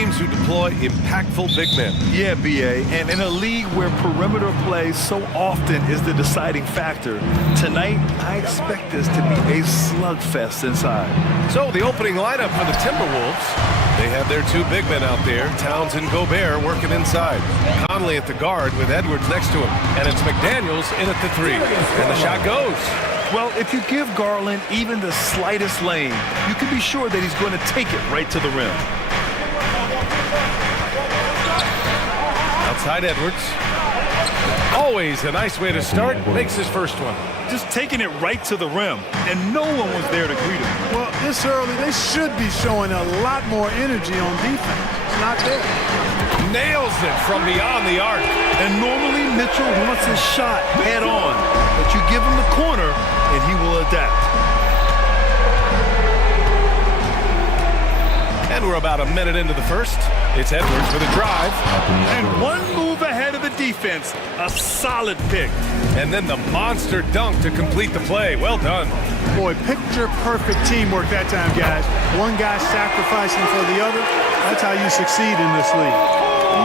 teams who deploy impactful big men. Yeah, BA, and in a league where perimeter play so often is the deciding factor, tonight I expect this to be a slugfest inside. So the opening lineup for the Timberwolves, they have their two big men out there, Towns and Gobert working inside. Conley at the guard with Edwards next to him, and it's McDaniels in at the three, and the shot goes. Well, if you give Garland even the slightest lane, you can be sure that he's going to take it right to the rim. Outside Edwards. Always a nice way to start. Makes his first one. Just taking it right to the rim, and no one was there to greet him. Well, this early, they should be showing a lot more energy on defense. It's not there. Nails it from beyond the arc. And normally Mitchell wants his shot head on, but you give him the corner, and he will adapt. And we're about a minute into the first. It's Edwards with a drive. And one move ahead of the defense. A solid pick. And then the monster dunk to complete the play. Well done. Boy, picture-perfect teamwork that time, guys. One guy sacrificing for the other. That's how you succeed in this league.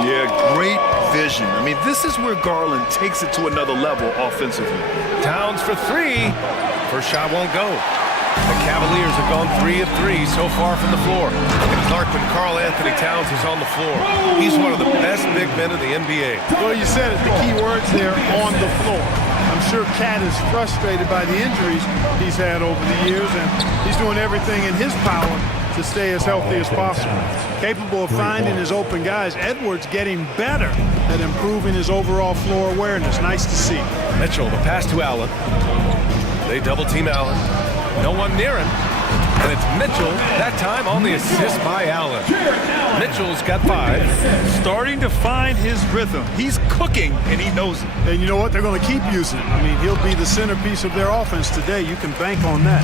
Yeah, great vision. I mean, this is where Garland takes it to another level offensively. Towns for three. First shot won't go. The Cavaliers have gone 3 of 3 so far from the floor. And Clark, when Karl Anthony Towns is on the floor, he's one of the best big men in the NBA. Well, you said it, the key words there, on the floor. I'm sure Cat is frustrated by the injuries he's had over the years, and he's doing everything in his power to stay as healthy as possible. Capable of finding his open guys, Edwards getting better at improving his overall floor awareness. Nice to see. Mitchell, the pass to Allen. They double-team Allen. No one near him. And it's Mitchell, that time on the assist by Allen. Mitchell's got 5. Starting to find his rhythm. He's cooking, and he knows it. And you know what? They're going to keep using him. I mean, he'll be the centerpiece of their offense today. You can bank on that.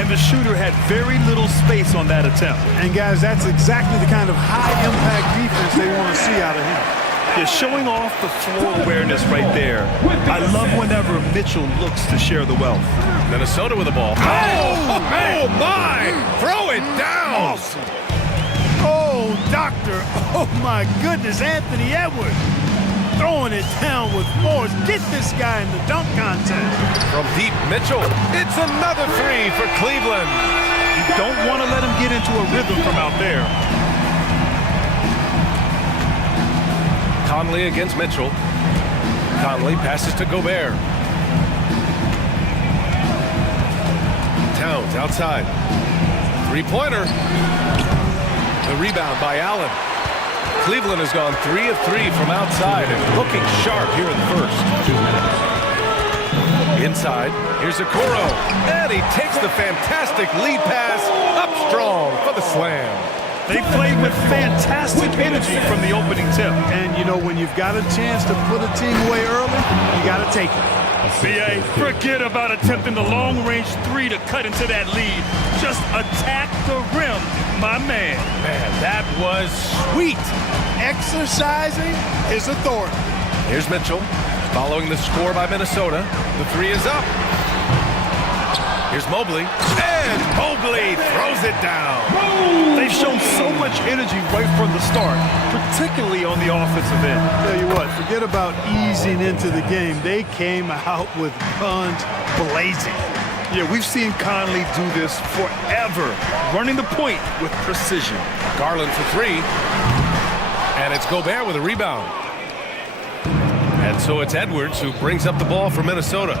And the shooter had very little space on that attempt. And, guys, that's exactly the kind of high-impact defense they want to see out of him. They're showing off the floor awareness right there. I love whenever Mitchell looks to share the wealth. Minnesota with the ball. Oh my! Throw it down! Awesome. Oh, doctor. Oh, my goodness. Anthony Edwards throwing it down with force. Get this guy in the dunk contest. From deep, Mitchell. It's another 3 for Cleveland. You don't want to let him get into a rhythm from out there. Conley against Mitchell. Conley passes to Gobert. Towns outside. Three-pointer. The rebound by Allen. Cleveland has gone 3 of 3 from outside and looking sharp here in the first. Inside, here's Okoro. And he takes the fantastic lead pass up strong for the slam. They played with fantastic energy from the opening tip. And, you know, when you've got a chance to put a team away early, you got to take it. BA, forget about attempting the long-range 3 to cut into that lead. Just attack the rim, my man. Man, that was sweet. Exercising his authority. Here's Mitchell, following the score by Minnesota. The 3 is up. Here's Mobley, and Mobley throws it down. They've shown so much energy right from the start, particularly on the offensive end. Tell you what, forget about easing into the game. They came out with guns blazing. Yeah, we've seen Conley do this forever, running the point with precision. Garland for 3, and it's Gobert with a rebound. And so it's Edwards who brings up the ball for Minnesota.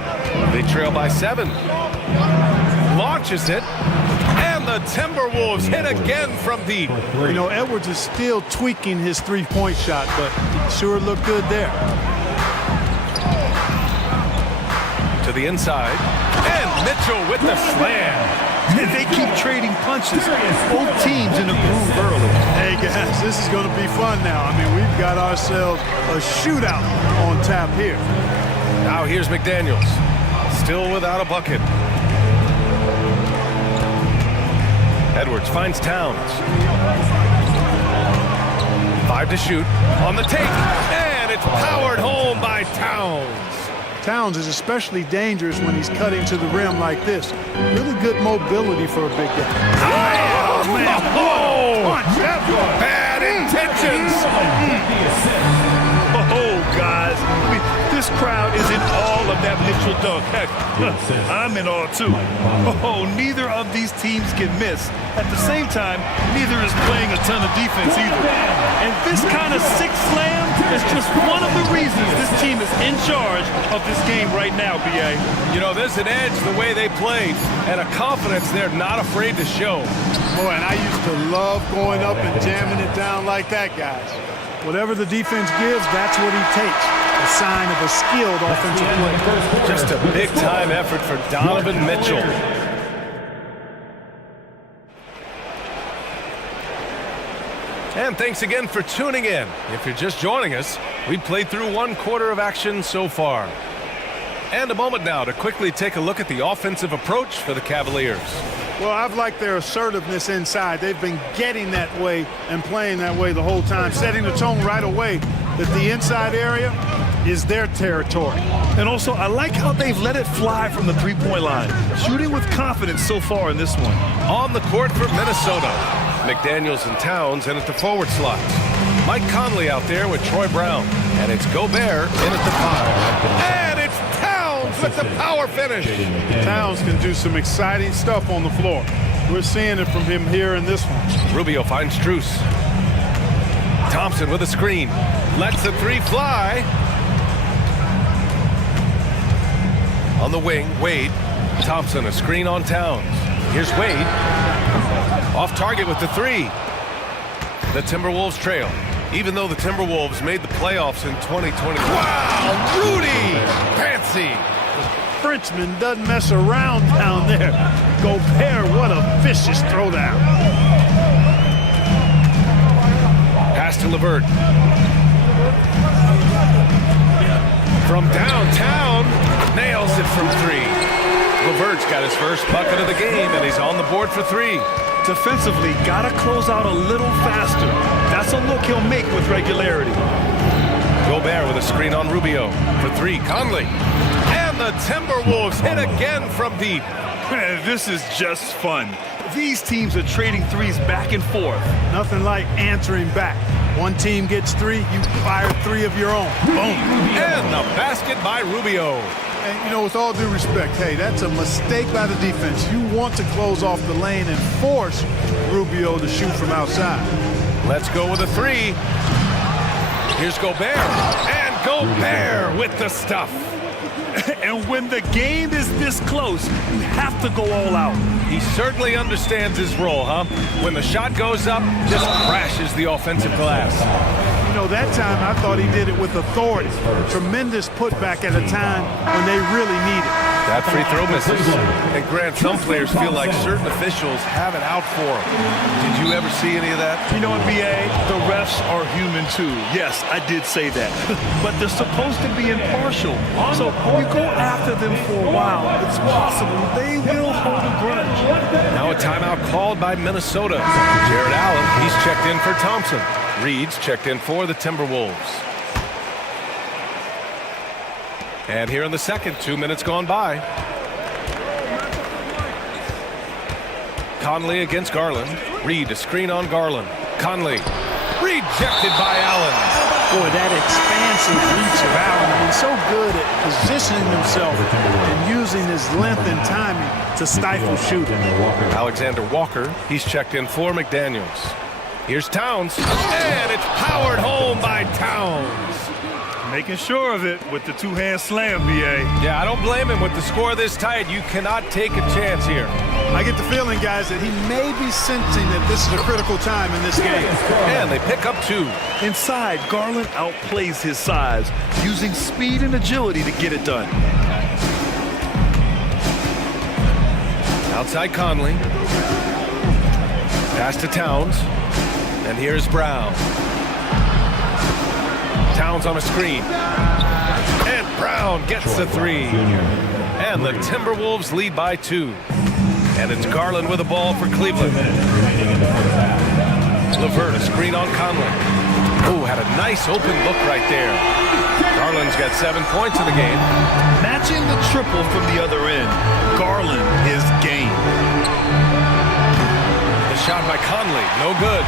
They trail by 7. Launches it, and the Timberwolves hit again from deep. You know, Edwards is still tweaking his three-point shot, but it sure looked good there. To the inside, and Mitchell with the slam. And they keep trading punches. Both teams in the groove early. Hey, guys, this is going to be fun now. I mean, we've got ourselves a shootout on tap here. Now here's McDaniels, still without a bucket. Edwards finds Towns. 5 to shoot. On the take. And it's powered home by Towns. Towns is especially dangerous when he's cutting to the rim like this. Really good mobility for a big guy. Oh, man. Oh, Punch, that was bad directions. Oh, guys. I mean, this crowd is in awe of that Mitchell dunk. Heck, I'm in awe, too. Oh, neither of these teams can miss. At the same time, neither is playing a ton of defense either. And this kind of sick slam is just one of the reasons this team is in charge of this game right now, B.A. You know, there's an edge the way they played and a confidence they're not afraid to show. Boy, and I used to love going up and jamming it down like that, guys. Whatever the defense gives, that's what he takes. A sign of a skilled offensive play. Just a big-time effort for Donovan Mitchell. And thanks again for tuning in. If you're just joining us, we played through one quarter of action so far. And a moment now to quickly take a look at the offensive approach for the Cavaliers. Well, I've liked their assertiveness inside. They've been getting that way and playing that way the whole time, setting the tone right away that the inside area is their territory. And also, I like how they've let it fly from the three-point line, shooting with confidence so far in this one. On the court for Minnesota, McDaniels and Towns in at the forward slots. Mike Conley out there with Troy Brown. And it's Gobert in at the 5. And it's Towns with the power finish. Towns can do some exciting stuff on the floor. We're seeing it from him here in this one. Rubio finds Strus. Thompson with a screen. Lets the three fly. On the wing, Wade. Thompson, a screen on Towns. Here's Wade. Off target with the three. The Timberwolves trail. Even though the Timberwolves made the playoffs in 2020. Wow, Rudy! Fancy! The Frenchman doesn't mess around down there. Gobert, what a vicious throwdown. Pass to LeVert. From downtown, nails it from three. LeVert's got his first bucket of the game, and he's on the board for three. Defensively, gotta close out a little faster. That's a look he'll make with regularity. Gobert with a screen on Rubio for three. Conley. And the Timberwolves hit again from deep. Man, this is just fun. These teams are trading threes back and forth. Nothing like answering back. One team gets three, you fire three of your own. Boom. And the basket by Rubio. And, you know, with all due respect, hey, that's a mistake by the defense. You want to close off the lane and force Rubio to shoot from outside. Let's go with a three. Here's Gobert. And Gobert with the stuff. And when the game is this close, you have to go all out. He certainly understands his role, huh? When the shot goes up, just crashes the offensive glass. You know, that time I thought he did it with authority. Tremendous putback at a time when they really need it. That free throw misses. And Grant, some players feel like certain officials have it out for them. Did you ever see any of that? You know what, B.A.? The refs are human too. Yes, I did say that. But they're supposed to be impartial. So you go after them for a while, it's possible they will hold a grudge. Now a timeout called by Minnesota. Jared Allen, he's checked in for Thompson. Reed's checked in for the Timberwolves. And here in the second, 2 minutes gone by. Conley against Garland. Reed, a screen on Garland. Conley, rejected by Allen. Boy, that expansive reach of Allen is so good at positioning himself and using his length and timing to stifle shooting. Alexander Walker, he's checked in for McDaniels. Here's Towns, and it's powered home by Towns. Making sure of it with the two-hand slam, B.A. Yeah, I don't blame him with the score this tight. You cannot take a chance here. I get the feeling, guys, that he may be sensing that this is a critical time in this game. And they pick up two. Inside, Garland outplays his size, using speed and agility to get it done. Outside Conley. Pass to Towns. And here's Brown. Towns on a screen. And Brown gets the three. And the Timberwolves lead by 2. And it's Garland with the ball for Cleveland. LeVert, a screen on Conley. Oh, had a nice open look right there. Garland's got 7 points in the game. Matching the triple from the other end. Garland is game. The shot by Conley. No good.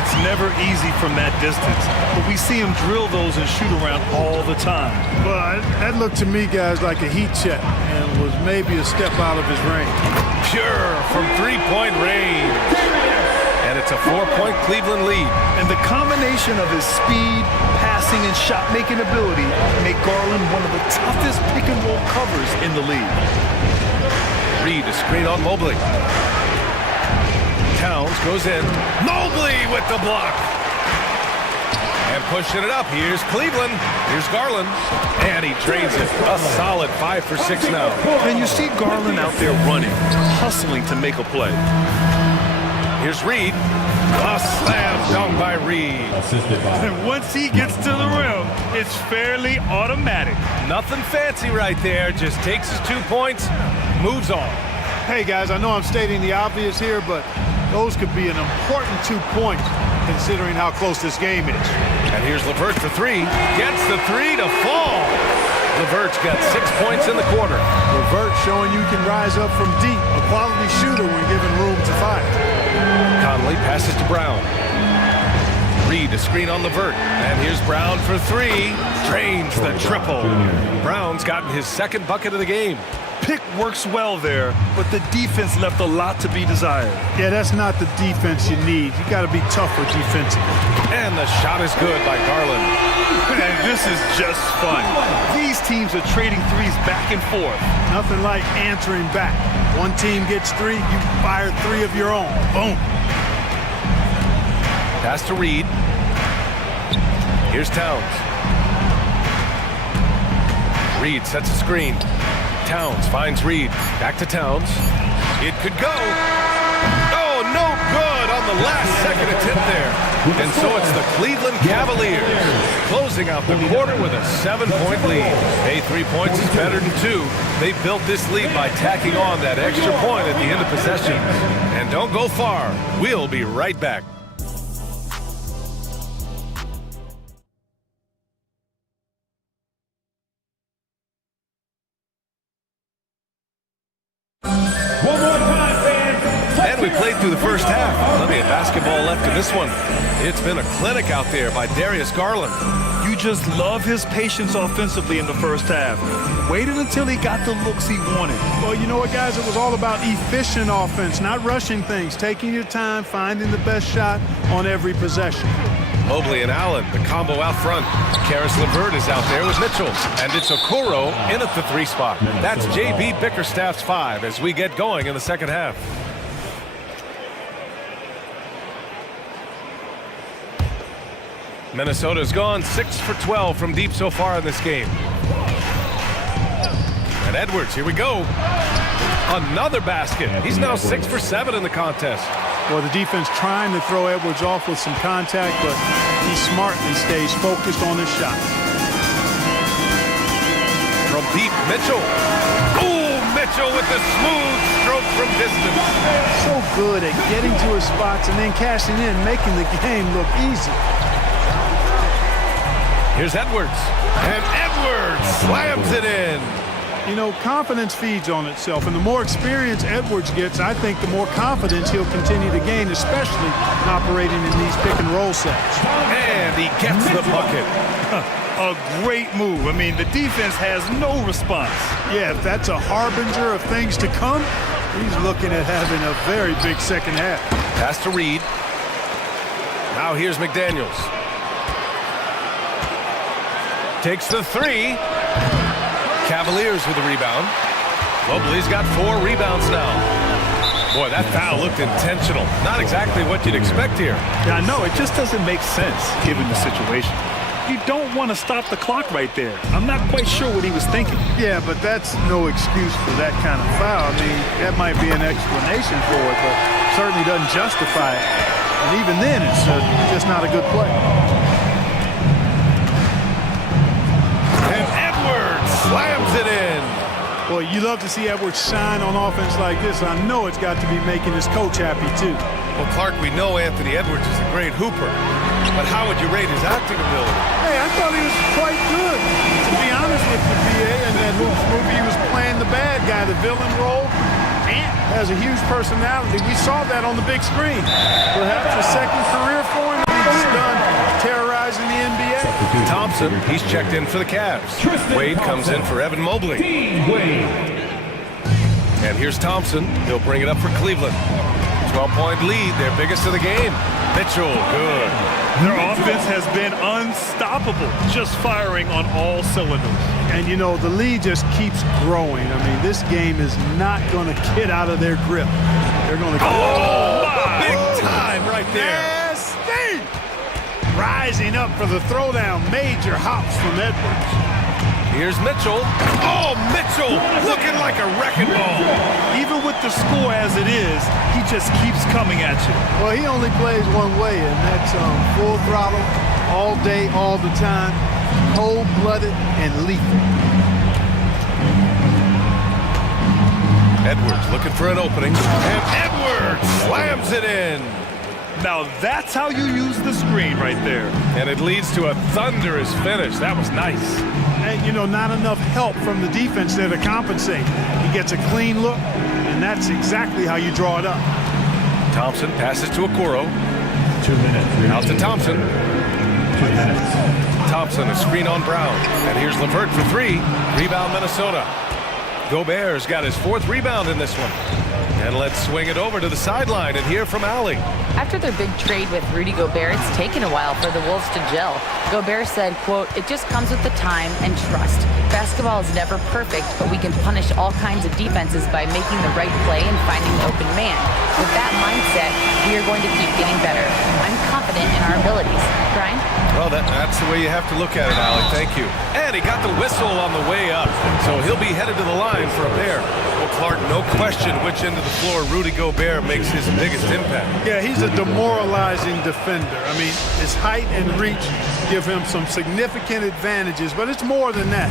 It's never easy from that distance, but we see him drill those and shoot around all the time. Well, that looked to me, guys, like a heat check and was maybe a step out of his range. Pure from three-point range. And it's a 4-point Cleveland lead. And the combination of his speed, passing, and shot-making ability make Garland one of the toughest pick-and-roll covers in the league. Reed, a screen on Mobley. Towns goes in. Mobley with the block. And pushing it up. Here's Cleveland. Here's Garland. And he drains it. A solid 5 for 6 now. And you see Garland out there running, hustling to make a play. Here's Reed. A slam dunk by Reed. And once he gets to the rim, it's fairly automatic. Nothing fancy right there. Just takes his 2 points, moves on. Hey, guys, I know I'm stating the obvious here, but those could be an important 2 points considering how close this game is. And here's LeVert for three. Gets the three to fall. LeVert's got 6 points in the quarter. LeVert showing you can rise up from deep. A quality shooter when given room to fire. Conley passes to Brown. Reed, a screen on LeVert. And here's Brown for three. Drains the triple. Brown's gotten his second bucket of the game. Pick works well there, but the defense left a lot to be desired. Yeah, that's not the defense you need. You got to be tougher defensively. And the shot is good by Garland. And this is just fun. These teams are trading threes back and forth. Nothing like answering back. One team gets three, you fire three of your own. Boom. Pass to Reed. Here's Towns. Reed sets a screen. Towns finds Reed. Back to Towns. It could go. Oh, no good on the last second attempt there. And so it's the Cleveland Cavaliers closing out the quarter with a 7-point lead. Hey, 3 points is better than 2. They built this lead by tacking on that extra point at the end of possession. And don't go far. We'll be right back. We played through the first half. Plenty of basketball left in this one. It's been a clinic out there by Darius Garland. You just love his patience offensively in the first half. Waited until he got the looks he wanted. Well, you know what, guys? It was all about efficient offense, not rushing things, taking your time, finding the best shot on every possession. Mobley and Allen, the combo out front. Karis LeVert is out there with Mitchell. And it's Okoro in at the 3 spot. That's J.B. Bickerstaff's 5 as we get going in the second half. Minnesota's gone 6 for 12 from deep so far in this game. And Edwards, here we go. Another basket. He's now 6 for 7 in the contest. Well, the defense trying to throw Edwards off with some contact, but he smartly stays focused on his shot. From deep, Mitchell. Oh, Mitchell with the smooth stroke from distance. So good at getting to his spots and then cashing in, making the game look easy. Here's Edwards. And Edwards slams it in. You know, confidence feeds on itself, and the more experience Edwards gets, I think the more confidence he'll continue to gain, especially operating in these pick-and-roll sets. And he gets the bucket. A great move. I mean, the defense has no response. Yeah, if that's a harbinger of things to come, he's looking at having a very big second half. Pass to Reed. Now here's McDaniels. Takes the 3. Cavaliers with the rebound. Mobley's got 4 rebounds now. Boy, that foul looked intentional. Not exactly what you'd expect here. Yeah, I know. It just doesn't make sense given the situation. You don't want to stop the clock right there. I'm not quite sure what he was thinking. Yeah, but that's no excuse for that kind of foul. I mean, that might be an explanation for it, but certainly doesn't justify it. And even then, it's just not a good play. Slams it in. Boy, you love to see Edwards shine on offense like this. I know it's got to be making his coach happy, too. Well, Clark, we know Anthony Edwards is a great hooper. But how would you rate his acting ability? Hey, I thought he was quite good. To be honest with you, BA, in that Hoops movie, he was playing the bad guy, the villain role. Man, has a huge personality. We saw that on the big screen. Perhaps a second career for him. He's done terrorizing the NBA. Thompson, he's checked in for the Cavs. Wade comes in for Evan Mobley. And here's Thompson. He'll bring it up for Cleveland. 12-point lead, their biggest of the game. Mitchell, good. Their offense has been unstoppable, just firing on all cylinders. And, you know, the lead just keeps growing. I mean, this game is not going to get out of their grip. They're going to go. Oh, my. Big time right there. Nasty! Rising up for the throwdown. Major hops from Edwards. Here's Mitchell. Oh, Mitchell looking like a wrecking ball. Even with the score as it is, he just keeps coming at you. Well, he only plays one way, and that's full throttle, all day, all the time, cold-blooded and lethal. Edwards looking for an opening, and Edwards slams it in. Now that's how you use the screen right there. And it leads to a thunderous finish. That was nice. And, you know, not enough help from the defense there to compensate. He gets a clean look, and that's exactly how you draw it up. Thompson passes to Okoro. 2 minutes. Out to Thompson. 2 minutes. Thompson, a screen on Brown. And here's LeVert for three. Rebound, Minnesota. Gobert's got his fourth rebound in this one. And let's swing it over to the sideline and hear from Allie. After their big trade with Rudy Gobert, it's taken a while for the Wolves to gel. Gobert said, quote, "It just comes with the time and trust. Basketball is never perfect, but we can punish all kinds of defenses by making the right play and finding the open man. With that mindset, we are going to keep getting better. I'm confident in our abilities." Brian? Well, that's the way you have to look at it, Allie. Thank you. And he got the whistle on the way up, so he'll be headed to the line for a pair. Well, Clark, no question which end of the floor Rudy Gobert makes his biggest impact. Yeah, he's a demoralizing defender. I mean, his height and reach give him some significant advantages, but it's more than that.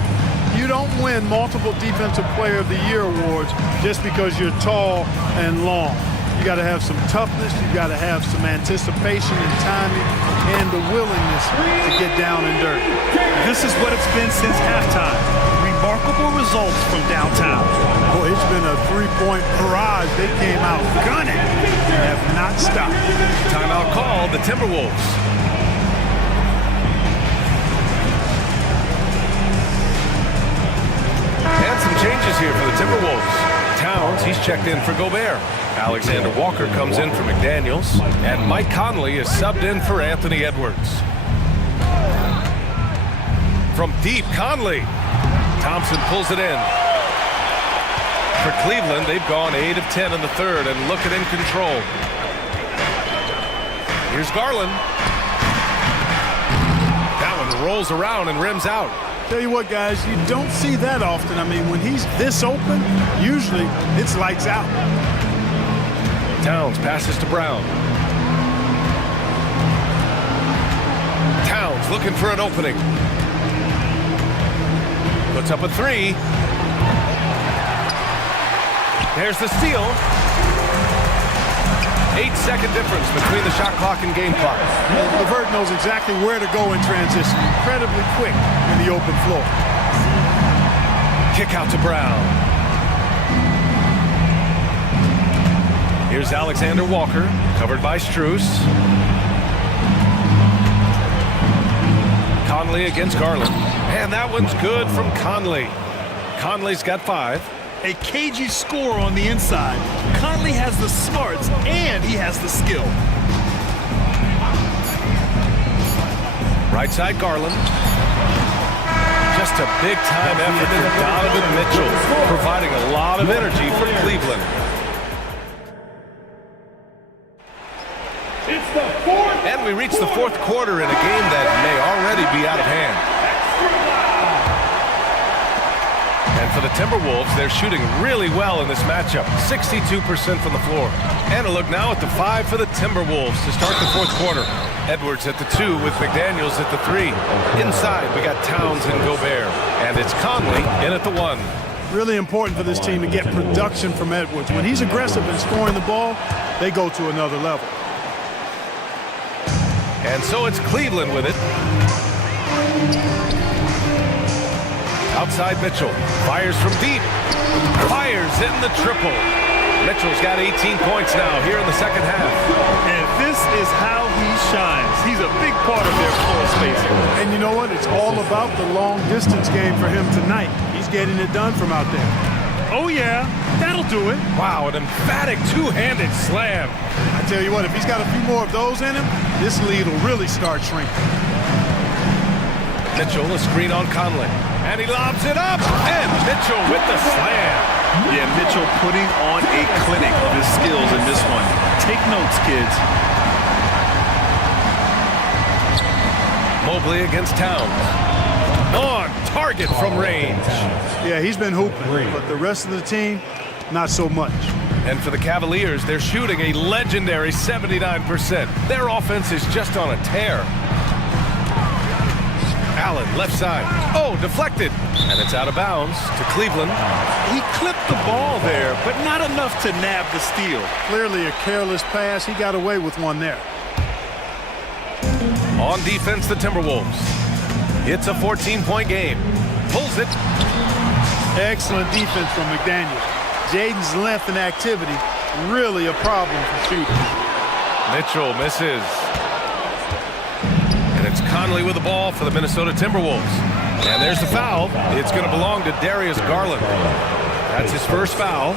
You don't win multiple Defensive Player of the Year awards just because you're tall and long. You got to have some toughness, you got to have some anticipation and timing, and the willingness to get down and dirty. This is what it's been since halftime. Remarkable results from downtown. Boy, it's been a three-point barrage. They came out gunning and have not stopped. Timeout called, the Timberwolves. And some changes here for the Timberwolves. Towns, he's checked in for Gobert. Alexander Walker comes in for McDaniels. And Mike Conley is subbed in for Anthony Edwards. From deep, Conley. Thompson pulls it in. For Cleveland, they've gone 8 of 10 in the third and looking in control. Here's Garland. That one rolls around and rims out. Tell you what, guys, you don't see that often. I mean, when he's this open, usually it's lights out. Towns passes to Brown. Towns looking for an opening. Puts up a three. There's the steal. 8-second difference between the shot clock and game clock. LeVert knows exactly where to go in transition. Incredibly quick in the open floor. Kick out to Brown. Here's Alexander Walker, covered by Strus. Conley against Garland. And that one's good from Conley. Conley's got 5. A cagey score on the inside. Conley has the smarts and he has the skill. Right side Garland. Just a big-time effort for Donovan Mitchell, providing a lot of energy for Cleveland. And we reach the fourth quarter in a game that may already be out of hand. And for the Timberwolves, they're shooting really well in this matchup. 62% from the floor. And a look now at the 5 for the Timberwolves to start the fourth quarter. Edwards at the 2 with McDaniels at the 3. Inside, we got Towns and Gobert. And it's Conley in at the 1. Really important for this team to get production from Edwards. When he's aggressive and scoring the ball, they go to another level. And so it's Cleveland with it. Outside Mitchell. Fires from deep. Fires in the triple. Mitchell's got 18 points now here in the second half. And this is how he shines. He's a big part of their floor spacing. And you know what? It's all about the long distance game for him tonight. He's getting it done from out there. Oh, yeah. That'll do it. Wow, an emphatic two-handed slam. I tell you what, if he's got a few more of those in him, this lead will really start shrinking. Mitchell, a screen on Conley. And he lobs it up. And Mitchell with the slam. Yeah, Mitchell putting on a clinic of his skills in this one. Take notes, kids. Mobley against Towns. On target from range. Yeah, he's been hooping, but the rest of the team, not so much. And for the Cavaliers, they're shooting a legendary 79%. Their offense is just on a tear. Allen, left side. Oh, deflected. And it's out of bounds to Cleveland. He clipped the ball there, but not enough to nab the steal. Clearly a careless pass. He got away with one there. On defense, the Timberwolves. It's a 14-point game. Pulls it. Excellent defense from McDaniel. Jaden's length and activity, really a problem for shooting. Mitchell misses. And it's Conley with the ball for the Minnesota Timberwolves. And there's the foul. It's going to belong to Darius Garland. That's his first foul.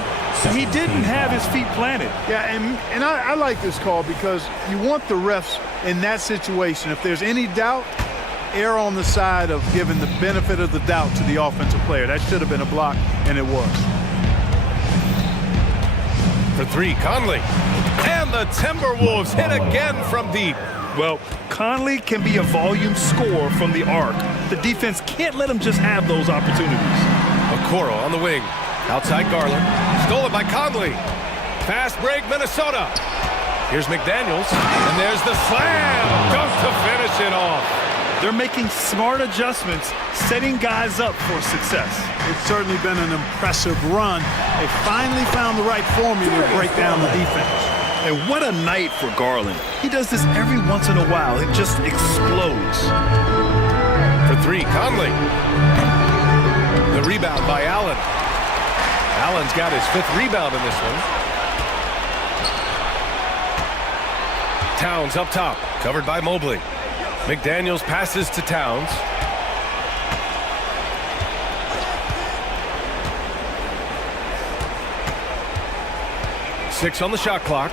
He didn't have his feet planted. Yeah, and I like this call because you want the refs in that situation. If there's any doubt, err on the side of giving the benefit of the doubt to the offensive player. That should have been a block, and it was. For three, Conley. And the Timberwolves hit again from deep. Well, Conley can be a volume scorer from the arc. The defense can't let him just have those opportunities. Okoro on the wing. Outside Garland. Stolen by Conley. Fast break, Minnesota. Here's McDaniels. And there's the slam. Dunk to finish it off. They're making smart adjustments, setting guys up for success. It's certainly been an impressive run. They finally found the right formula to break down the defense. And what a night for Garland. He does this every once in a while. It just explodes. For three, Conley. The rebound by Allen. Allen's got his fifth rebound in this one. Towns up top, covered by Mobley. McDaniels passes to Towns. Six on the shot clock.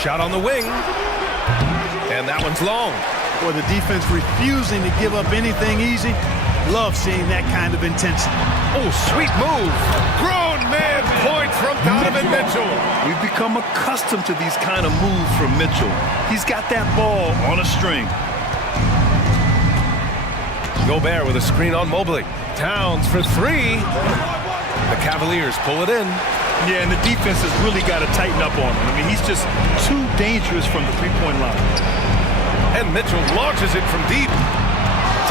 Shot on the wing. And that one's long. Boy, the defense refusing to give up anything easy. Love seeing that kind of intensity. Oh, sweet move. Grown man points from Donovan Mitchell. We've become accustomed to these kind of moves from Mitchell. He's got that ball on a string. Gobert with a screen on Mobley. Towns for three. The Cavaliers pull it in. Yeah, and the defense has really got to tighten up on him. I mean, he's just too dangerous from the three-point line. And Mitchell launches it from deep.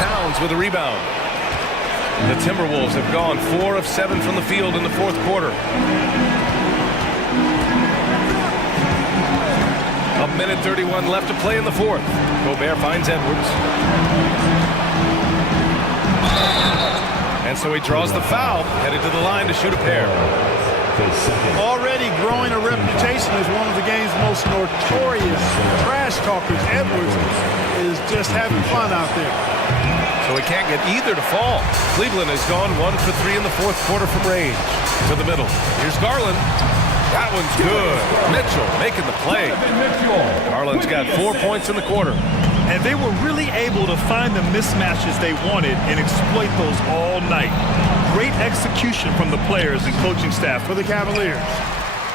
Towns with a rebound. The Timberwolves have gone 4 of 7 from the field in the fourth quarter. A minute 31 left to play in the fourth. Gobert finds Edwards. And so he draws the foul, headed to the line to shoot a pair. Already growing a reputation as one of the game's most notorious trash talkers, Edwards is just having fun out there. So he can't get either to fall. Cleveland has gone 1 for 3 in the fourth quarter from range. To the middle. Here's Garland. That one's good. Mitchell making the play. Garland's got 4 points in the quarter. And they were really able to find the mismatches they wanted and exploit those all night. Great execution from the players and coaching staff for the Cavaliers.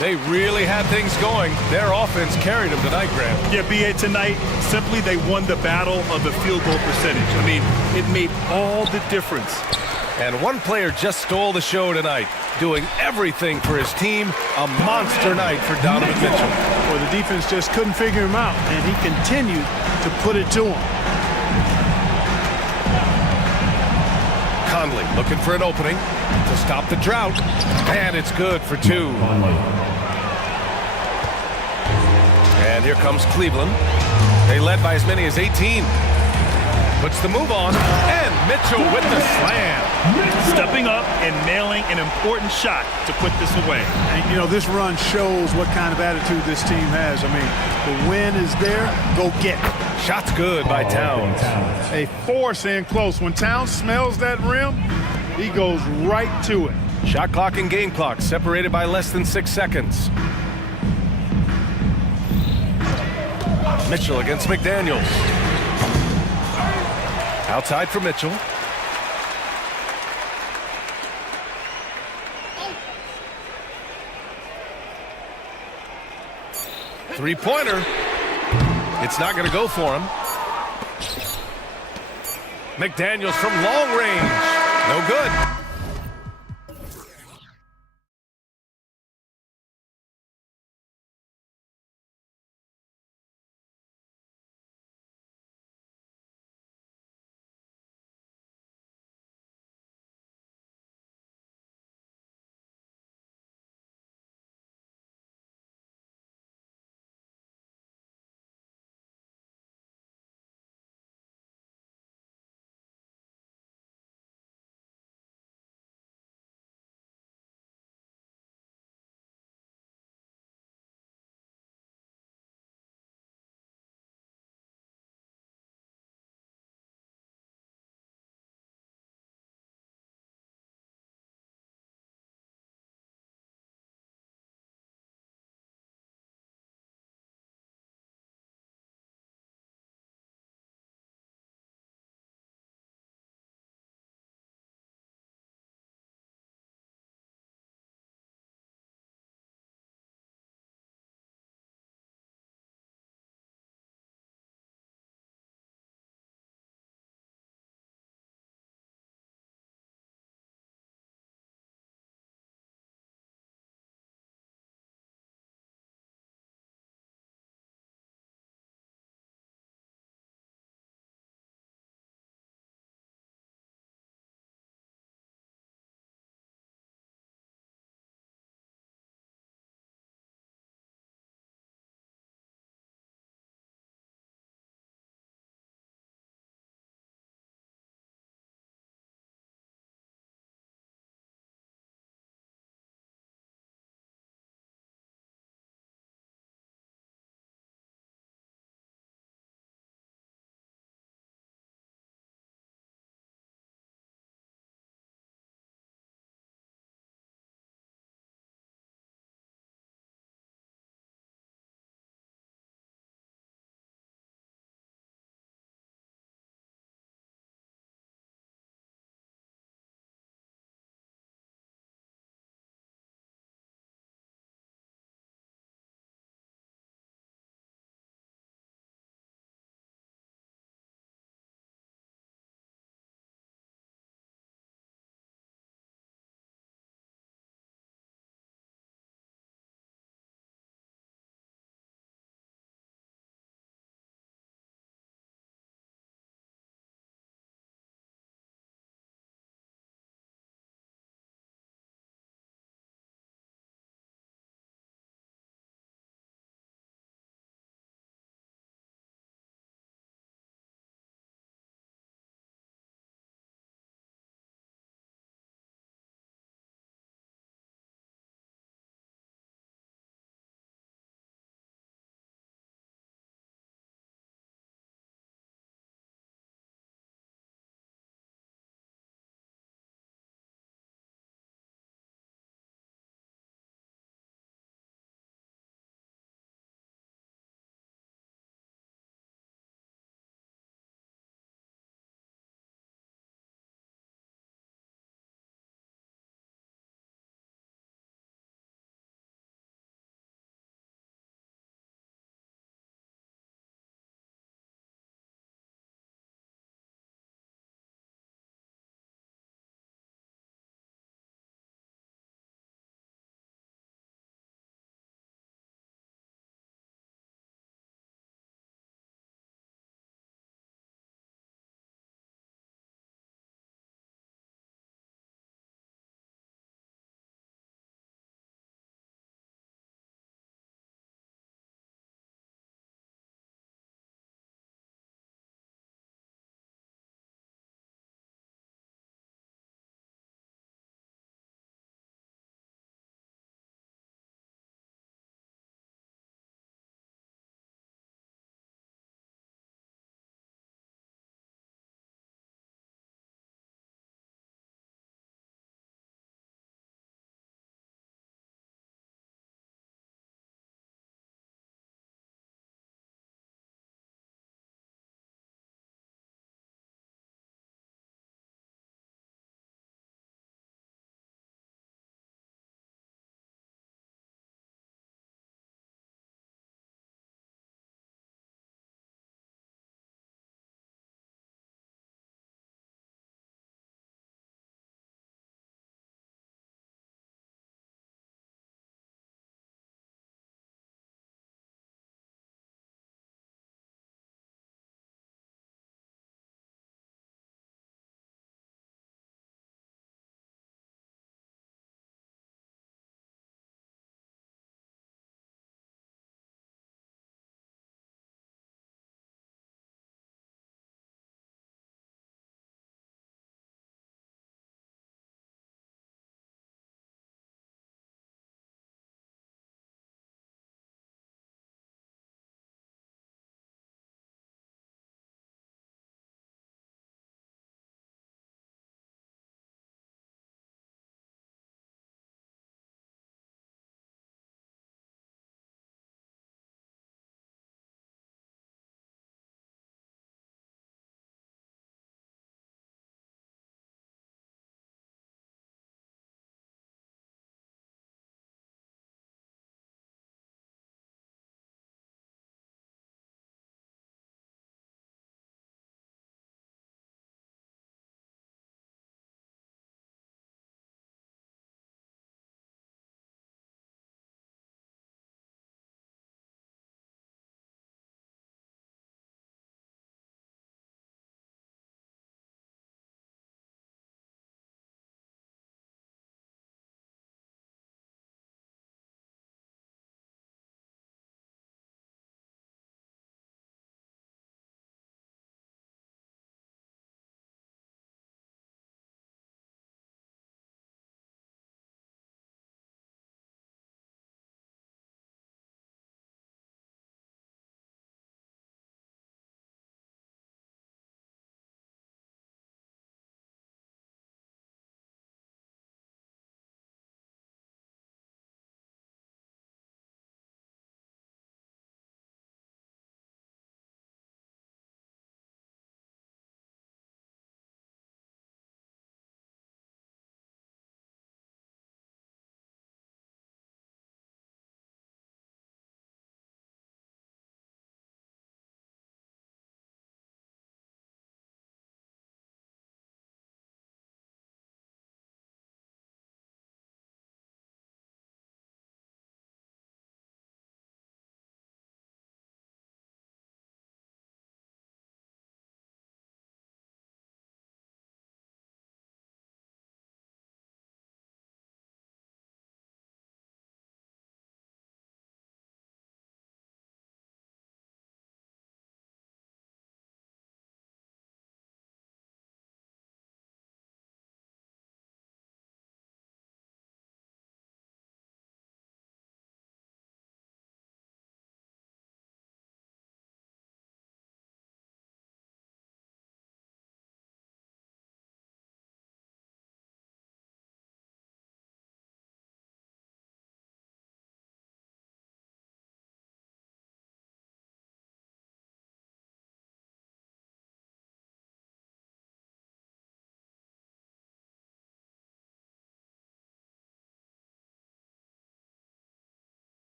They really had things going. Their offense carried them tonight, Graham. Yeah, B.A., tonight, simply they won the battle of the field goal percentage. I mean, it made all the difference. And one player just stole the show tonight, doing everything for his team. A monster night for Donovan Mitchell. Well, the defense just couldn't figure him out, and he continued to put it to him. Conley looking for an opening to stop the drought. And it's good for 2. And here comes Cleveland. They led by as many as 18. Puts the move on, and Mitchell with the slam. Stepping up and nailing an important shot to put this away. And, you know, this run shows what kind of attitude this team has. I mean, the win is there, go get it. Shot's good by Towns. A force in close. When Towns smells that rim, he goes right to it. Shot clock and game clock separated by less than 6 seconds. Mitchell against McDaniels. Outside for Mitchell. Three-pointer. It's not going to go for him. McDaniels from long range. No good.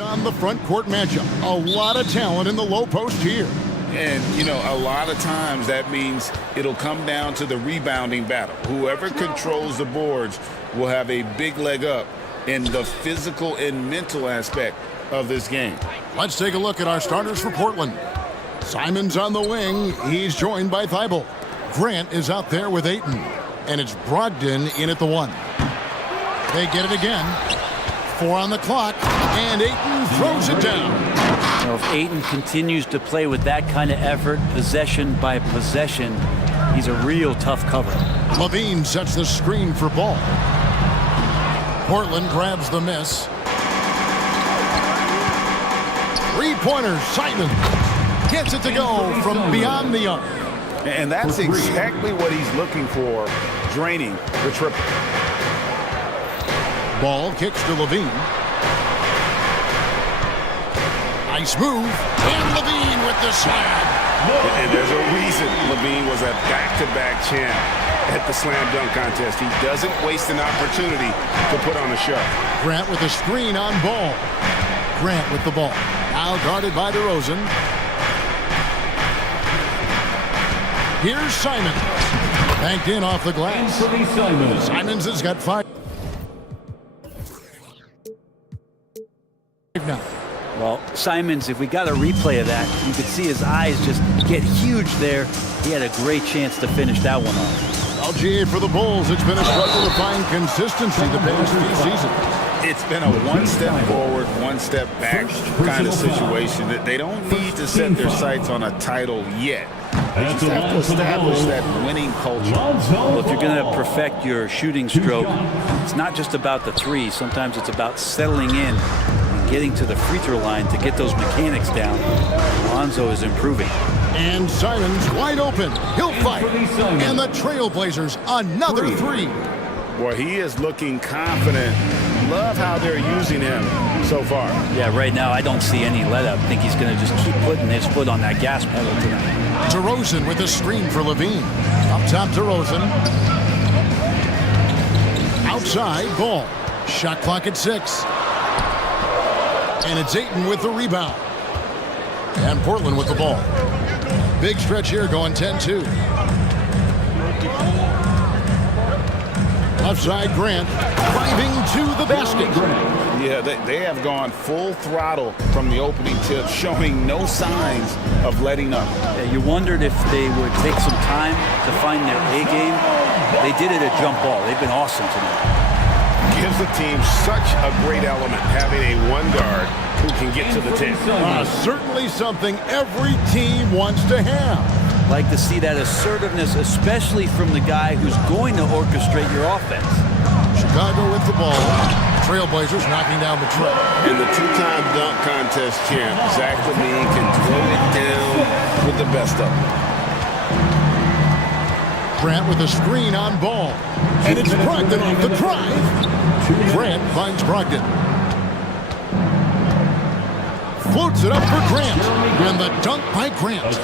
On the front court matchup, a lot of talent in the low post here. And, you know, a lot of times that means it'll come down to the rebounding battle. Whoever controls the boards will have a big leg up in the physical and mental aspect of this game. Let's take a look at our starters for Portland. Simon's on the wing. He's joined by Thibault. Grant is out there with Ayton. And it's Brogdon in at the 1. They get it again. 4 on the clock. And Ayton throws it down. You know, if Ayton continues to play with that kind of effort, possession by possession, he's a real tough cover. Levine sets the screen for Ball. Portland grabs the miss. 3-pointer, Simon gets it to go from beyond the arc. And that's exactly what he's looking for, draining the triple. Ball kicks to Levine. Nice move. And Levine with the slam. And there's a reason Levine was a back-to-back champ at the slam dunk contest. He doesn't waste an opportunity to put on a show. Grant with the screen on Ball. Grant with the ball. Now guarded by DeRozan. Here's Simon. Banked in off the glass. Simons has got 5. Now. Well, Simons, if we got a replay of that, you could see his eyes just get huge there. He had a great chance to finish that one off. LGA for the Bulls. It's been a struggle to find consistency the past few seasons. It's been a one step forward, one step back kind of situation. That they don't need to set their sights on a title yet. They just have to establish that winning culture. Well, if you're going to perfect your shooting stroke, it's not just about the three. Sometimes it's about settling in and getting to the free throw line to get those mechanics down. Lonzo is improving. And Simons wide open. He'll fight. And the Trailblazers another 3. Boy, he is looking confident. Love how they're using him so far. Yeah, right now I don't see any let up. I think he's going to just keep putting his foot on that gas pedal tonight. DeRozan with the screen for Levine. Up top, DeRozan. Outside, Ball. Shot clock at 6. And it's Ayton with the rebound. And Portland with the ball. Big stretch here going 10-2. Left side, Grant driving to the basket. Yeah, they have gone full throttle from the opening tip, showing no signs of letting up. Yeah, you wondered if they would take some time to find their A game. They did it at jump ball. They've been awesome tonight. Gives the team such a great element, having a one guard who can get to the tip. Certainly something every team wants to have. Like to see that assertiveness, especially from the guy who's going to orchestrate your offense. Chicago with the ball. Trailblazers knocking down the tray. And the two-time dunk contest champ, Zach LaVine, can throw it down with the best of them. Grant with a screen on Ball. And it's Brogdon off the drive. Grant finds Brogdon. Floats it up for Grant. And the dunk by Grant.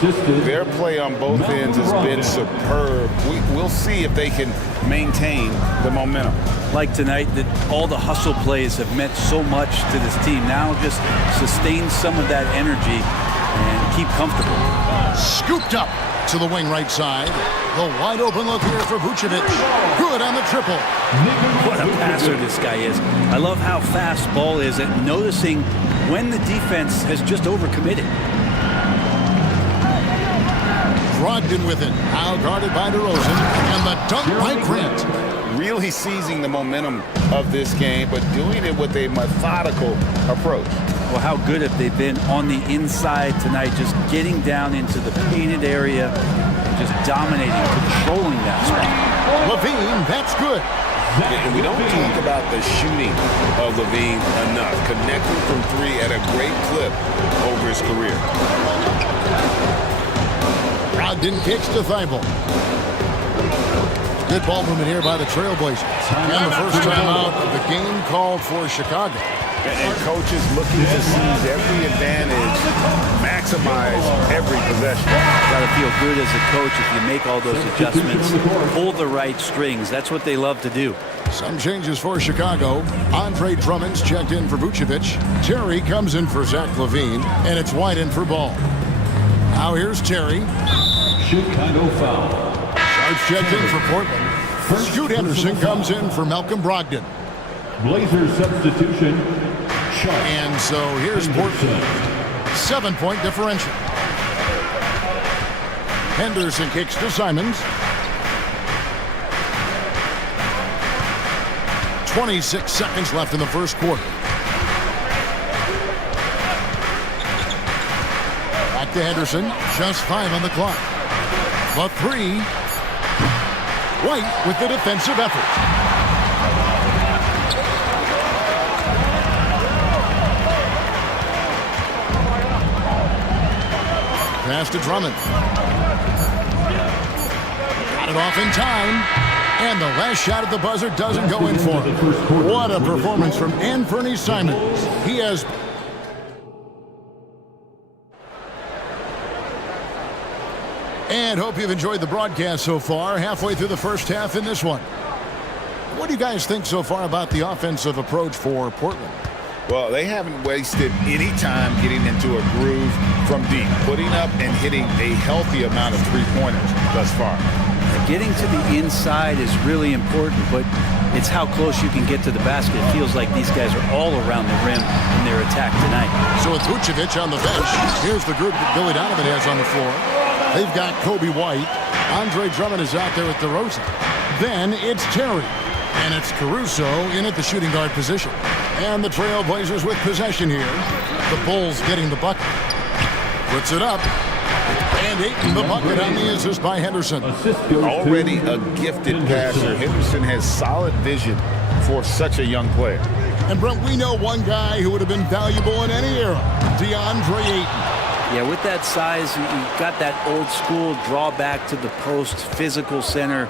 Their play on both ends has been superb. We'll see if they can maintain the momentum. Like tonight, that all the hustle plays have meant so much to this team. Now just sustain some of that energy and keep comfortable. Scooped up to the wing right side. The wide open look here for Vucevic. Good on the triple. What a passer this guy is. I love how fast Ball is at noticing when the defense has just overcommitted. Brogdon with it. Now guarded by DeRozan. And the dunk by Grant. Really seizing the momentum of this game, but doing it with a methodical approach. Well, how good have they been on the inside tonight, just getting down into the painted area, and just dominating, controlling that spot. LaVine, that's good. And we don't talk about the shooting of LaVine enough. Connecting from 3 at a great clip over his career. Brogdon kicks to Thibault. Good ball movement here by the Trailblazers. And the first time out of the game called for Chicago. And coaches looking to seize every advantage, maximize every possession. Got to feel good as a coach if you make all those adjustments, pull the right strings. That's what they love to do. Some changes for Chicago. Andre Drummond's checked in for Vucevic. Terry comes in for Zach LaVine, and it's White in for Ball. Now here's Terry. Chicago foul. Sharps checked in for Portland. Scoot Henderson comes in for Malcolm Brogdon. Blazers substitution. Sharp. And so here's Portland. 7-point differential. Henderson kicks to Simons. 26 seconds left in the first quarter. Back to Henderson. Just 5 on the clock. The three. White with the defensive effort. Pass to Drummond. Got it off in time. And the last shot at the buzzer doesn't go in for him. What a performance from Anthony Simons. He has... And hope you've enjoyed the broadcast so far. Halfway through the first half in this one. What do you guys think so far about the offensive approach for Portland? Well, they haven't wasted any time getting into a groove from deep, putting up and hitting a healthy amount of three-pointers thus far. Getting to the inside is really important, but it's how close you can get to the basket. It feels like these guys are all around the rim in their attack tonight. So with Vucevic on the bench, here's the group that Billy Donovan has on the floor. They've got Kobe White. Andre Drummond is out there with DeRozan. Then it's Terry. And it's Caruso in at the shooting guard position. And the Trailblazers with possession here. The Bulls getting the bucket. Puts it up. And Ayton the bucket on the assist by Henderson. Already a gifted passer. Henderson has solid vision for such a young player. And Brent, we know one guy who would have been valuable in any era. DeAndre Ayton. Yeah, with that size, you got that old school draw back to the post, physical center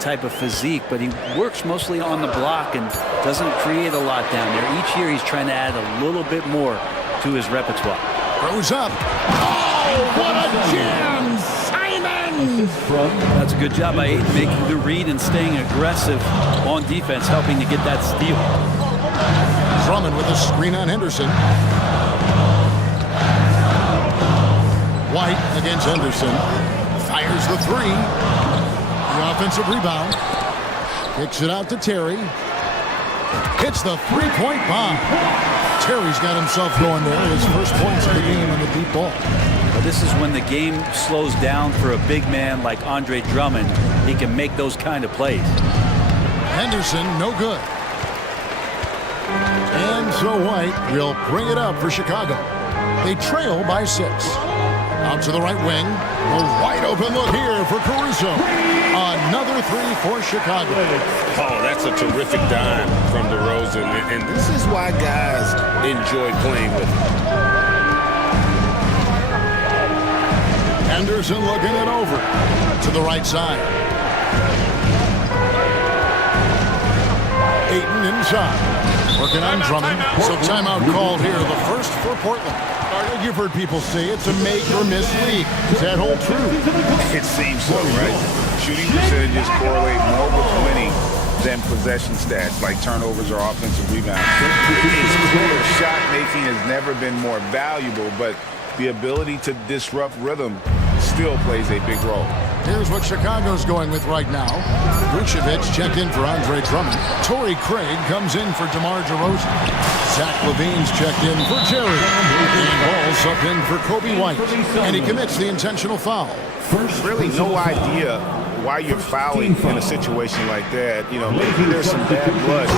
type of physique, but he works mostly on the block and doesn't create a lot down there. Each year he's trying to add a little bit more to his repertoire. Throws up. Oh, what a jam! Simon! That's a good job by Ayton, making the read and staying aggressive on defense, helping to get that steal. Drummond with a screen on Henderson. White against Henderson. Fires the three. The offensive rebound. Kicks it out to Terry. Hits the three-point bomb. Terry's got himself going there. His first points of the game on the deep ball. Well, this is when the game slows down for a big man like Andre Drummond. He can make those kind of plays. Henderson, no good. And so White will bring it up for Chicago. They trail by 6. Out to the right wing. A wide open look here for Caruso. Another three for Chicago. Oh, that's a terrific dime from DeRozan. And this is why guys enjoy playing with him. Henderson looking it over to the right side. Ayton inside. Working on Drummond. So timeout called here. The first for Portland. You've heard people say it's a make or miss league. Does that hold true? It seems so, right? Shooting percentages correlate more with winning than possession stats, like turnovers or offensive rebounds. It's clear shot making has never been more valuable, but the ability to disrupt rhythm still plays a big role. Here's what Chicago's going with right now. Vucevic checked in for Andre Drummond. Torrey Craig comes in for DeMar DeRozan. Zach LaVine's checked in for Terry. And Ball's up in for Kobe White. And he commits the intentional foul. Really no idea why you're fouling in a situation like that. You know, maybe there's some bad blood.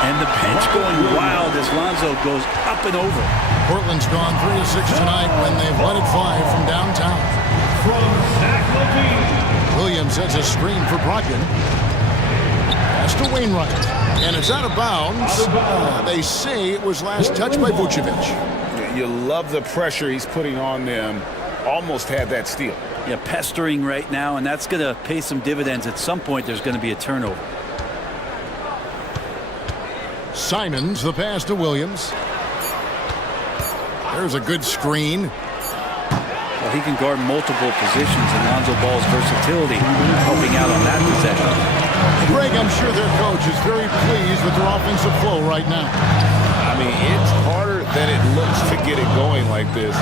And the bench going wild as Lonzo goes up and over. Portland's gone 3 of 6 tonight when they've let it fly from downtown. Williams has a screen for Brogdon. Pass to Wainwright. And it's out of bounds. They say it was last touched by Vucevic. You love the pressure he's putting on them. Almost had that steal. Yeah, pestering right now, and that's going to pay some dividends. At some point, there's going to be a turnover. Simons, the pass to Williams. There's a good screen. Well, he can guard multiple positions, and Lonzo Ball's versatility helping out on that possession. Greg, I'm sure their coach is very pleased with their offensive flow right now. I mean, it's harder than it looks to get it going like this.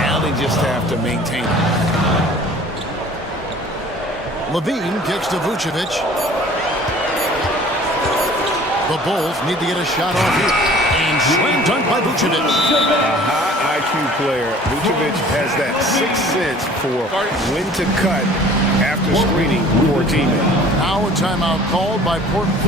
Now they just have to maintain it. Levine kicks to Vucevic. The Bulls need to get a shot off here. And slam dunk by Vucevic. A high IQ player. Vucevic has that sixth sense for when to cut after screening for a teammate. Now a timeout called by Portland.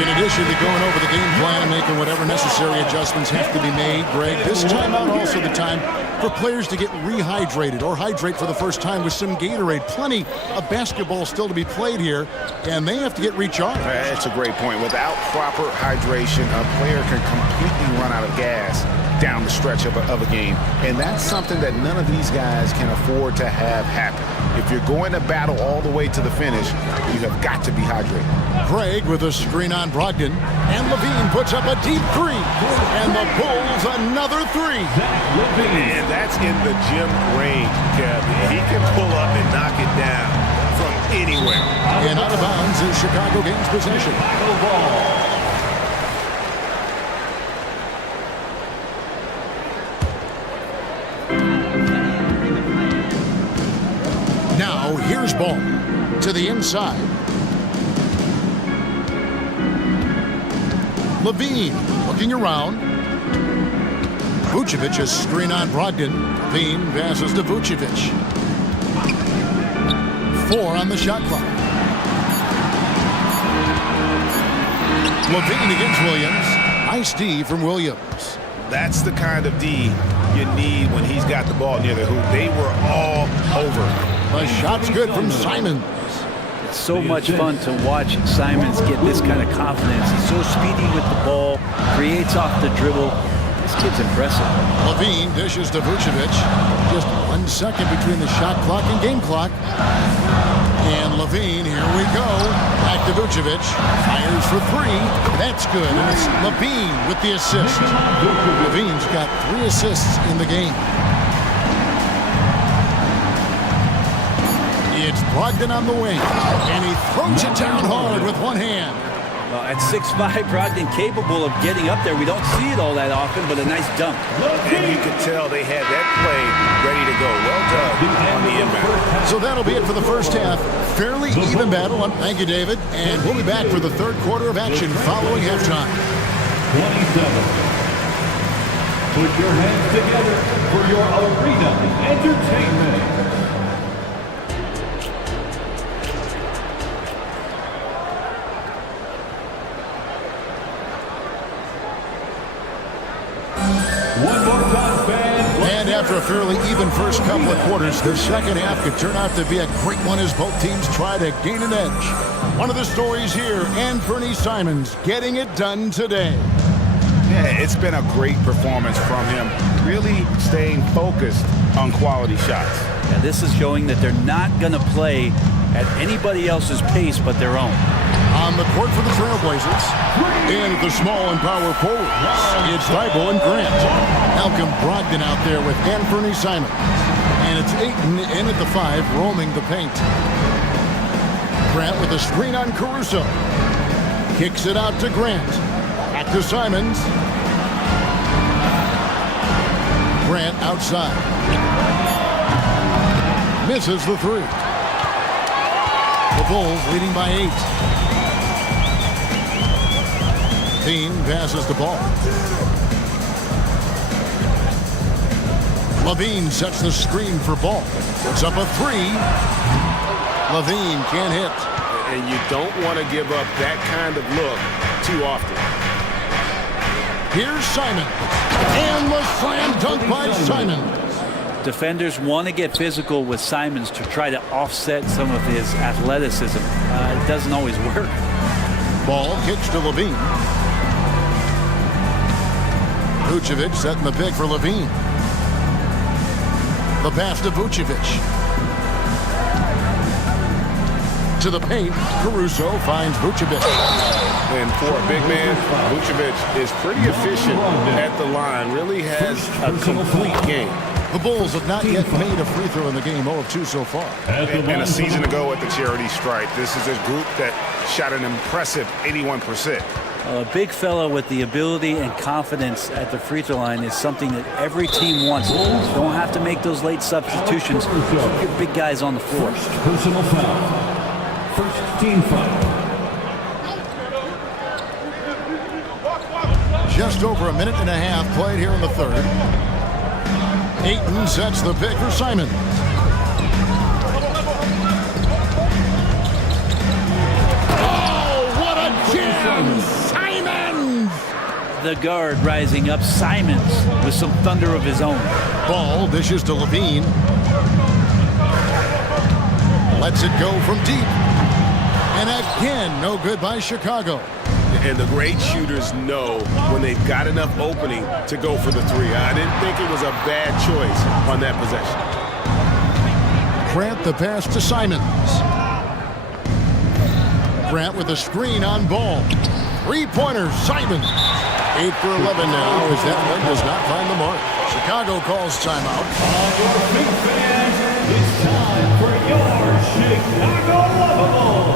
In addition to going over the game plan and making whatever necessary adjustments have to be made, Greg, this timeout also the time for players to get rehydrated or hydrate for the first time with some Gatorade. Plenty of basketball still to be played here, and they have to get recharged. That's a great point. Without proper hydration, a player can completely run out of gas down the stretch of a game. And that's something that none of these guys can afford to have happen. If you're going to battle all the way to the finish, you have got to be hydrated. Craig with a screen on Brogdon. And Levine puts up a deep three. And the Bulls another three. And that's in the gym range, Kevin. He can pull up and knock it down from anywhere. And out of bounds is Chicago gains possession. Now here's Ball to the inside. Levine looking around. Vucevic a screen on Brogdon. Levine passes to Vucevic. 4 on the shot clock. Levine against Williams. Nice D from Williams. That's the kind of D you need when he's got the ball near the hoop. They were all over. The shot's good from Simons. It's so much fun to watch Simons get this kind of confidence. He's so speedy with the ball, creates off the dribble. This kid's impressive. Levine dishes to Vucevic. Just 1 second between the shot clock and game clock. And Levine, here we go. Back to Vucevic. Fires for 3. That's good. And it's Levine with the assist. Levine's got 3 assists in the game. It's Brogdon on the wing. And he throws it down hard with one hand. Well, at 6'5", Brogdon capable of getting up there. We don't see it all that often, but a nice dunk. And you could tell they had that play ready to go. Well done on the inbound. So that'll be it for the first half. Fairly even battle. Thank you, David. And we'll be back for the third quarter of action following halftime. 27. Put your hands together for your arena entertainment. One more time, fans. And after a fairly even first couple of quarters, the second half could turn out to be a great one as both teams try to gain an edge. One of the stories here, Anthony Simons getting it done today. Yeah, it's been a great performance from him, really staying focused on quality shots. Yeah, this is showing that they're not going to play at anybody else's pace but their own. On the court for the Trailblazers, and the small and power forwards, it's Thibault and Grant. Malcolm Brogdon out there with Anthony Simons. And it's Ayton in at the 5, roaming the paint. Grant with a screen on Caruso. Kicks it out to Grant. Back to Simons. Grant outside. Misses the 3. The Bulls leading by 8. Team passes the ball. Levine sets the screen for Ball. It's up a 3. Levine can't hit. And you don't want to give up that kind of look too often. Here's Simon. And the slam dunk by Simon. Defenders want to get physical with Simons to try to offset some of his athleticism. It doesn't always work. Ball kicks to Levine. Vucevic setting the pick for Levine. The pass to Vucevic. To the paint, Caruso finds Vucevic. And for a big man, Vucevic is pretty efficient at the line, really has a complete game. The Bulls have not yet made a free throw in the game, 0 of 2 so far. And a season ago at the charity stripe, this is a group that shot an impressive 81%. A big fella with the ability and confidence at the free throw line is something that every team wants. You don't have to make those late substitutions. Keep your big guys on the floor. Personal foul. First team foul. Just over a minute and a half played here in the third. Ayton sets the pick for Simon. Oh, what a jam! Simon! The guard rising up, Simons, with some thunder of his own. Ball dishes to Levine. Lets it go from deep. And again, no good by Chicago. And the great shooters know when they've got enough opening to go for the three. I didn't think it was a bad choice on that possession. Grant the pass to Simons. Grant with a screen on ball. Three-pointer, Simons. 8 for 11 now as that one does not find the mark. Chicago calls timeout. Big fans, it's time for your Chicago Lovable.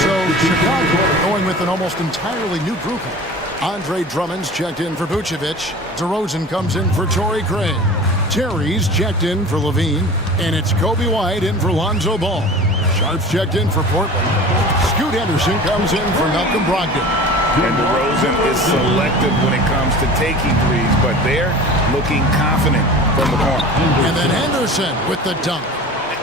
So Chicago going with an almost entirely new grouping. Andre Drummond's checked in for Vucevic. DeRozan comes in for Torrey Craig. Terry's checked in for Levine. And it's Kobe White in for Lonzo Ball. Sharp's checked in for Portland. Scoot Henderson comes in for Malcolm Brogdon. And DeRozan is selective when it comes to taking threes, but they're looking confident from the corner. And then Henderson with the dunk.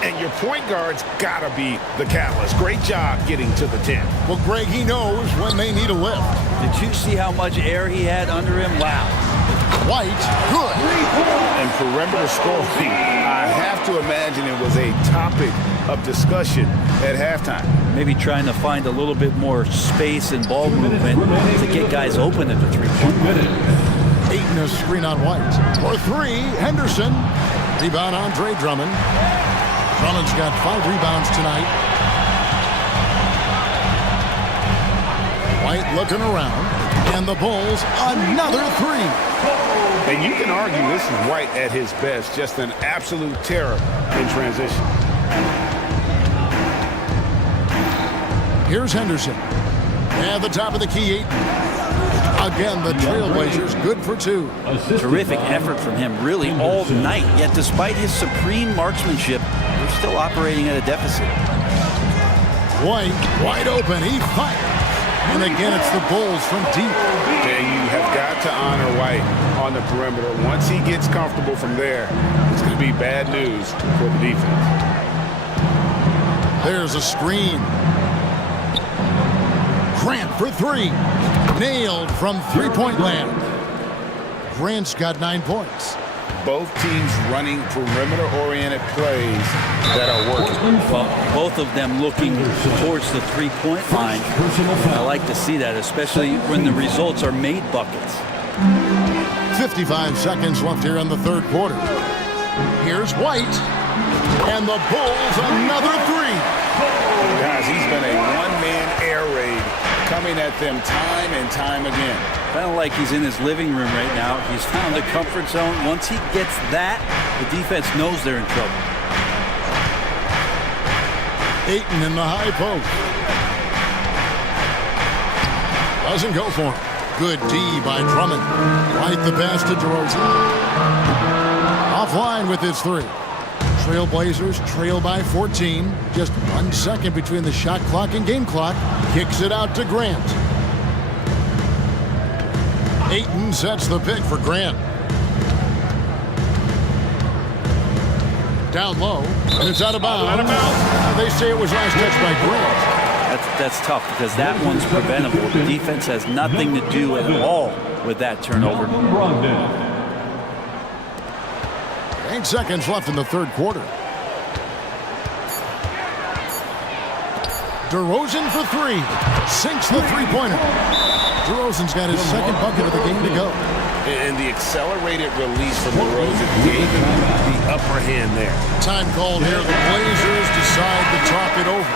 And your point guard's got to be the catalyst. Great job getting to the 10. Well, Greg, he knows when they need a lift. Did you see how much air he had under him? Wow. White, good. And perimeter scoring, I have to imagine it was a topic of discussion at halftime. Maybe trying to find a little bit more space and ball movement to get guys open at the three-point. Ayton a screen on White. For three, Henderson. Rebound, Andre Drummond. Drummond's got 5 rebounds tonight. White looking around. And the Bulls, another three. And you can argue this is White at his best. Just an absolute terror in transition. Here's Henderson. At the top of the key, Ayton. Again, the Trailblazers good for 2. Terrific effort from him, really, all night. Yet despite his supreme marksmanship, they're still operating at a deficit. White, wide open, he fires. And again, it's the Bulls from deep. And you have got to honor White on the perimeter. Once he gets comfortable from there, it's going to be bad news for the defense. There's a screen. Grant for 3. Nailed from three-point land. Grant's got 9 points. Both teams running perimeter-oriented plays that are working. Well, both of them looking towards the three-point line. I like to see that, especially when the results are made buckets. 55 seconds left here in the third quarter. Here's White. And the Bulls another 3. Guys, he's been a one-man air raid coming at them time and time again. Kind of like he's in his living room right now. He's found a comfort zone. Once he gets that, the defense knows they're in trouble. Ayton in the high post. Doesn't go for him. Good D by Drummond. Right the pass to DeRozan. Offline with his 3. Trailblazers trail by 14. Just 1 second between the shot clock and game clock. Kicks it out to Grant. Ayton sets the pick for Grant. Down low, and it's out of bounds. They say it was last touched by Grant. That's tough because that one's preventable. The defense has nothing to do at all with that turnover. 8 seconds left in the third quarter. DeRozan for 3. Sinks the three-pointer. DeRozan's got his second bucket of the game to go. And the accelerated release from DeRozan gave him the upper hand there. Time called here. The Blazers decide to talk it over.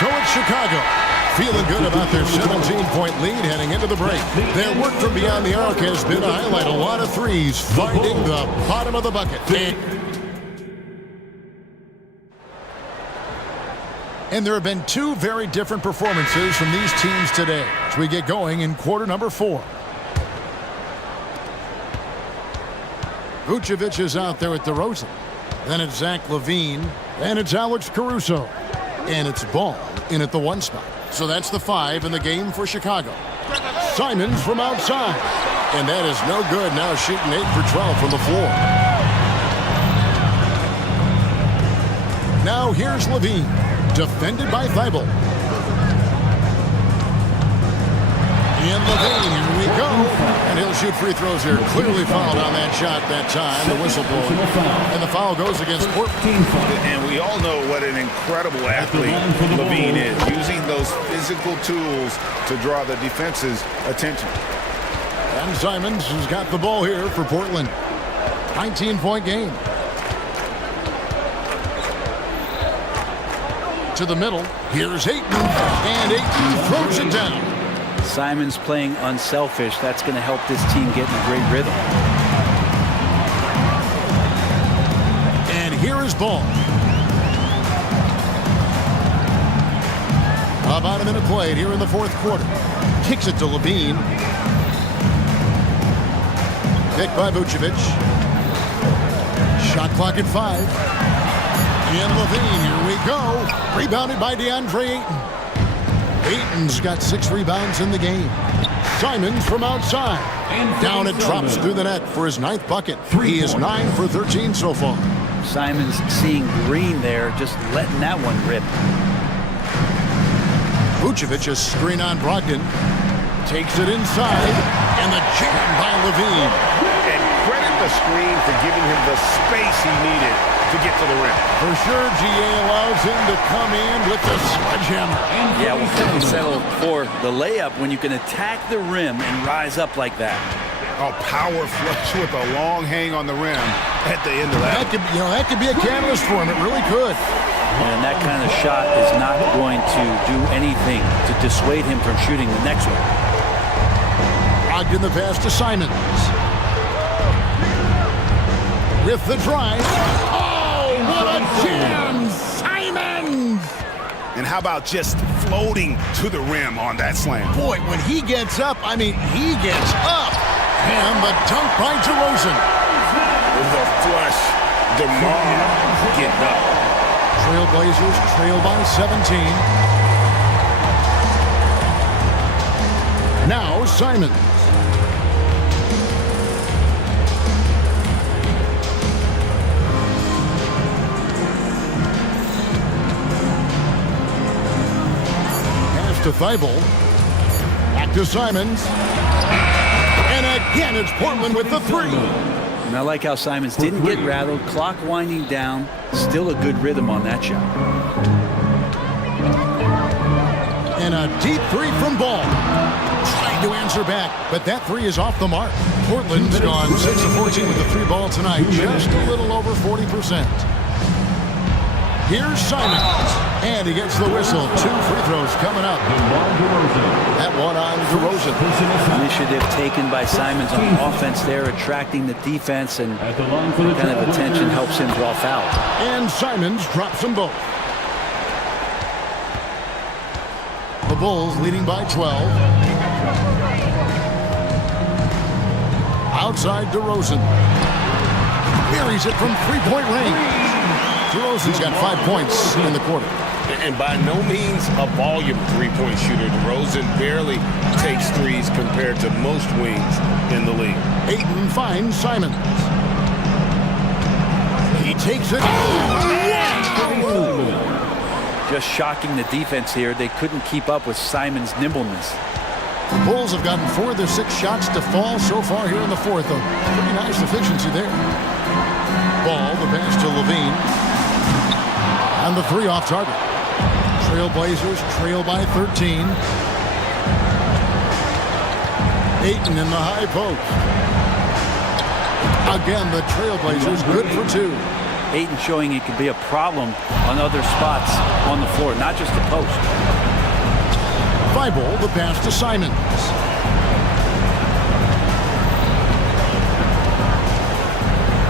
So it's Chicago, feeling good about their 17-point lead heading into the break. Their work from beyond the arc has been to highlight a lot of threes, finding the bottom of the bucket. And there have been two very different performances from these teams today as we get going in quarter number 4. Vucevic is out there with DeRozan. Then it's Zach LaVine. And it's Alex Caruso. And it's Ball in at the 1 spot. So that's the 5 in the game for Chicago. Simons from outside. And that is no good. Now shooting 8 for 12 from the floor. Now here's LaVine. Defended by Thibault. And LaVine, here we go. And he'll shoot free throws here. Clearly fouled on that shot that time. The whistle blowing. And the foul goes against Portland. And we all know what an incredible athlete LaVine is, using those physical tools to draw the defense's attention. And Simons has got the ball here for Portland. 19-point game. To the middle. Here's Ayton. And Ayton throws it down. Simons playing unselfish. That's going to help this team get in a great rhythm. And here is Ball. About a minute played here in the 4th quarter. Kicks it to LaVine. Picked by Vucevic. Shot clock at 5. And LaVine, here we go. Rebounded by DeAndre Ayton. Ayton's got 6 rebounds in the game. Simons from outside. Down it drops through the net for his 9th bucket. He is 9 for 13 so far. Simons seeing green there, just letting that one rip. Vucevic is screen on Brogdon. Takes it inside. And the jam by LaVine. And credit the screen for giving him the space he needed to get to the rim. For sure, GA allows him to come in with the sledgehammer. Yeah, we couldn't settle for the layup when you can attack the rim and rise up like that. A power flush with a long hang on the rim at the end of that. That could be a catalyst for him. It really could. And that kind of shot is not going to do anything to dissuade him from shooting the next one. Brogdon the pass to Simons. With the drive. What a jam! Simons! And how about just floating to the rim on that slam? Boy, when he gets up, he gets up. And the dunk by DeRozan. The flush. DeMar getting up. Trailblazers trail by 17. Now Simons. To Thibault. Back to Simons. And again, it's Portland with the 3. And I like how Simons didn't get rattled. Clock winding down. Still a good rhythm on that shot. And a deep 3 from Ball. Trying to answer back, but that 3 is off the mark. Portland's gone 6 of 14 with the 3 ball tonight. Just a little over 40%. Here's Simons. And he gets the whistle. 2 free throws coming up. That one on DeRozan. Initiative taken by Simons on offense there, attracting the defense, and that kind of attention helps him draw fouls. And Simons drops them both. The Bulls leading by 12. Outside DeRozan. Buries it from 3-point range. DeRozan's got 5 points in the quarter. And by no means a volume 3-point shooter. DeRozan barely takes threes compared to most wings in the league. Ayton finds Simons. He takes it. Just shocking the defense here. They couldn't keep up with Simons' nimbleness. The Bulls have gotten 4 of their 6 shots to fall so far here in the 4th. Pretty nice efficiency there. Ball, the pass to LaVine. And the 3 off target. Trailblazers trail by 13. Ayton in the high post. Again, the Trailblazers good for 2. Ayton showing he can be a problem on other spots on the floor, not just the post. Thibault, the pass to Simons.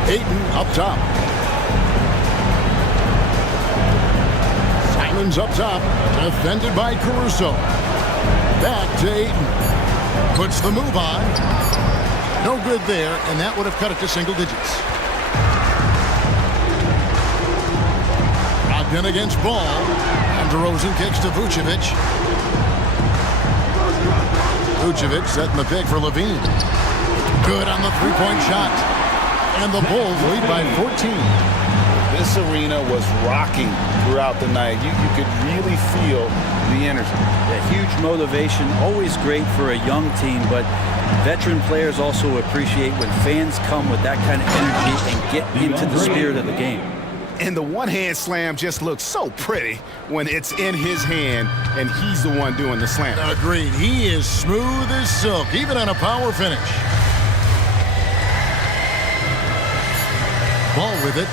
Ayton up top. Simons up top, defended by Caruso. Back to Ayton. Puts the move on. No good there, and that would have cut it to single digits. Brogdon against Ball. And DeRozan kicks to Vucevic. Vucevic setting the pick for Levine. Good on the three-point shot. And the Bulls lead by 14. This arena was rocking throughout the night. You could really feel the energy. Yeah, huge motivation, always great for a young team, but veteran players also appreciate when fans come with that kind of energy and get into the spirit of the game. And the one-hand slam just looks so pretty when it's in his hand and he's the one doing the slam. Agreed. He is smooth as silk, even on a power finish. Ball with it.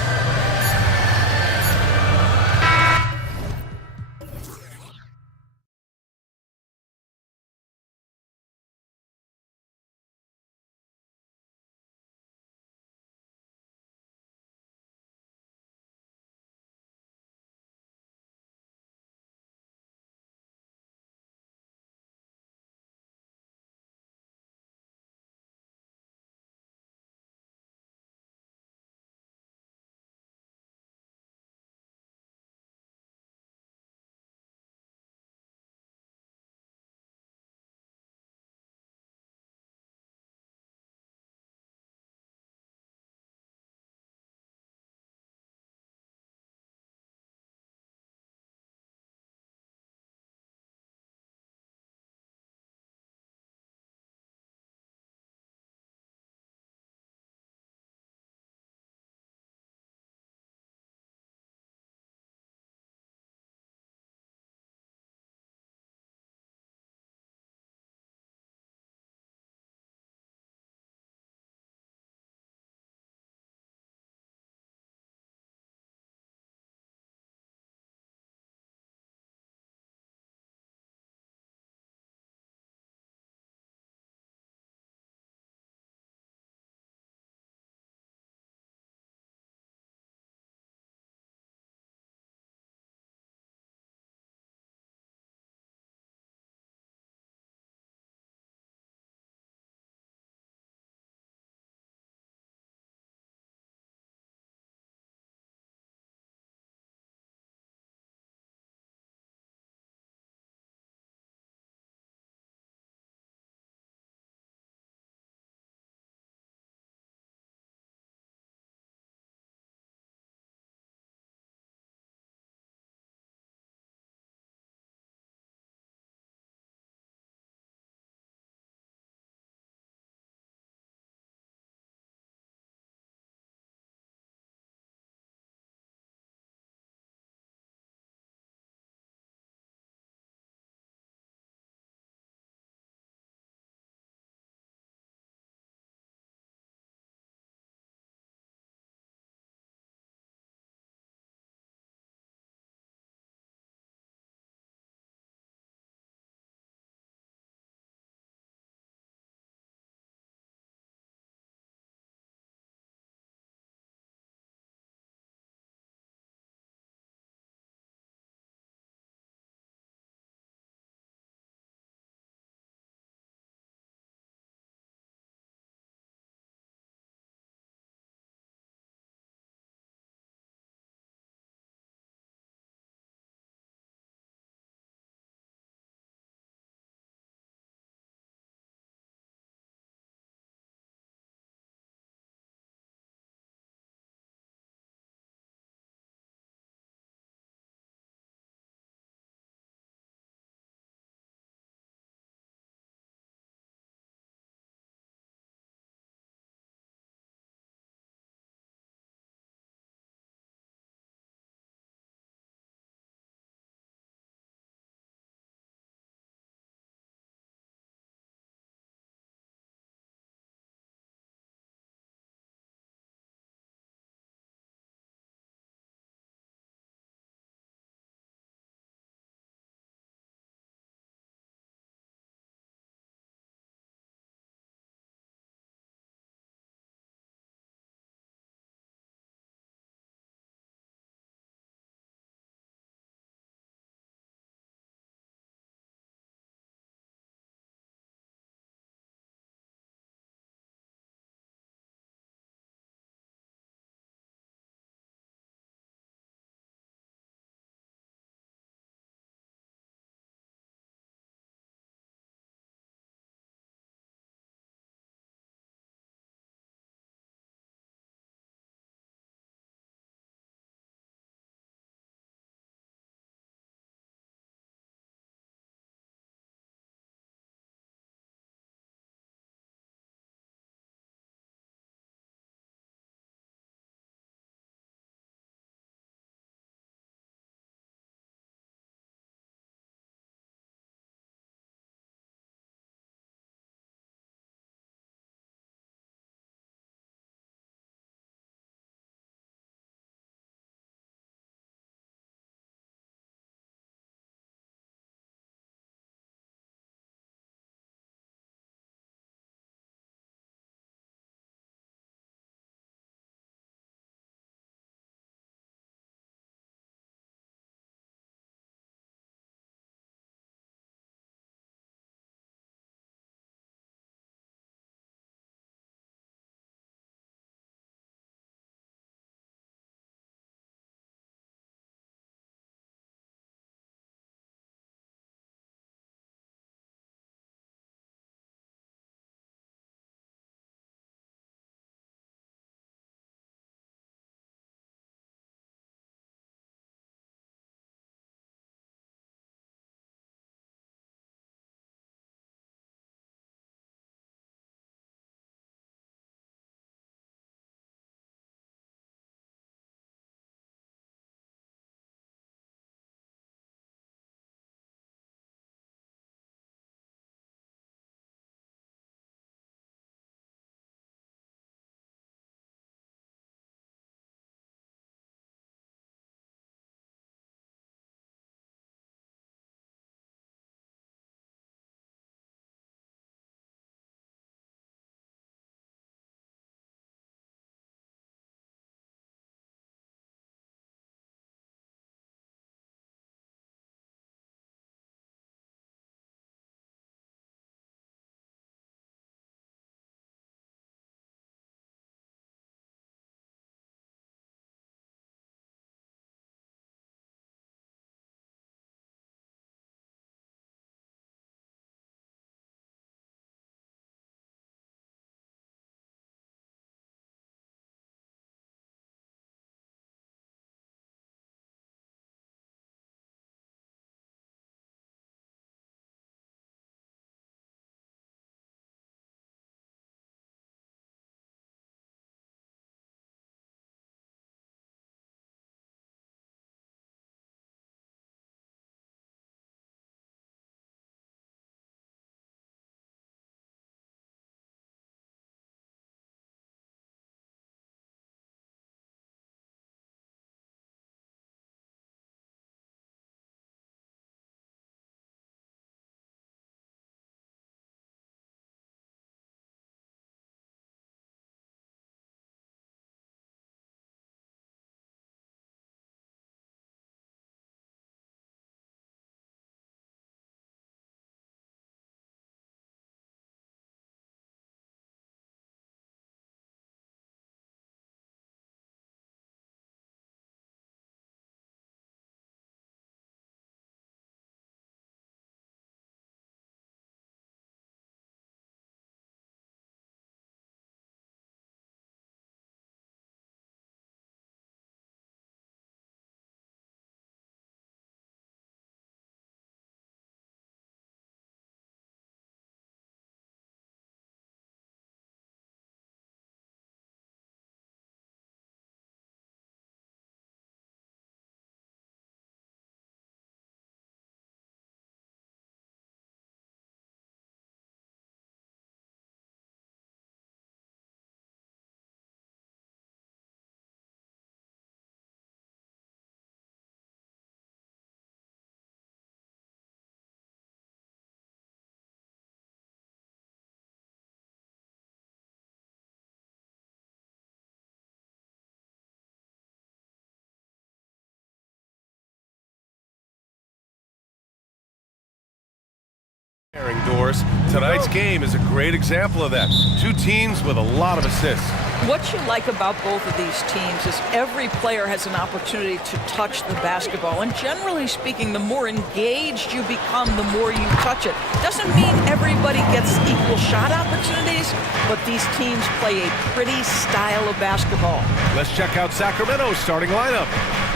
Doors. Tonight's game is a great example of that. Two teams with a lot of assists. What you like about both of these teams is every player has an opportunity to touch the basketball. And generally speaking, the more engaged you become, the more you touch it. Doesn't mean everybody gets equal shot opportunities, but these teams play a pretty style of basketball. Let's check out Sacramento's starting lineup.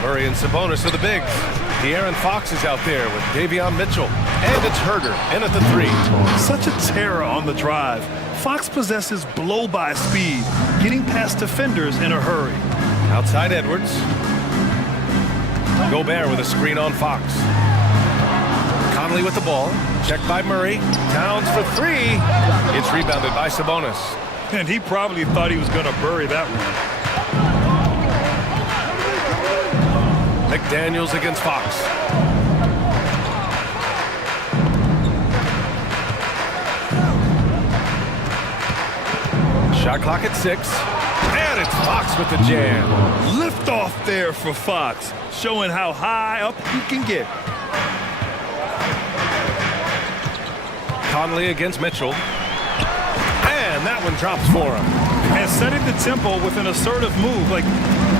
Murray and Sabonis are the bigs. De'Aaron Fox is out there with Davion Mitchell. And it's Herder in at the three. Such a terror on the drive. Fox possesses blow-by speed, getting past defenders in a hurry. Outside Edwards. Gobert with a screen on Fox. Conley with the ball. Checked by Murray. Towns for three. It's rebounded by Sabonis. And he probably thought he was going to bury that one. McDaniels against Fox. Shot clock at 6. And it's Fox with the jam. Lift off there for Fox, showing how high up he can get. Conley against Mitchell. And that one drops for him. And setting the tempo with an assertive move. Like,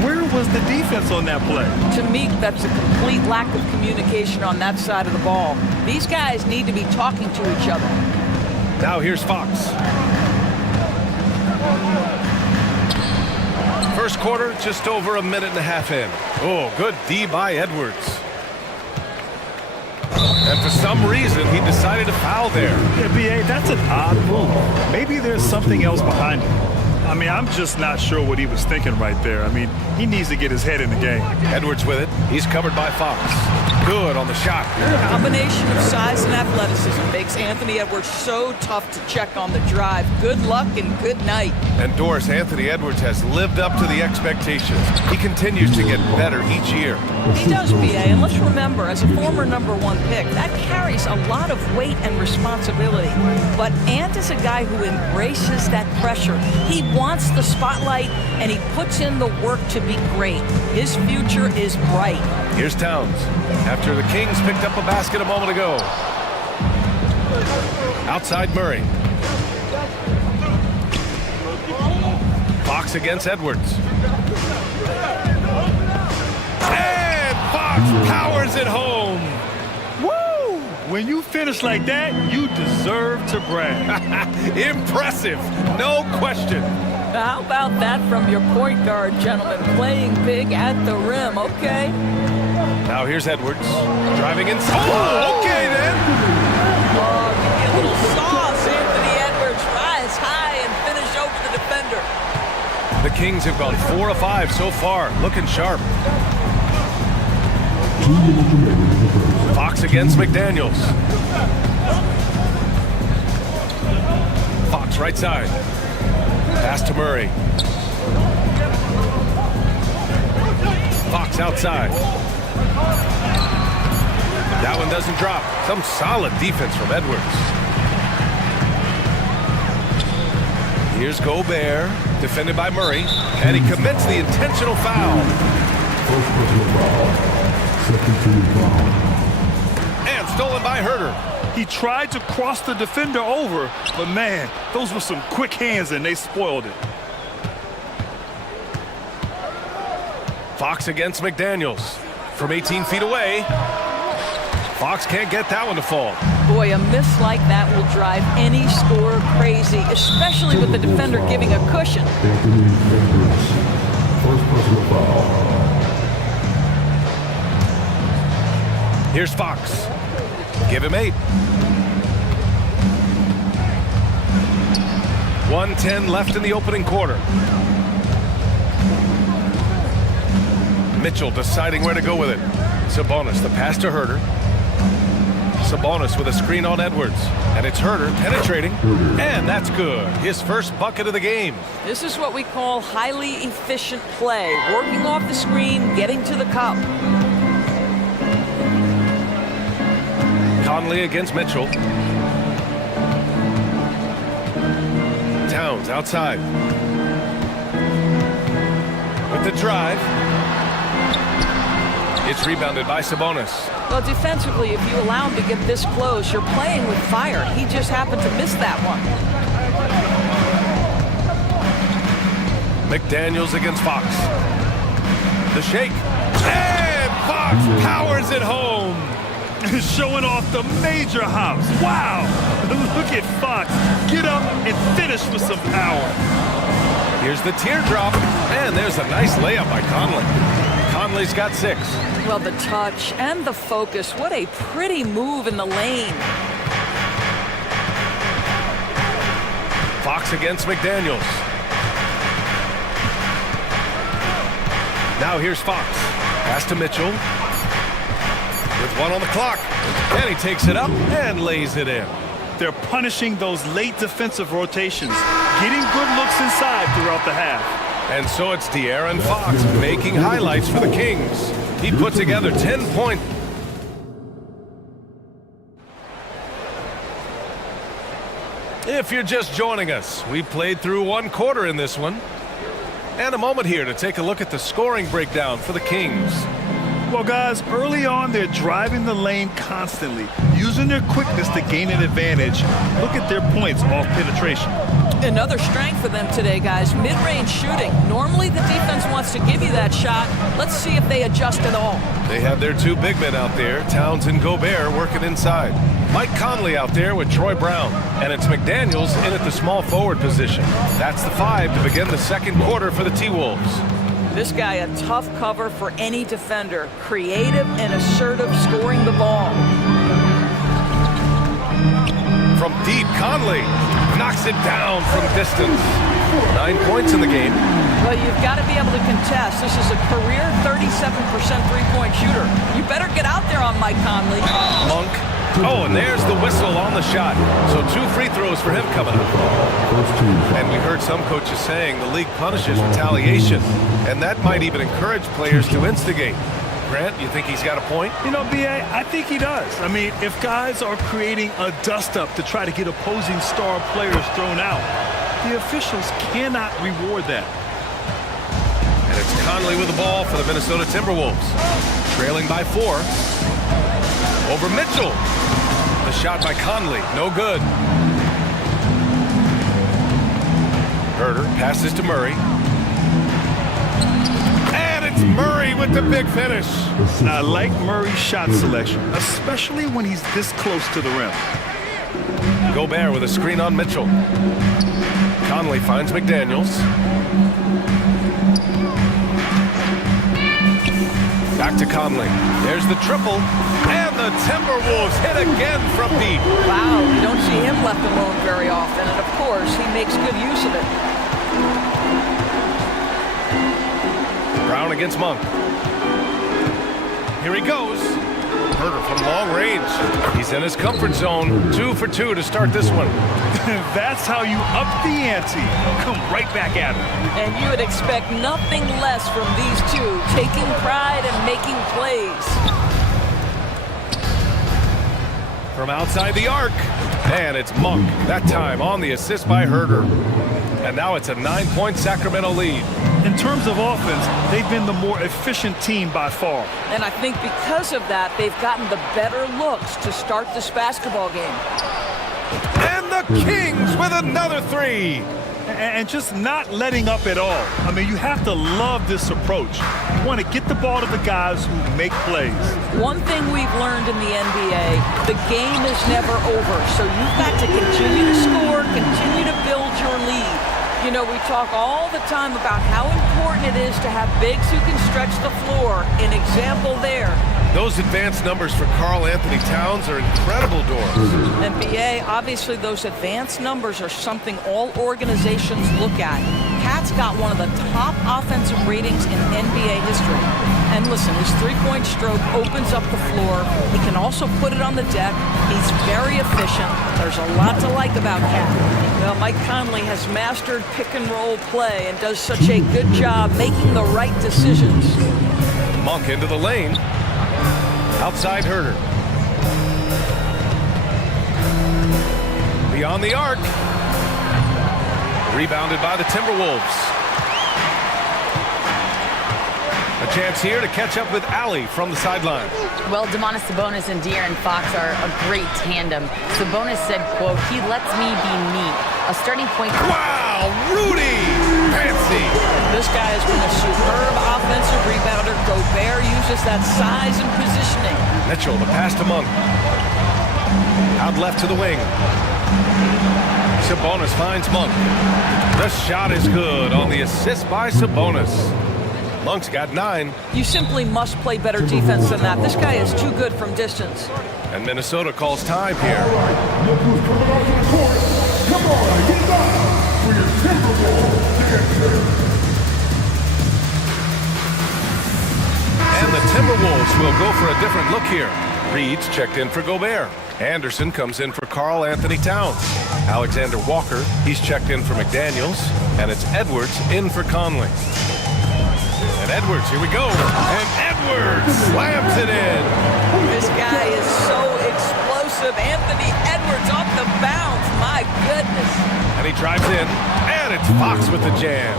where was the defense on that play? To me, that's a complete lack of communication on that side of the ball. These guys need to be talking to each other. Now here's Fox. First quarter, just over a minute and a half in. Oh, good D by Edwards. And for some reason, he decided to foul there. Yeah, B.A., that's an odd move. Maybe there's something else behind it. I mean, I'm just not sure what he was thinking right there. I mean, he needs to get his head in the game. Edwards with it. He's covered by Fox. Good on the shot. The combination of size and athleticism makes Anthony Edwards so tough to check on the drive. Good luck and good night. And Doris, Anthony Edwards has lived up to the expectations. He continues to get better each year. He does, B.A., and let's remember, as a former #1 pick, that carries a lot of weight and responsibility. But Ant is a guy who embraces that pressure. He wants the spotlight, and he puts in the work to be great. His future is bright. Here's Towns. After the Kings picked up a basket a moment ago. Outside Murray. Fox against Edwards. And Fox powers it home. Woo! When you finish like that, you deserve to brag. Impressive, no question. How about that from your point guard, gentlemen? Playing big at the rim, okay? Now here's Edwards. Driving inside. Oh, okay then. Oh, give me a little sauce, Anthony Edwards. Rise high and finish over the defender. The Kings have gone 4 of 5 so far. Looking sharp. Fox against McDaniels. Fox right side. Pass to Murray. Fox outside. That one doesn't drop. Some solid defense from Edwards. Here's Gobert, defended by Murray, and he commits the intentional foul. And stolen by Herder. He tried to cross the defender over, but man, those were some quick hands and they spoiled it. Fox against McDaniels. From 18 feet away. Fox can't get that one to fall. Boy, a miss like that will drive any scorer crazy, especially with the defender giving a cushion. Here's Fox. Give him 8. 1:10 left in the opening quarter. Mitchell deciding where to go with it. Sabonis, the pass to Herder. Sabonis with a screen on Edwards. And it's Herder penetrating. And that's good. His first bucket of the game. This is what we call highly efficient play. Working off the screen, getting to the cup. Conley against Mitchell. Towns outside. With the drive. It's rebounded by Sabonis. Well, defensively, if you allow him to get this close, you're playing with fire. He just happened to miss that one. McDaniels against Fox. The shake. And Fox powers it home. Showing off the major hops. Wow. Look at Fox. Get up and finish with some power. Here's the teardrop. And there's a nice layup by Conley. Conley's got 6. Well, the touch and the focus. What a pretty move in the lane. Fox against McDaniels. Now here's Fox. Pass to Mitchell. With 1 on the clock. And he takes it up and lays it in. They're punishing those late defensive rotations, getting good looks inside throughout the half. And so it's De'Aaron Fox making highlights for the Kings. He put together 10 points. If you're just joining us, we played through 1 quarter in this one. And a moment here to take a look at the scoring breakdown for the Kings. Well, guys, early on, they're driving the lane constantly, using their quickness to gain an advantage. Look at their points off penetration. Another strength for them today, guys, mid-range shooting. Normally the defense wants to give you that shot. Let's see if they adjust at all. They have their 2 big men out there, Towns and Gobert, working inside. Mike Conley out there with Troy Brown. And it's McDaniels in at the small forward position. That's the 5 to begin the second quarter for the T-Wolves. This guy, a tough cover for any defender. Creative and assertive scoring the ball. From deep, Conley knocks it down from distance. 9 points in the game. Well, you've got to be able to contest. This is a career 37% three-point shooter. You better get out there on Mike Conley. Monk. Oh, and there's the whistle on the shot. So 2 free throws for him coming up. And we heard some coaches saying the league punishes retaliation. And that might even encourage players to instigate. Grant, you think he's got a point? You know, B.A., I think he does. I mean, if guys are creating a dust-up to try to get opposing star players thrown out, the officials cannot reward that. And it's Conley with the ball for the Minnesota Timberwolves. Trailing by 4. Over Mitchell. The shot by Conley. No good. Herter passes to Murray. And it's Murray with the big finish. I like Murray's shot selection, especially when he's this close to the rim. Gobert with a screen on Mitchell. Conley finds McDaniels. Back to Conley. There's the triple. And the Timberwolves hit again from deep. Wow, you don't see him left alone very often. And, of course, he makes good use of it. Brown against Monk. Here he goes. Herter from long range. He's in his comfort zone. 2 for 2 to start this one. That's how you up the ante. Come right back at him. And you would expect nothing less from these two, taking pride and making plays. From outside the arc. And it's Monk, that time on the assist by Herter. And now it's a 9-point Sacramento lead. In terms of offense, they've been the more efficient team by far. And I think because of that, they've gotten the better looks to start this basketball game. And the Kings with another 3. And just not letting up at all. I mean, you have to love this approach. You want to get the ball to the guys who make plays. One thing we've learned in the NBA, the game is never over. So you've got to continue to score, continue to build your lead. You know, we talk all the time about how important it is to have bigs who can stretch the floor. An example there. Those advanced numbers for Karl Anthony Towns are incredible, Doris. NBA, obviously those advanced numbers are something all organizations look at. Cat's got one of the top offensive ratings in NBA history. And listen, his three-point stroke opens up the floor. He can also put it on the deck. He's very efficient. There's a lot to like about Cat. Well, Mike Conley has mastered pick-and-roll play and does such a good job making the right decisions. Monk into the lane. Outside Herter. Beyond the arc. Rebounded by the Timberwolves. A chance here to catch up with Ali from the sideline. Well, Domantas Sabonis and De'Aaron Fox are a great tandem. Sabonis said, quote, "He lets me be me." A starting point. Wow, Rudy! Fancy! This guy has been a superb offensive rebounder. Gobert uses that size and positioning. Mitchell, the pass to Monk. Out left to the wing. Sabonis finds Monk. The shot is good on the assist by Sabonis. Monk's got 9. You simply must play better defense than that. This guy is too good from distance. And Minnesota calls time here. Come on, get back for your Timberwolves. And the Timberwolves will go for a different look here. Reed's checked in for Gobert. Anderson comes in for Karl Anthony Towns. Alexander Walker, he's checked in for McDaniels. And it's Edwards in for Conley. And Edwards, here we go. And Edwards slams it in. This guy is so explosive. Anthony Edwards off the bounce. My goodness. And he drives in. And it's Fox with the jam.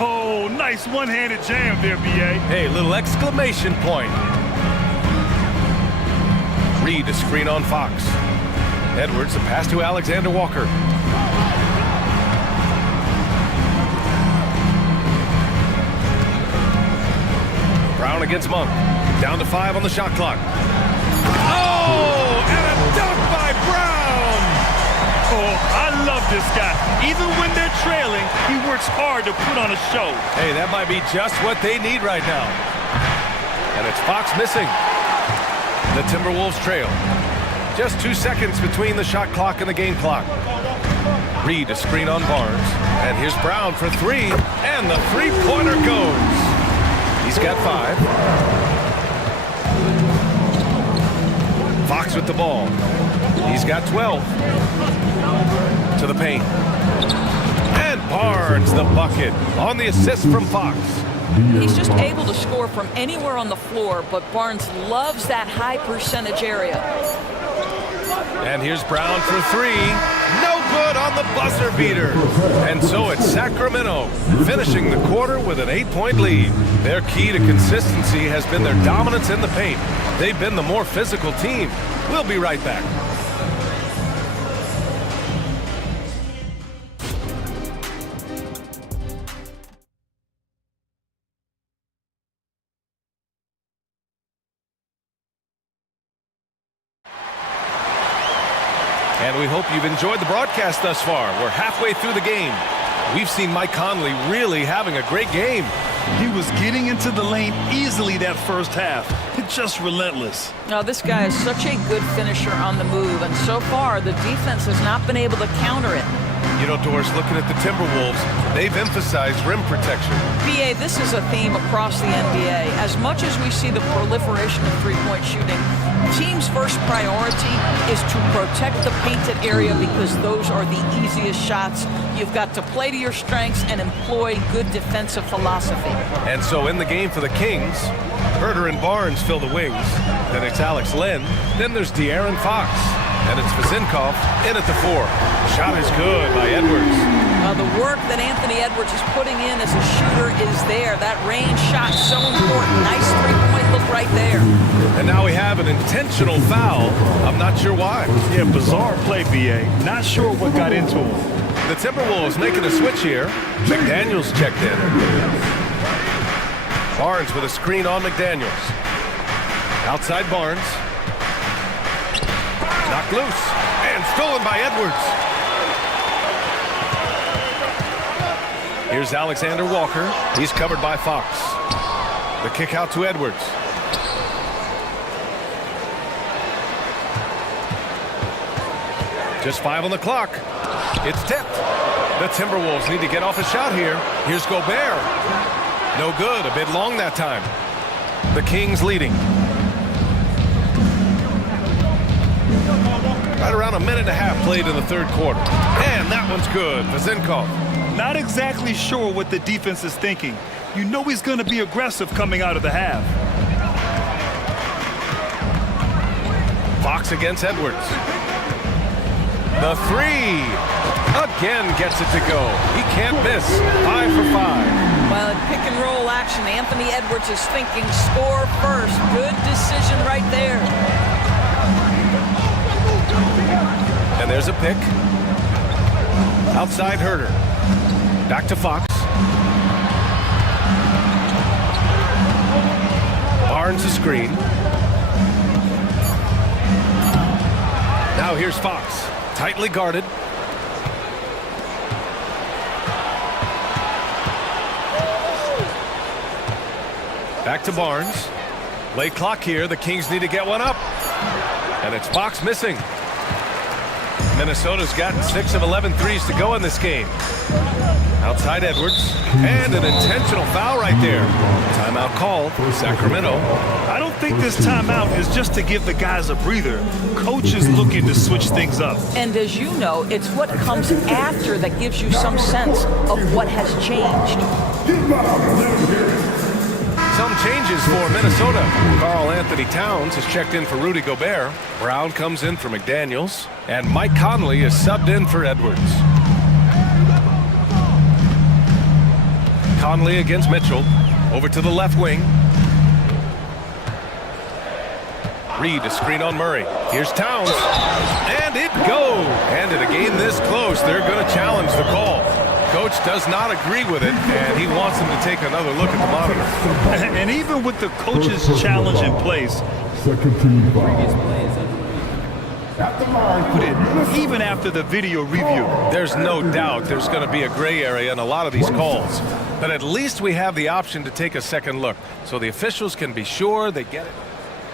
Oh, nice one-handed jam there, B.A. Hey, little exclamation point. Reed to screen on Fox. Edwards, the pass to Alexander Walker. Brown against Monk. Down to 5 on the shot clock. Oh, and a dunk by Brown! Oh, I love this guy. Even when they're trailing, he works hard to put on a show. Hey, that might be just what they need right now. And it's Fox missing. The Timberwolves trail. Just 2 seconds between the shot clock and the game clock. Reed to screen on Barnes. And here's Brown for 3. And the three-pointer goes. He's got 5. Fox with the ball. He's got 12. To the paint. And Barnes the bucket on the assist from Fox. He's just able to score from anywhere on the floor, but Barnes loves that high percentage area. And here's Brown for 3. No good on the buzzer beater. And so it's Sacramento finishing the quarter with an 8-point lead. Their key to consistency has been their dominance in the paint. They've been the more physical team. We'll be right back. And we hope you've enjoyed the broadcast thus far. We're halfway through the game. We've seen Mike Conley really having a great game. He was getting into the lane easily that first half. Just relentless. Now, this guy is such a good finisher on the move, and so far the defense has not been able to counter it. You know, Doris, looking at the Timberwolves, they've emphasized rim protection. BA, this is a theme across the NBA. As much as we see the proliferation of three-point shooting, team's first priority is to protect the painted area because those are the easiest shots. You've got to play to your strengths and employ good defensive philosophy. And so in the game for the Kings, Herter and Barnes fill the wings. Then it's Alex Len. Then there's De'Aaron Fox. And it's Vezinkov in at the 4. Shot is good by Edwards. The work that Anthony Edwards is putting in as a shooter is there. That range shot so important. Nice three-point look right there. And now we have an intentional foul. I'm not sure why. Yeah, bizarre play, B.A. Not sure what got into him. The Timberwolves making a switch here. McDaniels checked in. Barnes with a screen on McDaniels. Outside Barnes. Knocked loose and stolen by Edwards. Here's Alexander Walker. He's covered by Fox. The kick out to Edwards. Just 5 on the clock. It's tipped. The Timberwolves need to get off a shot here. Here's Gobert. No good. A bit long that time. The Kings leading. Right around a minute and a half played in the third quarter. And that one's good. Vezinkov. Not exactly sure what the defense is thinking. You know he's going to be aggressive coming out of the half. Fox against Edwards. The 3. Again gets it to go. He can't miss. 5 for 5. Well, in pick and roll action. Anthony Edwards is thinking score first. Good decision right there. And there's a pick. Outside Herder. Back to Fox. Barnes a screen. Now here's Fox. Tightly guarded. Back to Barnes. Late clock here. The Kings need to get one up. And it's Fox missing. Minnesota's gotten 6 of 11 threes to go in this game. Outside Edwards. And an intentional foul right there. Timeout called for Sacramento. I don't think this timeout is just to give the guys a breather. Coach is looking to switch things up. And as you know, it's what comes after that gives you some sense of what has changed. Some changes for Minnesota. Karl Anthony Towns has checked in for Rudy Gobert. Brown comes in for McDaniels. And Mike Conley is subbed in for Edwards. Conley against Mitchell. Over to the left wing. Reed, a screen on Murray. Here's Towns. And it goes. And in a game this close, they're going to challenge the call. Coach does not agree with it, and he wants him to take another look at the monitor. And even with the coach's challenge in place, even after the video review, there's no doubt there's going to be a gray area in a lot of these calls. But at least we have the option to take a second look, so the officials can be sure they get it.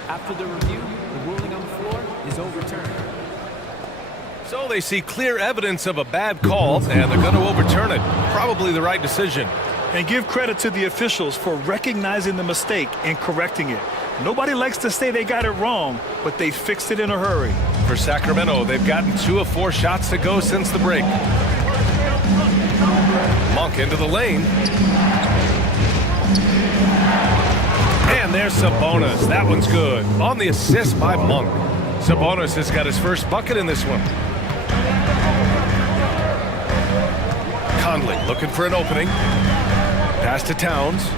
After the review, the ruling on the floor is overturned. So they see clear evidence of a bad call, and they're going to overturn it. Probably the right decision. And give credit to the officials for recognizing the mistake and correcting it. Nobody likes to say they got it wrong, but they fixed it in a hurry. For Sacramento, they've gotten 2 of 4 shots to go since the break. Monk into the lane. And there's Sabonis. That one's good. On the assist by Monk. Sabonis has got his first bucket in this one. Conley looking for an opening. Pass to Towns.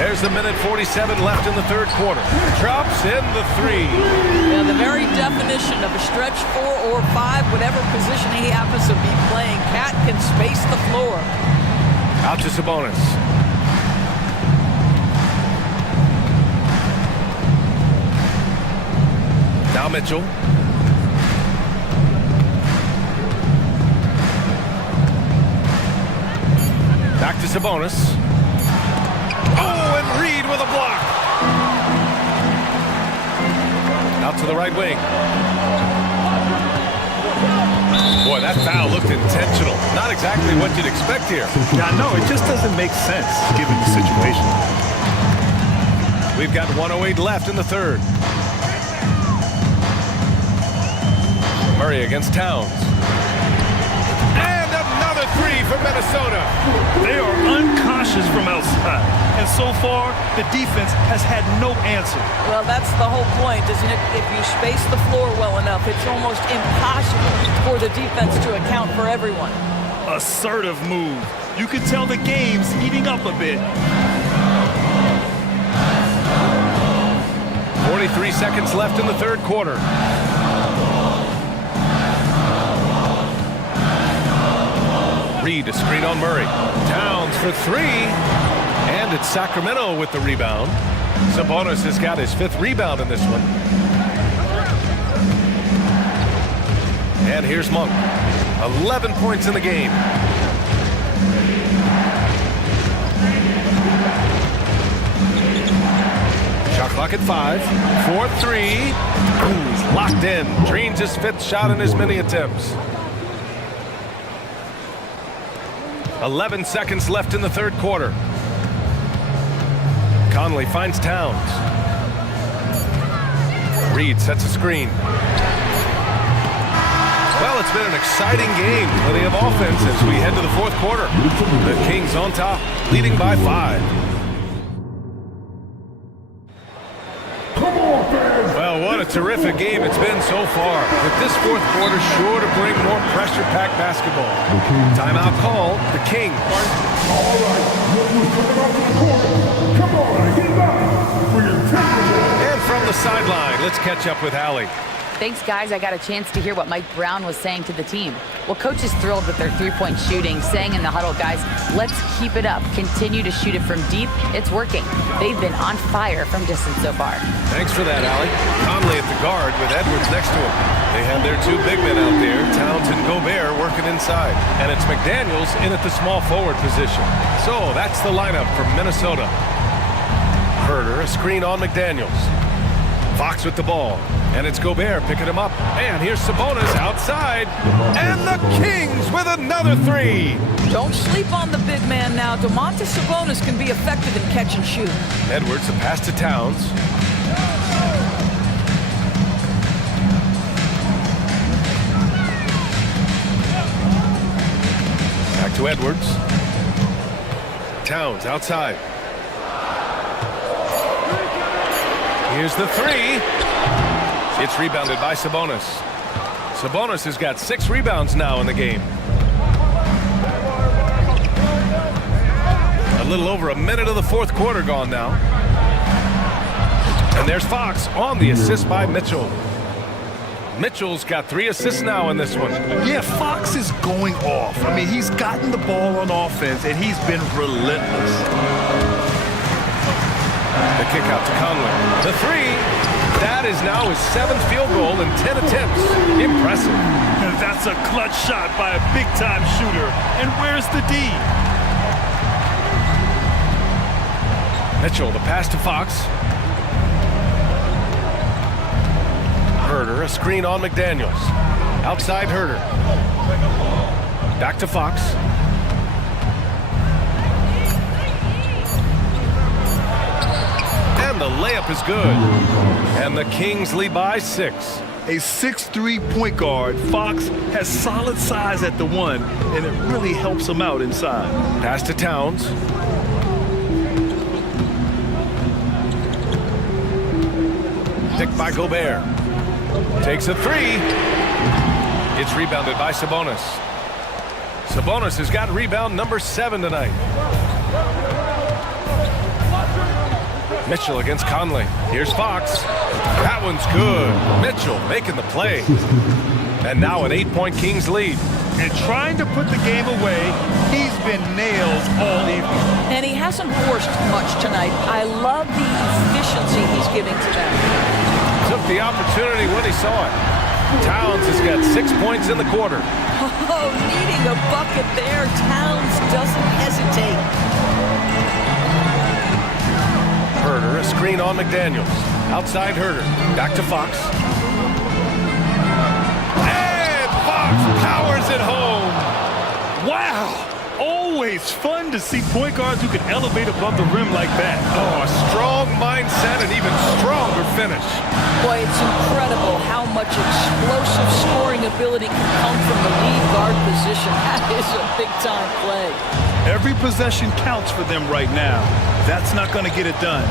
There's a minute 47 left in the third quarter. Drops in the 3. Yeah, the very definition of a stretch 4 or 5, whatever position he happens to be playing, Cat can space the floor. Out to Sabonis. Now Mitchell. Back to Sabonis. Oh, and Reed with a block. Out to the right wing. Boy, that foul looked intentional. Not exactly what you'd expect here. Yeah, no, it just doesn't make sense given the situation. We've got 1:08 left in the third. Murray against Towns. And another 3 for Minnesota. They are uncautious from outside. And so far, the defense has had no answer. Well, that's the whole point, isn't it? If you space the floor well enough, it's almost impossible for the defense to account for everyone. Assertive move. You can tell the game's heating up a bit. 43 seconds left in the third quarter. Reed, a screen on Murray. Towns for 3. And it's Sacramento with the rebound. Sabonis has got his 5th rebound in this one. And here's Monk. 11 points in the game. Shot clock at 5. 4-3. Ooh, he's locked in. Drains his 5th shot in as many attempts. 11 seconds left in the third quarter. Conley finds Towns. Reed sets a screen. Well, it's been an exciting game. Plenty of offense as we head to the fourth quarter. The Kings on top, leading by 5. Well, what a a terrific game it's been so far. But this fourth quarter sure to bring more pressure-packed basketball. Timeout call, the Kings. All right, look who's coming out to the corner. Come on, get back for your temple. And from the sideline, let's catch up with Allie. Thanks, guys. I got a chance to hear what Mike Brown was saying to the team. Well, coach is thrilled with their three-point shooting, saying in the huddle, guys, let's keep it up. Continue to shoot it from deep. It's working. They've been on fire from distance so far. Thanks for that, Allie. Conley at the guard with Edwards next to him. They have their two big men out there, Towns and Gobert, working inside. And it's McDaniels in at the small forward position. So that's the lineup from Minnesota. Herter, a screen on McDaniels. Fox with the ball. And it's Gobert picking him up. And here's Sabonis outside. And the Kings with another three. Don't sleep on the big man now. Domantas Sabonis can be effective in catch and shoot. Edwards, a pass to Towns. Back to Edwards. Towns outside. Here's the three. It's rebounded by Sabonis. Sabonis has got 6 rebounds now in the game. A little over a minute of the fourth quarter gone now. And there's Fox on the assist by Mitchell. Mitchell's got 3 assists now in this one. Yeah, Fox is going off. I mean, he's gotten the ball on offense, and he's been relentless. The kick out to Conley. The three. That is now his 7th field goal in 10 attempts. Impressive. And that's a clutch shot by a big-time shooter. And where's the D? Mitchell, the pass to Fox. Herter, a screen on McDaniels. Outside Herter. Back to Fox. And the layup is good. And the Kings lead by 6. A 6'3" point guard, Fox has solid size at the one, and it really helps him out inside. Pass to Towns. Picked by Gobert. Takes a three. It's rebounded by Sabonis. Sabonis has got rebound number 7 tonight. Mitchell against Conley. Here's Fox. That one's good. Mitchell making the play. And now an 8-point Kings lead. And trying to put the game away, he's been nailed all evening. And he hasn't forced much tonight. I love the efficiency he's giving to them. Took the opportunity when he saw it. Towns has got 6 points in the quarter. Oh, needing a bucket there. Towns doesn't hesitate. Herter, a screen on McDaniels. Outside Herter. Back to Fox. And Fox powers it home. Wow! Always fun to see point guards who can elevate above the rim like that. Oh, a strong mindset and even stronger finish. Boy, it's incredible how much explosive scoring ability can come from the lead guard position. That is a big-time play. Every possession counts for them right now. That's not going to get it done.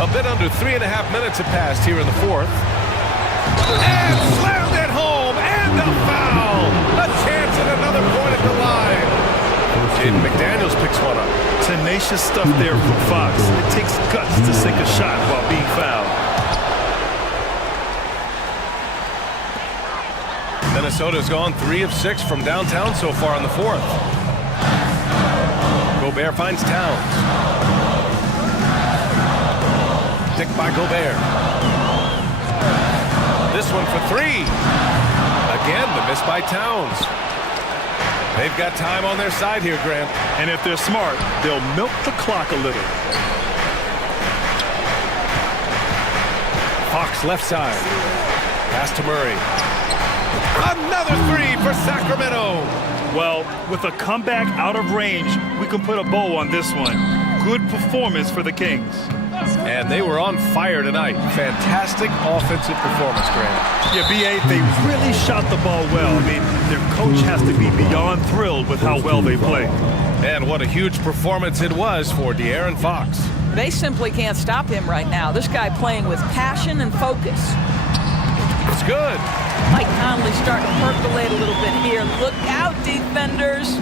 A bit under 3.5 minutes have passed here in the fourth. And slammed it home, and a foul! A chance at another point at the line. Jaden McDaniels picks one up. Tenacious stuff there from Fox. It takes guts to sink a shot while being fouled. Minnesota's gone 3 of 6 from downtown so far in the fourth. Gobert finds Towns. Picked by Gobert. This one for 3. Again, the miss by Towns. They've got time on their side here, Grant. And if they're smart, they'll milk the clock a little. Fox left side. Pass to Murray. Another 3 for Sacramento. Well, with a comeback out of range, we can put a bow on this one. Good performance for the Kings. And they were on fire tonight. Fantastic offensive performance, Grant. Yeah, B.A., they really shot the ball well. I mean, their coach has to be beyond thrilled with how well they played. And what a huge performance it was for De'Aaron Fox. They simply can't stop him right now. This guy playing with passion and focus. It's good. Mike Conley starting to percolate a little bit here. Look out, defenders.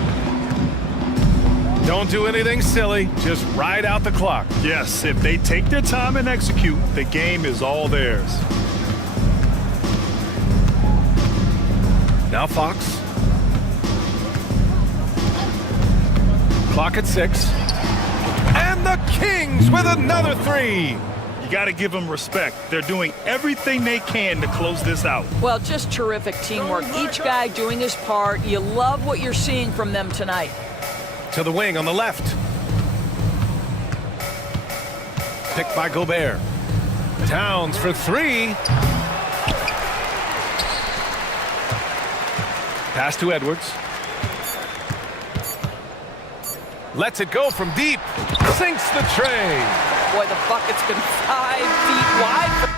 Don't do anything silly. Just ride out the clock. Yes, if they take their time and execute, the game is all theirs. Now Fox. Clock at 6. And the Kings with another 3. You got to give them respect. They're doing everything they can to close this out. Well, just terrific teamwork. Each guy doing his part. You love what you're seeing from them tonight. To the wing on the left. Picked by Gobert. Towns for 3. Pass to Edwards. Lets it go from deep. Sinks the tray. Boy, the bucket's been 5 feet wide.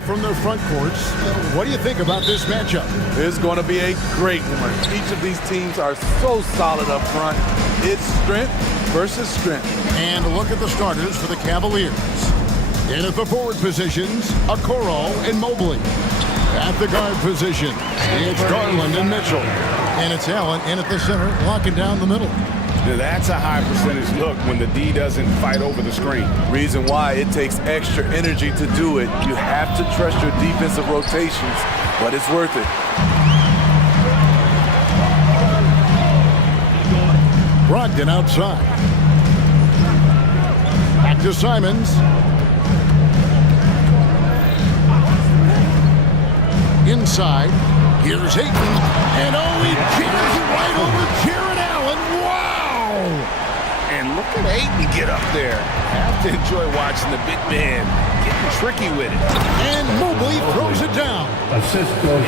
From their front courts, what do you think about this matchup? It's going to be a great one. Each of these teams are so solid up front. It's strength versus strength. And look at the starters for the Cavaliers. In at the forward positions, Okoro and Mobley. At the guard position, it's Garland and Mitchell. And it's Allen in at the center, locking down the middle. Now that's a high percentage look when the D doesn't fight over the screen. Reason why it takes extra energy to do it. You have to trust your defensive rotations, but it's worth it. Brogdon outside. Back to Simons. Inside. Here's Ayton. And oh, he jams it right over Jared Allen. Wow! And look at Ayton get up there. Have to enjoy watching the big man getting tricky with it. And Mobley throws it down.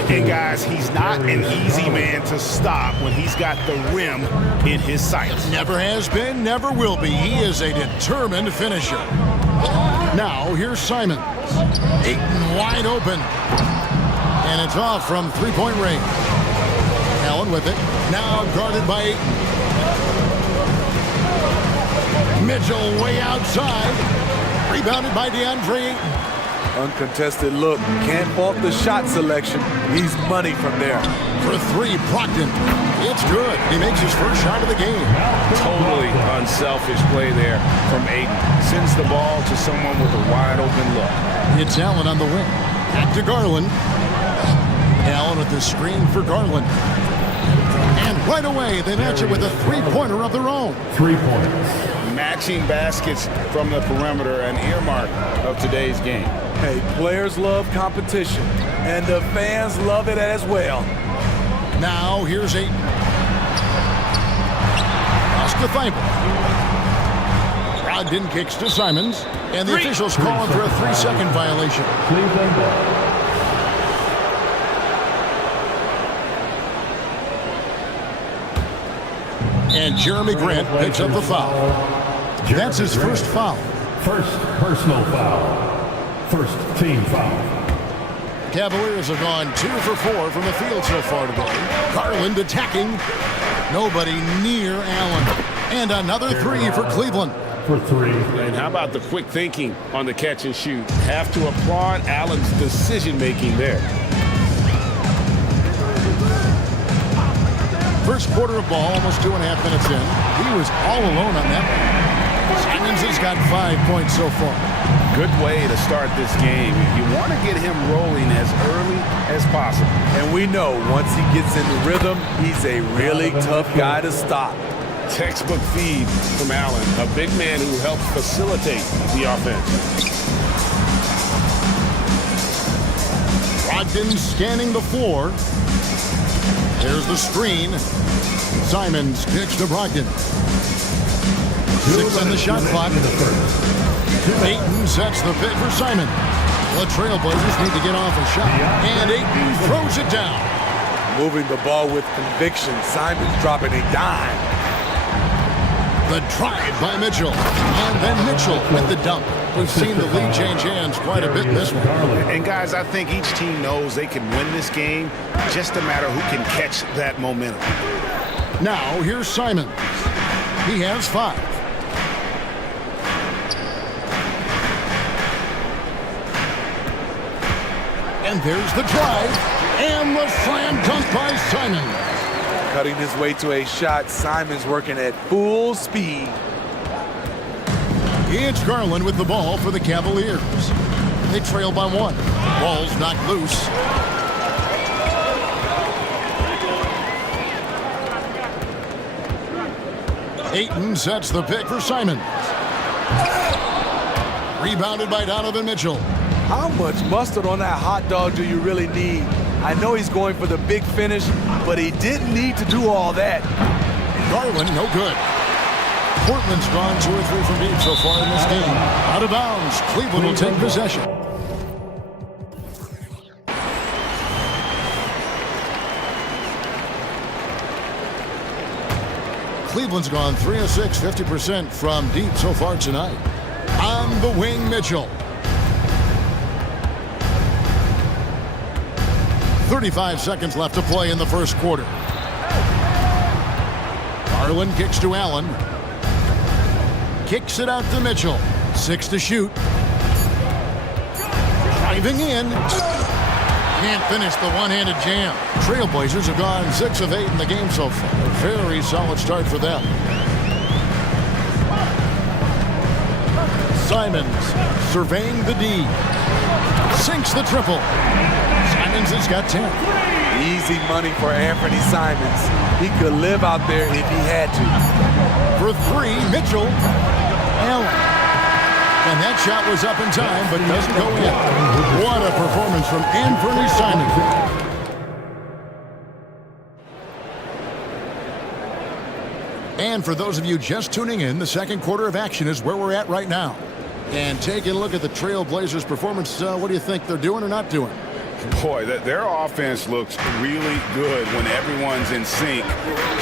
And guys, he's not an easy man to stop when he's got the rim in his sights. Never has been, never will be. He is a determined finisher. Now, here's Simons. Ayton wide open. And it's off from three-point range. Allen with it. Now guarded by Ayton. Mitchell way outside. Rebounded by DeAndre Ayton. Uncontested look. Can't fault the shot selection. He's money from there. For three, Brogdon. It's good. He makes his first shot of the game. Totally unselfish play there from Ayton. Sends the ball to someone with a wide open look. It's Allen on the wing. Back to Garland. Allen with the screen for Garland. And right away, they match it with a three-pointer of their own. 3 points. Matching baskets from the perimeter, an earmark of today's game. Hey, players love competition, and the fans love it as well. Now, here's Ayton. Pass to Thibault. Brogdon kicks to Simons. And the officials calling for a 3-second violation. Cleveland ball. And Jeremy Grant picks up the foul. That's his first foul. First personal foul. First team foul. Cavaliers have gone 2 for 4 from the field so far today. Garland attacking. Nobody near Allen. And another 3 for Cleveland. For 3. And how about the quick thinking on the catch and shoot? Have to applaud Allen's decision-making there. First quarter of ball, almost 2.5 minutes in. He was all alone on that one. Simons has got 5 points so far. Good way to start this game. You want to get him rolling as early as possible. And we know once he gets in the rhythm, he's a really tough guy to stop. Textbook feed from Allen, a big man who helps facilitate the offense. Brogdon scanning the floor. There's the screen. Simons kicks to Brogdon. 6 on the shot clock. Ayton sets the pick for Simon. The Trailblazers need to get off a shot. And Ayton throws it down. Moving the ball with conviction. Simons dropping a dime. The drive by Mitchell. And then Mitchell with the dunk. We've seen the lead change hands quite a bit in this one. And guys, I think each team knows they can win this game. Just a matter who can catch that momentum. Now, here's Simons. He has 5. And there's the drive. And the slam dunk by Simons. Cutting his way to a shot. Simons working at full speed. It's Garland with the ball for the Cavaliers. They trail by 1. Ball's knocked loose. Ayton sets the pick for Simons. Rebounded by Donovan Mitchell. How much mustard on that hot dog do you really need? I know he's going for the big finish, but he didn't need to do all that. Garland, no good. Portland's gone 2 or 3 from deep so far in this game. Out of bounds. Cleveland will take possession. Cleveland's gone 3 of 6, 50% from deep so far tonight. On the wing, Mitchell. 35 seconds left to play in the first quarter. Garland kicks to Allen. Kicks it out to Mitchell. 6 to shoot. Driving in. Can't finish the one-handed jam. Trailblazers have gone 6 of 8 in the game so far. A very solid start for them. Simons surveying the D. Sinks the triple. Simons has got 10. Easy money for Anthony Simons. He could live out there if he had to. For 3, Mitchell. Allen. And that shot was up in time, but doesn't go in. What a performance from Anthony Simons. And for those of you just tuning in, the second quarter of action is where we're at right now. And taking a look at the Trailblazers' performance, what do you think they're doing or not doing? Boy, their offense looks really good when everyone's in sync.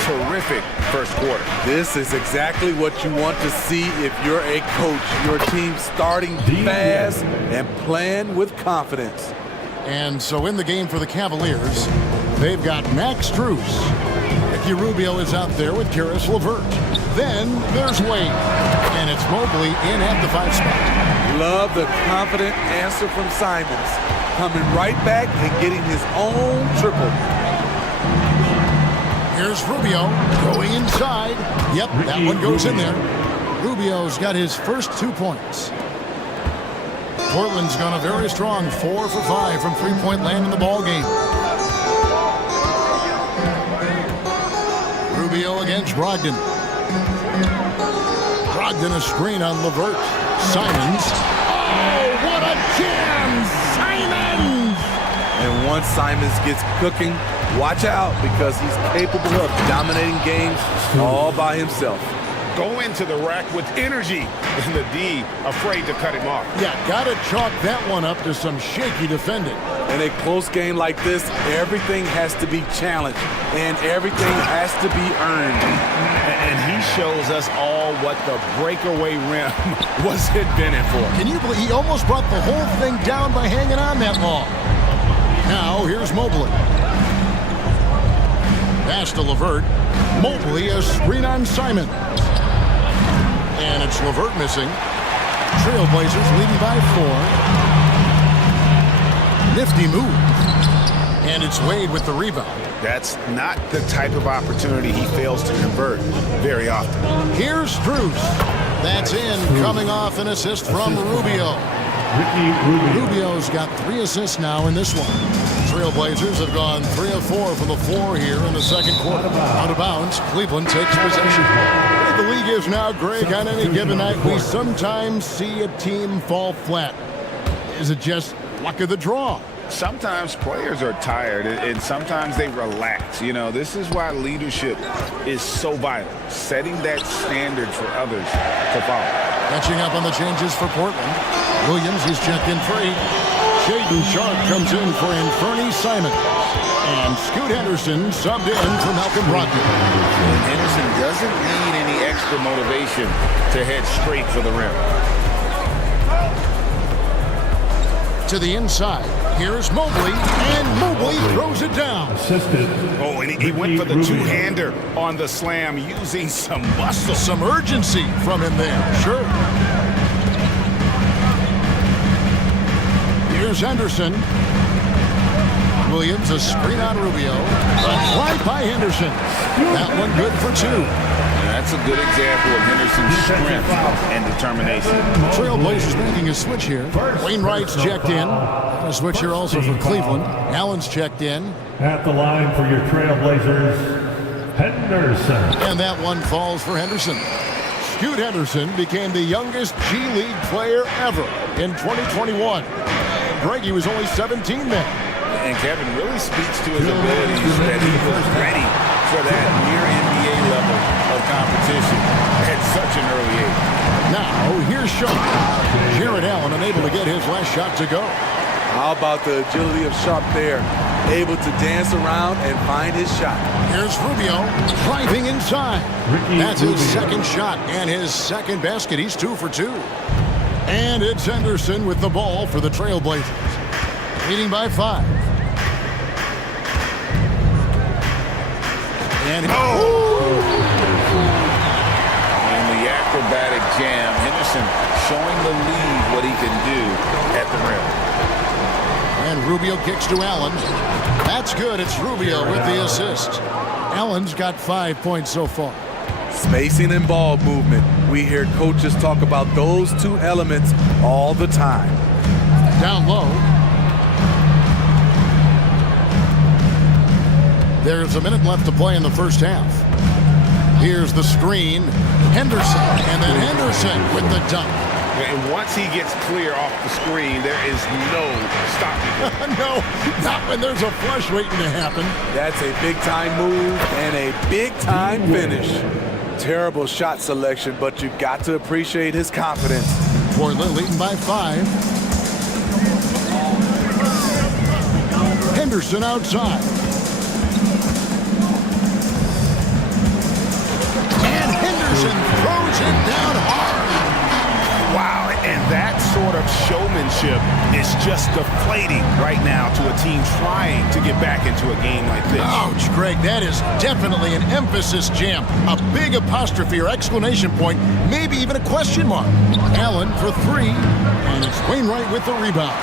Terrific first quarter. This is exactly what you want to see if you're a coach. Your team starting fast and playing with confidence. And so in the game for the Cavaliers, they've got Max Strus. Ricky Rubio is out there with Karis LeVert. Then there's Wade. And it's Mobley in at the 5 spot. Love the confident answer from Simons. Coming right back and getting his own triple. Here's Rubio going inside. Yep, that one goes in there. Rubio's got his first 2 points. Portland's gone a very strong 4 for 5 from three-point land in the ball game. Rubio against Brogdon. Brogdon a screen on LeVert. Simons. Oh, what a jam! Simons! And once Simons gets cooking, watch out because he's capable of dominating games all by himself. Go into the rack with energy, and the D afraid to cut him off. Yeah, gotta chalk that one up to some shaky defending. In a close game like this, everything has to be challenged, and everything has to be earned. And he shows us all what the breakaway rim was invented for. Can you believe he almost brought the whole thing down by hanging on that long? Now, here's Mobley. Pass to LeVert. Mobley a screen on Simon. And it's LeVert missing. Trailblazers leading by 4. Nifty move. And it's Wade with the rebound. That's not the type of opportunity he fails to convert very often. Here's Strus. That's in, coming off an assist from Rubio. Rubio's got 3 assists now in this one. Trailblazers have gone 3 of 4 from the floor here in the second quarter. Out of bounds, Cleveland takes possession. The league is now, Greg, on any given night, we sometimes see a team fall flat. Is it just luck of the draw? Sometimes players are tired, and sometimes they relax. You know, this is why leadership is so vital, setting that standard for others to follow. Catching up on the changes for Portland. Williams is checked in free. Shaden Sharp comes in for Anthony Simons. And Scoot Henderson subbed in for Malcolm Brogdon. Henderson doesn't need any extra motivation to head straight for the rim. To the inside. Here's Mobley, and Mobley throws it down. Oh, and he went for the two-hander on the slam using some muscle. Some urgency from him there, sure. Here's Henderson. Williams, a screen on Rubio. Right by Henderson. That one good for 2. That's a good example of Henderson's strength and determination. Trailblazers making a switch here. Wainwright's checked in. A switch here also for Cleveland. Allen's checked in. At the line for your Trailblazers, Henderson. And that one falls for Henderson. Scoot Henderson became the youngest G League player ever in 2021. Greg, he was only 17 then. And Kevin really speaks to his abilities that he was ready for that near NBA level of competition at such an early age. Now, here's Sharp. Jared Allen unable to get his last shot to go. How about the agility of Sharp there? Able to dance around and find his shot. Here's Rubio driving inside. That's his second shot and his second basket. He's 2 for 2. And it's Henderson with the ball for the Trailblazers. Leading by 5. And And the acrobatic jam. Henderson showing the lead what he can do at the rim. And Rubio kicks to Allen. That's good. It's Rubio with the assist. Allen's got 5 points so far. Spacing and ball movement. We hear coaches talk about those two elements all the time. Down low. There's a minute left to play in the first half. Here's the screen. Henderson. And then Henderson with the dunk. And once he gets clear off the screen, there is no stopping him. No, not when there's a flush waiting to happen. That's a big-time move and a big-time finish. Terrible shot selection, but you got to appreciate his confidence. Portland leading by 5. Henderson outside. And Henderson throws it down hard. Wow, and that sort of showmanship is just deflating right now to a team trying to get back into a game like this. Ouch, Greg, that is definitely an emphasis jam. A big apostrophe or exclamation point, maybe even a question mark. Allen for 3, and it's Wainwright with the rebound.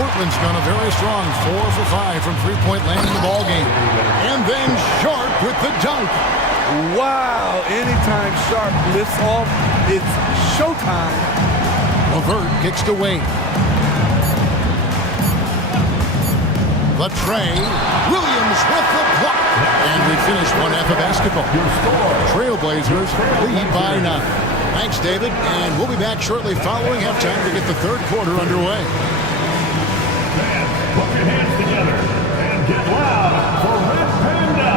Portland's gone a very strong 4 for 5 from three-point land in the ballgame. And then Sharp with the dunk. Wow, anytime Sharp lifts off, it's showtime. LeVert kicks to Wade. Trey Williams with the block. And we finish one half of basketball. Trailblazers lead by 9. Thanks, David. And we'll be back shortly following halftime to get the third quarter underway. Fans, put your hands together and get loud for Red Panda.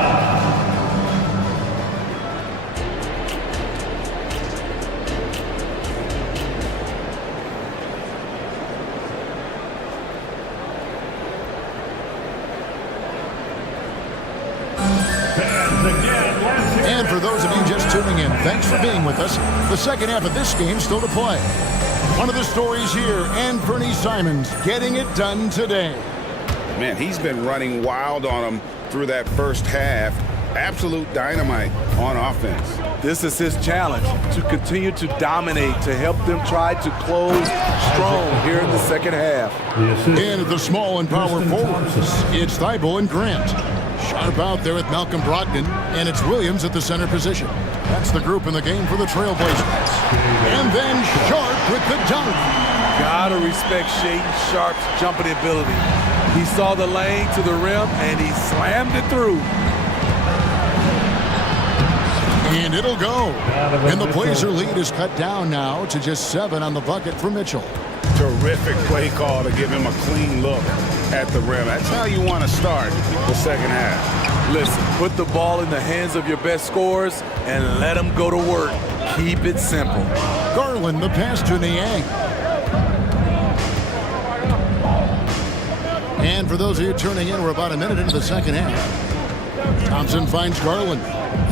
And for those of you just tuning in, thanks for being with us. The second half of this game still to play. One of the stories here, and Bernie Simons getting it done today. Man, he's been running wild on him through that first half. Absolute dynamite on offense. This is his challenge, to continue to dominate, to help them try to close strong here in the second half. And the small and power forwards, it's Thibault and Grant. Sharp out there with Malcolm Brogdon, and it's Williams at the center position. That's the group in the game for the Trailblazers. And then Sharp with the dunk. Gotta respect Shaedon Sharp's jumping ability. He saw the lane to the rim, and he slammed it through. And it'll go. And the Blazer lead is cut down now to just 7 on the bucket for Mitchell. Terrific play call to give him a clean look at the rim. That's how you want to start the second half. Listen, put the ball in the hands of your best scorers and let them go to work. Keep it simple. Garland, the pass to Niang. And for those of you tuning in, we're about a minute into the second half. Thompson finds Garland.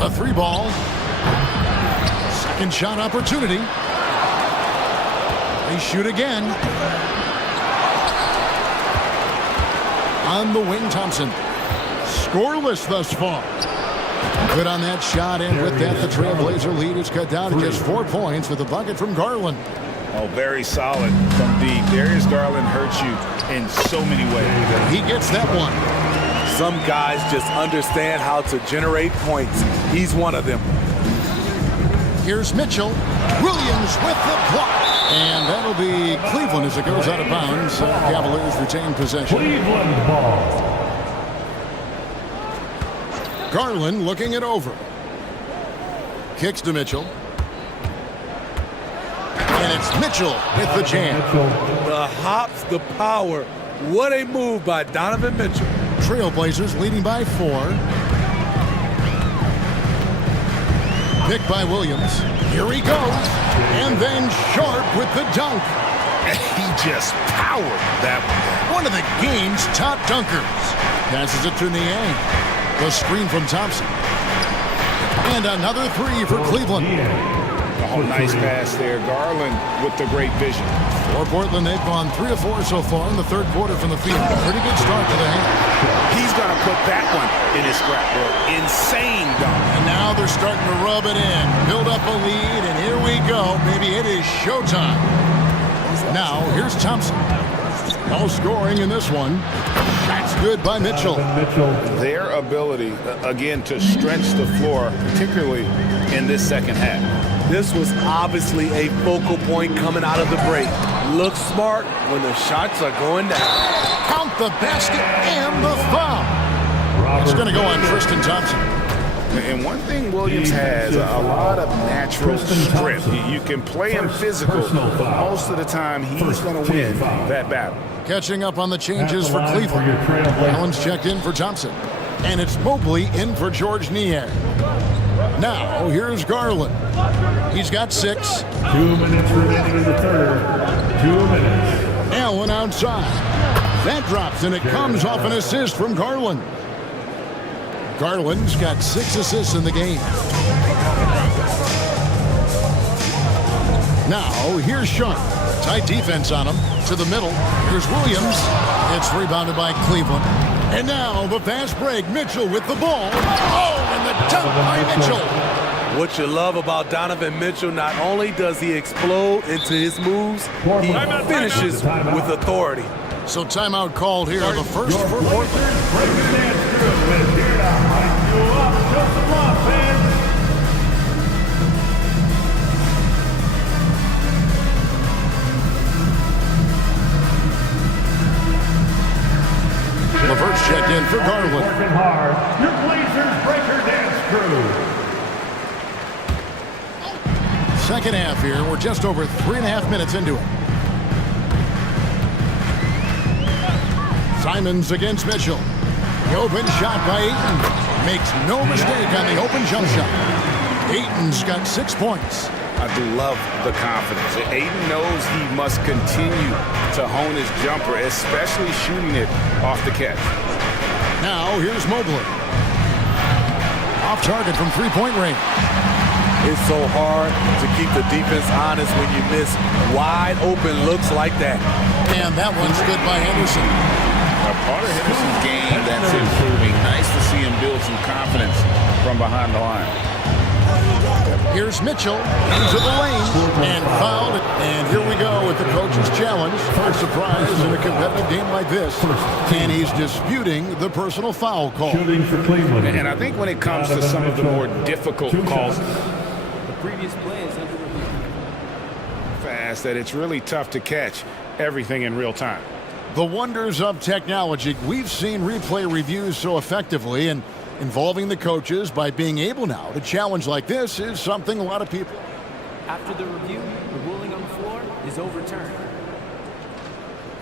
A 3-ball. Second shot opportunity. They shoot again. On the wing, Thompson. Scoreless thus far. Good on that shot, and with that, the Trailblazer lead is cut down to just 4 points with a bucket from Garland. Oh, very solid from deep. Darius Garland hurts you in so many ways. He gets that one. Some guys just understand how to generate points. He's one of them. Here's Mitchell. Williams with the block. And that'll be Cleveland as it goes out of bounds. Cavaliers retain possession. Cleveland ball. Garland looking it over. Kicks to Mitchell. And it's Mitchell with the jam. The hops, the power. What a move by Donovan Mitchell. Trailblazers leading by 4. Picked by Williams. Here he goes. And then Sharp with the dunk. And he just powered that one of the game's top dunkers. Passes it to Niang. The screen from Thompson. And another 3 for Cleveland. Oh, nice pass there. Garland with the great vision. For Portland, they've gone 3 of 4 so far in the third quarter from the field. Pretty good start to the hand. He's going to put that one in his scrapbook. Insane dunk. And now they're starting to rub it in. Build up a lead, and here we go. Maybe it is showtime. Now, here's Thompson. No scoring in this one. That's good by Mitchell. Their ability, again, to stretch the floor, particularly in this second half. This was obviously a focal point coming out of the break. Look smart when the shots are going down. Count the basket and the foul. It's going to go on Tristan Thompson. And one thing Williams has, a lot of natural strength. You can play him physical. Most of the time, he's going to win that battle. Catching up on the changes for Cleveland. Allen's checked in for Thompson. And it's Mobley in for George Nier. Now, here's Garland. He's got 6. 2 minutes remaining in the third. 2 minutes. Allen outside. That drops, and it comes off an assist from Garland. Garland's got 6 assists in the game. Now, here's Sharp. Tight defense on him. To the middle. Here's Williams. It's rebounded by Cleveland. And now, the fast break. Mitchell with the ball. Oh, and the dunk by Mitchell. What you love about Donovan Mitchell, not only does he explode into his moves, he finishes with authority. So timeout called here, the first for Portland. LeVert's checked in for Garland. Working hard. Your Blazers Breaker Dance Crew. Second half here. We're just over 3.5 minutes into it. Simons against Mitchell. The open shot by Ayton. Makes no mistake on the open jump shot. Ayton's got 6 points. I do love the confidence. Ayton knows he must continue to hone his jumper, especially shooting it off the catch. Now, here's Mobley. Off target from three-point range. It's so hard to keep the defense honest when you miss wide open looks like that. And that one's good by Henderson. A part of Henderson's game that's improving. Nice to see him build some confidence from behind the line. Here's Mitchell into the lane and fouled. And here we go with the coach's challenge. First surprise in a competitive game like this. And he's disputing the personal foul call. Shooting for Cleveland. And I think when it comes to some of the more difficult calls, The previous play is under review. fast, that it's really tough to catch everything in real time. The wonders of technology. We've seen replay reviews so effectively, and involving the coaches by being able now to challenge like this is something a lot of people. After the review, the ruling on the floor is overturned.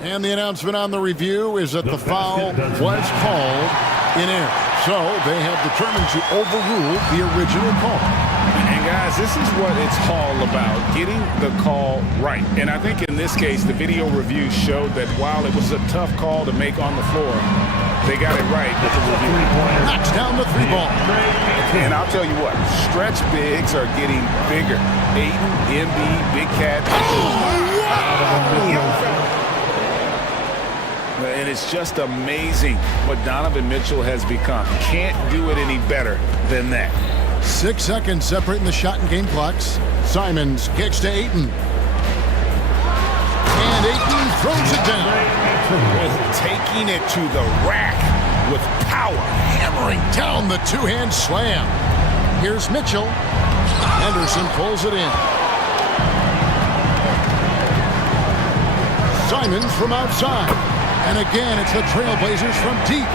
And the announcement on the review is that the foul was called in error. So they have determined to overrule the original call. And guys, this is what it's all about, getting the call right. And I think in this case, the video review showed that while it was a tough call to make on the floor, they got it right with the review. Knocks down the 3-ball. And I'll tell you what, stretch bigs are getting bigger. Ayton, Embiid, Big Cat. And it's just amazing what Donovan Mitchell has become. Can't do it any better than that. 6 seconds separating the shot and game clocks. Simons kicks to Ayton. And Ayton throws it down. Taking it to the rack with power. Hammering down the two-hand slam. Here's Mitchell. Henderson pulls it in. Simons from outside. And again, it's the Trailblazers from deep.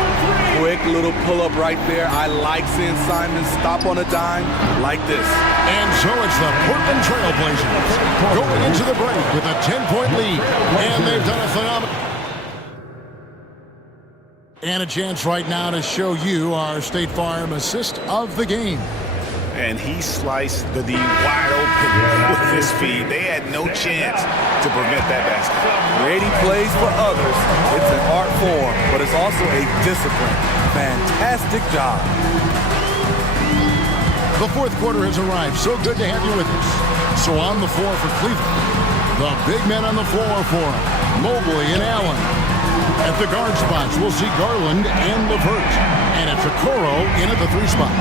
Quick little pull-up right there. I like seeing Simon stop on a dime like this. And so it's the Portland Trailblazers going into the break with a 10-point lead. And they've done a phenomenal. And a chance right now to show you our State Farm assist of the game. And he sliced the D wide open with his feed. They had no chance to prevent that basket. Creating plays for others, it's an art form, but it's also a discipline. Fantastic job. The fourth quarter has arrived. So good to have you with us. So on the floor for Cleveland, The big men on the floor for him. Mobley and Allen. At the guard spots, we'll see Garland and LeVert. And it's Okoro in at the 3 spot.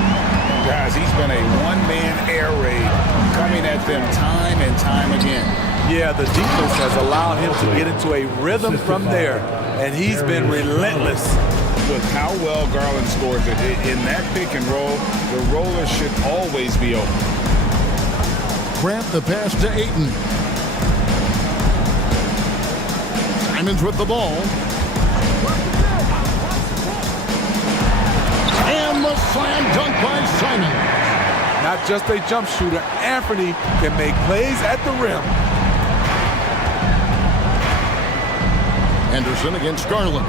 Guys, he's been a one-man air raid coming at them time and time again. Yeah, the defense has allowed him to get into a rhythm from there, and he's been relentless. With how well Garland scores it, in that pick and roll, the roller should always be open. Grant the pass to Ayton. Simons with the ball. And the slam dunk by Simon. Not just a jump shooter, Anthony can make plays at the rim. Henderson against Garland.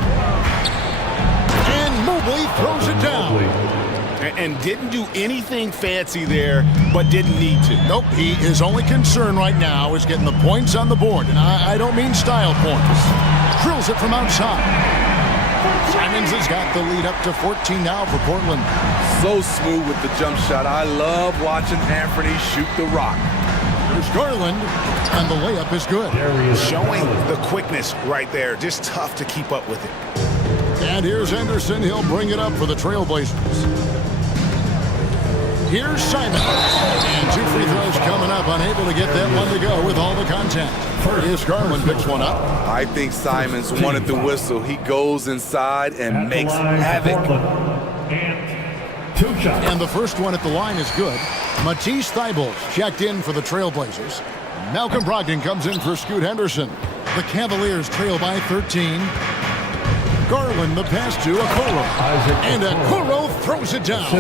And Mobley throws it down. And didn't do anything fancy there, but didn't need to. Nope, his only concern right now is getting the points on the board. And I don't mean style points. Drills it from outside. Simons has got the lead up to 14 now for Portland. So smooth with the jump shot. I love watching Anthony shoot the rock. There's Garland, and the layup is good. Showing the quickness right there. Just tough to keep up with it. And here's Henderson. He'll bring it up for the Trailblazers. Here's Simon. And 2 free throws coming up. Unable to get that one to go with all the contact. Here's Garland, picks one up. I think Simons wanted the whistle. He goes inside and makes havoc. And the first one at the line is good. Matisse Thybulle checked in for the Trailblazers. Malcolm Brogdon comes in for Scoot Henderson. The Cavaliers trail by 13. Garland the pass to Okoro. And Okoro throws it down.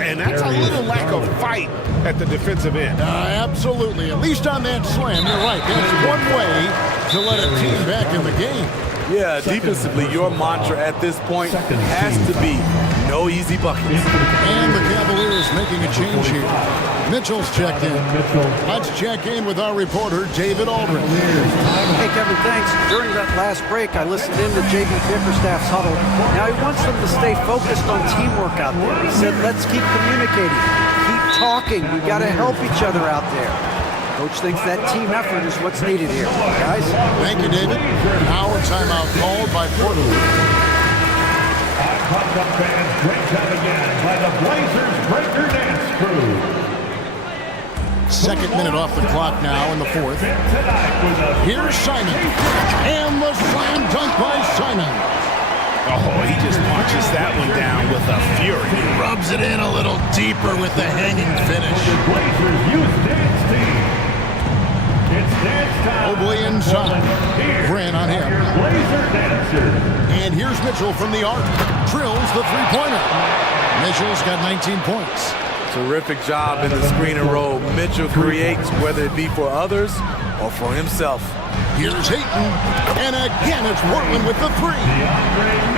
And that's a little lack of fight at the defensive end. Absolutely. At least on that slam, you're right. That's one way to let a team back in the game. Yeah, defensively, your mantra at this point has to be no easy buckets. And the Cavaliers making a change here. Mitchell's checked in. Let's check in with our reporter, David Aldridge. Hey, Kevin, thanks. During that last break, I listened in to J.B. Bickerstaff's huddle. Now he wants them to stay focused on teamwork out there. He said, let's keep communicating, keep talking. We've got to help each other out there. Coach thinks that team effort is what's needed here. Guys? Thank you, David. Now a timeout called by Portland. Fans break out again by the Blazers Breaker Dance Crew. Second minute off the clock now in the fourth. Here's Simon. And the slam dunk by Simon. Oh, he just punches that one down with a fury. He rubs it in a little deeper with the hanging finish. The Blazers youth dance team. It's dance time. Mobley inside. Grant on him. Blazer dancer. And here's Mitchell from the arc. Drills the three-pointer. Mitchell's got 19 points. Terrific job in the screen and roll. Mitchell creates, whether it be for others or for himself. Here's Ayton, and again it's Portland with the 3.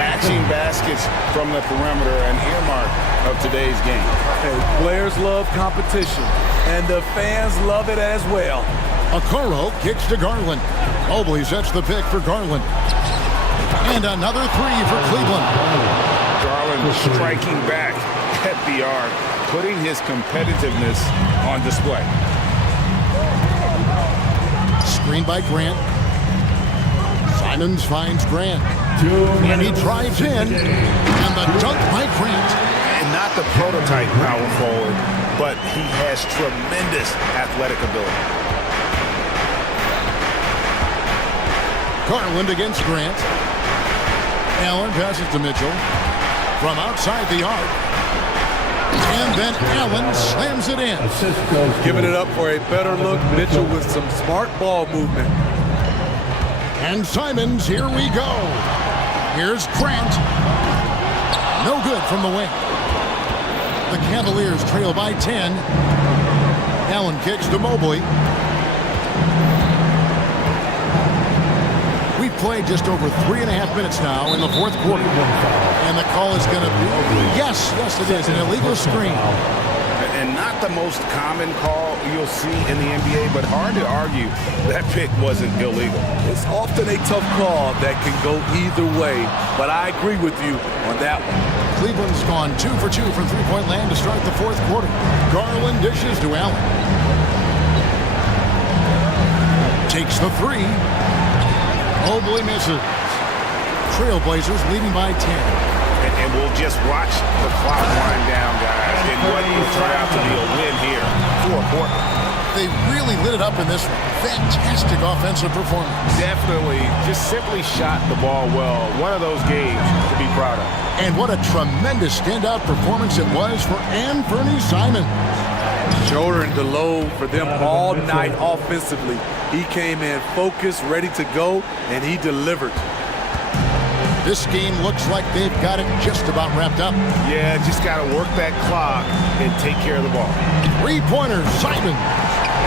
Matching baskets from the perimeter, an earmark of today's game. Hey, players love competition, and the fans love it as well. Okoro kicks to Garland. Mobley sets the pick for Garland. And another 3 for Cleveland. Garland striking back at the arc, putting his competitiveness on display. Screen by Grant. Simons finds Grant. And he drives in. And the dunk by Grant. And not the prototype power forward, but he has tremendous athletic ability. Garland against Grant. Allen passes to Mitchell. From outside the arc. And then Allen slams it in. Giving it up for a better look. Mitchell with some smart ball movement. And Simons, here we go. Here's Grant. No good from the wing. The Cavaliers trail by 10. Allen kicks to Mobley. We've played just over 3.5 minutes now in the fourth quarter. And the call is going to be, yes, it is, an illegal screen. And not the most common call you'll see in the NBA, but hard to argue that pick wasn't illegal. It's often a tough call that can go either way, but I agree with you on that one. Cleveland's gone 2 for 2 from three-point land to start the fourth quarter. Garland dishes to Allen. Takes the three. Mobley misses. Trailblazers leading by 10. And we'll just watch the clock wind down, guys, and what will turn out to be a win here for Portland. They really lit it up in this one. Fantastic offensive performance. Definitely just simply shot the ball well. One of those games to be proud of. And what a tremendous standout performance it was for Anthony Simon. Shouldering the load for them all night offensively. He came in focused, ready to go, and he delivered. This game looks like they've got it just about wrapped up. Yeah, just got to work that clock and take care of the ball. Three-pointer, Simon.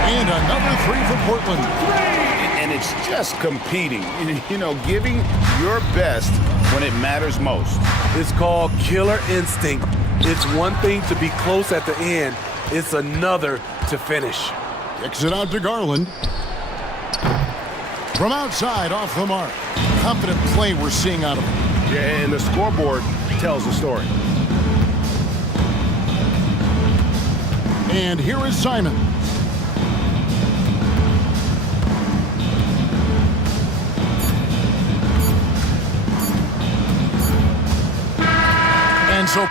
And another three for Portland. And it's just competing, you know, giving your best when it matters most. It's called killer instinct. It's one thing to be close at the end. It's another to finish. Kicks it out to Garland. From outside, off the mark. Confident play we're seeing out of him. Yeah, and the scoreboard tells the story. And here is Simon. And so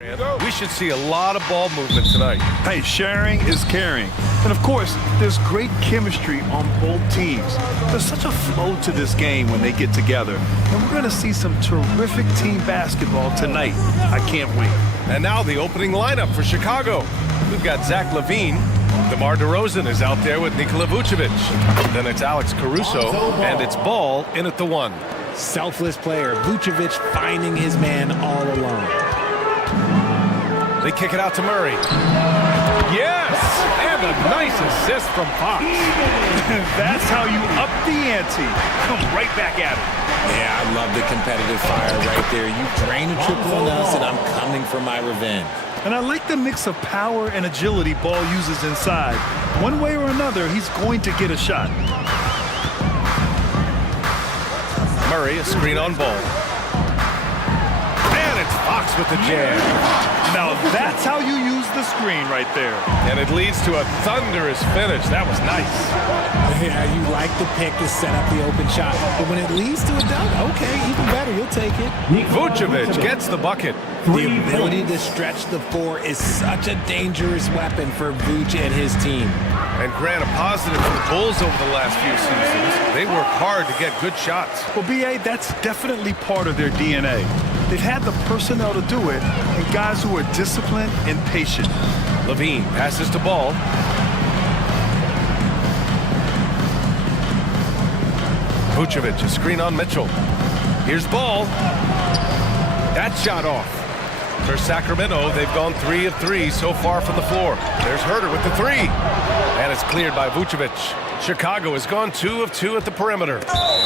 We should see a lot of ball movement tonight. Hey, sharing is caring. And of course, there's great chemistry on both teams. There's such a flow to this game when they get together. And we're going to see some terrific team basketball tonight. I can't wait. And now the opening lineup for Chicago. We've got Zach LaVine. DeMar DeRozan is out there with Nikola Vucevic. Then it's Alex Caruso, and it's Ball in at the 1. Selfless player. Vucevic finding his man all alone. They kick it out to Murray. Yes! And a nice assist from Fox. That's how you up the ante. Come right back at it. Yeah, I love the competitive fire right there. You drain a triple on us, and I'm coming for my revenge. And I like the mix of power and agility Ball uses inside. One way or another, he's going to get a shot. Murray, a screen on Ball. And it's Fox with the jam. Now that's how you use the screen right there. And it leads to a thunderous finish. That was nice. Yeah, you like the pick to set up the open shot. But when it leads to a dunk, okay, even better, you'll take it. Vucevic gets the bucket. The ability to stretch the 4 is such a dangerous weapon for Vuce and his team. And Grant, a positive for the Bulls over the last few seasons. They work hard to get good shots. Well, B.A., that's definitely part of their DNA. They've had the personnel to do it, and guys who are disciplined and patient. LaVine passes to Ball. Vucevic, a screen on Mitchell. Here's Ball. That shot off. For Sacramento, they've gone 3 of 3 so far from the floor. There's Herter with the 3. And it's cleared by Vucevic. Chicago has gone 2 of 2 at the perimeter.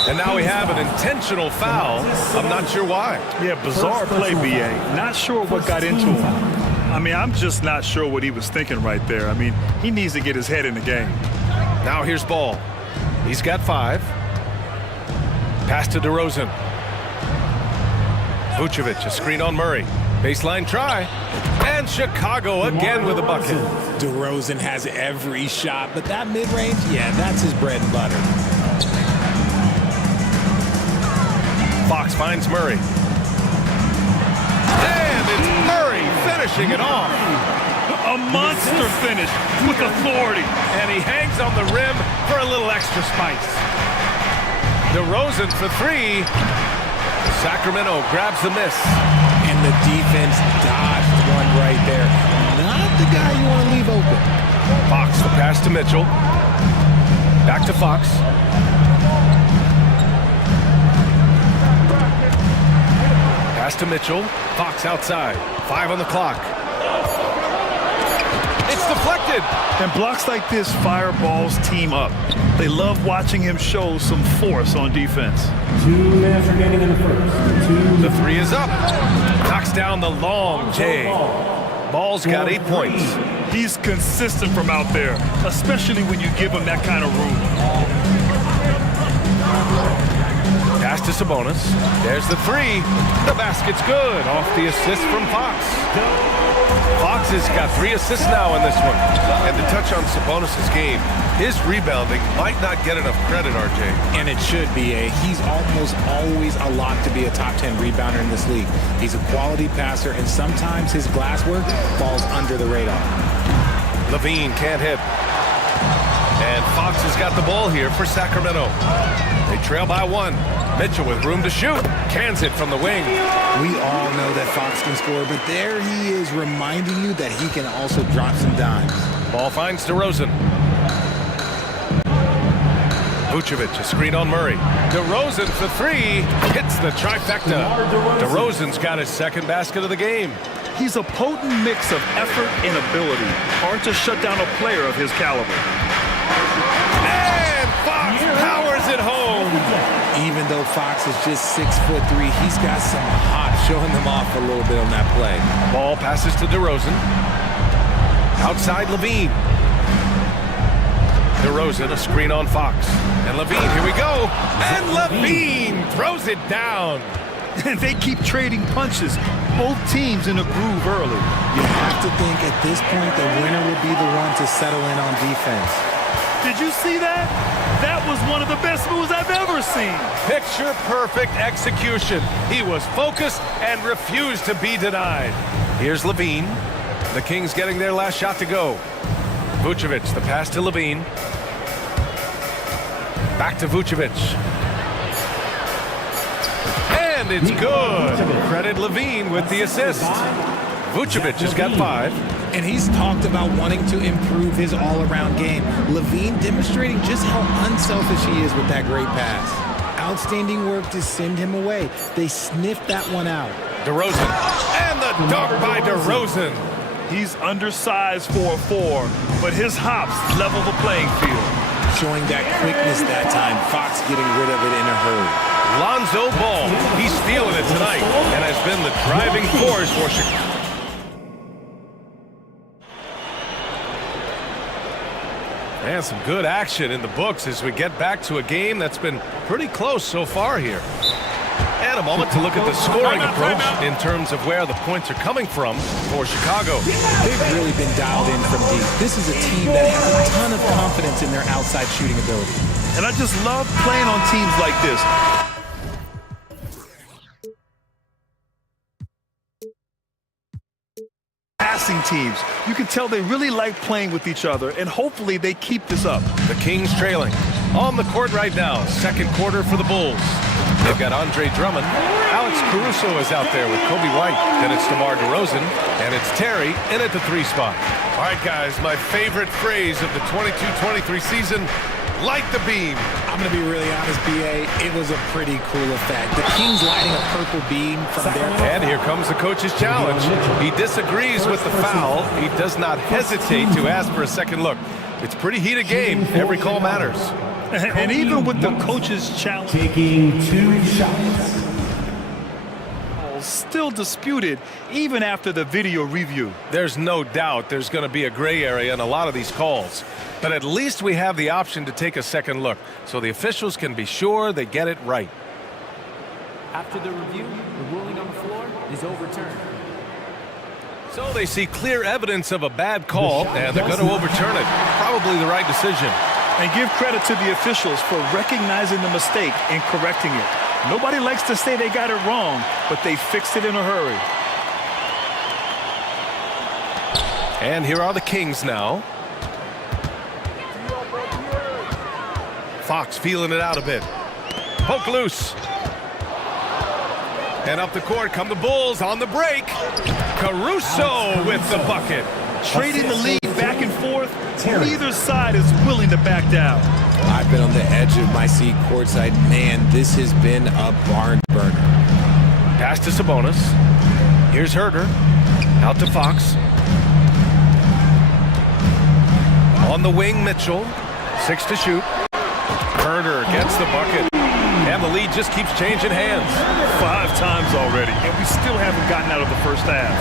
And now we have an intentional foul. I'm not sure why. Yeah, bizarre play, B.A. Not sure what got into him. I mean, I'm just not sure what he was thinking right there. I mean, he needs to get his head in the game. Now here's Ball. He's got 5. Pass to DeRozan. Vucevic, a screen on Murray. Baseline try. And Chicago again with a bucket. DeRozan has every shot, but that mid-range, yeah, that's his bread and butter. Fox finds Murray. And it's Murray finishing it off. A monster finish with authority. And he hangs on the rim for a little extra spice. DeRozan for 3. Sacramento grabs the miss. And the defense dodged one right there. Not the guy you want to leave open. Fox, the pass to Mitchell. Back to Fox. Pass to Mitchell. Fox outside. 5 on the clock. It's deflected. And blocks like this fire Ball's team up. They love watching him show some force on defense. 2 minutes remaining in the first. The 3 is up. Knocks down the long J. Ball's got 8 points. He's consistent from out there, especially when you give him that kind of room. Pass to Sabonis. There's the 3. The basket's good. Off the assist from Fox. Fox has got 3 assists now in this one. And to touch on Sabonis' game, his rebounding might not get enough credit, RJ. And it should be. He's almost always a lock to be a top 10 rebounder in this league. He's a quality passer, and sometimes his glass work falls under the radar. LaVine can't hit. And Fox has got the ball here for Sacramento. They trail by 1. Mitchell with room to shoot. Cans it from the wing. We all know that Fox can score, but there he is reminding you that he can also drop some dimes. Ball finds DeRozan. Vucevic, a screen on Murray. DeRozan for 3. Hits the trifecta. DeRozan's got his 2nd basket of the game. He's a potent mix of effort and ability. Hard to shut down a player of his caliber. And Fox powers it home. Even though Fox is just 6'3", he's got some hop, showing them off a little bit on that play. Ball passes to DeRozan. Outside LaVine. DeRozan, a screen on Fox. And LaVine, here we go. And LaVine throws it down. And they keep trading punches. Both teams in a groove early. You have to think at this point the winner will be the one to settle in on defense. Did you see that? That was one of the best moves I've ever seen. Picture perfect execution. He was focused and refused to be denied. Here's Levine. The Kings getting their last shot to go. Vucevic, the pass to Levine. Back to Vucevic. And it's good. Credit Levine with the assist. Vucevic has got 5. And he's talked about wanting to improve his all-around game. Levine demonstrating just how unselfish he is with that great pass. Outstanding work to send him away. They sniffed that one out. DeRozan. And the dunk by DeRozan. He's undersized for a 4, but his hops level the playing field. Showing that quickness that time. Fox getting rid of it in a hurry. Lonzo Ball. He's stealing it tonight and has been the driving force for Chicago. And some good action in the books as we get back to a game that's been pretty close so far here. And a moment to look at the scoring approach in terms of where the points are coming from for Chicago. They've really been dialed in from deep. This is a team that has a ton of confidence in their outside shooting ability. And I just love playing on teams like this. Passing teams. You can tell they really like playing with each other, and hopefully they keep this up. The Kings trailing on the court right now. Second quarter for the Bulls. They've got Andre Drummond. Alex Caruso is out there with Kobe White. Then it's DeMar DeRozan. And it's Terry in at the 3 spot. All right, guys, my favorite phrase of the 22-23 season, light the beam. I'm going to be really honest, B.A. It was a pretty cool effect. The Kings lighting a purple beam from there. And here comes the coach's challenge. He disagrees with the foul. He does not hesitate to ask for a second look. It's a pretty heated game. Every call matters. And even with the coach's challenge, Taking 2 shots. still disputed even after the video review. There's no doubt there's going to be a gray area in a lot of these calls. But at least we have the option to take a second look, so the officials can be sure they get it right. After the review, the ruling on the floor is overturned. So they see clear evidence of a bad call, and they're going to overturn it. Probably the right decision. And give credit to the officials for recognizing the mistake and correcting it. Nobody likes to say they got it wrong, but they fixed it in a hurry. And here are the Kings now. Fox feeling it out a bit. Poke loose. And up the court come the Bulls on the break. Caruso with the bucket. Trading the lead back and forth. Neither side is willing to back down. I've been on the edge of my seat courtside. Man, this has been a barn burner. Pass to Sabonis. Here's Herter. Out to Fox. On the wing, Mitchell. 6 to shoot. Herter gets the bucket. And the lead just keeps changing hands. 5 times already, and we still haven't gotten out of the first half.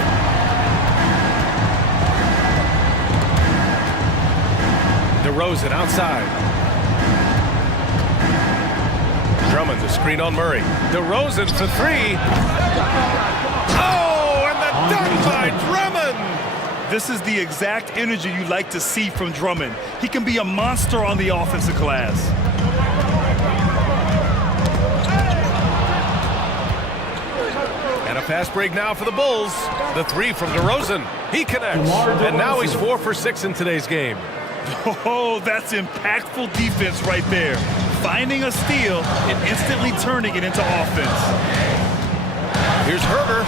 DeRozan outside. Drummond, the screen on Murray. DeRozan for 3. Oh, and the dunk by Drummond! This is the exact energy you like to see from Drummond. He can be a monster on the offensive glass. And a fast break now for the Bulls. The 3 from DeRozan. He connects. And now he's 4 for 6 in today's game. Oh, that's impactful defense right there. Finding a steal and instantly turning it into offense. Here's Herter.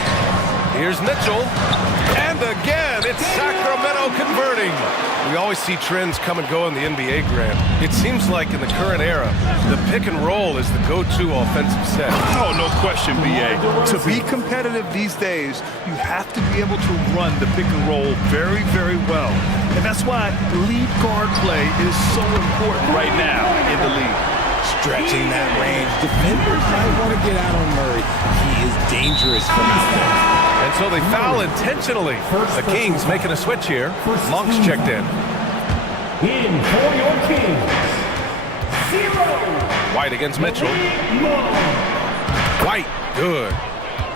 Here's Mitchell. And again, it's Sacramento converting. We always see trends come and go in the NBA, Grant. It seems like in the current era, the pick and roll is the go-to offensive set. Oh, no question, B.A. To be competitive these days, you have to be able to run the pick and roll very, very well. And that's why lead guard play is so important right now in the league. Stretching that range. Defenders might want to get out on Murray. He is dangerous from out there. And so they foul intentionally. The Kings making a switch here. Monk's checked in. In for your Kings, 0. White against Mitchell. White, good.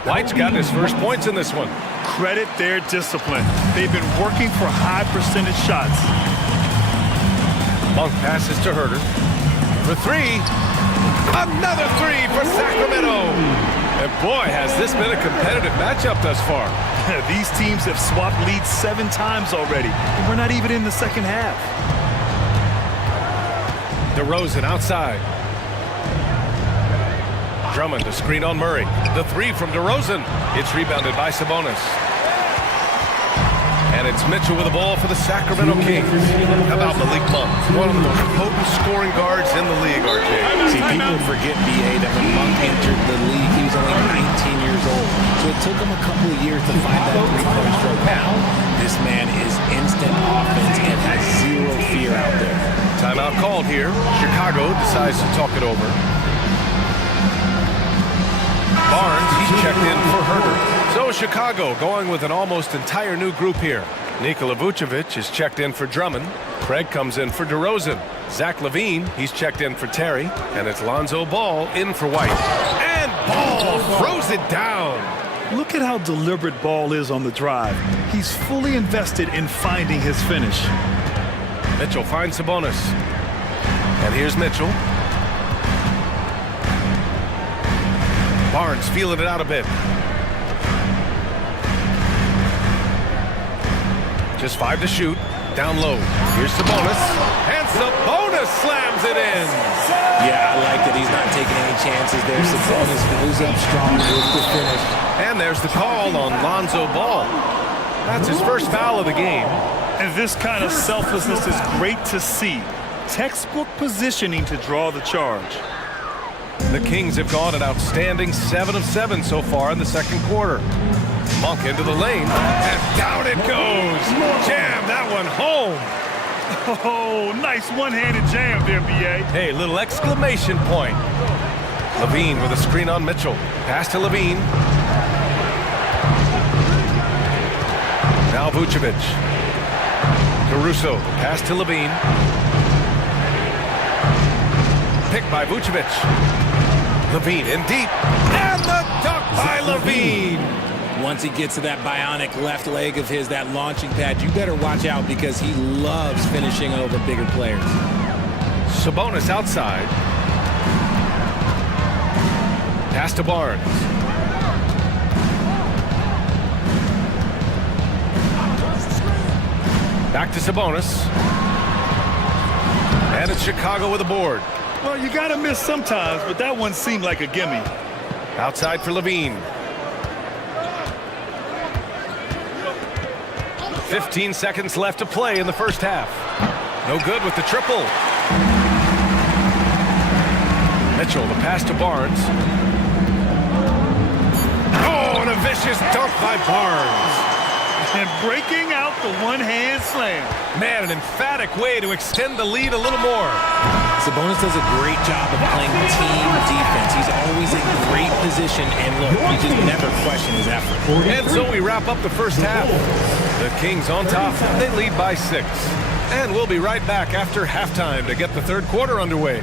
White's gotten his first points in this one. Credit their discipline. They've been working for high percentage shots. Monk passes to Herter. For 3. Another 3 for Sacramento. And boy, has this been a competitive matchup thus far. These teams have swapped leads 7 times already. We're not even in the second half. DeRozan outside. Drummond to screen on Murray. The 3 from DeRozan. It's rebounded by Sabonis. And it's Mitchell with the ball for the Sacramento Kings. How about Malik Monk? One of the most potent scoring guards in the league, RJ. See, people forget, B.A., that when Monk entered the league, he was only 19 years old. So it took him a couple of years to find that three-point stroke. Now, this man is instant offense and has zero fear out there. Timeout called here. Chicago decides to talk it over. Barnes, he's checked in for Herbert. So Chicago going with an almost entire new group here. Nikola Vucevic is checked in for Drummond. Craig comes in for DeRozan. Zach LaVine, he's checked in for Terry. And it's Lonzo Ball in for White. And Ball throws it down. Look at how deliberate Ball is on the drive. He's fully invested in finding his finish. Mitchell finds Sabonis. And here's Mitchell. Barnes feeling it out a bit. Just 5 to shoot. Down low. Here's Sabonis. And Sabonis slams it in. Yeah, I like that he's not taking any chances there. Sabonis goes up strong with the finish. And there's the call on Lonzo Ball. That's his first foul of the game. And this kind of selflessness is great to see. Textbook positioning to draw the charge. The Kings have gone an outstanding 7 of 7 so far in the second quarter. Monk into the lane, and down it goes. Jam that one home. Oh, nice one-handed jam there, B.A. Hey, little exclamation point. LaVine with a screen on Mitchell. Pass to LaVine. Now Vucevic. Caruso, pass to LaVine. Picked by Vucevic. LaVine in deep. And the dunk by LaVine. Once he gets to that bionic left leg of his, that launching pad, you better watch out because he loves finishing over bigger players. Sabonis outside. Pass to Barnes. Back to Sabonis. And it's Chicago with a board. Well, you got to miss sometimes, but that one seemed like a gimme. Outside for LaVine. 15 seconds left to play in the first half. No good with the triple. Mitchell, the pass to Barnes. Oh, and a vicious dunk by Barnes. And breaking out the one-hand slam. Man, an emphatic way to extend the lead a little more. Sabonis does a great job of playing team defense. He's always in great position, and look, you just never question his effort. And so we wrap up the first half. The Kings on top. They lead by 6. And we'll be right back after halftime to get the third quarter underway.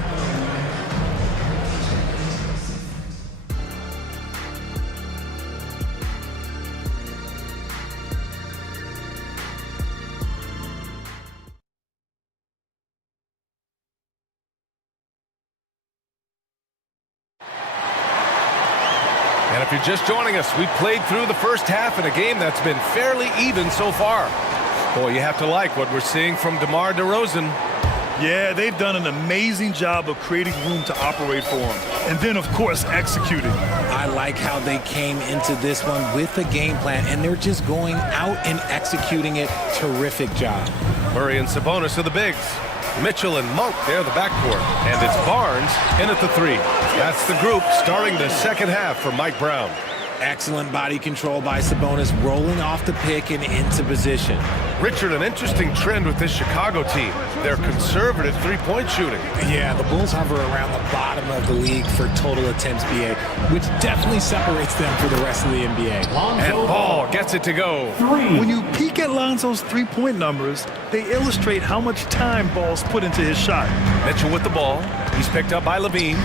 And if you're just joining us, we played through the first half in a game that's been fairly even so far. Boy, you have to like what we're seeing from DeMar DeRozan. Yeah, they've done an amazing job of creating room to operate for him. And then, of course, executing. I like how they came into this one with a game plan, and they're just going out and executing it. Terrific job. Murray and Sabonis are the bigs. Mitchell and Monk, they're the backcourt. And it's Barnes in at the 3. That's the group starting the second half for Mike Brown. Excellent body control by Sabonis, rolling off the pick and into position. Richard, an interesting trend with this Chicago team. Their conservative three-point shooting. Yeah, the Bulls hover around the bottom of the league for total attempts, BA, which definitely separates them for the rest of the NBA. And Ball gets it to go. When you peek at Lonzo's three-point numbers, they illustrate how much time Ball's put into his shot. Mitchell with the ball. He's picked up by LaVine.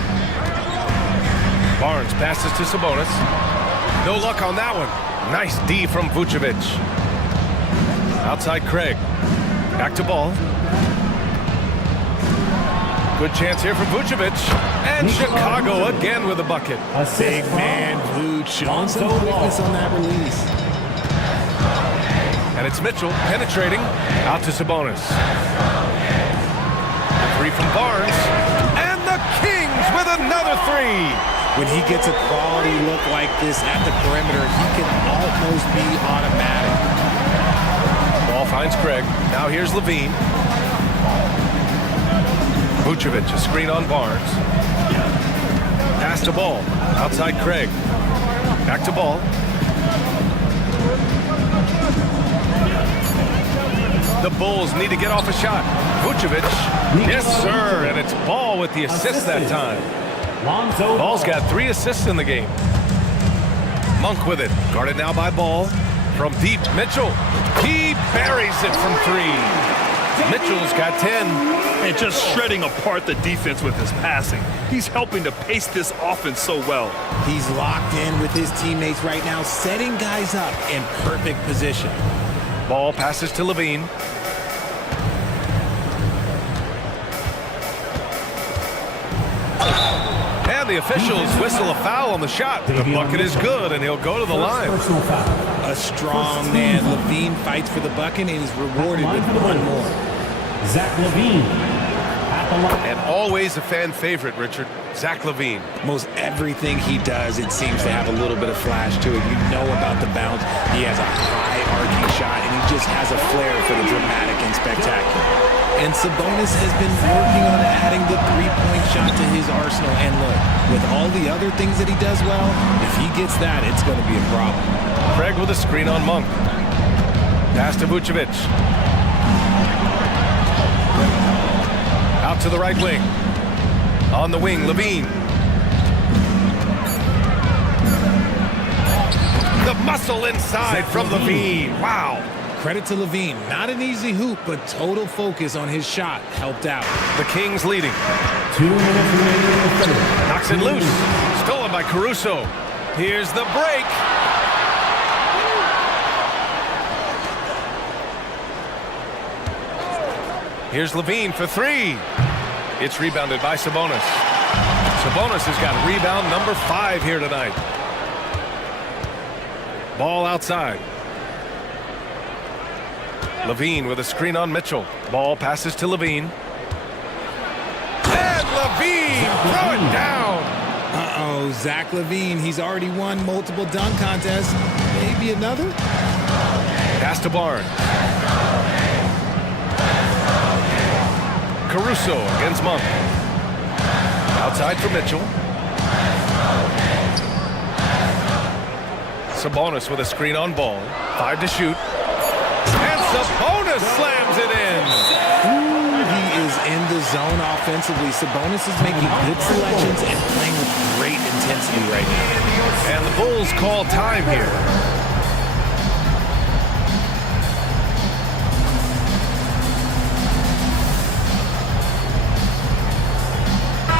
Barnes passes to Sabonis. No luck on that one. Nice D from Vucevic. Outside Craig. Back to Ball. Good chance here for Vucevic. And Chicago again with a bucket. Big man Vuce showing some quickness on that release. And it's Mitchell penetrating out to Sabonis. Three from Barnes. And the Kings with another three. When he gets a quality look like this at the perimeter, he can almost be automatic. Ball finds Craig. Now here's Levine. Vucevic, a screen on Barnes. Pass to Ball. Outside Craig. Back to Ball. The Bulls need to get off a shot. Vucevic. Yes, sir. And it's Ball with the assist that time. Ball's got 3 assists in the game. Monk with it. Guarded now by Ball. From deep, Mitchell. He buries it from 3. Mitchell's got 10. And just shredding apart the defense with his passing. He's helping to pace this offense so well. He's locked in with his teammates right now, setting guys up in perfect position. Ball passes to Levine. And the officials whistle a foul on the shot. The bucket is good, and he'll go to the line. A strong man. Levine fights for the bucket and is rewarded with one more. Zach Levine. And always a fan favorite, Richard. Zach Levine. Most everything he does, it seems to have a little bit of flash to it. You know about the bounce. He has a high arcing shot, and he just has a flair for the dramatic and spectacular. And Sabonis has been working on adding the three-point shot to his arsenal. And look, with all the other things that he does well, if he gets that, it's going to be a problem. Craig with a screen on Monk. Pass to Vucevic. Out to the right wing. On the wing, Levine. The muscle inside from Levine. Wow. Credit to Levine. Not an easy hoop, but total focus on his shot helped out. The Kings leading. 2 minutes remaining in the third. Knocks it loose. Stolen by Caruso. Here's the break. Here's Levine for 3. It's rebounded by Sabonis. Sabonis has got rebound number 5 here tonight. Ball outside. Levine with a screen on Mitchell. Ball passes to Levine. And Levine throw it down. Uh-oh, Zach Levine. He's already won multiple dunk contests. Maybe another? Pass to Barnes. Caruso against Monk. Outside for Mitchell. Sabonis with a screen on Ball. 5 to shoot. And Sabonis slams it in. Ooh, he is in the zone offensively. Sabonis is making good selections and playing with great intensity right now. And the Bulls call time here.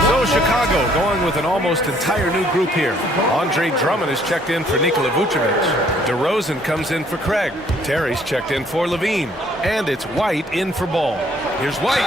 So Chicago going with an almost entire new group here. Andre Drummond is checked in for Nikola Vucevic. DeRozan comes in for Craig. Terry's checked in for Levine. And it's White in for Ball. Here's White.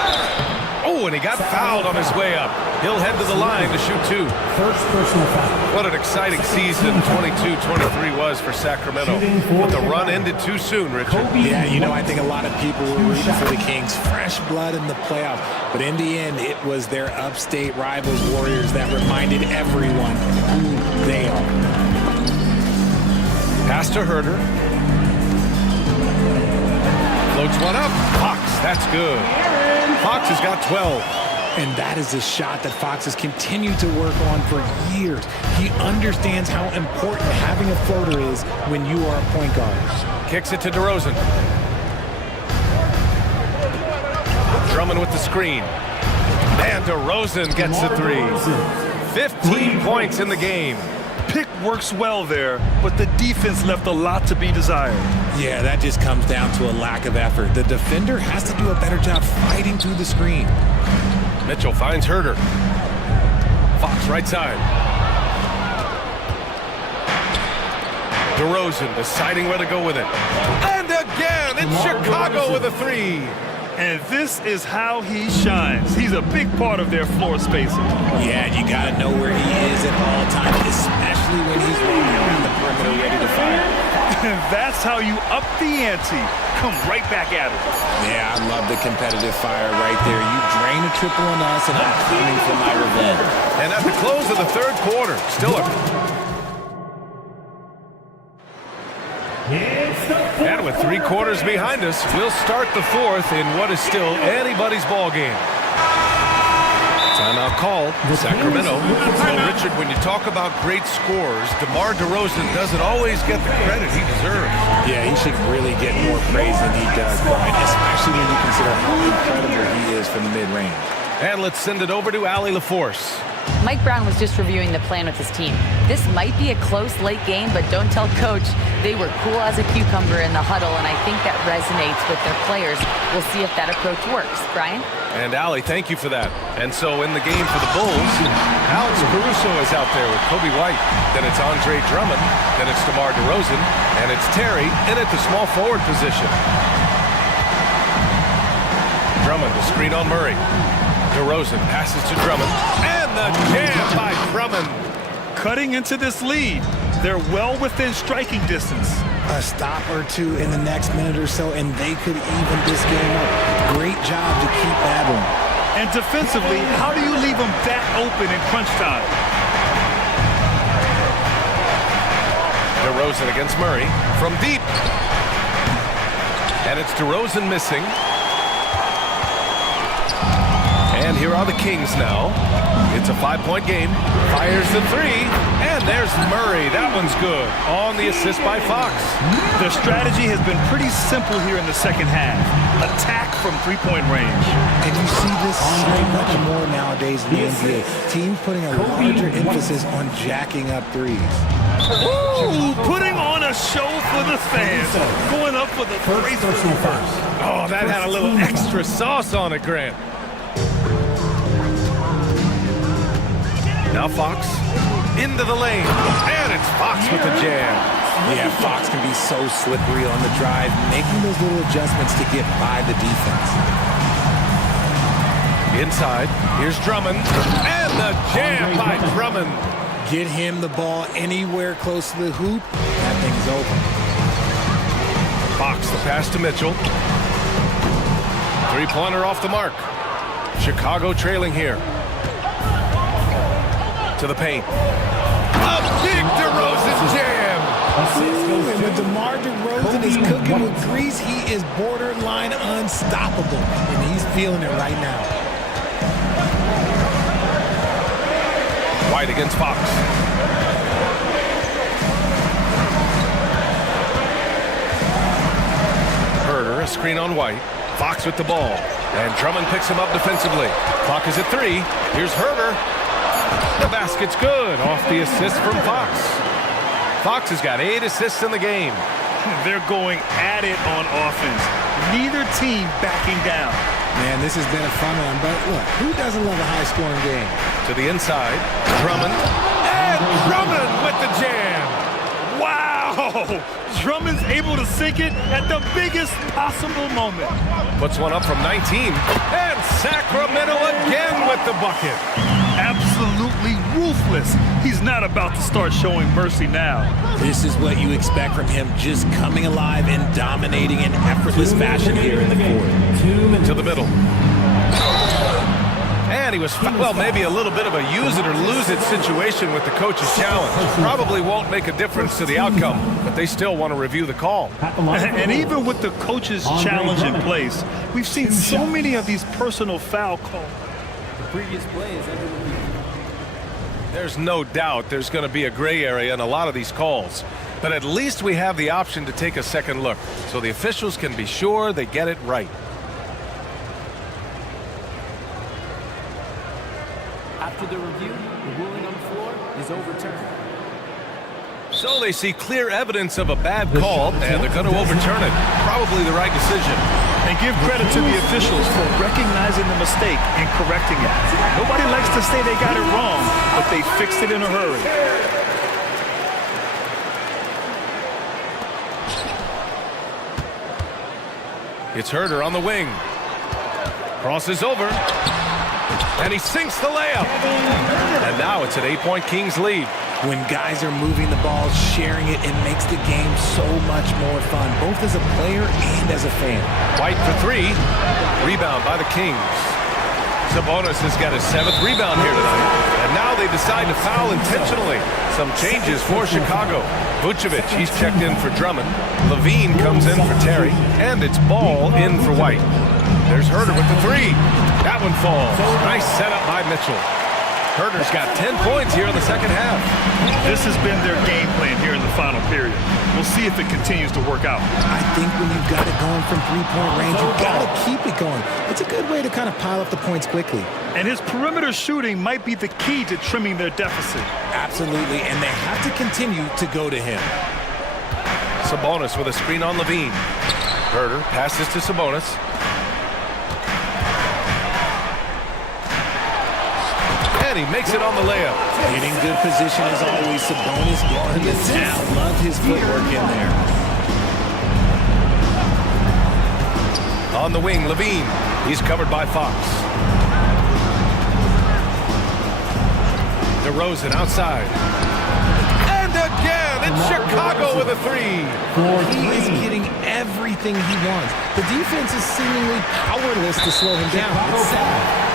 Oh, and he got fouled on his way up. He'll head to the line to shoot 2. First personal foul. What an exciting season 22-23 was for Sacramento. But the run ended too soon, Richard. Yeah, you know, I think a lot of people were rooting for the Kings. Fresh blood in the playoffs. But in the end, it was their upstate rivals, Warriors, that reminded everyone who they are. Pass to Herter. Floats one up. Fox, that's good. Fox has got 12. And that is a shot that Fox has continued to work on for years. He understands how important having a floater is when you are a point guard. Kicks it to DeRozan. Drummond with the screen. And DeRozan gets the 3. 15 points in the game. Pick works well there, but the defense left a lot to be desired. Yeah, that just comes down to a lack of effort. The defender has to do a better job fighting through the screen. Mitchell finds Herter. Fox right side. DeRozan deciding where to go with it. And again, it's Chicago with a 3. And this is how he shines. He's a big part of their floor spacing. Yeah, and you got to know where he is at all times, especially when he's rolling around the perimeter ready to fire. And that's how you up the ante. Come right back at it. Yeah, I love the competitive fire right there. You drain a triple on us, and I'm coming for my revenge. And at the close of the third quarter, still and with 3 quarters behind us, we'll start the fourth in what is still anybody's ball game. Timeout called, Sacramento. Well, Richard, when you talk about great scores, DeMar DeRozan doesn't always get the credit he deserves. Yeah, he should really get more praise than he does, Brian, especially when you consider how incredible he is from the mid-range. And let's send it over to Allie LaForce. Mike Brown was just reviewing the plan with his team. This might be a close late game, but don't tell coach. They were cool as a cucumber in the huddle, and I think that resonates with their players. We'll see if that approach works. Brian? And Allie, thank you for that. And so in the game for the Bulls, Alex Caruso is out there with Kobe White. Then it's Andre Drummond. Then it's DeMar DeRozan. And it's Terry in at the small forward position. Drummond to screen on Murray. DeRozan passes to Drummond. And the jam by Drummond. Cutting into this lead. They're well within striking distance. A stop or two in the next minute or so, and they could even this game up. Great job to keep battling. And defensively, how do you leave them that open in crunch time? DeRozan against Murray from deep. And it's DeRozan missing. And here are the Kings now. It's a 5-point game. Fires the 3. And there's Murray. That one's good. On the assist by Fox. The strategy has been pretty simple here in the second half. Attack from three-point range. And you see this so much more nowadays in the NBA. Teams putting a larger emphasis on jacking up threes. Ooh, putting on a show for the fans. Going up for the first. Oh, that had a little extra sauce on it, Grant. Now Fox into the lane. And it's Fox with the jam. Yeah, Fox can be so slippery on the drive, making those little adjustments to get by the defense. Inside, here's Drummond. And the jam by Drummond. Get him the ball anywhere close to the hoop. That thing's open. Fox the pass to Mitchell. 3-pointer off the mark. Chicago trailing here. To the paint. A big DeRozan jam. And when DeMar DeRozan is cooking with grease, he is borderline unstoppable. And he's feeling it right now. White against Fox. Herder, a screen on White. Fox with the ball. And Drummond picks him up defensively. Clock is at 3. Here's Herder. The basket's good. Off the assist from Fox. Fox has got 8 assists in the game. They're going at it on offense. Neither team backing down. Man, this has been a fun one, but look, who doesn't love a high-scoring game? To the inside, Drummond. And Drummond with the jam. Wow! Drummond's able to sink it at the biggest possible moment. Puts one up from 19. And Sacramento again with the bucket. Absolutely ruthless. He's not about to start showing mercy now. This is what you expect from him, just coming alive and dominating in effortless fashion here in the fourth. To the middle. And he was, well, maybe a little bit of a use it or lose it situation with the coach's challenge. Probably won't make a difference to the outcome, but they still want to review the call. And even with the coach's challenge in place, we've seen so many of these personal foul calls. The previous play is ended with you. There's no doubt there's going to be a gray area in a lot of these calls. But at least we have the option to take a second look, so the officials can be sure they get it right. After the review, the ruling on the floor is overturned. So they see clear evidence of a bad call, and they're going to overturn it. Probably the right decision. And give credit to the officials for recognizing the mistake and correcting it. Nobody likes to say they got it wrong, but they fixed it in a hurry. It's Herder on the wing. Crosses over. And he sinks the layup. And now it's an 8-point Kings lead. When guys are moving the ball, sharing it, it makes the game so much more fun, both as a player and as a fan. White for three. Rebound by the Kings. Sabonis has got his 7th rebound here tonight. And now they decide to foul intentionally. Some changes for Chicago. Vucevic, he's checked in for Drummond. Levine comes in for Terry. And it's Ball in for White. There's Herter with the three. That one falls. Nice setup by Mitchell. Herter's got 10 points here in the second half. This has been their game plan here in the final period. We'll see if it continues to work out. I think when you've got it going from three-point range, you've got to keep it going. It's a good way to kind of pile up the points quickly. And his perimeter shooting might be the key to trimming their deficit. Absolutely, and they have to continue to go to him. Sabonis with a screen on Levine. Herter passes to Sabonis. And he makes it on the layup. Getting good position as always. Sabonis getting the down. Love his footwork in there. On the wing, Levine. He's covered by Fox. DeRozan outside. And again, it's Chicago with a three. He is getting everything he wants. The defense is seemingly powerless to slow him down. It's sad.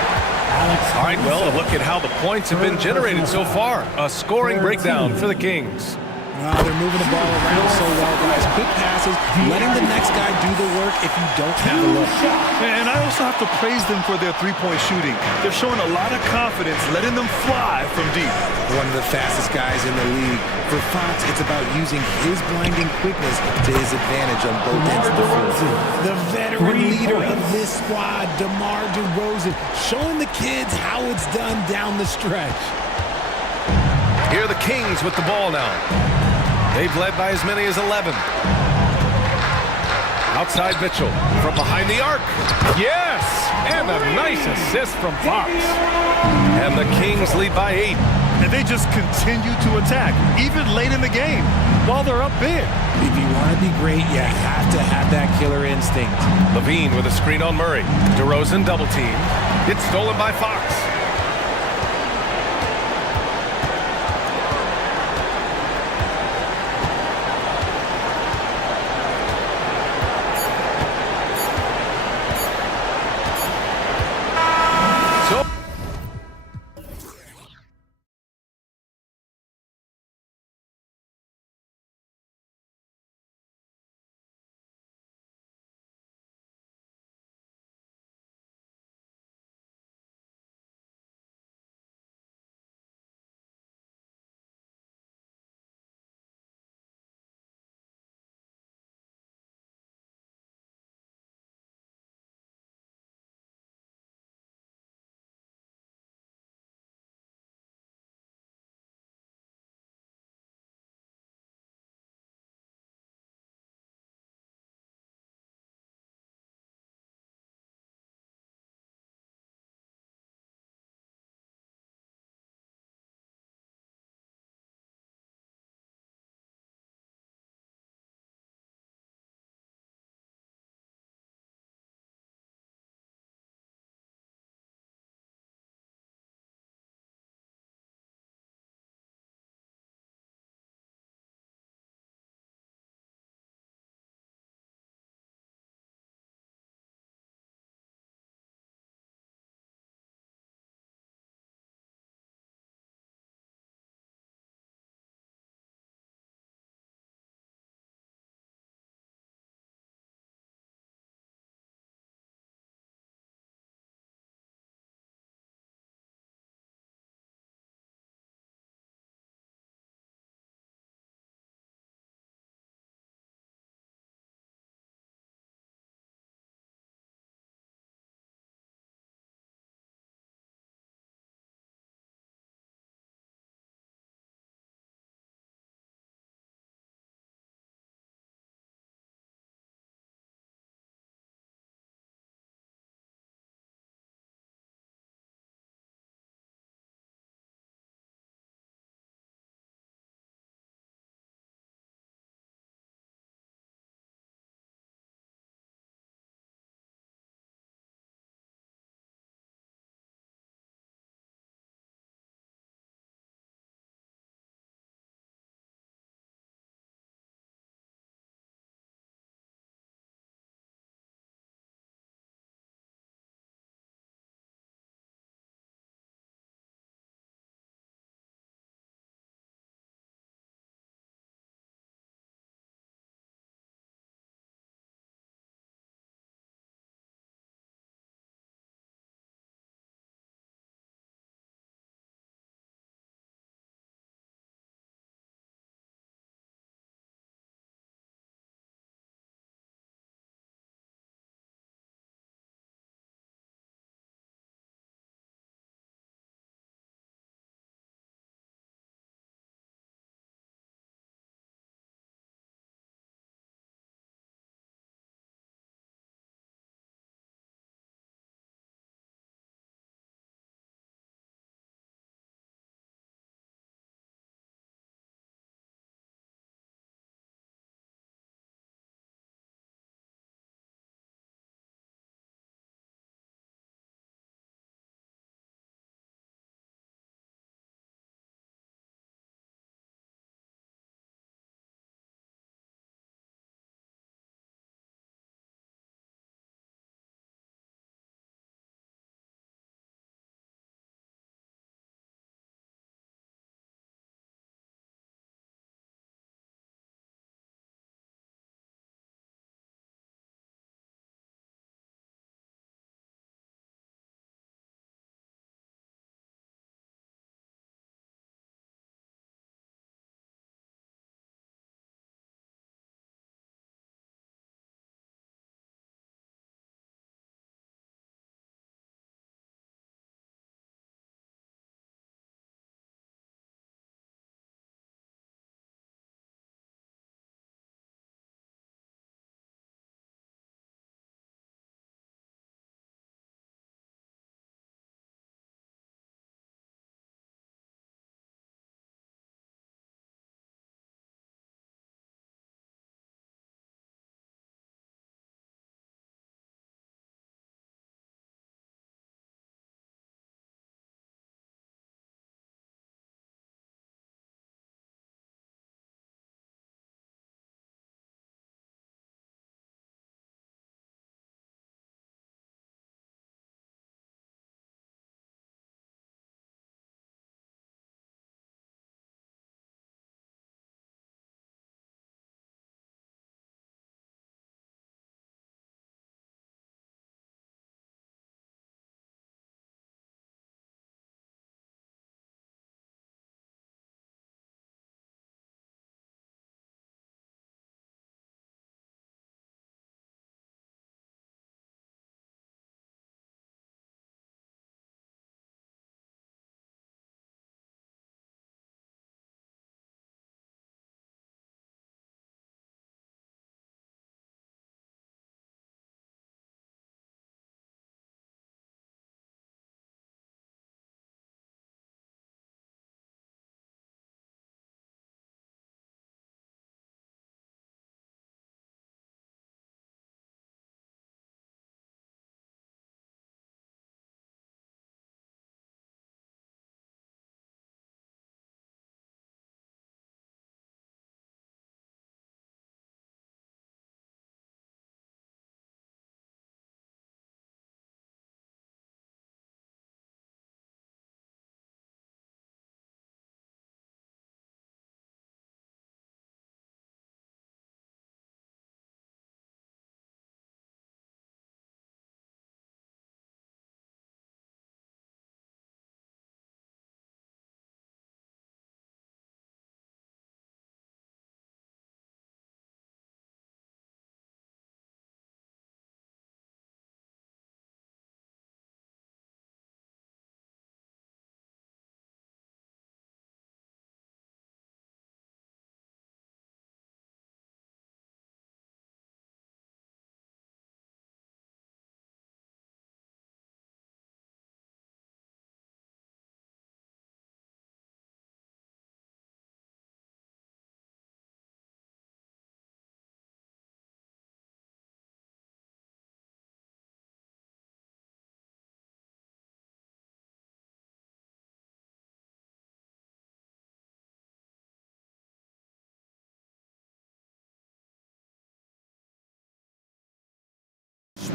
All right, well, a look at how the points have been generated so far. A scoring breakdown for the Kings. They're moving the ball around so well, guys. Quick passes, letting the next guy do the work if you don't have a look. And I also have to praise them for their three-point shooting. They're showing a lot of confidence, letting them fly from deep. One of the fastest guys in the league. For Fox, it's about using his blinding quickness to his advantage on both ends of the floor. The veteran leader of this squad, DeMar DeRozan, showing the kids how it's done down the stretch. Here are the Kings with the ball now. They've led by as many as 11. Outside Mitchell from behind the arc. Yes! And a nice assist from Fox. And the Kings lead by 8. And they just continue to attack, even late in the game, while they're up big. If you want to be great, you have to have that killer instinct. Levine with a screen on Murray. DeRozan double team. It's stolen by Fox.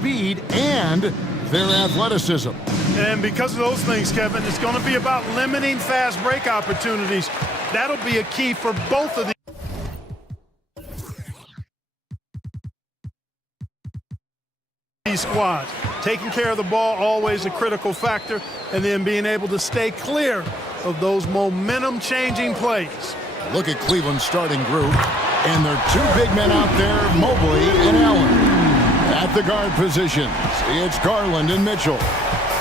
speed and their athleticism. And because of those things, Kevin, it's going to be about limiting fast break opportunities. That'll be a key for both of these squads. Taking care of the ball, always a critical factor, and then being able to stay clear of those momentum-changing plays. Look at Cleveland's starting group, and there are two big men out there, Mobley and Allen. At the guard positions, it's Garland and Mitchell.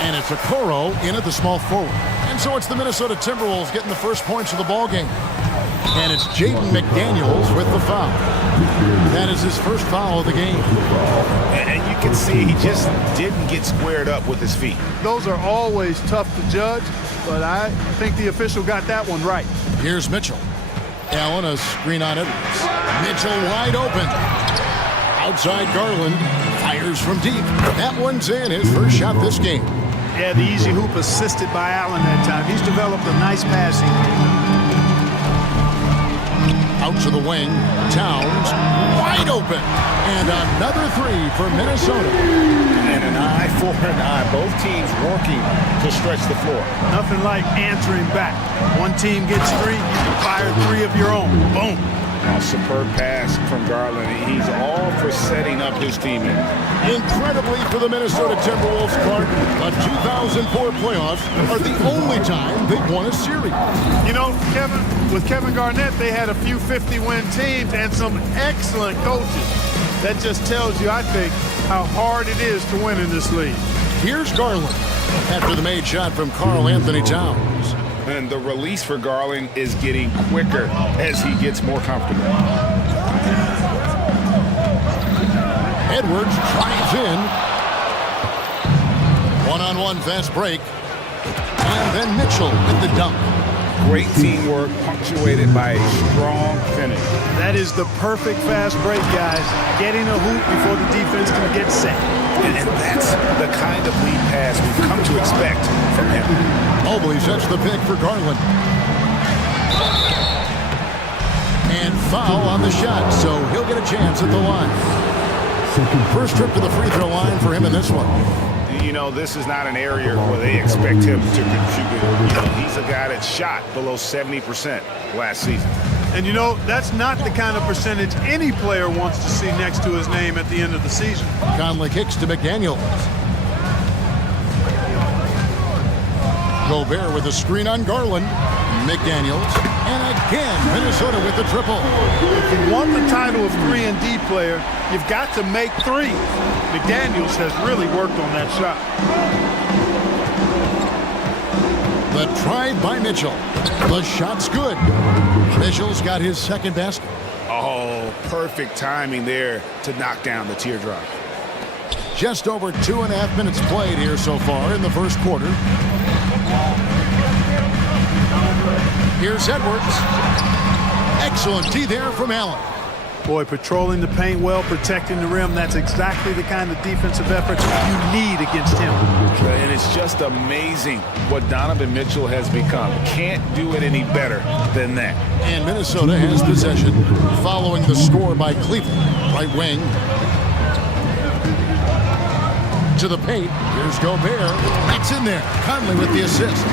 And it's Okoro in at the small forward. And so it's the Minnesota Timberwolves getting the first points of the ball game. And it's Jaden McDaniels with the foul. That is his first foul of the game. And you can see he just didn't get squared up with his feet. Those are always tough to judge, but I think the official got that one right. Here's Mitchell. Allen, a screen on Edwards. Mitchell wide open. Outside Garland, fires from deep. That one's in, his first shot this game. Yeah, the easy hoop assisted by Allen that time. He's developed a nice passing. Out to the wing, Towns, wide open. And another three for Minnesota. And an eye for an eye. Both teams working to stretch the floor. Nothing like answering back. One team gets three, you can fire three of your own. Boom. A superb pass from Garland. He's all for setting up his teammate. Incredibly for the Minnesota Timberwolves, Clark, the 2004 playoffs are the only time they've won a series. You know, Kevin, with Kevin Garnett, they had a few 50-win teams and some excellent coaches. That just tells you, I think, how hard it is to win in this league. Here's Garland after the made shot from Karl Anthony Towns. And the release for Garland is getting quicker as he gets more comfortable. Edwards drives in. One-on-one fast break. And then Mitchell with the dunk. Great teamwork punctuated by a strong finish. That is the perfect fast break, guys. Getting a hoop before the defense can get set. And that's the kind of lead pass we've come to expect from him. Mobley sets the pick for Garland. And foul on the shot, so he'll get a chance at the line. First trip to the free throw line for him in this one. You know, this is not an area where they expect him to contribute. You know, he's a guy that shot below 70% last season. And you know, that's not the kind of percentage any player wants to see next to his name at the end of the season. Conley kicks to McDaniels. Gobert with a screen on Garland. McDaniels. And again, Minnesota with the triple. If you want the title of 3-and-D player, you've got to make threes. McDaniels has really worked on that shot. The try by Mitchell. The shot's good. Mitchell's got his second basket. Oh, perfect timing there to knock down the teardrop. Just over 2.5 minutes played here so far in the first quarter. Here's Edwards. Excellent D there from Allen. Boy, patrolling the paint well, protecting the rim. That's exactly the kind of defensive effort you need against him. And it's just amazing what Donovan Mitchell has become. Can't do it any better than that. And Minnesota has possession following the score by Cleveland. Right wing. To the paint. Here's Gobert. That's in there. Conley with the assist.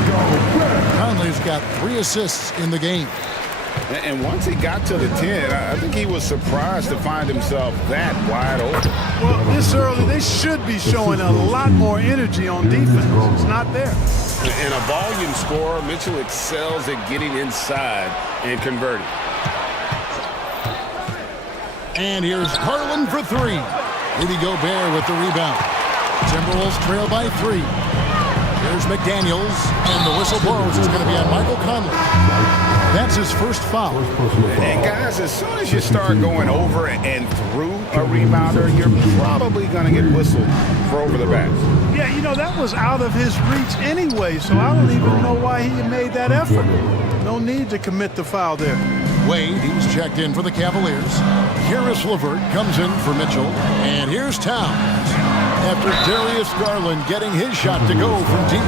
Conley's got 3 assists in the game. And once he got to the 10, I think he was surprised to find himself that wide open. Well, this early, they should be showing a lot more energy on defense. It's not there. And a volume scorer, Mitchell excels at getting inside and converting. And here's Garland for 3. Rudy Gobert with the rebound. Timberwolves trail by 3. Here's McDaniels, and the whistle blows. It's going to be on Michael Conley. That's his first foul. And guys, as soon as you start going over and through a rebounder, you're probably going to get whistled for over the back. Yeah, you know, that was out of his reach anyway, so I don't even know why he made that effort. No need to commit the foul there. Wade, he's checked in for the Cavaliers. Karis LeVert comes in for Mitchell. And here's Towns. After Darius Garland getting his shot to go from deep.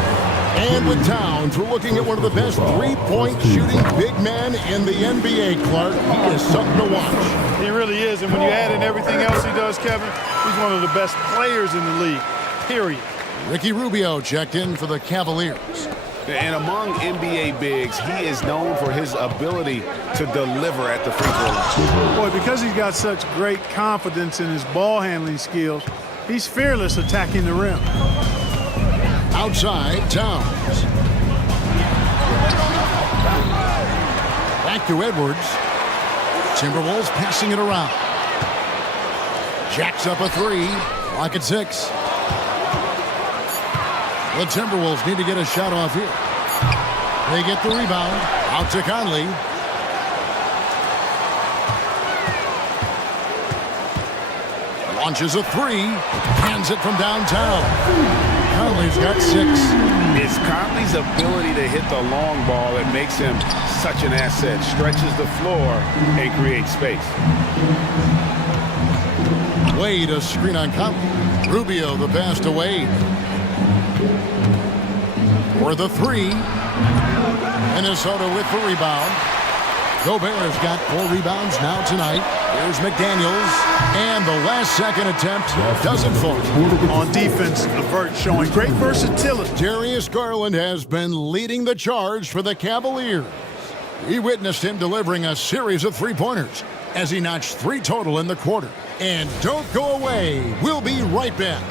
And with Towns, we're looking at one of the best three-point shooting big men in the NBA, Clark. He is something to watch. He really is, and when you add in everything else he does, Kevin, he's one of the best players in the league, period. Ricky Rubio checked in for the Cavaliers. And among NBA bigs, he is known for his ability to deliver at the free throw line. Boy, because he's got such great confidence in his ball handling skills, he's fearless attacking the rim. Outside, Towns. Back to Edwards. Timberwolves passing it around. Jacks up a three. Clock at 6. The Timberwolves need to get a shot off here. They get the rebound. Out to Conley. Launches a three. Hands it from downtown. Conley's got 6. It's Conley's ability to hit the long ball that makes him such an asset. Stretches the floor and creates space. Wade a screen on Conley. Rubio the pass to Wade. For the 3. Minnesota with the rebound. Gobert's got 4 rebounds now tonight. Here's McDaniels. And the last second attempt doesn't fall. On defense, Levert showing great versatility. Darius Garland has been leading the charge for the Cavaliers. We witnessed him delivering a series of three-pointers as he notched 3 total in the quarter. And don't go away. We'll be right back.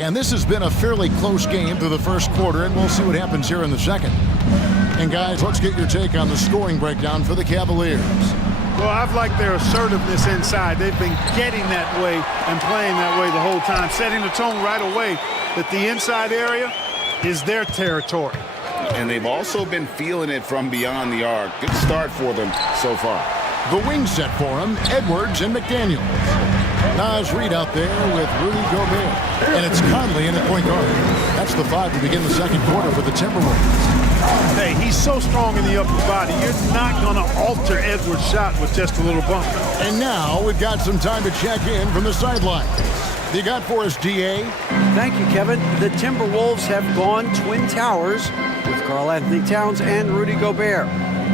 And this has been a fairly close game through the first quarter, and we'll see what happens here in the second. And guys, let's get your take on the scoring breakdown for the Cavaliers. Well, I've liked their assertiveness inside. They've been getting that way and playing that way the whole time, setting the tone right away that the inside area is their territory. And they've also been feeling it from beyond the arc. Good start for them so far. The wing set for him, Edwards and McDaniels. Naz Reid out there with Rudy Gobert. And it's Conley in at point guard. That's the 5 to begin the second quarter for the Timberwolves. Hey, he's so strong in the upper body. You're not going to alter Edwards' shot with just a little bump. And now we've got some time to check in from the sideline. You got for us, DA? Thank you, Kevin. The Timberwolves have gone Twin Towers with Karl Anthony Towns and Rudy Gobert.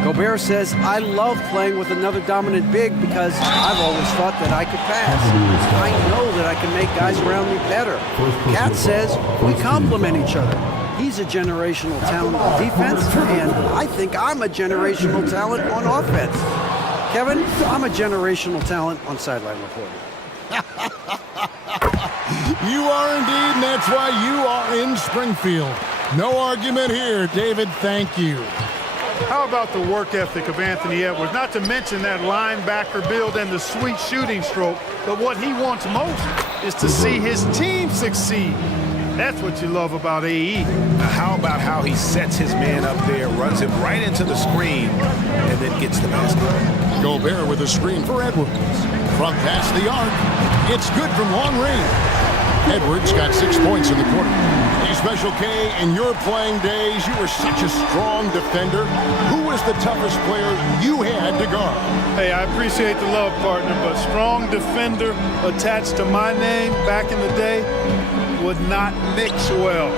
Gobert says, I love playing with another dominant big because I've always thought that I could pass. I know that I can make guys around me better. Cat says, we complement each other. He's a generational talent on defense, and I think I'm a generational talent on offense. Kevin, I'm a generational talent on sideline reporting. You are indeed, and that's why you are in Springfield. No argument here, David. Thank you. How about the work ethic of Anthony Edwards? Not to mention that linebacker build and the sweet shooting stroke, but what he wants most is to see his team succeed. That's what you love about AE. How about how he sets his man up there, runs him right into the screen, and then gets the basket. Gobert with a screen for Edwards. From past the arc, it's good from long range. Edwards got 6 points in the quarter. Hey, Special K, in your playing days, you were such a strong defender. Who was the toughest player you had to guard? Hey, I appreciate the love, partner, but strong defender attached to my name back in the day would not mix well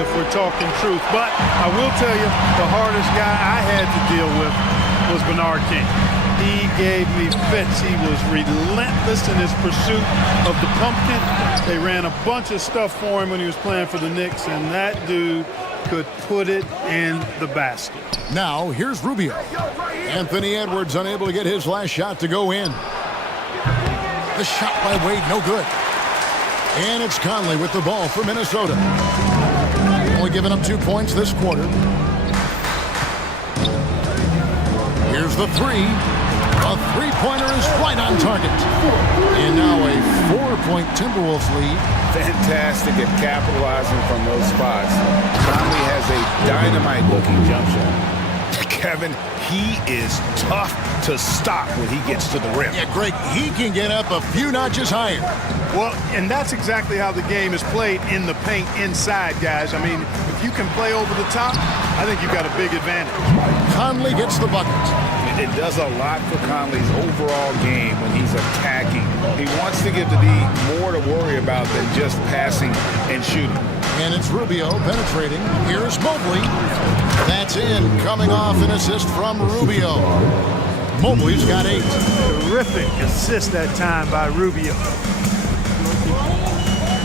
if we're talking truth. But I will tell you, the hardest guy I had to deal with was Bernard King. He gave me fits. He was relentless in his pursuit of the pumpkin. They ran a bunch of stuff for him when he was playing for the Knicks, and that dude could put it in the basket. Now, here's Rubio. Anthony Edwards unable to get his last shot to go in. The shot by Wade, no good. And it's Conley with the ball for Minnesota. Only giving up 2 points this quarter. Here's the 3. A three-pointer is right on target. And now a 4-point Timberwolves lead. Fantastic at capitalizing from those spots. Conley has a dynamite-looking jump shot. Kevin, he is tough to stop when he gets to the rim. Yeah, Greg, he can get up a few notches higher. Well, and that's exactly how the game is played in the paint inside, guys. I mean, if you can play over the top, I think you've got a big advantage. Conley gets the bucket. It does a lot for Conley's overall game when he's attacking He wants to give the D more to worry about than just passing and shooting. And it's Rubio penetrating. Here's Mobley. That's in, coming off an assist from Rubio. Mobley's got 8. Terrific assist that time by Rubio.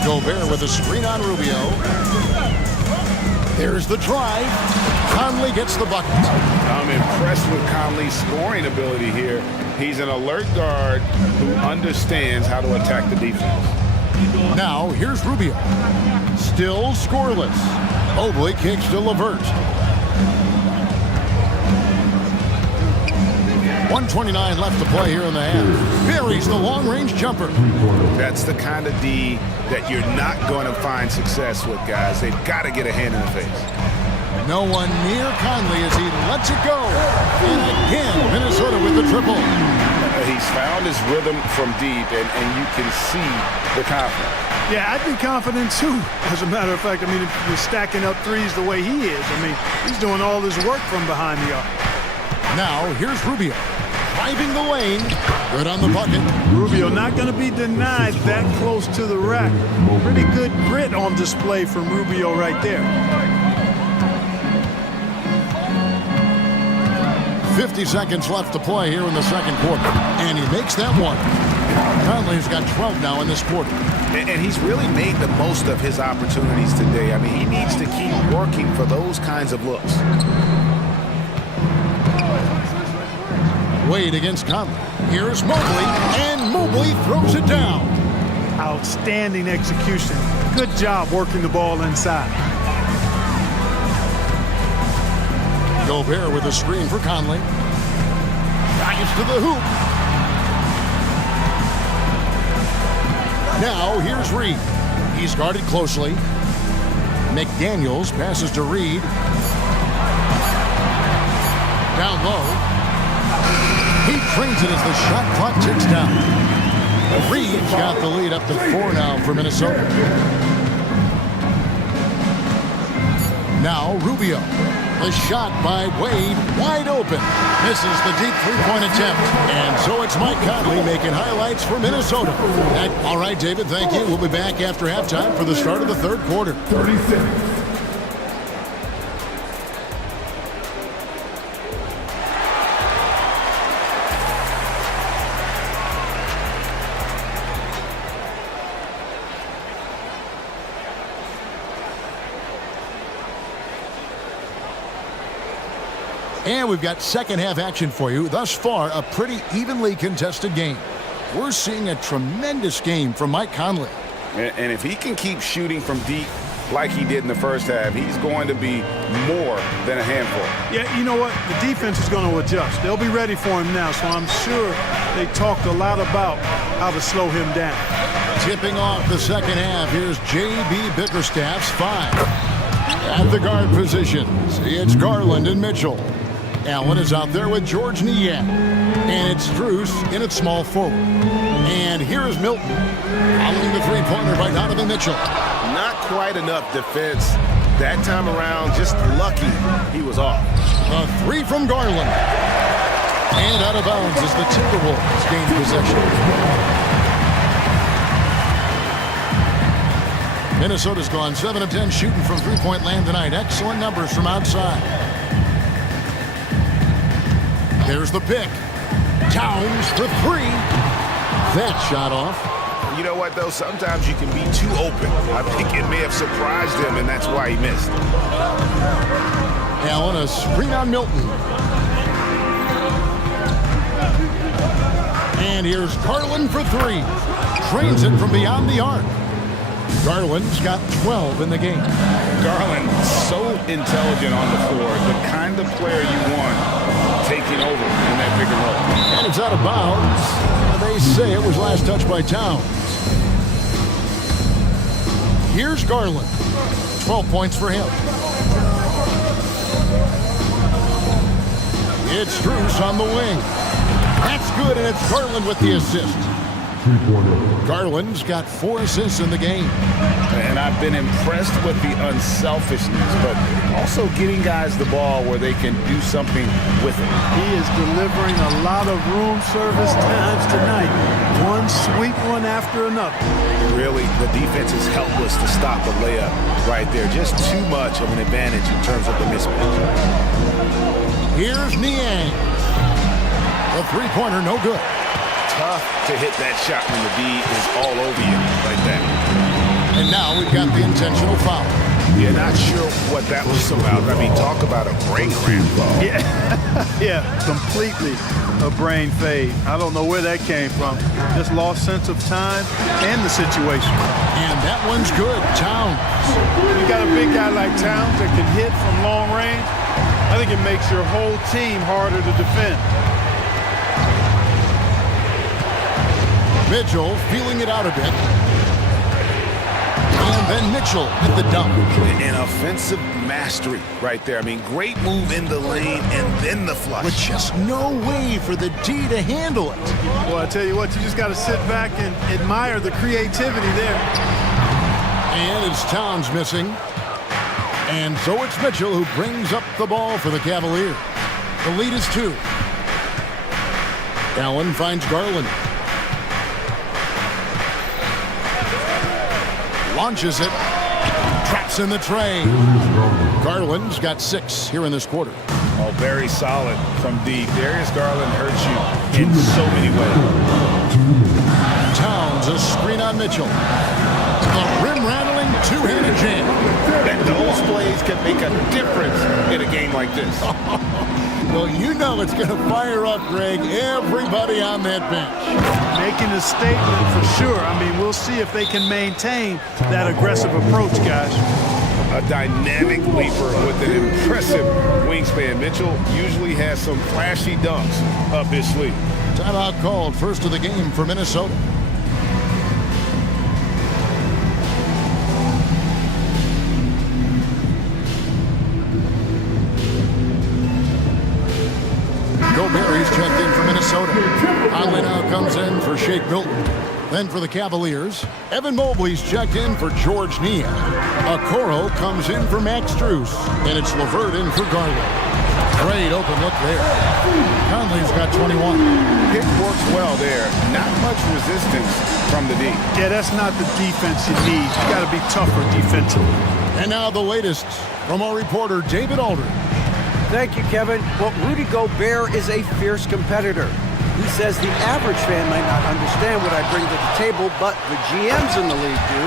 Gobert with a screen on Rubio. There's the drive. Conley gets the bucket. I'm impressed with Conley's scoring ability here. He's an alert guard who understands how to attack the defense. Now, here's Rubio. Still scoreless. Mobley kicks to LeVert. 1:29 left to play here in the half. Buries the long-range jumper. That's the kind of D that you're not going to find success with, guys. They've got to get a hand in the face. No one near Conley as he lets it go. And again, Minnesota with the triple. He's found his rhythm from deep, and you can see the confidence. Yeah, I'd be confident too. As a matter of fact, I mean, if you're stacking up threes the way he is, I mean, he's doing all his work from behind the arc. Now, here's Rubio. Driving the lane. Good on the bucket. Rubio not going to be denied that close to the rack. Pretty good grit on display from Rubio right there. 50 seconds left to play here in the second quarter. And he makes that one. Conley's got 12 now in this quarter. And he's really made the most of his opportunities today. I mean, he needs to keep working for those kinds of looks. Wade against Conley. Here's Mobley, and Mobley throws it down. Outstanding execution. Good job working the ball inside. Gobert with a screen for Conley. Drives to the hoop. Now here's Reed. He's guarded closely. McDaniels passes to Reed. Down low. He trains it as the shot clock ticks down. Reed's got the lead up to 4 now for Minnesota. Now Rubio. The shot by Wade, wide open. Misses the deep three-point attempt. And so it's Mike Conley making highlights for Minnesota. All right, David, thank you. We'll be back after halftime for the start of the third quarter. 30 seconds. And we've got second half action for you. Thus far, a pretty evenly contested game. We're seeing a tremendous game from Mike Conley. And if he can keep shooting from deep like he did in the first half, he's going to be more than a handful. Yeah, you know what? The defense is going to adjust. They'll be ready for him now, so I'm sure they talked a lot about how to slow him down. Tipping off the second half, here's J.B. Bickerstaff's 5. At the guard positions, it's Garland and Mitchell. Allen is out there with George Niang. And it's Strus in at small forward. And here's Milton. Following the three-pointer by Donovan Mitchell. Not quite enough defense that time around. Just lucky he was off. A 3 from Garland. And out of bounds as the Timberwolves gain possession. Minnesota's gone 7 of 10 shooting from three-point land tonight. Excellent numbers from outside. There's the pick. Towns for 3. That shot off. You know what, though? Sometimes you can be too open. I think it may have surprised him, and that's why he missed. Allen, a screen on Milton. And here's Garland for 3. Trains it from beyond the arc. Garland's got 12 in the game. Garland, so intelligent on the floor, the kind of player you want taking over in that pick and roll. And it's out of bounds. They say it was last touched by Towns. Here's Garland. 12 points for him. It's Strus on the wing. That's good, and it's Garland with the assist. Garland's got 4 assists in the game. And I've been impressed with the unselfishness, but also getting guys the ball where they can do something with it. He is delivering a lot of room service times tonight. One sweet one after another. Really, the defense is helpless to stop the layup right there. Just too much of an advantage in terms of the mismatch. Here's Niang. The three-pointer, no good. Tough to hit that shot when the D is all over you like that. And now we've got the intentional foul. Yeah, not sure what that was about. I mean, talk about a brain foul. Yeah, yeah, completely a brain fade. I don't know where that came from. Just lost sense of time and the situation. And that one's good. Towns. You got a big guy like Towns that can hit from long range. I think it makes your whole team harder to defend. Mitchell feeling it out a bit. And then Mitchell with the dunk. An offensive mastery right there. I mean, great move in the lane and then the flush. With just no way for the D to handle it. Well, I tell you what, you just got to sit back and admire the creativity there. And it's Towns missing. And so it's Mitchell who brings up the ball for the Cavaliers. The lead is 2. Allen finds Garland. Launches it. Traps in the tray. Garland's got 6 here in this quarter. Oh, very solid from deep. Darius Garland hurts you in so many ways. Towns, a screen on Mitchell. The rim-rattling two-handed jam. Those plays can make a difference in a game like this. Well, you know it's going to fire up, Greg, everybody on that bench. Making a statement for sure. I mean, we'll see if they can maintain that aggressive approach, guys. A dynamic leaper with an impressive wingspan. Mitchell usually has some flashy dunks up his sleeve. Timeout called, first of the game for Minnesota. Gobert's checked in for Minnesota. Conley now comes in for Shake Milton. Then for the Cavaliers, Evan Mobley's checked in for George Niang. Okoro comes in for Max Strus. And it's LeVert in for Garland. Great open look there. Conley's got 21. It works well there. Not much resistance from the D. Yeah, that's not the defense you need. You got to be tougher defensively. And now the latest from our reporter, David Aldridge. Thank you, Kevin. Well, Rudy Gobert is a fierce competitor. He says the average fan might not understand what I bring to the table, but the GMs in the league do.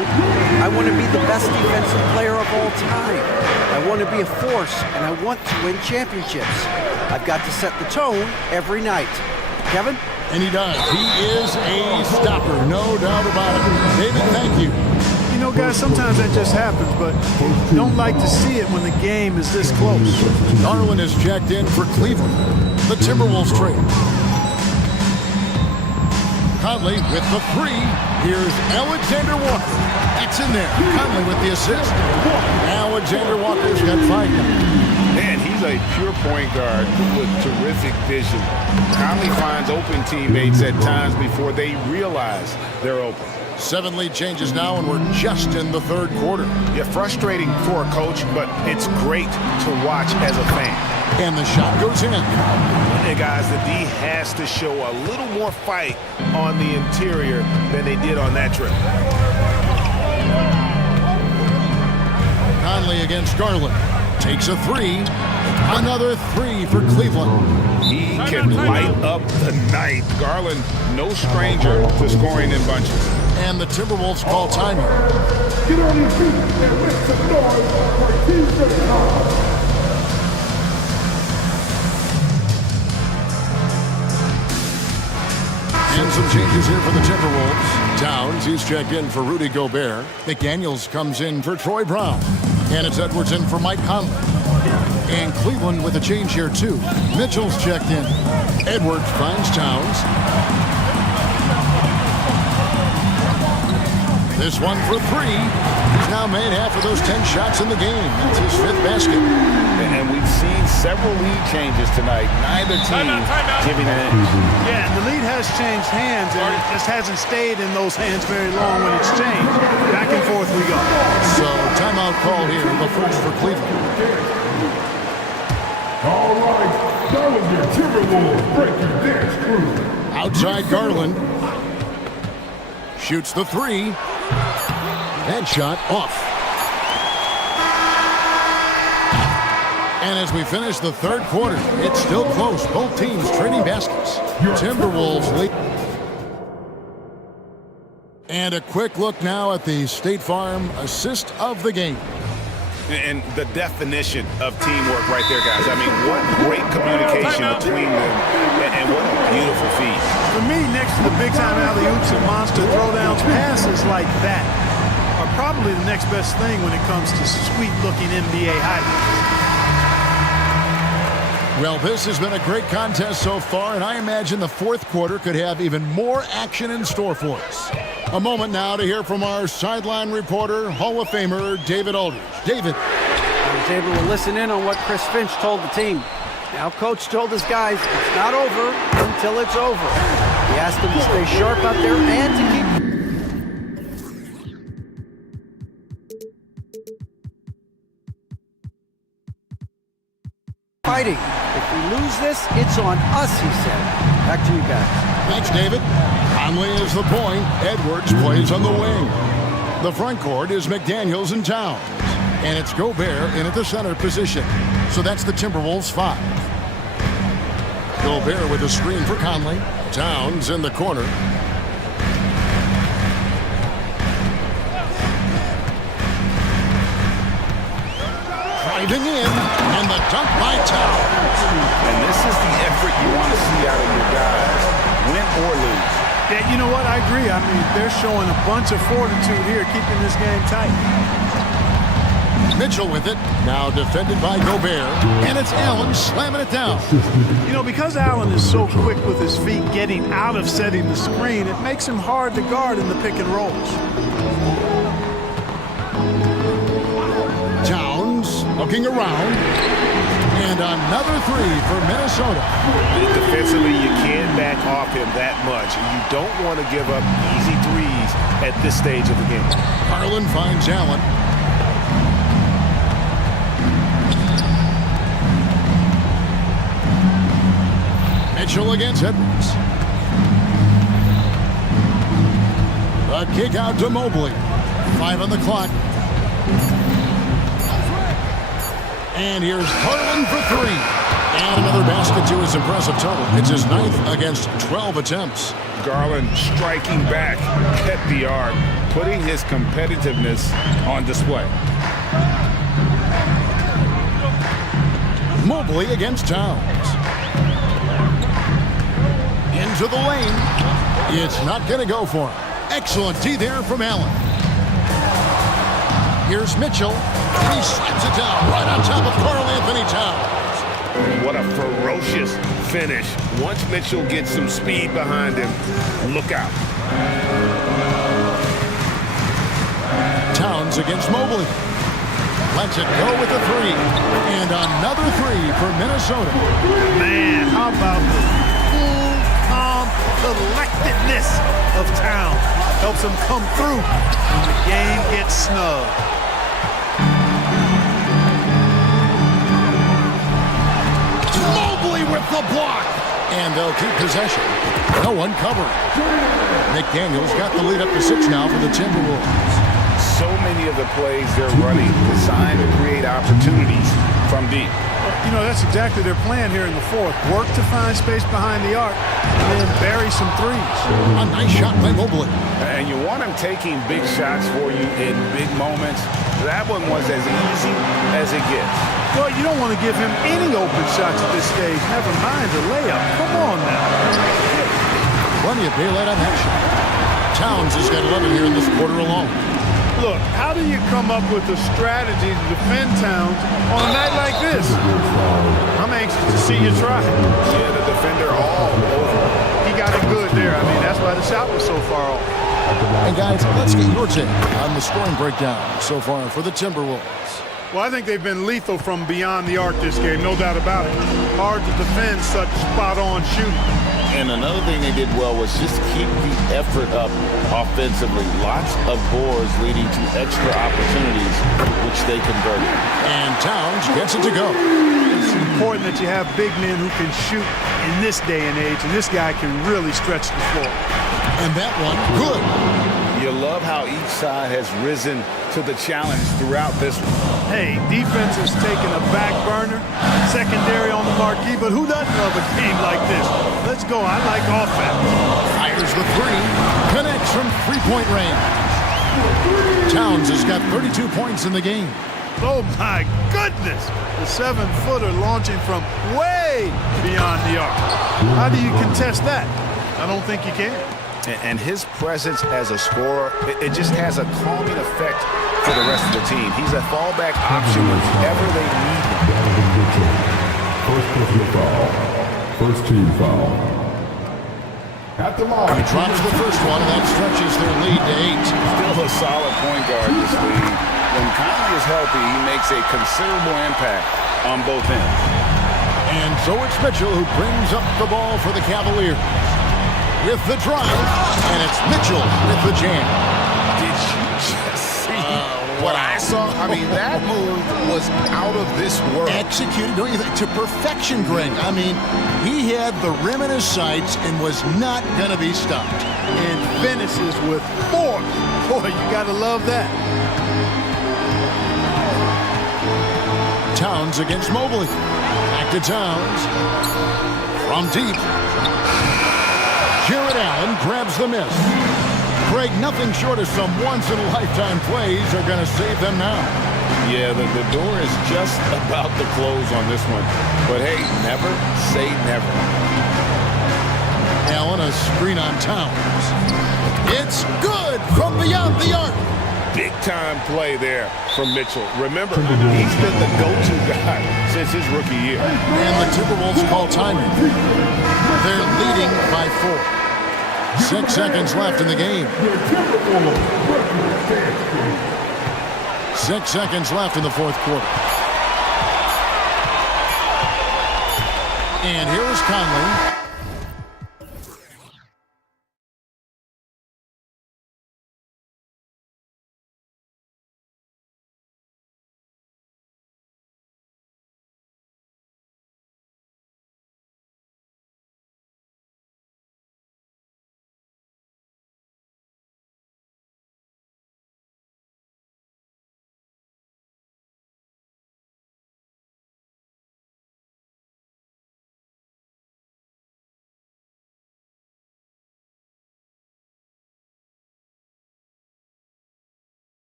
I want to be the best defensive player of all time. I want to be a force, and I want to win championships. I've got to set the tone every night. Kevin? And he does. He is a stopper, no doubt about it. David, thank you. You know, guys, sometimes that just happens, but don't like to see it when the game is this close. Garland is checked in for Cleveland. The Timberwolves trade. Conley with the 3. Here's Alexander Walker. It's in there. Conley with the assist. Alexander Walker's got 5 now. Man, he's a pure point guard with terrific vision. Conley finds open teammates at times before they realize they're open. 7 lead changes now, and we're just in the third quarter. Yeah, frustrating for a coach, but it's great to watch as a fan. And the shot goes in. Hey, guys, the D has to show a little more fight on the interior than they did on that trip. Conley against Garland. Takes a 3. Another 3 for Cleveland. He can light up the night. Garland, no stranger to scoring in bunches. And the Timberwolves call timeout. Get on your feet and make some noise for Team Chicago. And some changes here for the Timberwolves. Towns, he's checked in for Rudy Gobert. McDaniels comes in for Troy Brown. And it's Edwards in for Mike Conley. And Cleveland with a change here, too. Mitchell's checked in. Edwards finds Towns. This one for 3. He's now made half of those 10 shots in the game. That's his 5th basket. And we've seen several lead changes tonight. Neither team giving an inch. Yeah, and the lead has changed hands, and it just hasn't stayed in those hands very long when it's changed. Back and forth we go. call here, the first for Cleveland. All right, that was your Timberwolves breaking dance crew. Outside Garland. Shoots the three. That shot off. And as we finish the third quarter, it's still close. Both teams trading baskets. Timberwolves lead. And a quick look now at the State Farm assist of the game. And the definition of teamwork right there, guys. I mean, what great communication between them, and what a beautiful feed. For me, next to the big-time alley-oops and monster throwdowns, passes like that are probably the next best thing when it comes to sweet-looking NBA highlights. Well, this has been a great contest so far, and I imagine the fourth quarter could have even more action in store for us. A moment now to hear from our sideline reporter, Hall of Famer David Aldridge. David. I was able to listen in on what Chris Finch told the team. Now Coach told his guys it's not over until it's over. He asked them to stay sharp out there and to keep fighting. If we lose this, it's on us, he said. Back to you guys. Thanks, David. Conley is the point. Edwards plays on the wing. The front court is McDaniels and Towns. And it's Gobert in at the center position. So that's the Timberwolves 5. Gobert with a screen for Conley. Towns in the corner. Driving in, and the dunk by Towns. And this is the effort you want to see out of your guys, win or lose. Yeah, you know what? I agree. I mean, they're showing a bunch of fortitude here, keeping this game tight. Mitchell with it, now defended by Gobert, and it's Allen slamming it down. You know, because Allen is so quick with his feet getting out of setting the screen, it makes him hard to guard in the pick and rolls. Towns looking around, and another three for Minnesota. Defensively, you can't back off him that much, and you don't want to give up easy threes at this stage of the game. Garland finds Allen. Mitchell against Edwards. A kick out to Mobley. 5 on the clock. And here's Garland for 3. And another basket to his impressive total. It's his 9th against 12 attempts. Garland striking back at the arc, putting his competitiveness on display. Mobley against Towns. Into the lane. It's not going to go for him. Excellent D there from Allen. Here's Mitchell. He slams it down right on top of Karl Anthony Towns. What a ferocious finish. Once Mitchell gets some speed behind him, look out. Towns against Mobley. Lets it go with a 3. And another 3 for Minnesota. Man, how about the cool, calm collectedness of Town. Helps him come through when the game gets snug. Mobley with the block. And they'll keep possession. No one covering. McDaniels got the lead up to 6 now for the Timberwolves. So many of the plays they're running designed to create opportunities from deep. You know, that's exactly their plan here in the fourth. Work to find space behind the arc and then bury some threes. A nice shot by Mobley. And you want him taking big shots for you in big moments. That one was as easy as it gets. Well, you don't want to give him any open shots at this stage. Never mind a layup. Come on now. Plenty of daylight on that shot. Towns has got 11 here in this quarter alone. Look, how do you come up with a strategy to defend Towns on a night like this? I'm anxious to see you try. Yeah, the defender all over. He got it good there. I mean, that's why the shot was so far off. And guys, let's get your take on the scoring breakdown so far for the Timberwolves. Well, I think they've been lethal from beyond the arc this game, no doubt about it. Hard to defend such spot-on shooting. And another thing they did well was just keep the effort up offensively. Lots of boards leading to extra opportunities, which they converted. And Towns gets it to go. It's important that you have big men who can shoot in this day and age, and this guy can really stretch the floor. And that one, good. You love how each side has risen to the challenge throughout this one. Hey, defense has taken a back burner, secondary on the marquee, but who doesn't love a game like this? Let's go. I like offense. Fires the three, connects from three-point range. Towns has got 32 points in the game. Oh, my goodness. The 7-footer launching from way beyond the arc. How do you contest that? I don't think you can. And his presence as a scorer, it just has a calming effect for the rest of the team. He's a fallback option whenever they need him. First personal foul. First team foul. At the line. He drops the first one, and that stretches their lead to 8. Still a solid point guard this league. When Conley is healthy, he makes a considerable impact on both ends. And so it's Mitchell who brings up the ball for the Cavaliers. With the drive, and it's Mitchell with the jam. Did you just see what I saw? I mean, that move was out of this world. Executed, don't you think, to perfection, Greg. I mean, he had the rim in his sights and was not going to be stopped. And finishes with force. Boy, you got to love that. Towns against Mobley. Back to Towns. From deep. Jared Allen grabs the miss. Craig, nothing short of some once-in-a-lifetime plays are going to save them now. Yeah, the door is just about to close on this one. But hey, never say never. Allen, a screen on Towns. It's good from beyond the arc. Big-time play there from Mitchell. Remember, he's been the go-to guy since his rookie year. And the Timberwolves call timeout. They're leading by 4. 6 seconds left in the game. 6 seconds left in the fourth quarter. And here is Conley.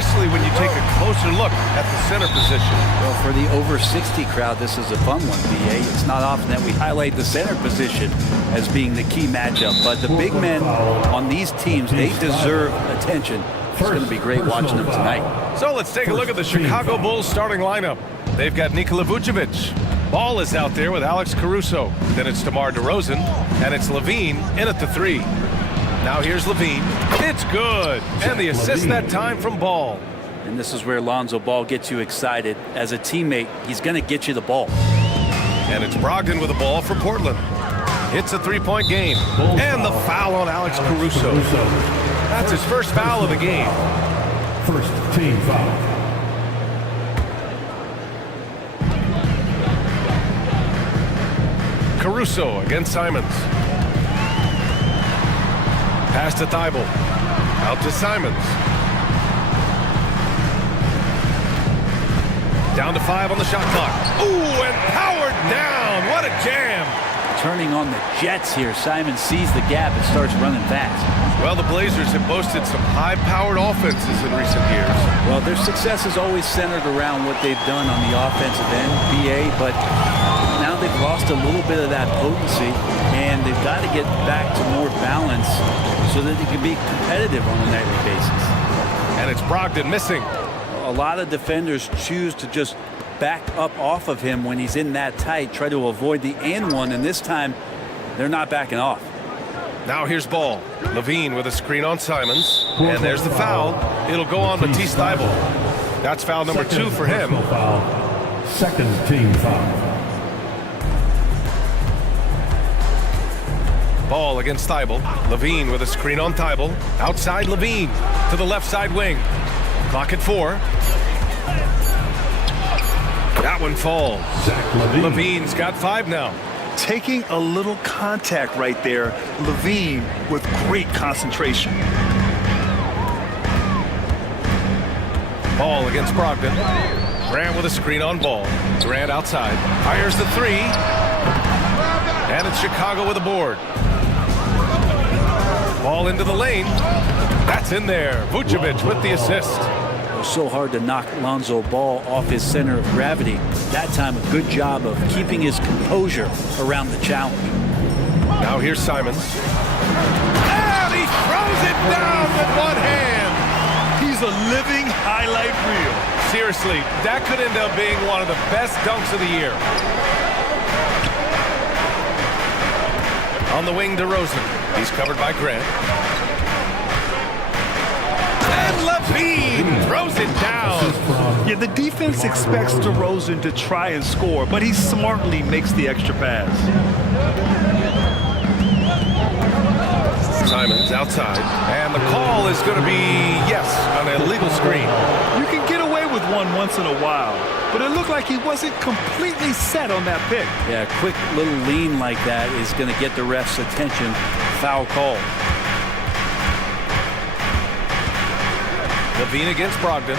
especially when you take a closer look at the center position. Well, for the over 60 crowd, this is a fun one, BA. It's not often that we highlight the center position as being the key matchup, but the big men on these teams, they deserve attention. It's going to be great watching them tonight. So let's take a look at the Chicago Bulls starting lineup. They've got Nikola Vucevic. Ball is out there with Alex Caruso. Then it's DeMar DeRozan, and it's Levine in at the 3. Now here's Levine. It's good. And the assist that time from Ball. And this is where Lonzo Ball gets you excited. As a teammate, he's going to get you the ball. And it's Brogdon with the ball for Portland. It's a three-point game. And the foul on Alex Caruso. That's his first foul of the game. First team foul. Caruso against Simons. Pass to Thibault. Out to Simons. Down to 5 on the shot clock. Ooh, and powered down. What a jam. Turning on the Jets here. Simons sees the gap and starts running fast. Well, the Blazers have boasted some high-powered offenses in recent years. Well, their success is always centered around what they've done on the offensive end, BA, but now they've lost a little bit of that potency, and they've got to get back to more balance so that they can be competitive on a nightly basis. And it's Brogdon missing. A lot of defenders choose to just back up off of him when he's in that tight, try to avoid the and one, and this time they're not backing off. Now here's Ball. Levine with a screen on Simons. And there's the foul. It'll go on Matisse Thybulle. That's foul number 2 for him. Second team foul. Ball against Thybulle. Levine with a screen on Thybulle. Outside Levine to the left side wing. Clock at 4. That one falls. Levine's got 5 now. Taking a little contact right there. Levine with great concentration. Ball against Brogdon. Grant with a screen on Ball. Grant outside. Fires the 3. And it's Chicago with a board. Ball into the lane. That's in there. Vucevic with the assist. It was so hard to knock Lonzo Ball off his center of gravity. That time, a good job of keeping his composure around the challenge. Now here's Simons. And he throws it down with one hand. He's a living highlight reel. Seriously, that could end up being one of the best dunks of the year. On the wing, DeRozan. He's covered by Grant. And Levine throws it down. Yeah, the defense expects DeRozan to try and score, but he smartly makes the extra pass. Simons outside. And the call is going to be, yes, an illegal screen. You can get away with one once in a while, but it looked like he wasn't completely set on that pick. Yeah, a quick little lean like that is going to get the ref's attention. Foul call. Levine against Brogdon.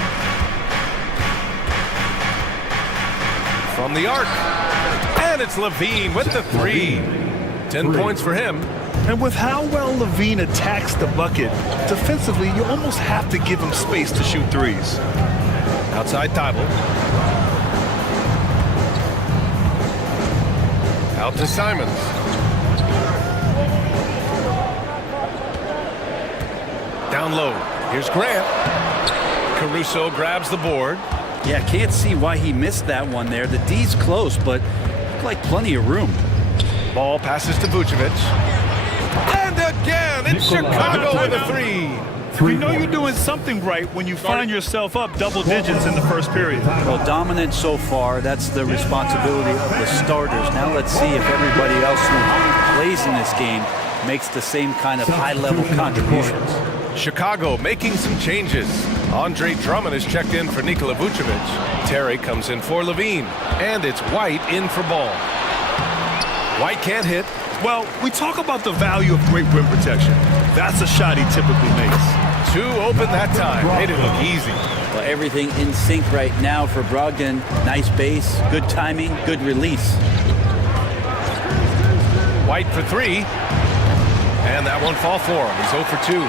From the arc. And it's Levine with the 3. 10 points for him. And with how well Levine attacks the bucket, defensively, you almost have to give him space to shoot threes. Outside Thybulle. Out to Simons. Down low. Here's Grant. Caruso grabs the board. Yeah, can't see why he missed that one there. The D's close, but looked like plenty of room. Ball passes to Vucevic. And again, it's Chicago with a 3. You know you're doing something right when you find yourself up double digits in the first period. Well, dominant so far. That's the responsibility of the starters. Now let's see if everybody else who plays in this game makes the same kind of high-level contributions. Chicago making some changes. Andre Drummond is checked in for Nikola Vucevic. Terry comes in for Levine. And it's White in for Ball. White can't hit. Well, we talk about the value of great rim protection. That's a shot he typically makes. 2 open that time. Made it look easy. Well, everything in sync right now for Brogdon. Nice base, good timing, good release. White for 3. And that won't fall for him. He's 0 for 2.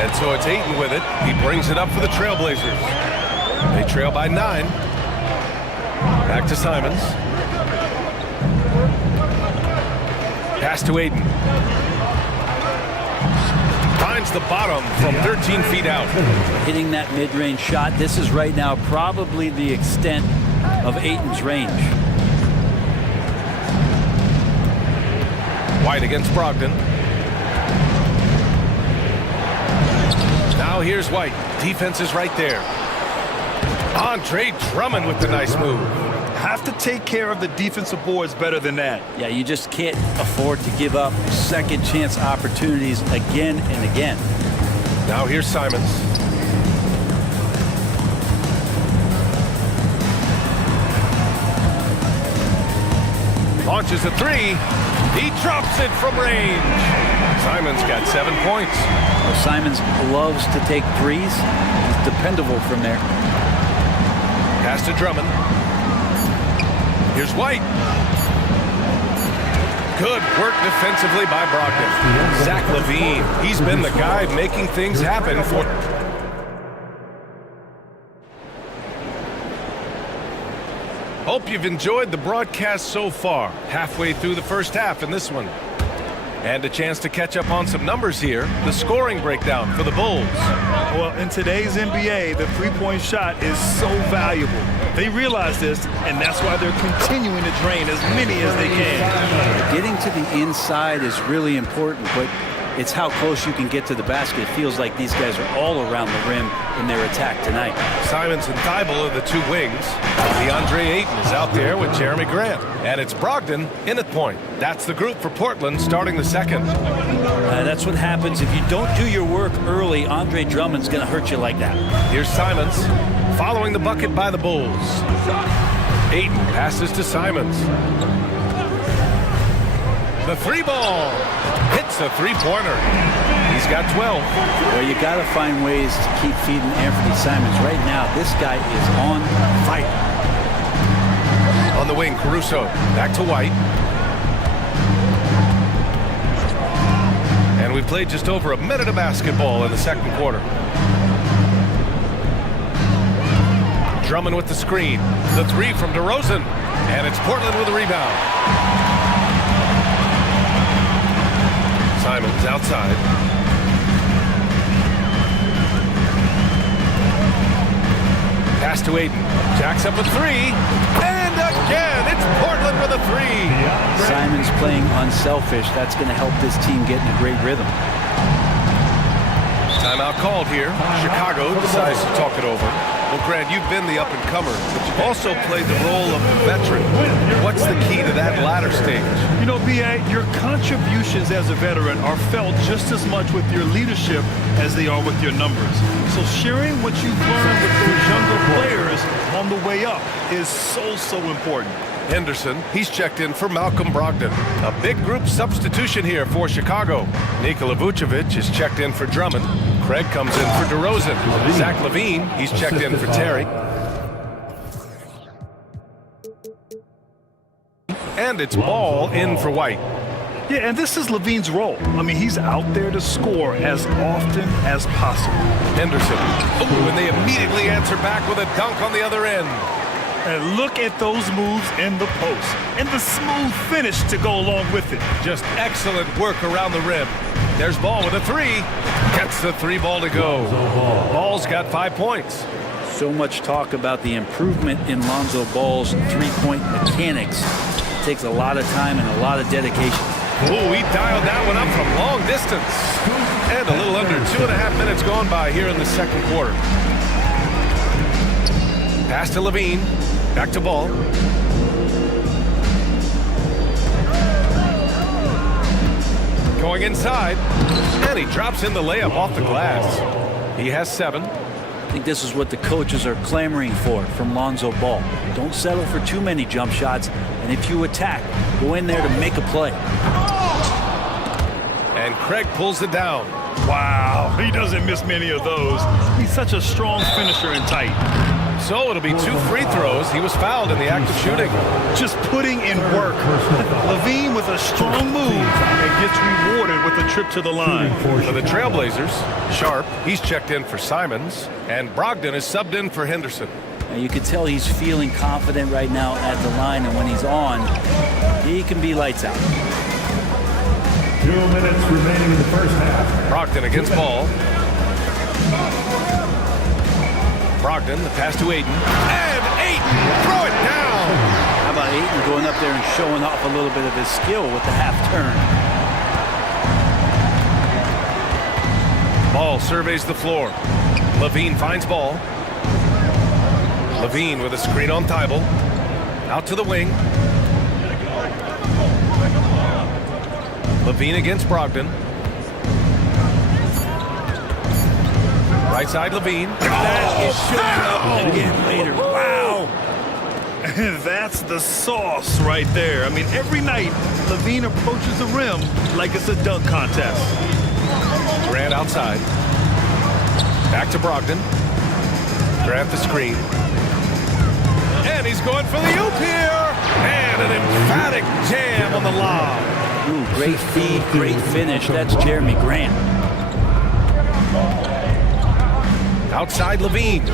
And so it's Ayton with it. He brings it up for the Trailblazers. They trail by 9. Back to Simons. Pass to Ayton. Finds the bottom from 13 feet out. Hitting that mid-range shot. This is right now probably the extent of Ayton's range. White against Brogdon. Now here's White. Defense is right there. Andre Drummond with the nice move. Have to take care of the defensive boards better than that. Yeah, you just can't afford to give up second chance opportunities again and again. Now here's Simons. Launches a 3. He drops it from range. Simons got 7 points. Well, Simons loves to take threes. He's dependable from there. Pass to Drummond. Here's White. Good work defensively by Brogdon. Zach LaVine, he's been the guy making things happen for... Hope you've enjoyed the broadcast so far. Halfway through the first half in this one. And a chance to catch up on some numbers here. The scoring breakdown for the Bulls. Well, in today's NBA, the three-point shot is so valuable. They realize this, and that's why they're continuing to drain as many as they can. Getting to the inside is really important, but it's how close you can get to the basket. It feels like these guys are all around the rim in their attack tonight. Simons and Thibault are the two wings. DeAndre Ayton is out there with Jeremy Grant. And it's Brogdon in at point. That's the group for Portland starting the second. That's what happens if you don't do your work early. Andre Drummond's going to hurt you like that. Here's Simons following the bucket by the Bulls. Ayton passes to Simons. The 3-ball hits a 3-pointer. He's got 12. Well, you got to find ways to keep feeding Anthony Simons. Right now, this guy is on fire. On the wing, Caruso back to White. And we played just over a minute of basketball in the second quarter. Drummond with the screen. The 3 from DeRozan. And it's Portland with a rebound. Simons outside. Pass to Ayton. Jacks up a 3. And again, it's Portland with a 3. Simons playing unselfish. That's going to help this team get in a great rhythm. Timeout called here. Chicago decides to talk it over. Well, Grant, you've been the up-and-comer, but you've also played the role of the veteran. What's the key to that latter stage? You know, B.A., your contributions as a veteran are felt just as much with your leadership as they are with your numbers. So sharing what you've learned with those younger players on the way up is so important. Henderson, he's checked in for Malcolm Brogdon. A big group substitution here for Chicago. Nikola Vucevic is checked in for Drummond. Craig comes in for DeRozan. Zach LaVine, he's checked in for Terry. And it's Ball in for White. Yeah, and this is LaVine's role. I mean, he's out there to score as often as possible. Henderson. Oh, and they immediately answer back with a dunk on the other end. And look at those moves in the post. And the smooth finish to go along with it. Just excellent work around the rim. There's Ball with a 3. Gets the 3-ball to go. Ball's got 5 points. So much talk about the improvement in Lonzo Ball's three-point mechanics. It takes a lot of time and a lot of dedication. Oh, he dialed that one up from long distance. And a little under 2.5 minutes gone by here in the second quarter. Pass to LaVine. Back to Ball. Going inside. And he drops in the layup off the glass. He has 7. I think this is what the coaches are clamoring for from Lonzo Ball. Don't settle for too many jump shots. And if you attack, go in there to make a play. And Craig pulls it down. Wow, he doesn't miss many of those. He's such a strong finisher and tight. So it'll be 2 free throws. He was fouled in the act of shooting. Just putting in work. Levine with a strong move and gets rewarded with a trip to the line. For the Trailblazers, Sharp, he's checked in for Simons, and Brogdon is subbed in for Henderson. And you can tell he's feeling confident right now at the line, and when he's on, he can be lights out. 2 minutes remaining in the first half. Brogdon against ball. Brogdon, the pass to Aiden. And Aiden, throw it down! How about Aiden going up there and showing off a little bit of his skill with the half turn? Ball surveys the floor. Levine finds ball. Levine with a screen on Thibault. Out to the wing. Levine against Brogdon. Right side Levine. That is showing up Again later. Wow. That's the sauce right there. I mean, every night, Levine approaches the rim like it's a dunk contest. Grant outside. Back to Brogdon. Grant the screen. And he's going for the oop here. And an emphatic jam on the lob. Ooh, great feed, great finish. That's Jeremy Grant. Outside Levine.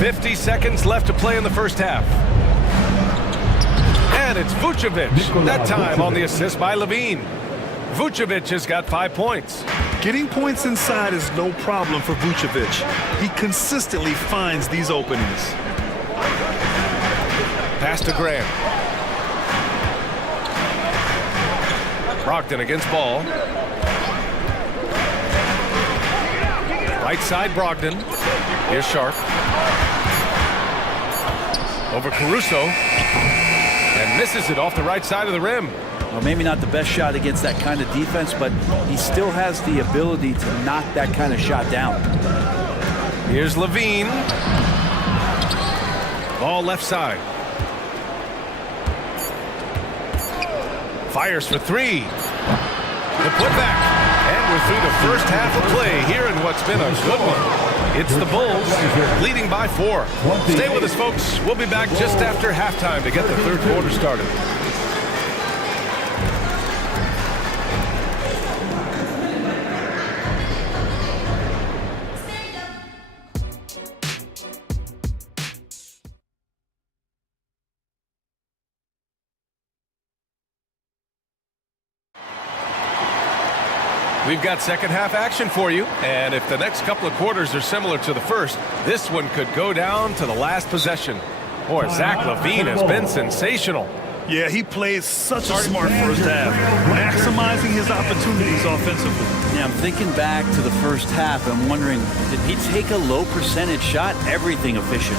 50 seconds left to play in the first half. And it's Vucevic, that time on the assist by Levine. Vucevic has got 5 points. Getting points inside is no problem for Vucevic. He consistently finds these openings. Pass to Grant. Brogdon against ball. Right side Brogdon. Here's Sharp. Over Caruso. And misses it off the right side of the rim. Well, maybe not the best shot against that kind of defense, but he still has the ability to knock that kind of shot down. Here's Levine. Ball left side. Fires for 3. The putback. And we're through the first half of play here in what's been a good one. It's the Bulls leading by 4. Stay with us, folks. We'll be back just after halftime to get the third quarter started. We've got second half action for you, and if the next couple of quarters are similar to the first, this one could go down to the last possession. Boy, Zach Levine has been sensational. Yeah, he plays such a smart first half, maximizing his opportunities offensively. Yeah, I'm thinking back to the first half. I'm wondering, did he take a low percentage shot? Everything efficient.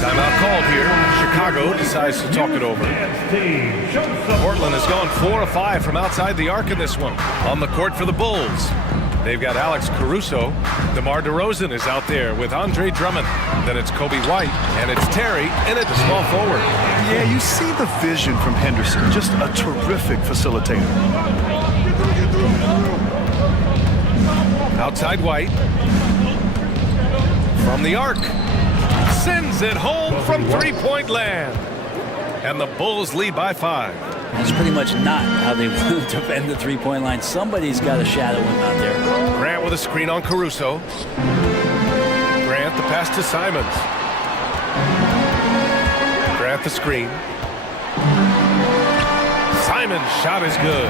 Timeout called here. Chicago decides to talk it over. Portland has gone 4 of 5 from outside the arc in this one. On the court for the Bulls, they've got Alex Caruso. DeMar DeRozan is out there with Andre Drummond. Then it's Kobe White, and it's Terry in at the small forward. Yeah, you see the vision from Henderson. Just a terrific facilitator. Outside White. From the arc. Sends it home from three-point land. And the Bulls lead by 5. That's pretty much not how they want to defend the three-point line. Somebody's got to shadow him out there. Grant with a screen on Caruso. Grant the pass to Simons. Grant the screen. Simons' shot is good.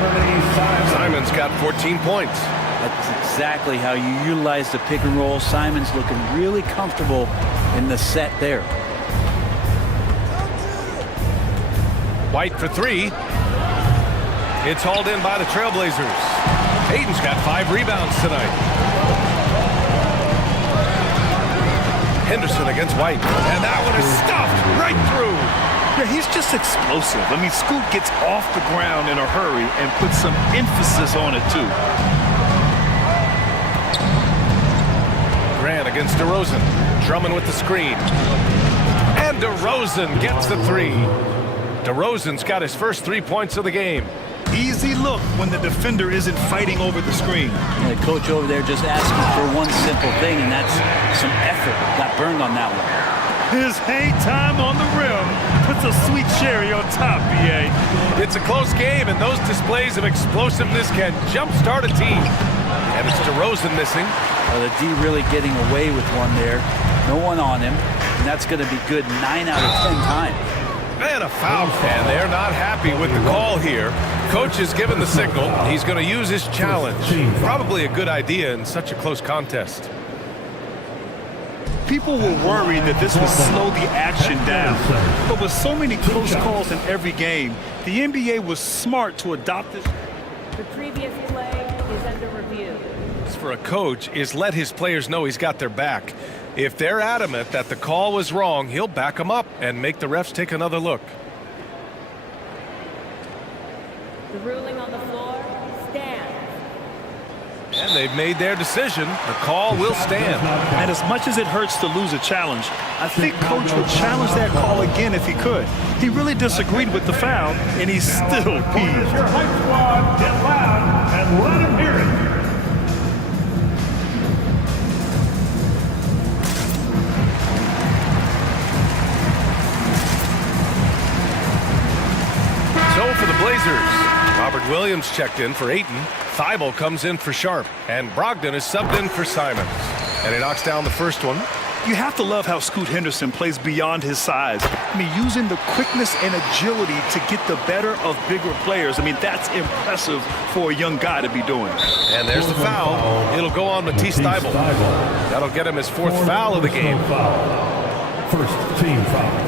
Simons got 14 points. That's exactly how you utilize the pick and roll. Simons looking really comfortable in the set there. White for 3. It's hauled in by the Trailblazers. Aiden's got 5 rebounds tonight. Henderson against White. And that one is stuffed right through. Yeah, he's just explosive. I mean, Scoot gets off the ground in a hurry and puts some emphasis on it, too. Grant against DeRozan. Drummond with the screen. And DeRozan gets the 3. DeRozan's got his first 3 points of the game. easy look when the defender isn't fighting over the screen. And the coach over there just asking for one simple thing, and that's some effort. Got burned on that one. His hang time on the rim puts a sweet cherry on top, BA. It's a close game, and those displays of explosiveness can jumpstart a team. And it's DeRozan missing. The D really getting away with one there. No one on him, and that's going to be good 9 out of 10 times. And a foul. And they're not happy with the call here. Coach has given the signal. He's going to use his challenge. Probably a good idea in such a close contest. People were worried that this would slow the action down. But with so many close calls in every game, the NBA was smart to adopt this. The previous play is under review. For a coach is let his players know he's got their back. If they're adamant that the call was wrong, he'll back them up and make the refs take another look. The ruling on the floor stands. And they've made their decision. The call will stand. And as much as it hurts to lose a challenge, I think Coach would challenge that call again if he could. He really disagreed with the foul, and he's still peeved. Your hype squad, get loud and let him hear it. So for the Blazers, Robert Williams checked in for Ayton. Thibault comes in for Sharp. And Brogdon is subbed in for Simons. And he knocks down the first one. You have to love how Scoot Henderson plays beyond his size. I mean, using the quickness and agility to get the better of bigger players. I mean, that's impressive for a young guy to be doing. And there's the foul. It'll go on Matisse Thibault. That'll get him his fourth foul of the game. First team foul.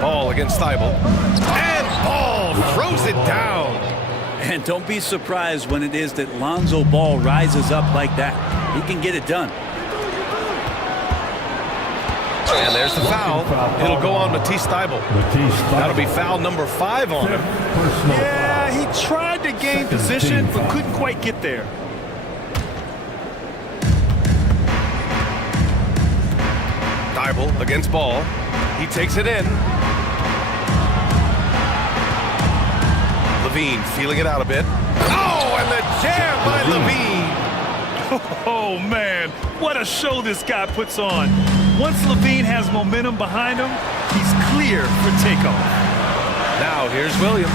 Ball against Thibault. And Ball throws it down. And don't be surprised when it is that Lonzo Ball rises up like that. He can get it done. And there's the foul. It'll go on Matisse Thibault. That'll be foul number 5 on him. Yeah, he tried to gain position, but couldn't quite get there. Thibault against Ball. He takes it in. Levine feeling it out a bit. Oh, and the jam by Levine. Oh, man, what a show this guy puts on. Once Levine has momentum behind him, he's clear for takeoff. Now here's Williams.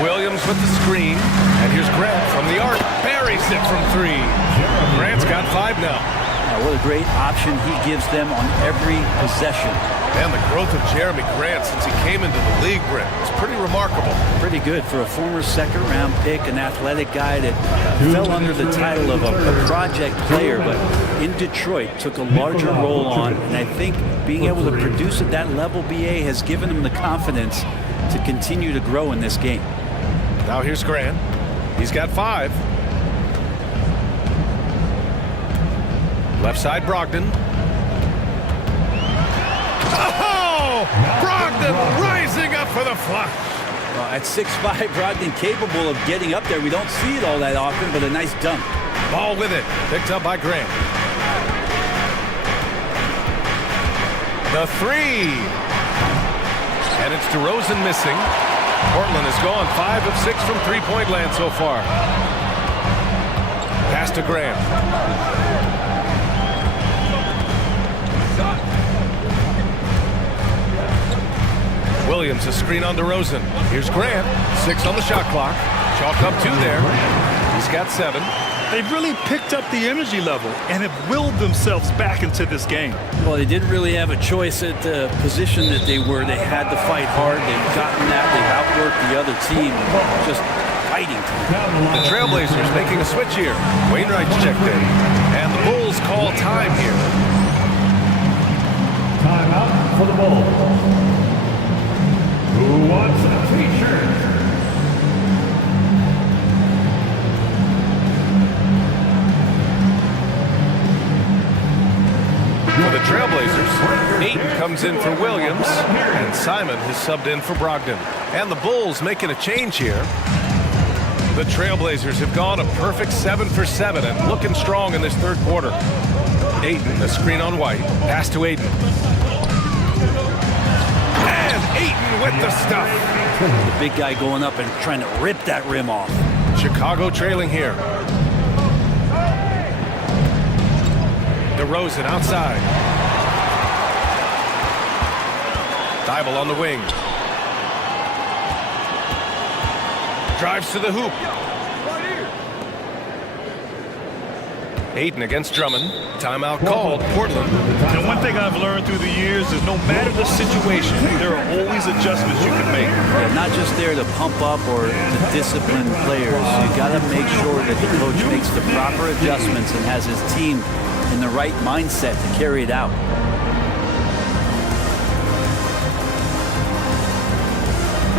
Williams with the screen. And here's Grant from the arc. Buries it from 3. Grant's got 5 now. What a great option he gives them on every possession. And the growth of Jeremy Grant since he came into the league, Brent, is pretty remarkable. Pretty good for a former second-round pick, an athletic guy that fell under the title of a project player, but in Detroit took a larger role on. And I think being able to produce at that level, BA, has given him the confidence to continue to grow in this game. Now here's Grant. He's got 5. Left side, Brogdon. Oh! Brogdon rising up for the flush. Well, at 6'5", Brogdon capable of getting up there. We don't see it all that often, but a nice dunk. Ball with it. Picked up by Grant. The 3. And it's DeRozan missing. Portland has gone 5 of 6 from three-point land so far. Pass to Grant. Williams, a screen on DeRozan. Here's Grant. 6 on the shot clock. Chalk up 2 there. He's got 7. They've really picked up the energy level and have willed themselves back into this game. Well, they didn't really have a choice at the position that they were. They had to fight hard. They've gotten that. They've outworked the other team. Just fighting. The Trailblazers making a switch here. Wainwright's checked in. And the Bulls call time here. Timeout for the Bulls. Who wants a t-shirt? For the Trailblazers, Ayton comes in for Williams, and Simon has subbed in for Brogdon. And the Bulls making a change here. The Trailblazers have gone a perfect 7 for 7 and looking strong in this third quarter. Ayton, a screen on White. Pass to Ayton. Ayton with the stuff. The big guy going up and trying to rip that rim off. Chicago trailing here. DeRozan outside. Thibault on the wing. Drives to the hoop. Ayton against Drummond. Timeout called. Portland. And one thing I've learned through the years is no matter the situation, there are always adjustments you can make. Yeah, not just there to pump up or to discipline players. You got to make sure that the coach makes the proper adjustments and has his team in the right mindset to carry it out.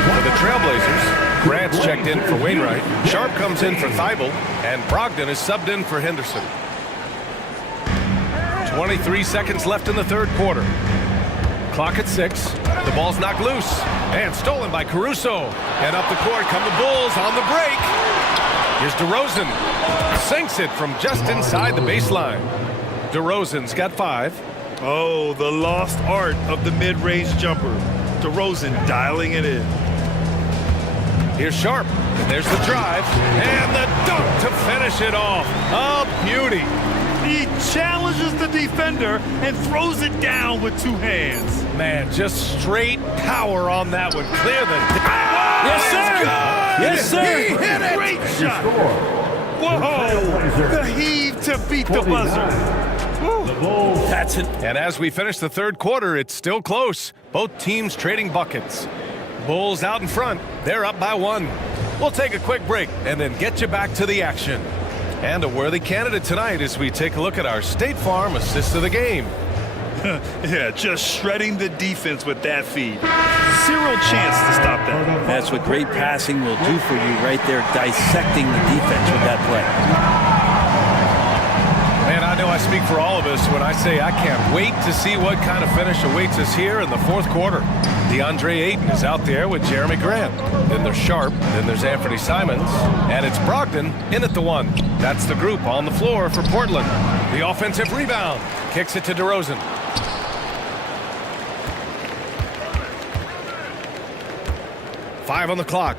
For the Trailblazers, Grant's checked in for Wainwright. Sharp comes in for Thibault, and Brogdon is subbed in for Henderson. 23 seconds left in the third quarter. Clock at 6. The ball's knocked loose and stolen by Caruso. And up the court come the Bulls on the break. Here's DeRozan. Sinks it from just inside the baseline. DeRozan's got 5. Oh, the lost art of the mid-range jumper. DeRozan dialing it in. Here's Sharp. And there's the drive. And the dunk to finish it off. A beauty. He challenges the defender and throws it down with 2 hands. Man, just straight power on that one. Clear the... Yes, sir! Yes, sir! He hit it! Great shot! Whoa! The heave to beat the buzzer. That's it. And as we finish the third quarter, it's still close. Both teams trading buckets. Bulls out in front. They're up by 1. We'll take a quick break and then get you back to the action. And a worthy candidate tonight as we take a look at our State Farm assist of the game. Yeah, just shredding the defense with that feed. 0 chance to stop that. That's what great passing will do for you right there, dissecting the defense with that play. Man, I know I speak for all of us when I say I can't wait to see what kind of finish awaits us here in the fourth quarter. DeAndre Ayton is out there with Jeremy Grant. Then there's Sharp. Then there's Anthony Simons. And it's Brogdon in at the 1. That's the group on the floor for Portland. The offensive rebound. Kicks it to DeRozan. Five on the clock.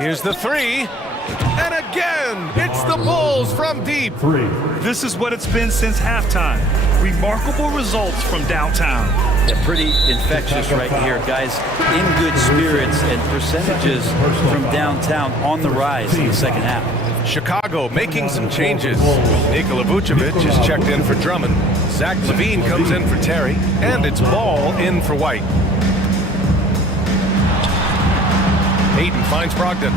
Here's the 3. And again, it's the Bulls from deep. This is what it's been since halftime. Remarkable results from downtown. Yeah, pretty infectious right here, guys. In good spirits and percentages from downtown on the rise in the second half. Chicago making some changes. Nikola Vucevic is checked in for Drummond. Zach LaVine comes in for Terry. And it's Ball in for White. Ayton finds Brogdon.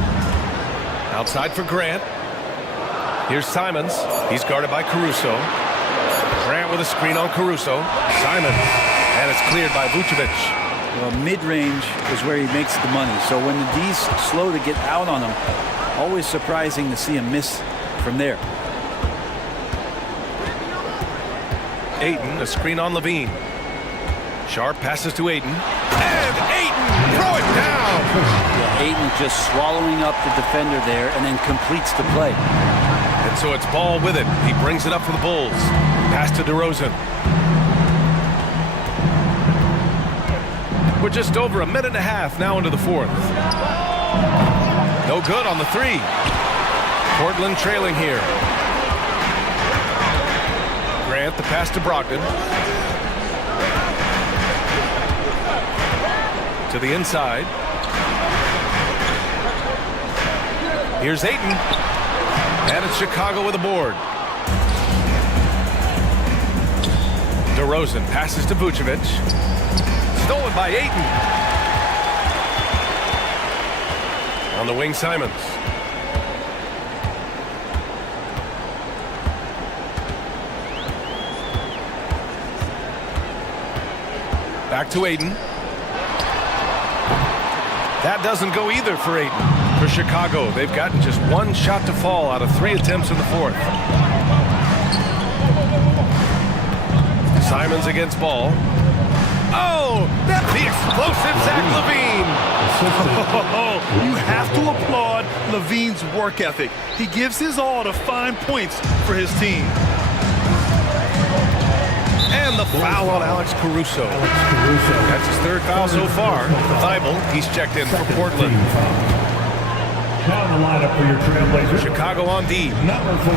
Outside for Grant. Here's Simons. He's guarded by Caruso. Grant with a screen on Caruso. Simons. And it's cleared by Vucevic. Well, mid-range is where he makes the money. So when the D's slow to get out on him, always surprising to see him miss from there. Ayton, a screen on LaVine. Sharp passes to Ayton. And Ayton, throw it down! Yeah, Ayton just swallowing up the defender there and then completes the play. And so it's Ball with it. He brings it up for the Bulls. Pass to DeRozan. We're just over a minute and a half now into the fourth. No good on the 3. Portland trailing here. Grant, the pass to Brogdon. To the inside. Here's Ayton. And it's Chicago with a board. DeRozan passes to Vucevic. Stolen by Ayton. On the wing, Simons. Back to Ayton. That doesn't go either for Ayton. For Chicago, they've gotten just 1 shot to fall out of 3 attempts in the fourth. Simons against Ball. Oh, that's the explosive Zach LaVine. You have to applaud LaVine's work ethic. He gives his all to find points for his team. And the foul on Alex Caruso. That's his third foul so far. Thibault, he's checked in for Portland. Now the lineup for your Trailblazers. Chicago on D. Number 4.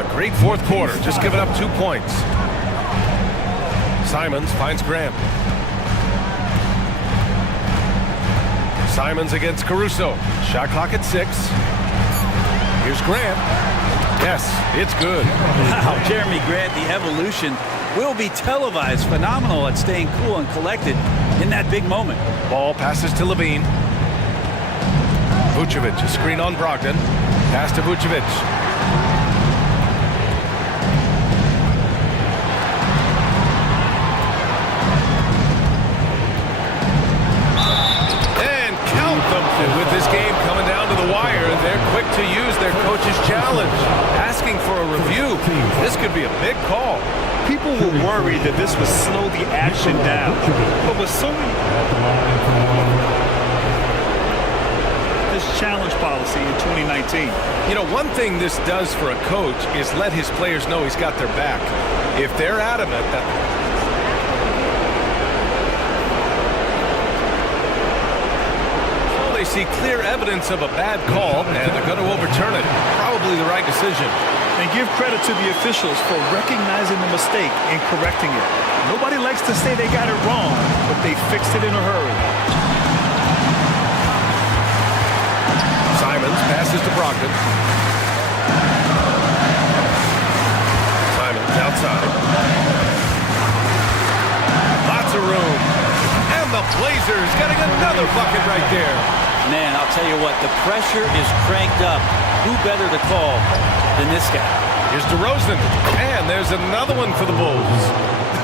A great fourth quarter, just giving up 2 points. Simons finds Grant. Simons against Caruso. Shot clock at 6. Here's Grant. Yes, it's good. Wow, Jeremy Grant, the evolution will be televised. Phenomenal at staying cool and collected in that big moment. Ball passes to Levine. Vucevic, a screen on Brogdon. Pass to Vucevic. And count them. With this game coming down to the wire, they're quick to use their coach's challenge. Asking for a review. This could be a big call. People were worried that this would slow the action down. But with so many... this challenge policy in 2019. You know, one thing this does for a coach is let his players know he's got their back. If they're adamant that... Well, they see clear evidence of a bad call, and they're going to overturn it. Probably the right decision. And give credit to the officials for recognizing the mistake and correcting it. Nobody likes to say they got it wrong, but they fixed it in a hurry. Simons passes to Brogdon. Simons outside. Lots of room. And the Blazers getting another bucket right there. Man, I'll tell you what, the pressure is cranked up. Who better to call than this guy? Here's DeRozan. And there's another one for the Bulls.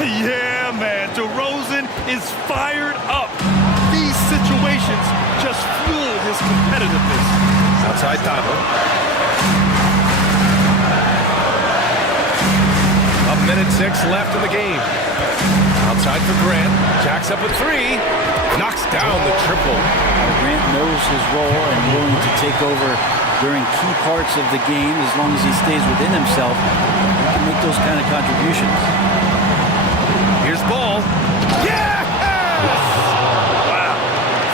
Yeah, man. DeRozan is fired up. These situations just fuel his competitiveness. Outside Thibault. A minute 6 left in the game. Outside for Grant. Jacks up a 3. Knocks down the triple. Grant knows his role and willing to take over during key parts of the game. As long as he stays within himself, he can make those kind of contributions. Here's Ball. Yeah! Wow.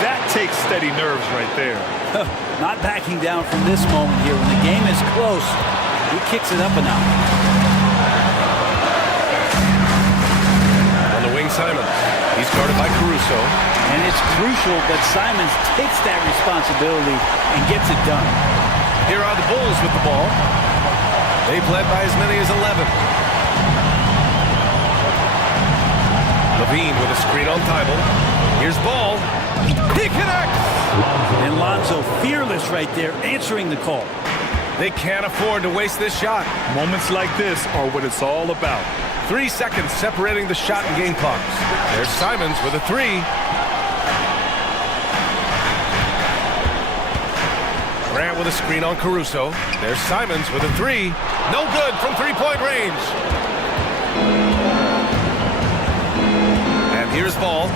That takes steady nerves right there. Not backing down from this moment here. When the game is close, he kicks it up a notch. On the wing, Simons. He's guarded by Caruso. And it's crucial that Simons takes that responsibility and gets it done. Here are the Bulls with the ball. They've led by as many as 11. Levine with a screen on Thibault. Here's Ball. He connects! And Lonzo fearless right there, answering the call. They can't afford to waste this shot. Moments like this are what it's all about. 3 seconds separating the shot and game clocks. There's Simons with a 3. Grant with a screen on Caruso. There's Simons with a 3. No good from 3-point range. And here's Ball.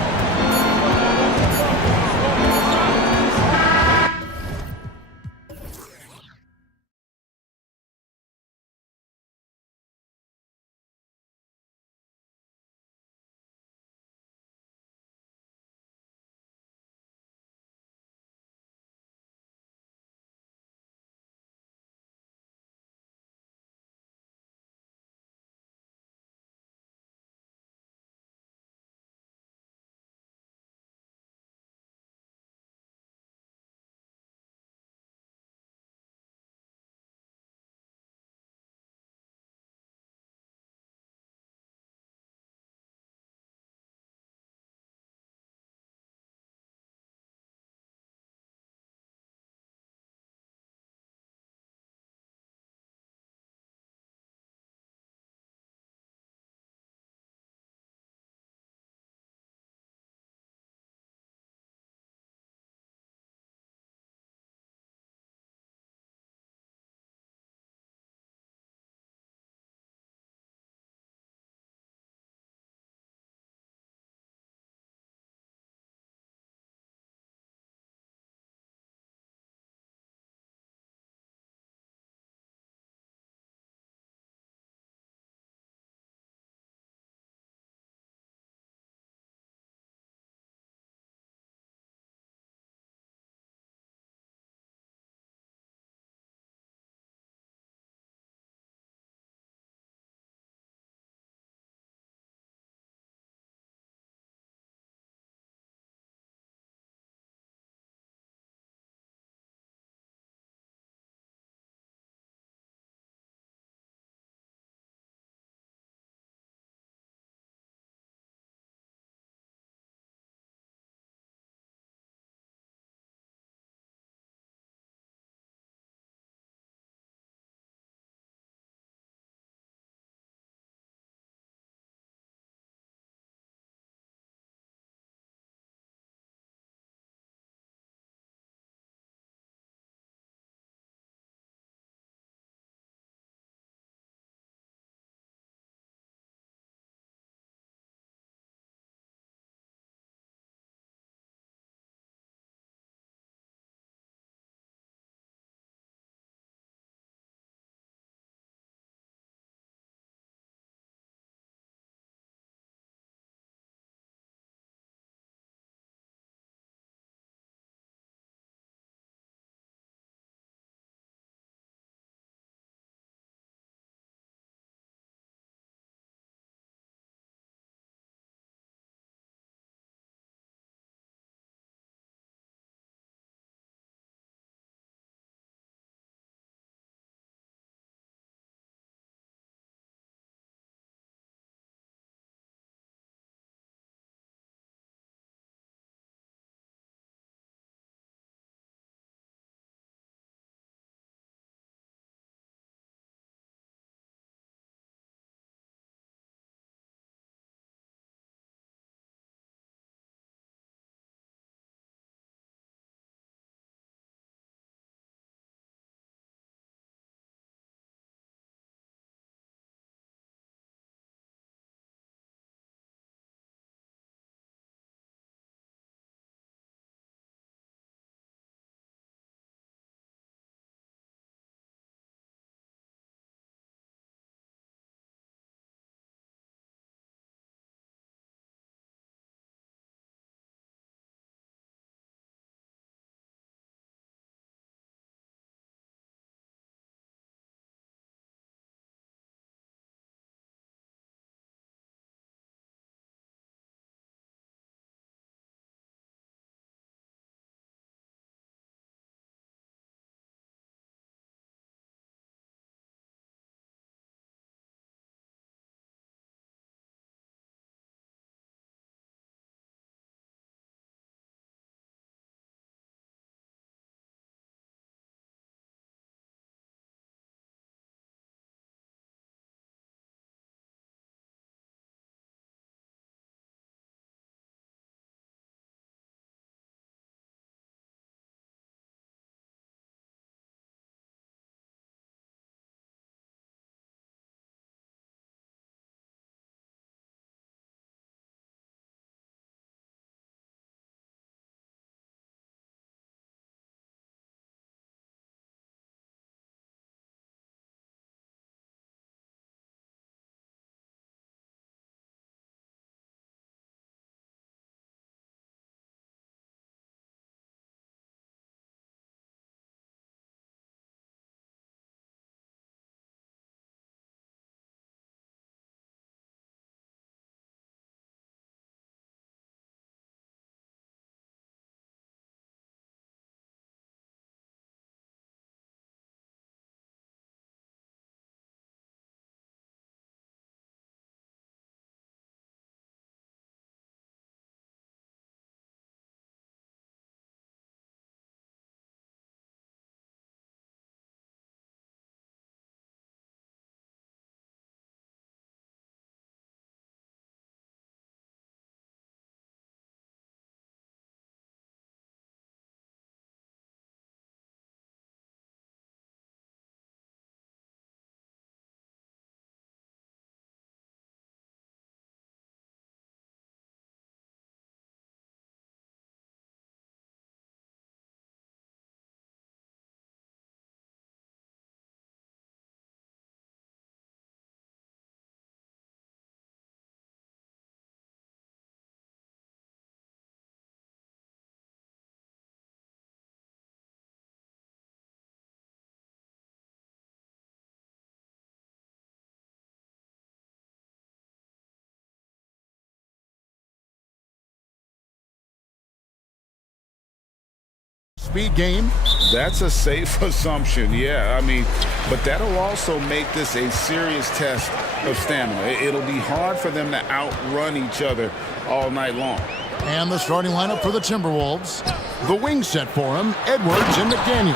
high-speed game? That's a safe assumption, yeah. I mean, but that'll also make this a serious test of stamina. It'll be hard for them to outrun each other all night long. And the starting lineup for the Timberwolves. The wing set for him, Edwards and McDaniel.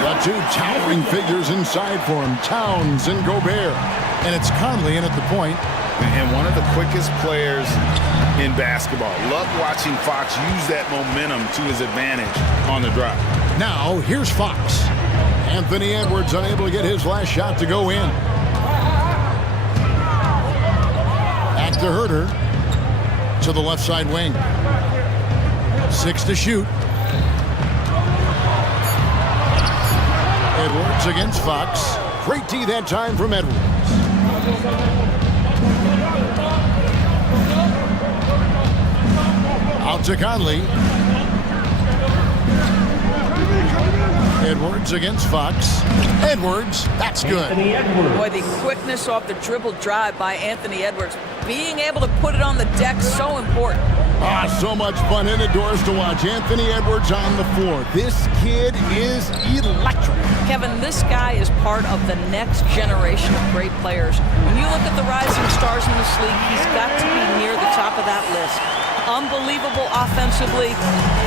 The two towering figures inside for him, Towns and Gobert. And it's Conley in at the point. And one of the quickest players in basketball. Love watching Fox use that momentum to his advantage on the drive. Now, here's Fox. Anthony Edwards unable to get his last shot to go in. Back to Herter. To the left side wing. 6 to shoot. Edwards against Fox. Great D that time from Edwards. Out to Conley. Edwards against Fox. Edwards, that's good. Boy, the quickness off the dribble drive by Anthony Edwards. Being able to put it on the deck, so important. So much fun indoors to watch. Anthony Edwards on the floor. This kid is electric. Kevin, this guy is part of the next generation of great players. When you look at the rising stars in this league, he's got to be near the top of that list. Unbelievable offensively,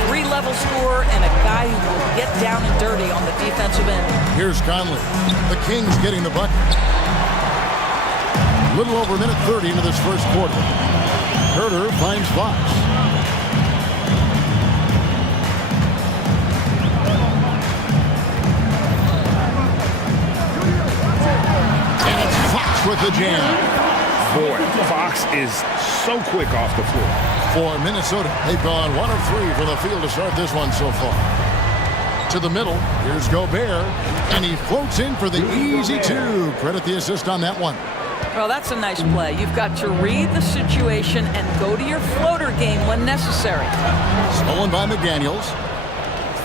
3-level scorer, and a guy who will get down and dirty on the defensive end. Here's Conley. The Kings getting the bucket. A little over a minute 30 into this first quarter. Herter finds Fox. And it's Fox with the jam. Boy, Fox is so quick off the floor. For Minnesota, they've gone 1 of 3 from the field to start this one so far. To the middle, here's Gobert, and he floats in for the easy 2. Credit the assist on that one. Well, that's a nice play. You've got to read the situation and go to your floater game when necessary. Stolen by McDaniels.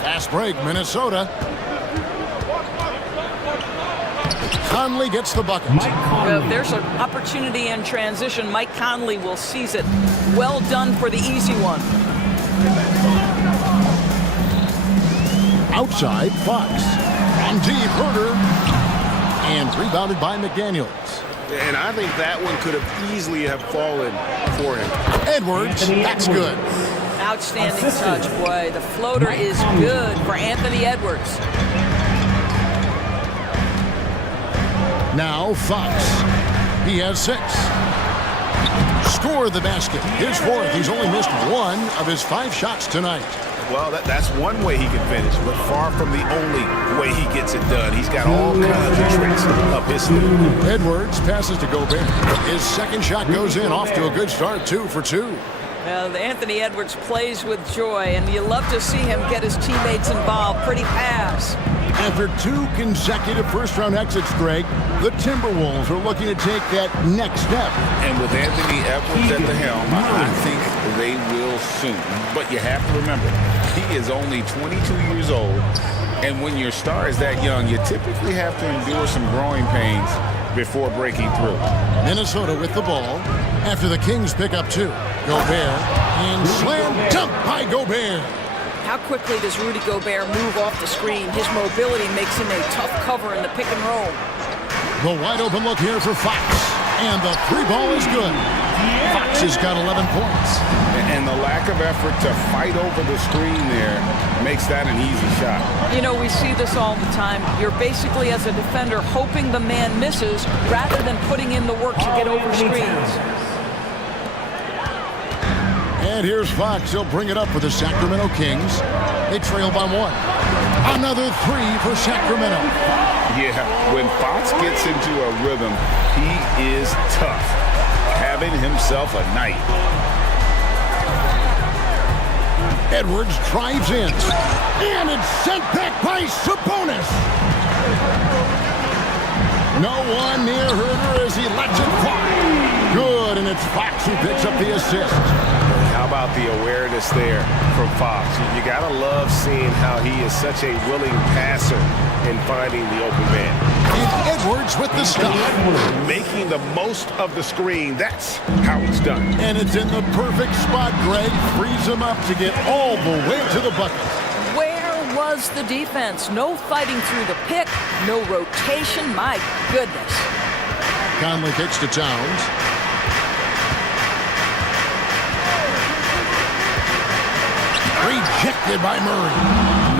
Fast break, Minnesota. Conley gets the bucket. If there's an opportunity in transition, Mike Conley will seize it. Well done for the easy one. Outside, Fox. On deep, Herter. And rebounded by McDaniels. And I think that one could have easily have fallen for him. Edwards, that's good. Outstanding touch, boy. The floater is good for Anthony Edwards. Now Fox. He has 6. Score the basket. His 4th. He's only missed 1 of his 5 shots tonight. Well, that's one way he can finish, but far from the only way he gets it done. He's got all kinds of tricks up his sleeve. Edwards passes to Gobert. His second shot goes in, off to a good start, 2 for 2. Well, Anthony Edwards plays with joy, and you love to see him get his teammates involved. Pretty pass. After 2 consecutive first-round exits, Greg, the Timberwolves are looking to take that next step. And with Anthony Edwards at the helm, I think they will soon. But you have to remember, he is only 22 years old, and when your star is that young, you typically have to endure some growing pains before breaking through. Minnesota with the ball after the Kings pick up 2. Gobert and slam dunk by Gobert. How quickly does Rudy Gobert move off the screen? His mobility makes him a tough cover in the pick and roll. The wide open look here for Fox. And the 3 ball is good. Fox has got 11 points. And the lack of effort to fight over the screen there makes that an easy shot. You know, we see this all the time. You're basically, as a defender, hoping the man misses rather than putting in the work to get over screens. And here's Fox. He'll bring it up for the Sacramento Kings. They trail by 1. Another 3 for Sacramento. Yeah, when Fox gets into a rhythm, he is tough. Having himself a night. Edwards drives in. And it's sent back by Sabonis. No one near Herter as he lets it fly. Good, and it's Fox who picks up the assist. How about the awareness there from Fox? You gotta love seeing how he is such a willing passer in finding the open man. And Edwards with the stop. Making the most of the screen, that's how it's done. And it's in the perfect spot, Greg. Frees him up to get all the way to the bucket. Where does the defense. No fighting through the pick, no rotation. My goodness. Conley kicks to Towns. Rejected by Murray.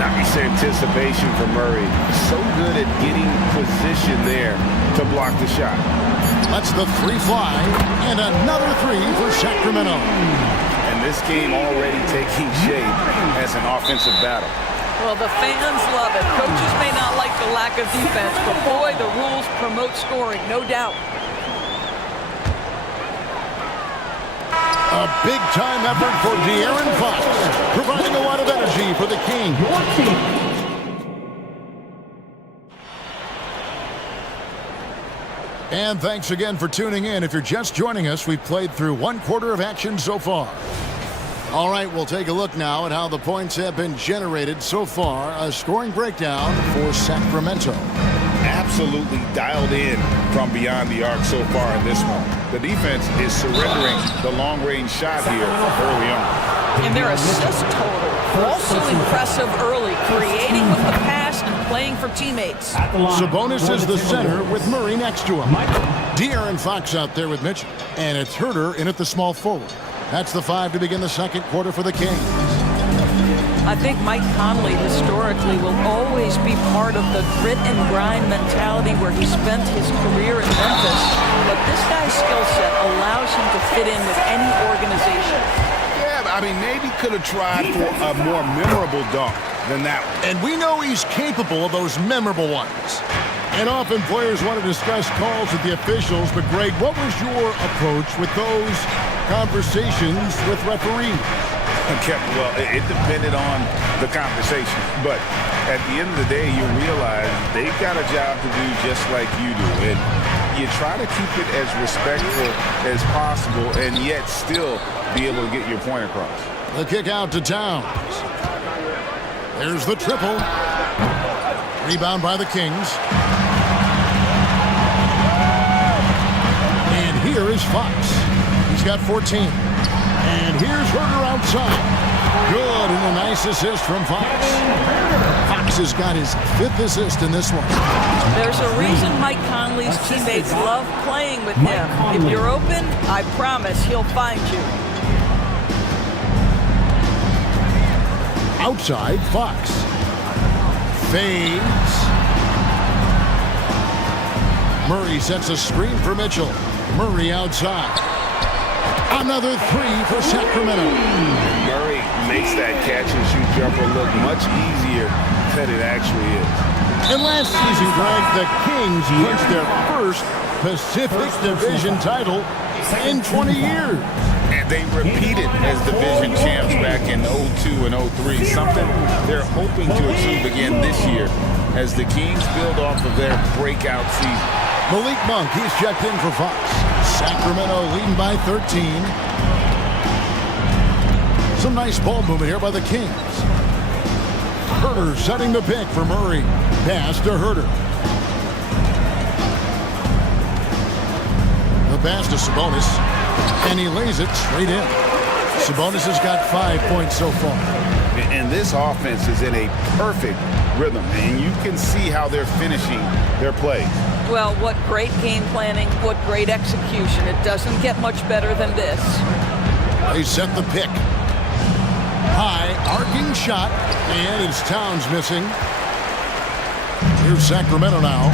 Nice anticipation for Murray. So good at getting position there to block the shot. Lets the three fly, and another three for Sacramento. And this game already taking shape as an offensive battle. Well, the fans love it. Coaches may not like the lack of defense, but boy, the rules promote scoring, no doubt. A big-time effort for De'Aaron Fox, providing a lot of energy for the Kings. And thanks again for tuning in. If you're just joining us, we've played through one quarter of action so far. All right, we'll take a look now at how the points have been generated so far. A scoring breakdown for Sacramento. Absolutely dialed in from beyond the arc so far in this one. The defense is surrendering the long-range shot here early on. And their assist total, also impressive early, creating with the pass and playing for teammates. Sabonis is the center with Murray next to him. De'Aaron Fox out there with Mitchell. And it's Herter in at the small forward. That's the 5 to begin the second quarter for the Kings. I think Mike Conley historically will always be part of the grit and grind mentality where he spent his career in Memphis. But this guy's skill set allows him to fit in with any organization. Yeah, I mean, maybe could have tried for a more memorable dunk than that one. And we know he's capable of those memorable ones. And often players want to discuss calls with the officials, but Greg, what was your approach with those conversations with referees? Well, it depended on the conversation. But at the end of the day, you realize they've got a job to do just like you do. And you try to keep it as respectful as possible and yet still be able to get your point across. The kick out to Towns. There's the triple. Rebound by the Kings. And here is Fox. He's got 14. And here's Herter outside. Good, and a nice assist from Fox. Fox has got his 5th assist in this one. There's a reason Mike Conley's teammates love playing with him. If you're open, I promise he'll find you. Outside, Fox. Fades. Murray sets a screen for Mitchell. Murray outside. Another three for Sacramento. Murray makes that catch-and-shoot jumper look much easier than it actually is. And last season, Greg, the Kings clinched their first Pacific Division title in 20 years. And they repeated as division champs back in 02 and 03, something they're hoping to achieve again this year as the Kings build off of their breakout season. Malik Monk, he's checked in for Fox. Sacramento leading by 13. Some nice ball movement here by the Kings. Herter setting the pick for Murray. Pass to Herter. The pass to Sabonis. And he lays it straight in. Sabonis has got 5 points so far. And this offense is in a perfect rhythm. And you can see how they're finishing their plays. Well, what great game planning, what great execution. It doesn't get much better than this. They set the pick. High, arcing shot, and it's Towns missing. Here's Sacramento now,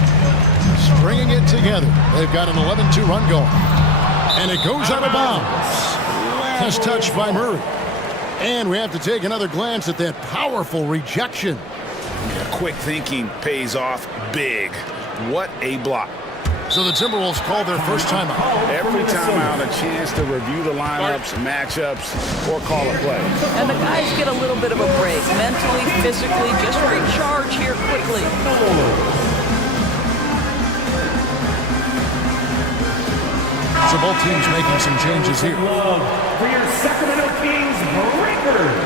stringing it together. They've got an 11-2 run going. And it goes out of bounds. Just touched by Murray. And we have to take another glance at that powerful rejection. Yeah, quick thinking pays off big. What a block. So the Timberwolves call their first timeout. Every timeout, a chance to review the lineups, matchups, or call a play. And the guys get a little bit of a break, mentally, physically, just recharge here quickly. So both teams making some changes here. For your Sacramento Kings breakers.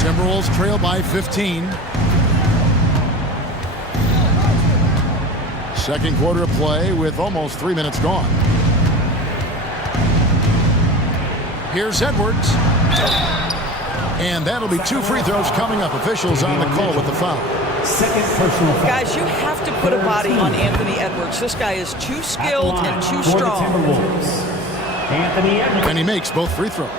Timberwolves trail by 15. Second quarter of play with almost 3 minutes gone. Here's Edwards. And that'll be 2 free throws coming up. Officials on the call with the foul. Second personal foul. Guys, you have to put a body on Anthony Edwards. This guy is too skilled and too strong. Anthony Edwards. And he makes both free throws.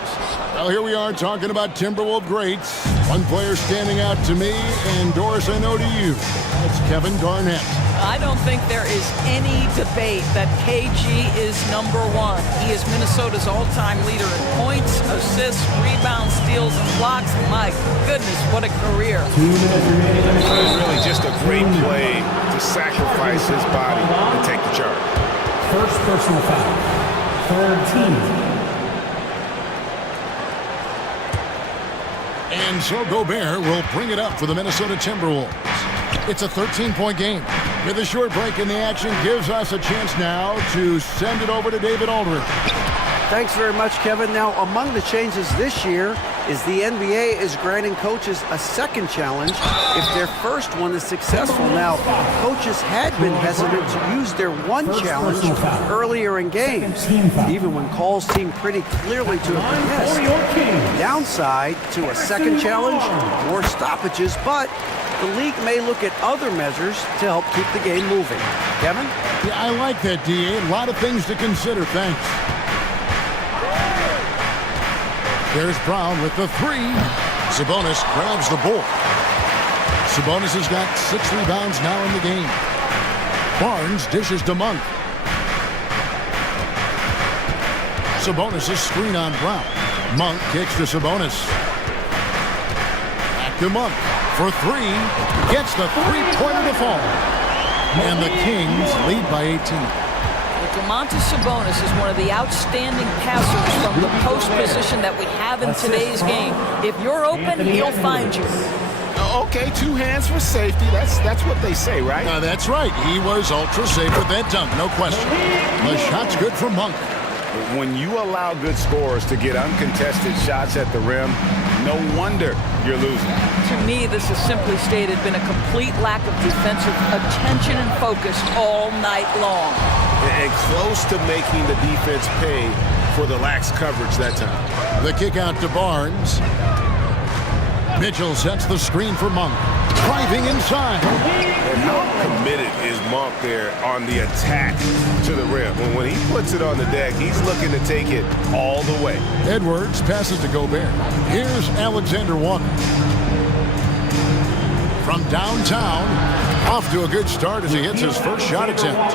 Well, here we are talking about Timberwolves greats. One player standing out to me, and Doris, I know to you. That's Kevin Garnett. I don't think there is any debate that KG is number 1. He is Minnesota's all-time leader in points, assists, rebounds, steals, and blocks. My goodness, what a career. 2 minutes remaining. It was really just a great play to sacrifice his body and take the charge. First personal foul. Third team. And so Gobert will bring it up for the Minnesota Timberwolves. It's a 13-point game. With a short break in the action, gives us a chance now to send it over to David Aldridge. Thanks very much, Kevin. Now, among the changes this year is the NBA is granting coaches a second challenge if their first one is successful. Now, coaches had been hesitant to use their one challenge earlier in games, even when calls seemed pretty clearly to have been missed. Downside to a second challenge, more stoppages, but the league may look at other measures to help keep the game moving. Kevin? Yeah, I like that, D.A. A lot of things to consider. Thanks. There's Brown with the 3. Sabonis grabs the board. Sabonis has got 6 rebounds now in the game. Barnes dishes to Monk. Sabonis' screen on Brown. Monk kicks to Sabonis. Back to Monk for 3. Gets the 3-pointer to fall. And the Kings lead by 18. Domantas Sabonis is one of the outstanding passers from the post position that we have in today's game. If you're open, he'll find you. Okay, 2 hands for safety. That's what they say, right? That's right. He was ultra safe with that dunk, no question. The shot's good for Monk. When you allow good scorers to get uncontested shots at the rim, no wonder you're losing. To me, this has simply stated been a complete lack of defensive attention and focus all night long. And close to making the defense pay for the lax coverage that time. The kick out to Barnes. Mitchell sets the screen for Monk. Driving inside. And how committed is Monk there on the attack to the rim? When he puts it on the deck, he's looking to take it all the way. Edwards passes to Gobert. Here's Alexander Walker. From downtown, off to a good start as he hits his first shot attempt.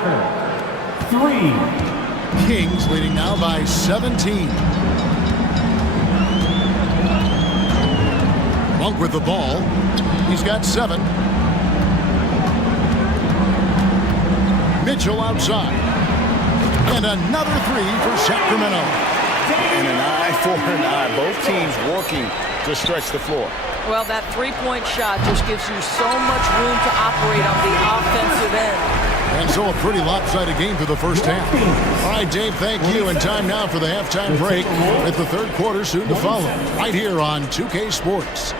3. Kings leading now by 17. Monk with the ball. He's got 7. Mitchell outside. And another 3 for Sacramento. And an eye for an eye. Both teams working to stretch the floor. Well, that 3-point shot just gives you so much room to operate on the offensive end. And so a pretty lopsided game through the first half. All right, Dave, thank you. And time now for the halftime break with the third quarter soon to follow. Right here on 2K Sports.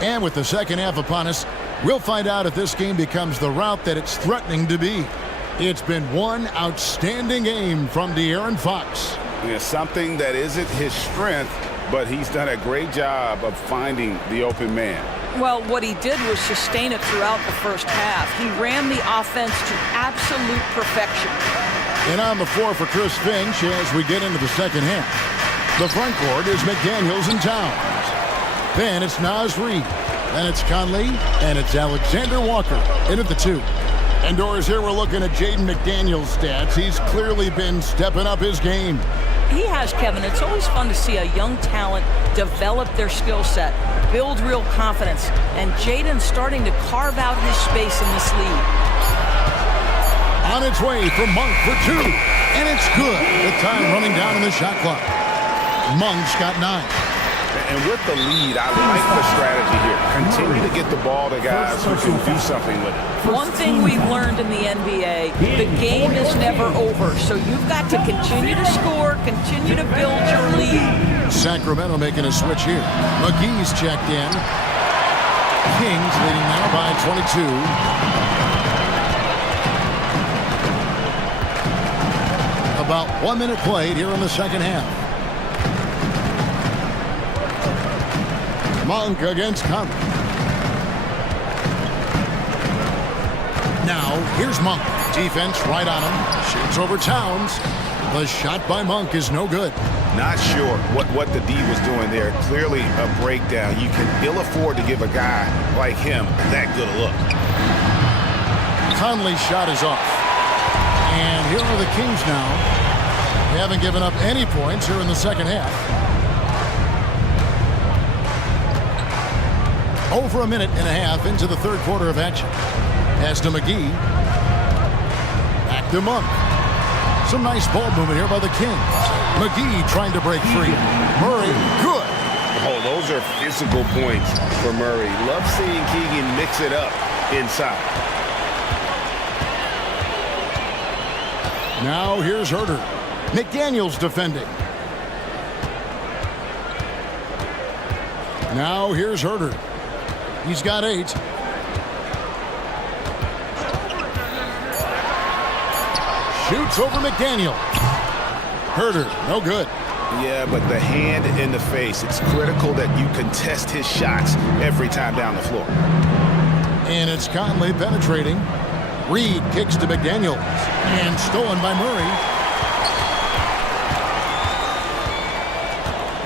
And with the second half upon us, we'll find out if this game becomes the route that it's threatening to be. It's been one outstanding game from De'Aaron Fox. Yeah, something that isn't his strength, but he's done a great job of finding the open man. Well, what he did was sustain it throughout the first half. He ran the offense to absolute perfection. And on the floor for Chris Finch as we get into the second half. The front court is McDaniels and Towns. Then it's Naz Reid. Then it's Conley. And it's Alexander Walker in at the 2. And Doris, here we're looking at Jaden McDaniels' stats. He's clearly been stepping up his game. He has, Kevin. It's always fun to see a young talent develop their skill set, build real confidence, and Jaden's starting to carve out his space in this league. On its way from Monk for 2. And it's good. The time running down in the shot clock. Monk's got 9. And with the lead, I like the strategy here. Continue to get the ball to guys who can do something with it. One thing we've learned in the NBA, the game is never over. So you've got to continue to score, continue to build your lead. Sacramento making a switch here. McGee's checked in. Kings leading now by 22. About 1 minute played here in the second half. Monk against Conley. Now, here's Monk. Defense right on him. Shoots over Towns. The shot by Monk is no good. Not sure what the D was doing there. Clearly a breakdown. You can ill afford to give a guy like him that good a look. Conley's shot is off. And here are the Kings now. They haven't given up any points here in the second half. Over a minute and a half into the third quarter of action. Pass to McGee. Back to Monk. Some nice ball movement here by the Kings. McGee trying to break free. Murray, good. Oh, those are physical points for Murray. Love seeing Keegan mix it up inside. Now here's Herter. McDaniels defending. Now here's Herter. He's got 8. Shoots over McDaniel. Herter, no good. Yeah, but the hand in the face, it's critical that you contest his shots every time down the floor. And it's Conley penetrating. Reed kicks to McDaniels. And stolen by Murray.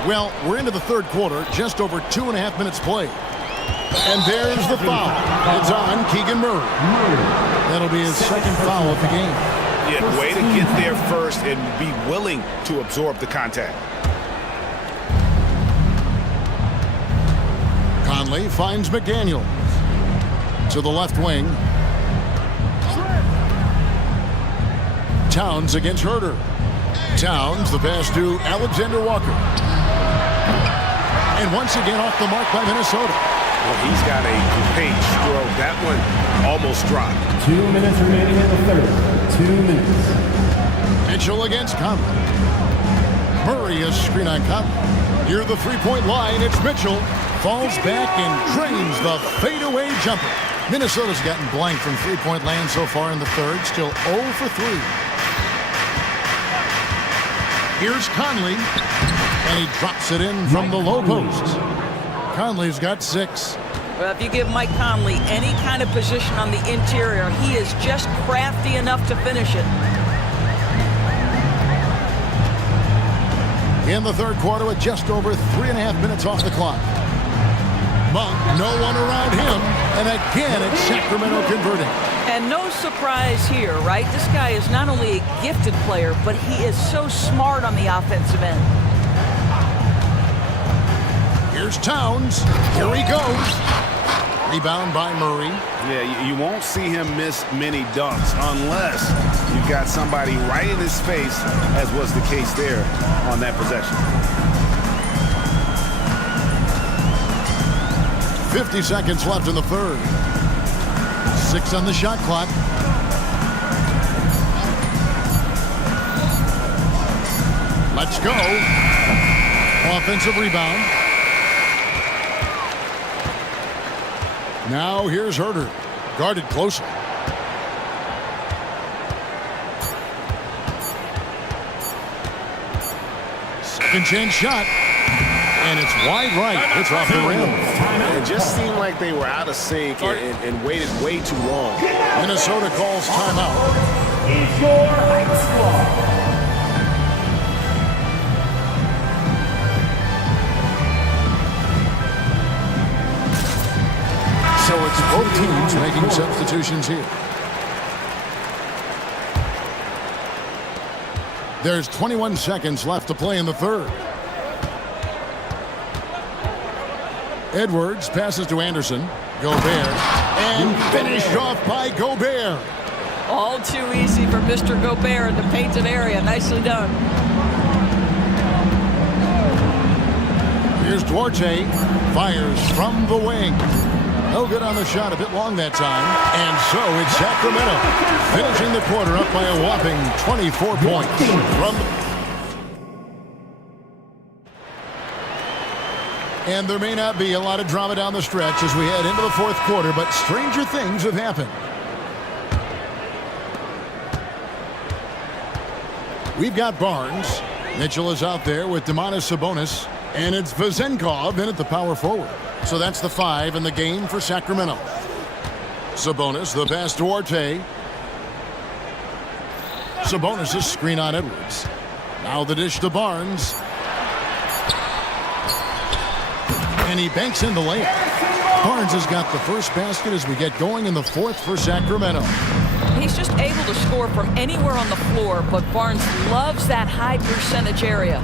Well, we're into the third quarter, just over 2.5 minutes played. And there's the foul. It's on Keegan Murray. That'll be his second foul of the game. Yeah, way to get there first and be willing to absorb the contact. Conley finds McDaniels. To the left wing. Towns against Herter. Towns, the pass to Alexander Walker. And once again off the mark by Minnesota. Well, he's got a great stroke. That one almost dropped. 2 minutes remaining in the third. 2 minutes. Mitchell against Conley. Murray a screen on Conley. Near the three-point line, it's Mitchell. Falls back and drains the fadeaway jumper. Minnesota's gotten blank from three-point land so far in the third. Still 0 for 3. Here's Conley. And he drops it in from the low post. Conley's got 6. Well, if you give Mike Conley any kind of position on the interior, he is just crafty enough to finish it. In the third quarter with just over 3.5 minutes off the clock. Monk, no one around him. And again, it's Sacramento converting. And no surprise here, right? This guy is not only a gifted player, but he is so smart on the offensive end. Here's Towns. Here he goes. Rebound by Murray. Yeah, you won't see him miss many dunks unless you've got somebody right in his face, as was the case there on that possession. 50 seconds left in the third. 6 on the shot clock. Let's go. Offensive rebound. Now here's Herter. Guarded closely. Second chance shot. And it's wide right. It's off the rim. It just seemed like they were out of sync and waited way too long. Minnesota calls timeout. So it's both teams making substitutions here. There's 21 seconds left to play in the third. Edwards passes to Anderson. Gobert. And finished off by Gobert. All too easy for Mr. Gobert in the painted area. Nicely done. Here's Duarte, fires from the wing. No good on the shot, a bit long that time. And so it's Sacramento, finishing the quarter up by a whopping 24 points. And there may not be a lot of drama down the stretch as we head into the fourth quarter, but stranger things have happened. We've got Barnes. Mitchell is out there with Domantas Sabonis. And it's Vezenkov in at the power forward. So that's the 5 in the game for Sacramento. Sabonis, the pass to Duarte. Sabonis' screen on Edwards. Now the dish to Barnes. And he banks in the layup. Barnes has got the first basket as we get going in the fourth for Sacramento. He's just able to score from anywhere on the floor, but Barnes loves that high percentage area.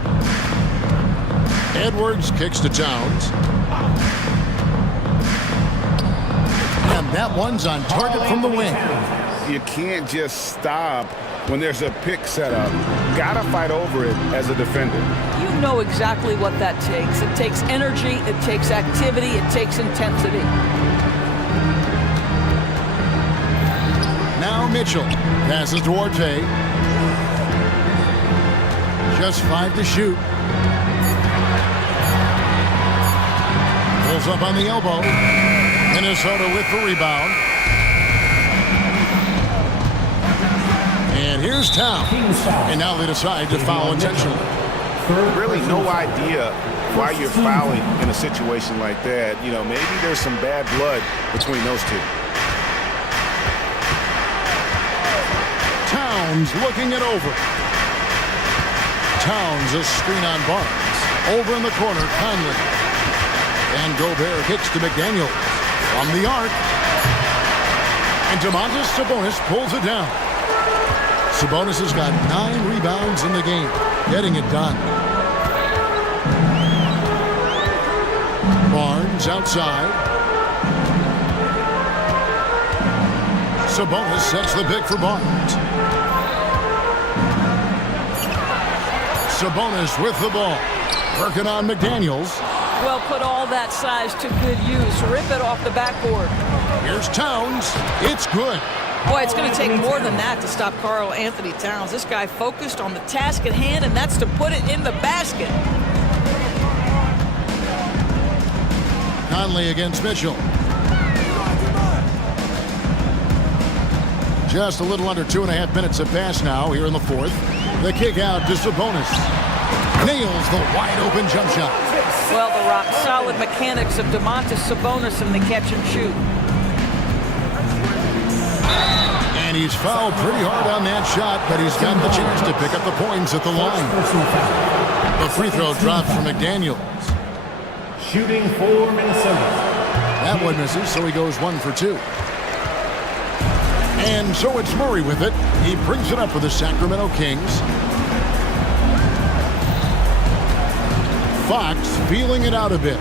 Edwards kicks to Towns. And that one's on target from the wing. You can't just stop when there's a pick set up. Gotta fight over it as a defender. You know exactly what that takes. It takes energy, it takes activity, it takes intensity. Now Mitchell passes to Duarte. Just 5 to shoot. Pulls up on the elbow. Minnesota with the rebound. And here's Towns. And now they decide to foul intentionally. Really no idea why you're fouling in a situation like that. You know, maybe there's some bad blood between those two. Towns looking it over. Towns a screen on Barnes. Over in the corner, Conley. And Gobert kicks to McDaniel. From the arc. And Domantas Sabonis pulls it down. Sabonis has got 9 rebounds in the game. Getting it done. Barnes outside. Sabonis sets the pick for Barnes. Sabonis with the ball. Working on McDaniels. Well, put all that size to good use. Rip it off the backboard. Here's Towns. It's good. Boy, it's going to take more than that to stop Karl Anthony Towns. This guy focused on the task at hand, and that's to put it in the basket. Conley against Mitchell. Just a little under 2.5 minutes have passed now here in the fourth. The kick out to Sabonis. Nails the wide-open jump shot. Well, the rock-solid mechanics of Domantas Sabonis in the catch and shoot. And he's fouled pretty hard on that shot, but he's got the chance to pick up the points at the line. The free throw dropped from McDaniels. Shooting for Minnesota. That one misses, so he goes 1 for 2. And so it's Murray with it. He brings it up for the Sacramento Kings. Fox feeling it out a bit.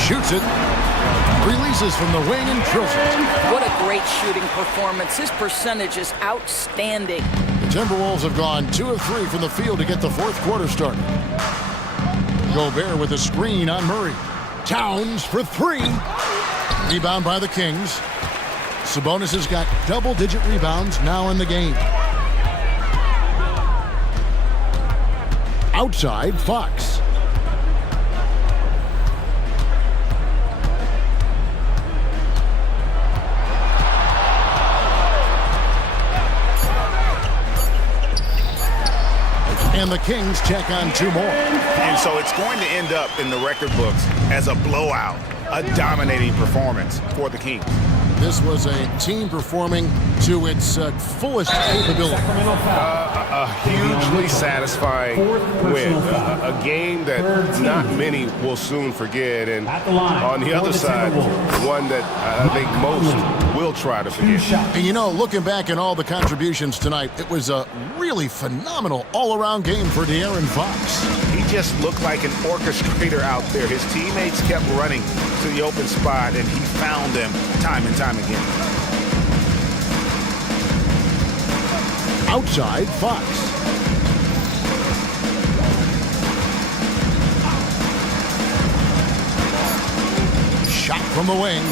Shoots it. Releases from the wing and drills it. What a great shooting performance. His percentage is outstanding. The Timberwolves have gone 2 of 3 from the field to get the fourth quarter started. Gobert with a screen on Murray. Towns for 3. Rebound by the Kings. Sabonis has got double-digit rebounds now in the game. Outside, Fox. And the Kings check on 2 more. And so it's going to end up in the record books as a blowout, a dominating performance for the Kings. This was a team performing to its fullest capability. A hugely satisfying win. A game that not many will soon forget. And on the other side, one that I think most will try to forget. And you know, looking back at all the contributions tonight, it was a really phenomenal all-around game for De'Aaron Fox. He just looked like an orchestrator out there. His teammates kept running to the open spot, and he found them time and time again. outside Fox. Shot from the wing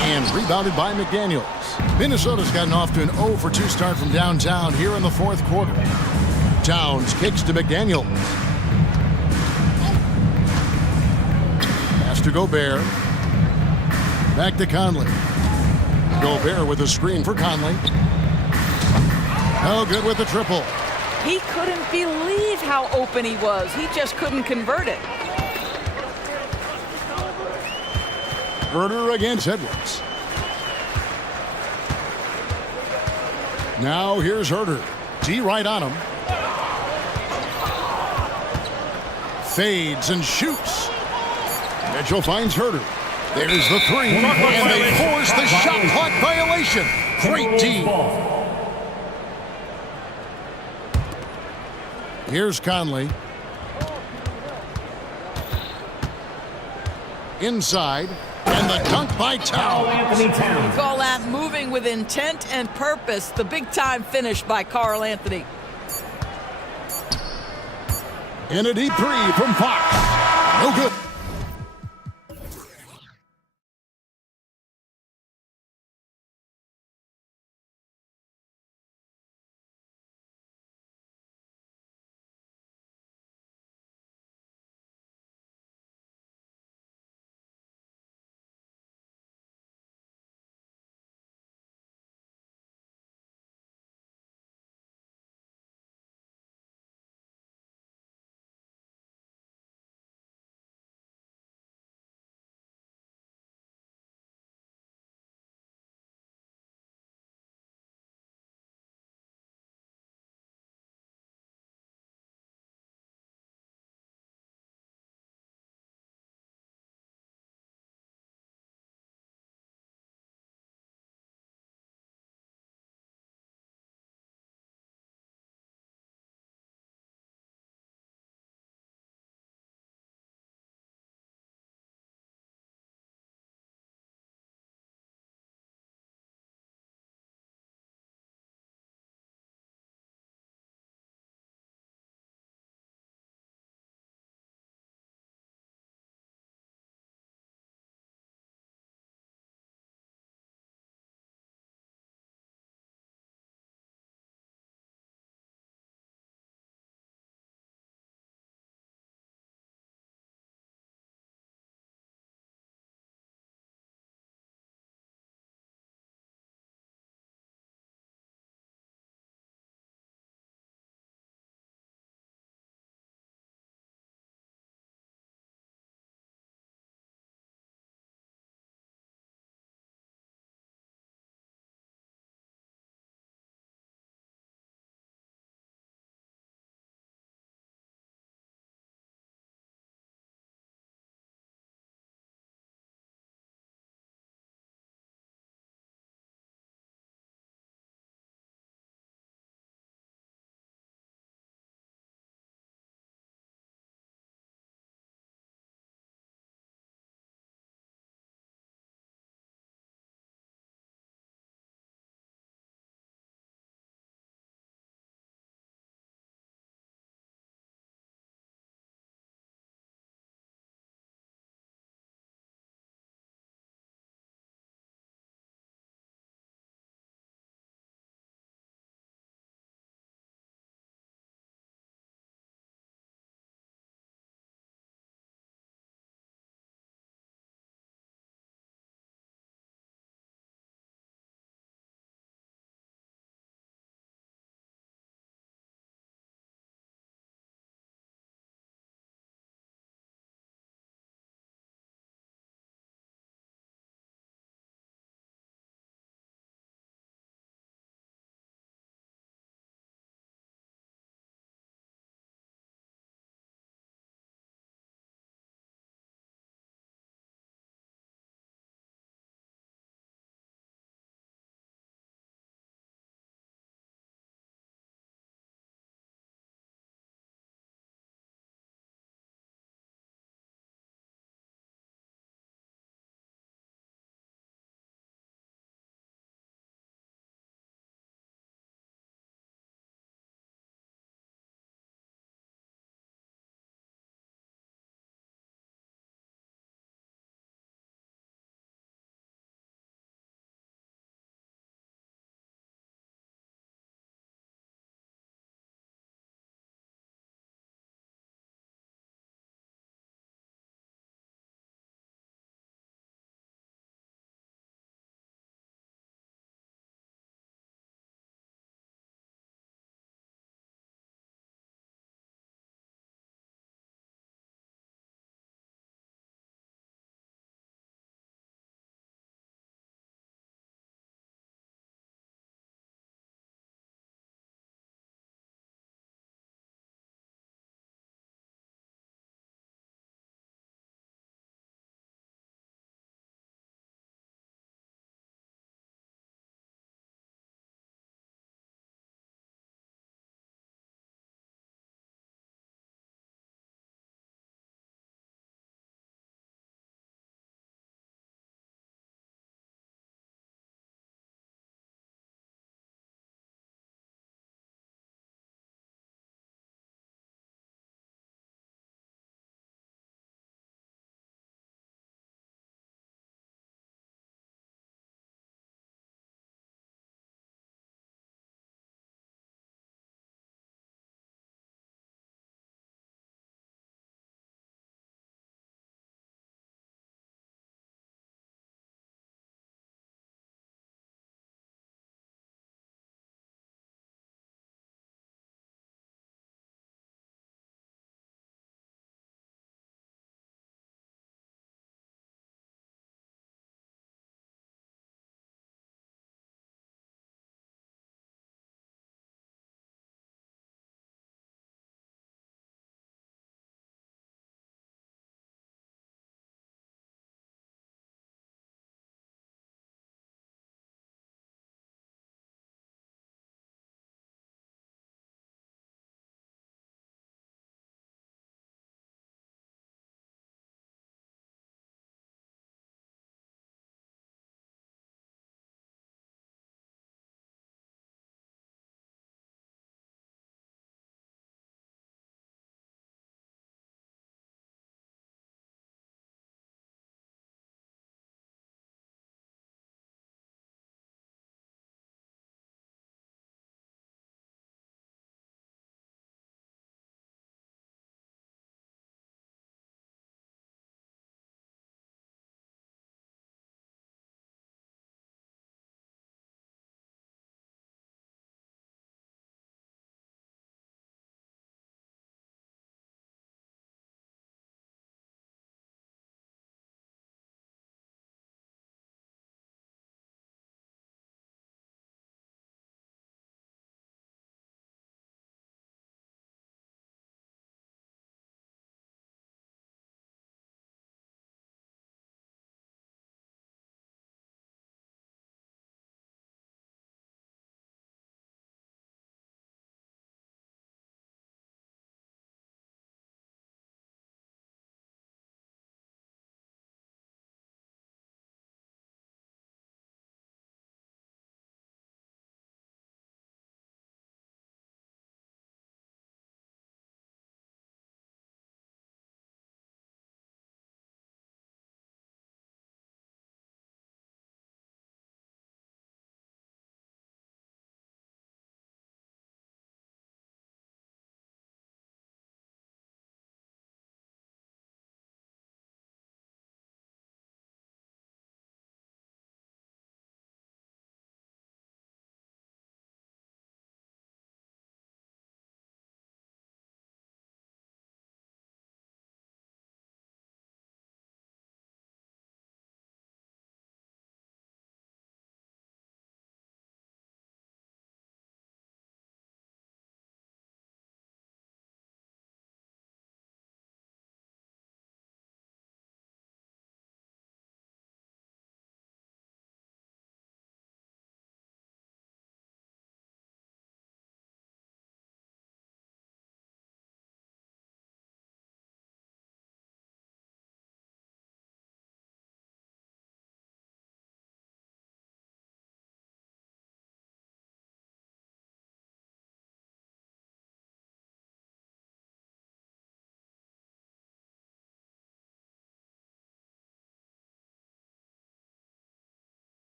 and rebounded by McDaniels. Minnesota's gotten off to an 0 for 2 start from downtown here in the fourth quarter. Towns kicks to McDaniels. Pass to Gobert. Back to Conley. Gobert with a screen for Conley. No good with the triple. He couldn't believe how open he was. He just couldn't convert it. Herder against Edwards. Now here's Herder. D right on him. Fades and shoots. Mitchell finds Herder. There's the three, and they force the shot clock violation. Great D. Here's Conley. Inside, and the dunk by Towns. We call that moving with intent and purpose. The big-time finish by Karl Anthony. And a deep three from Fox. No good.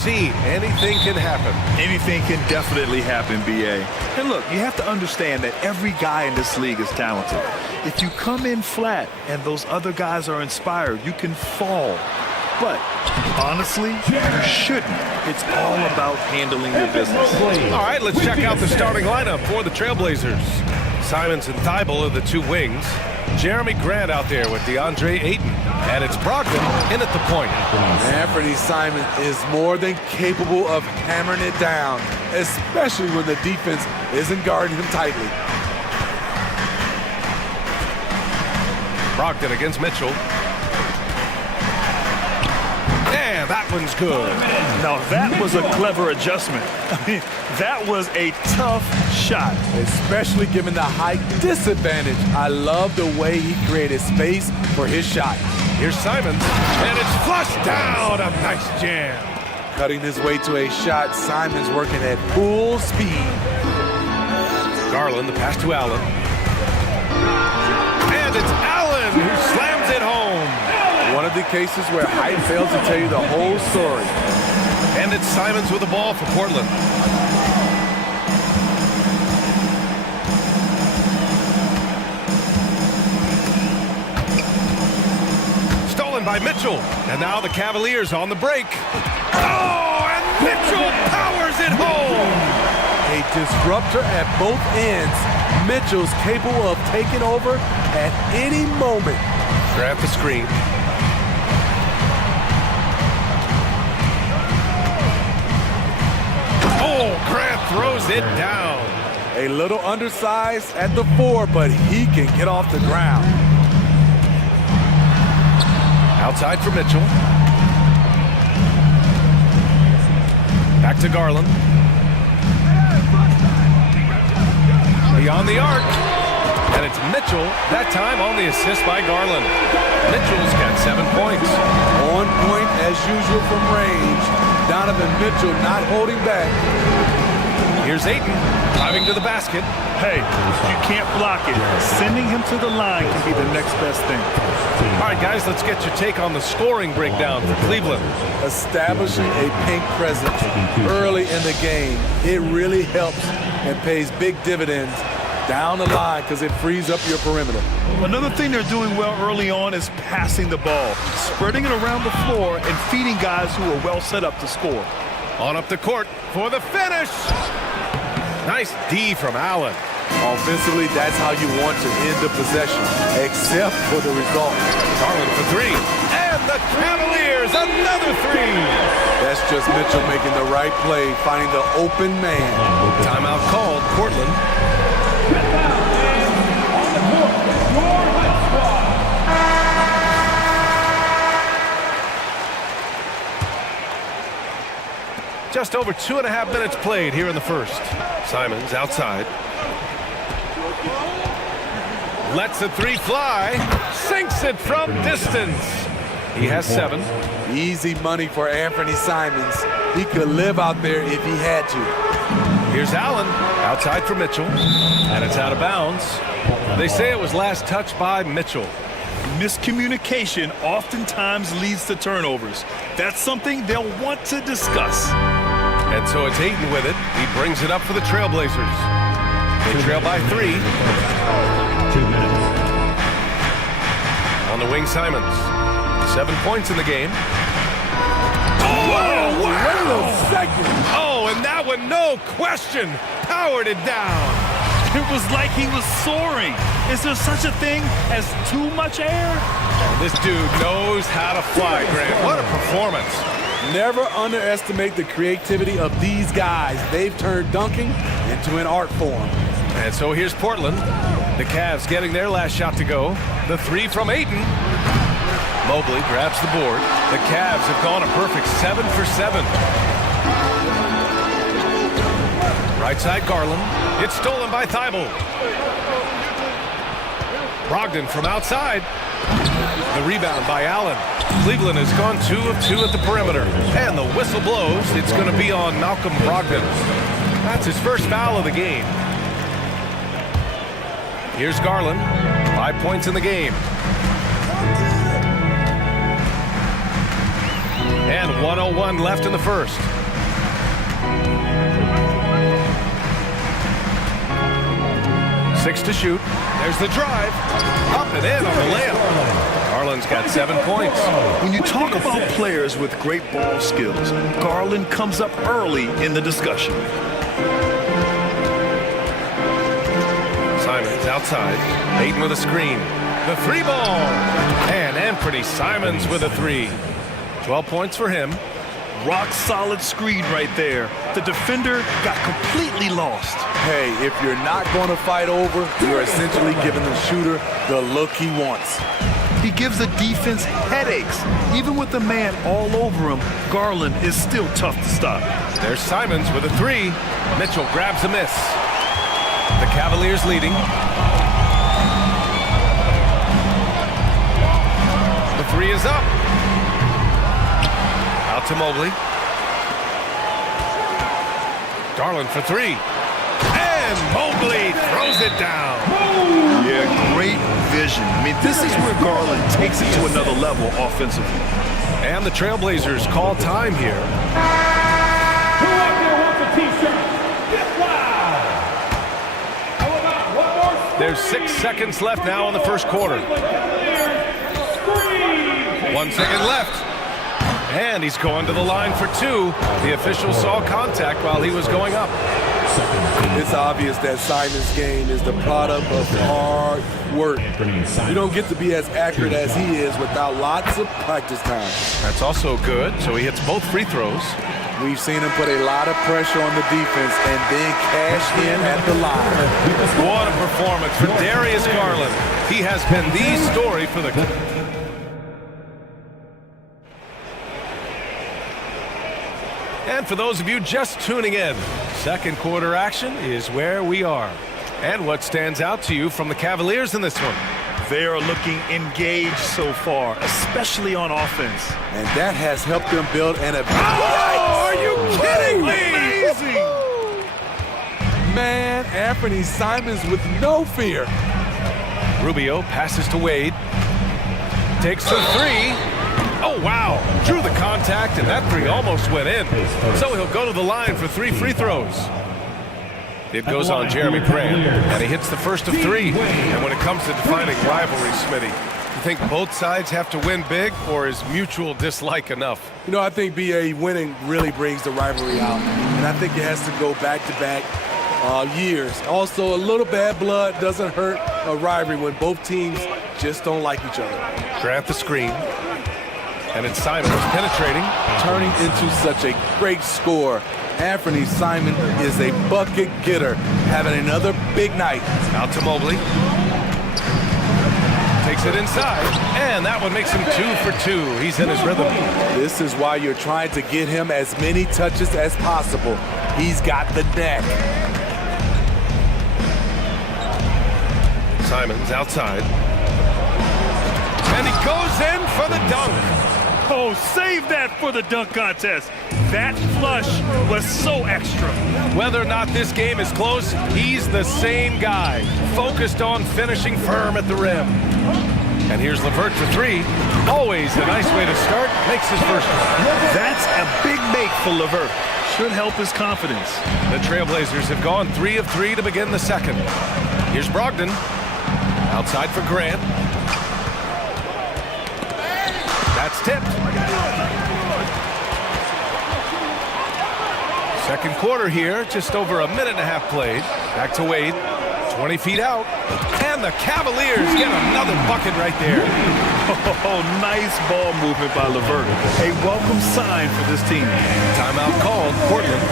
see, anything can happen. Anything can definitely happen, B.A. And look, you have to understand that every guy in this league is talented. If you come in flat and those other guys are inspired, you can fall. But honestly, you shouldn't. It's all about handling your business. All right, let's check out the starting lineup for the Trailblazers. Simons and Thibault are the two wings. Jeremy Grant out there with DeAndre Ayton. And it's Brogdon in at the point. Anthony Simons is more than capable of hammering it down, especially when the defense isn't guarding him tightly. Brogdon against Mitchell. And that one's good. Now that was a clever adjustment. I mean, that was a tough shot. Especially given the height disadvantage. I love the way he created space for his shot. Here's Simons, and it's flushed down. A nice jam. Cutting his way to a shot, Simons working at full speed. Garland, the pass to Allen. And it's Allen who slams it home. One of the cases where height fails to tell you the whole story. And it's Simons with the ball for Portland. Stolen by Mitchell. And now the Cavaliers on the break. Oh, and Mitchell powers it home. A disruptor at both ends. Mitchell's capable of taking over at any moment. Grab the screen. Oh, Grant throws it down. A little undersized at the 4, but he can get off the ground. Outside for Mitchell. Back to Garland. Beyond the arc. And it's Mitchell, that time on the assist by Garland. Mitchell's got 7 points. On point as usual from range. Donovan Mitchell not holding back. Here's Ayton driving to the basket. Hey, you can't block it. Sending him to the line can be the next best thing. All right, guys, let's get your take on the scoring breakdown for Cleveland. Establishing a paint presence early in the game. It really helps and pays big dividends down the line because it frees up your perimeter. Another thing they're doing well early on is passing the ball, spreading it around the floor and feeding guys who are well set up to score. On up the court for the finish. Nice D from Allen. Offensively, that's how you want to end the possession, except for the result. Garland for 3. And the Cavaliers, another 3. That's just Mitchell making the right play, finding the open man. Timeout called, Portland. Just over 2.5 minutes played here in the first. Simons outside. Lets the 3 fly. Sinks it from distance. He has 7. Easy money for Anthony Simons. He could live out there if he had to. Here's Allen. Outside for Mitchell. And it's out of bounds. They say it was last touched by Mitchell. Miscommunication oftentimes leads to turnovers. That's something they'll want to discuss. And so it's Ayton with it. He brings it up for the Trailblazers. They trail by 3. 2 minutes. On the wing, Simons. 7 points in the game. Oh, wow! Second. Oh, and that one, no question, powered it down. It was like he was soaring. Is there such a thing as too much air? This dude knows how to fly, Grant. What a performance. Never underestimate the creativity of these guys. They've turned dunking into an art form. And so here's Portland. The Cavs getting their last shot to go. The 3 from Ayton. Mobley grabs the board. The Cavs have gone a perfect 7 for 7. Right side Garland. It's stolen by Thibault. Brogdon from outside. The rebound by Allen. Cleveland has gone 2 of 2 at the perimeter. And the whistle blows. It's going to be on Malcolm Brogdon. That's his first foul of the game. Here's Garland. 5 points in the game. And 1:01 left in the first. Six to shoot. There's the drive. Up and in on the layup. Garland's got 7 points. When you talk about players with great ball skills, Garland comes up early in the discussion. Simons outside. Ayton with a screen. The three ball. And Anthony Simons with a three. 12 points for him. Rock solid screen right there. The defender got completely lost. Hey, if you're not going to fight over, you're essentially giving the shooter the look he wants. He gives the defense headaches. Even with the man all over him, Garland is still tough to stop. There's Simons with a three. Mitchell grabs a miss. The Cavaliers leading. The three is up. Out to Mobley. Garland for three. And Mobley throws it down. Yeah, great vision. I mean, this is where Garland takes it to another level offensively. And the Trailblazers call time here. Who out there wants a t-shirt? Get loud! How about one more? There's 6 seconds left now in the first quarter. 1 second left. And he's going to the line for two. The official saw contact while he was going up. It's obvious that Simon's game is the product of hard work. You don't get to be as accurate as he is without lots of practice time. That's also good, so he hits both free throws. We've seen him put a lot of pressure on the defense and then cash in at the line. What a performance for Darius Garland. He has been the story for the... And for those of you just tuning in, second quarter action is where we are. And what stands out to you from the Cavaliers in this one? They are looking engaged so far, especially on offense. And that has helped them build an... Oh, are you kidding me? Amazing! Man, Anthony Simons with no fear. Rubio passes to Wade. Takes the three. Oh, wow. Drew the contact, and that three almost went in. So he'll go to the line for 3 free throws. It goes on Jeremy Grant, and he hits the first of 3. And when it comes to defining rivalry, Smitty, you think both sides have to win big, or is mutual dislike enough? You know, I think BA winning really brings the rivalry out. And I think it has to go back-to-back years. Also, a little bad blood doesn't hurt a rivalry when both teams just don't like each other. Grant the screen. And it's Simons penetrating. Turning into such a great score. Anthony Simon is a bucket getter, having another big night. Out to Mobley. Takes it inside, and that one makes him 2 for 2. He's in his rhythm. This is why you're trying to get him as many touches as possible. He's got the knack. Simons outside. And he goes in for the dunk. Oh, save that for the dunk contest. That flush was so extra. Whether or not this game is close, he's the same guy, focused on finishing firm at the rim. And here's LeVert for 3. Always a nice way to start. Makes his first one. That's a big make for LeVert. Should help his confidence. The Trailblazers have gone 3 of 3 to begin the second. Here's Brogdon. Outside for Grant. That's tipped. Second quarter here, just over a minute and a half played. Back to Wade, 20 feet out. And the Cavaliers get another bucket right there. Oh, nice ball movement by LeVert. A welcome sign for this team. Timeout called, Portland.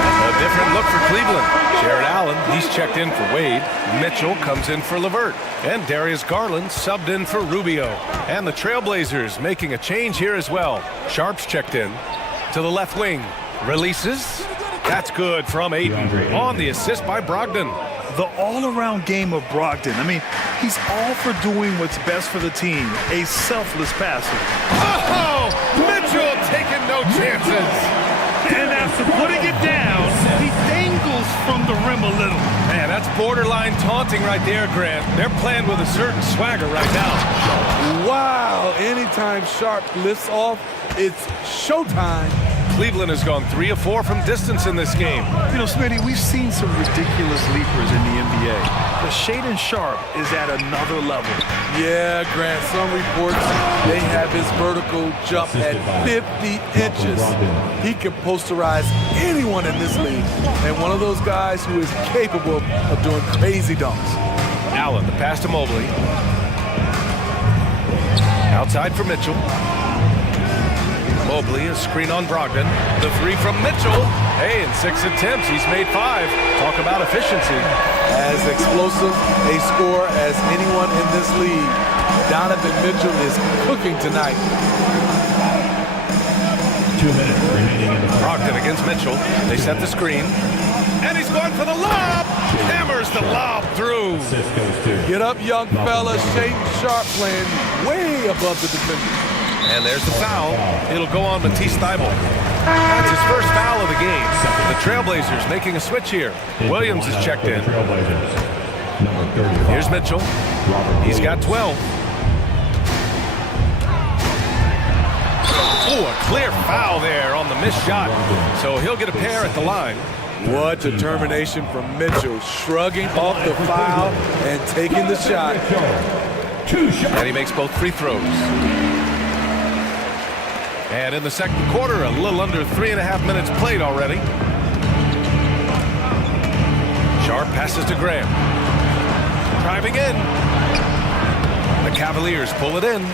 A different look for Cleveland. Jared Allen, he's checked in for Wade. Mitchell comes in for LeVert. And Darius Garland subbed in for Rubio. And the Trailblazers making a change here as well. Sharp's checked in to the left wing. Releases. That's good from Ayton on the assist by Brogdon. The all-around game of Brogdon. I mean, he's all for doing what's best for the team. A selfless passer. Oh! Mitchell taking no chances. And after putting it down, he dangles from the rim a little. Man, that's borderline taunting right there, Grant. They're playing with a certain swagger right now. Wow, anytime Sharp lifts off, it's showtime. Cleveland has gone 3 of 4 from distance in this game. You know, Smitty, we've seen some ridiculous leapers in the NBA. But Shaedon Sharp is at another level. Yeah, Grant, some reports they have his vertical jump at 50 inches. He can posterize anyone in this league. And one of those guys who is capable of doing crazy dunks. Allen, the pass to Mobley. Outside for Mitchell. Mobley, a screen on Brogdon. The 3 from Mitchell. Hey, in 6 attempts, he's made 5. Talk about efficiency. As explosive a scorer as anyone in this league, Donovan Mitchell is cooking tonight. 2 minutes remaining in the Brogdon against Mitchell. They set the screen. And he's going for the lob. Hammers the lob through. Get up, young fella. Shaedon Sharp playing way above the defender. And there's the foul. It'll go on Matisse Thybulle. That's his first foul of the game. The Trailblazers making a switch here. Williams is checked in. Here's Mitchell. He's got 12. Oh, a clear foul there on the missed shot. So he'll get a pair at the line. What determination from Mitchell, shrugging off the foul and taking the shot. And he makes both free throws. And in the second quarter, a little under 3.5 minutes played already. Sharp passes to Graham. Driving in. The Cavaliers pull it in.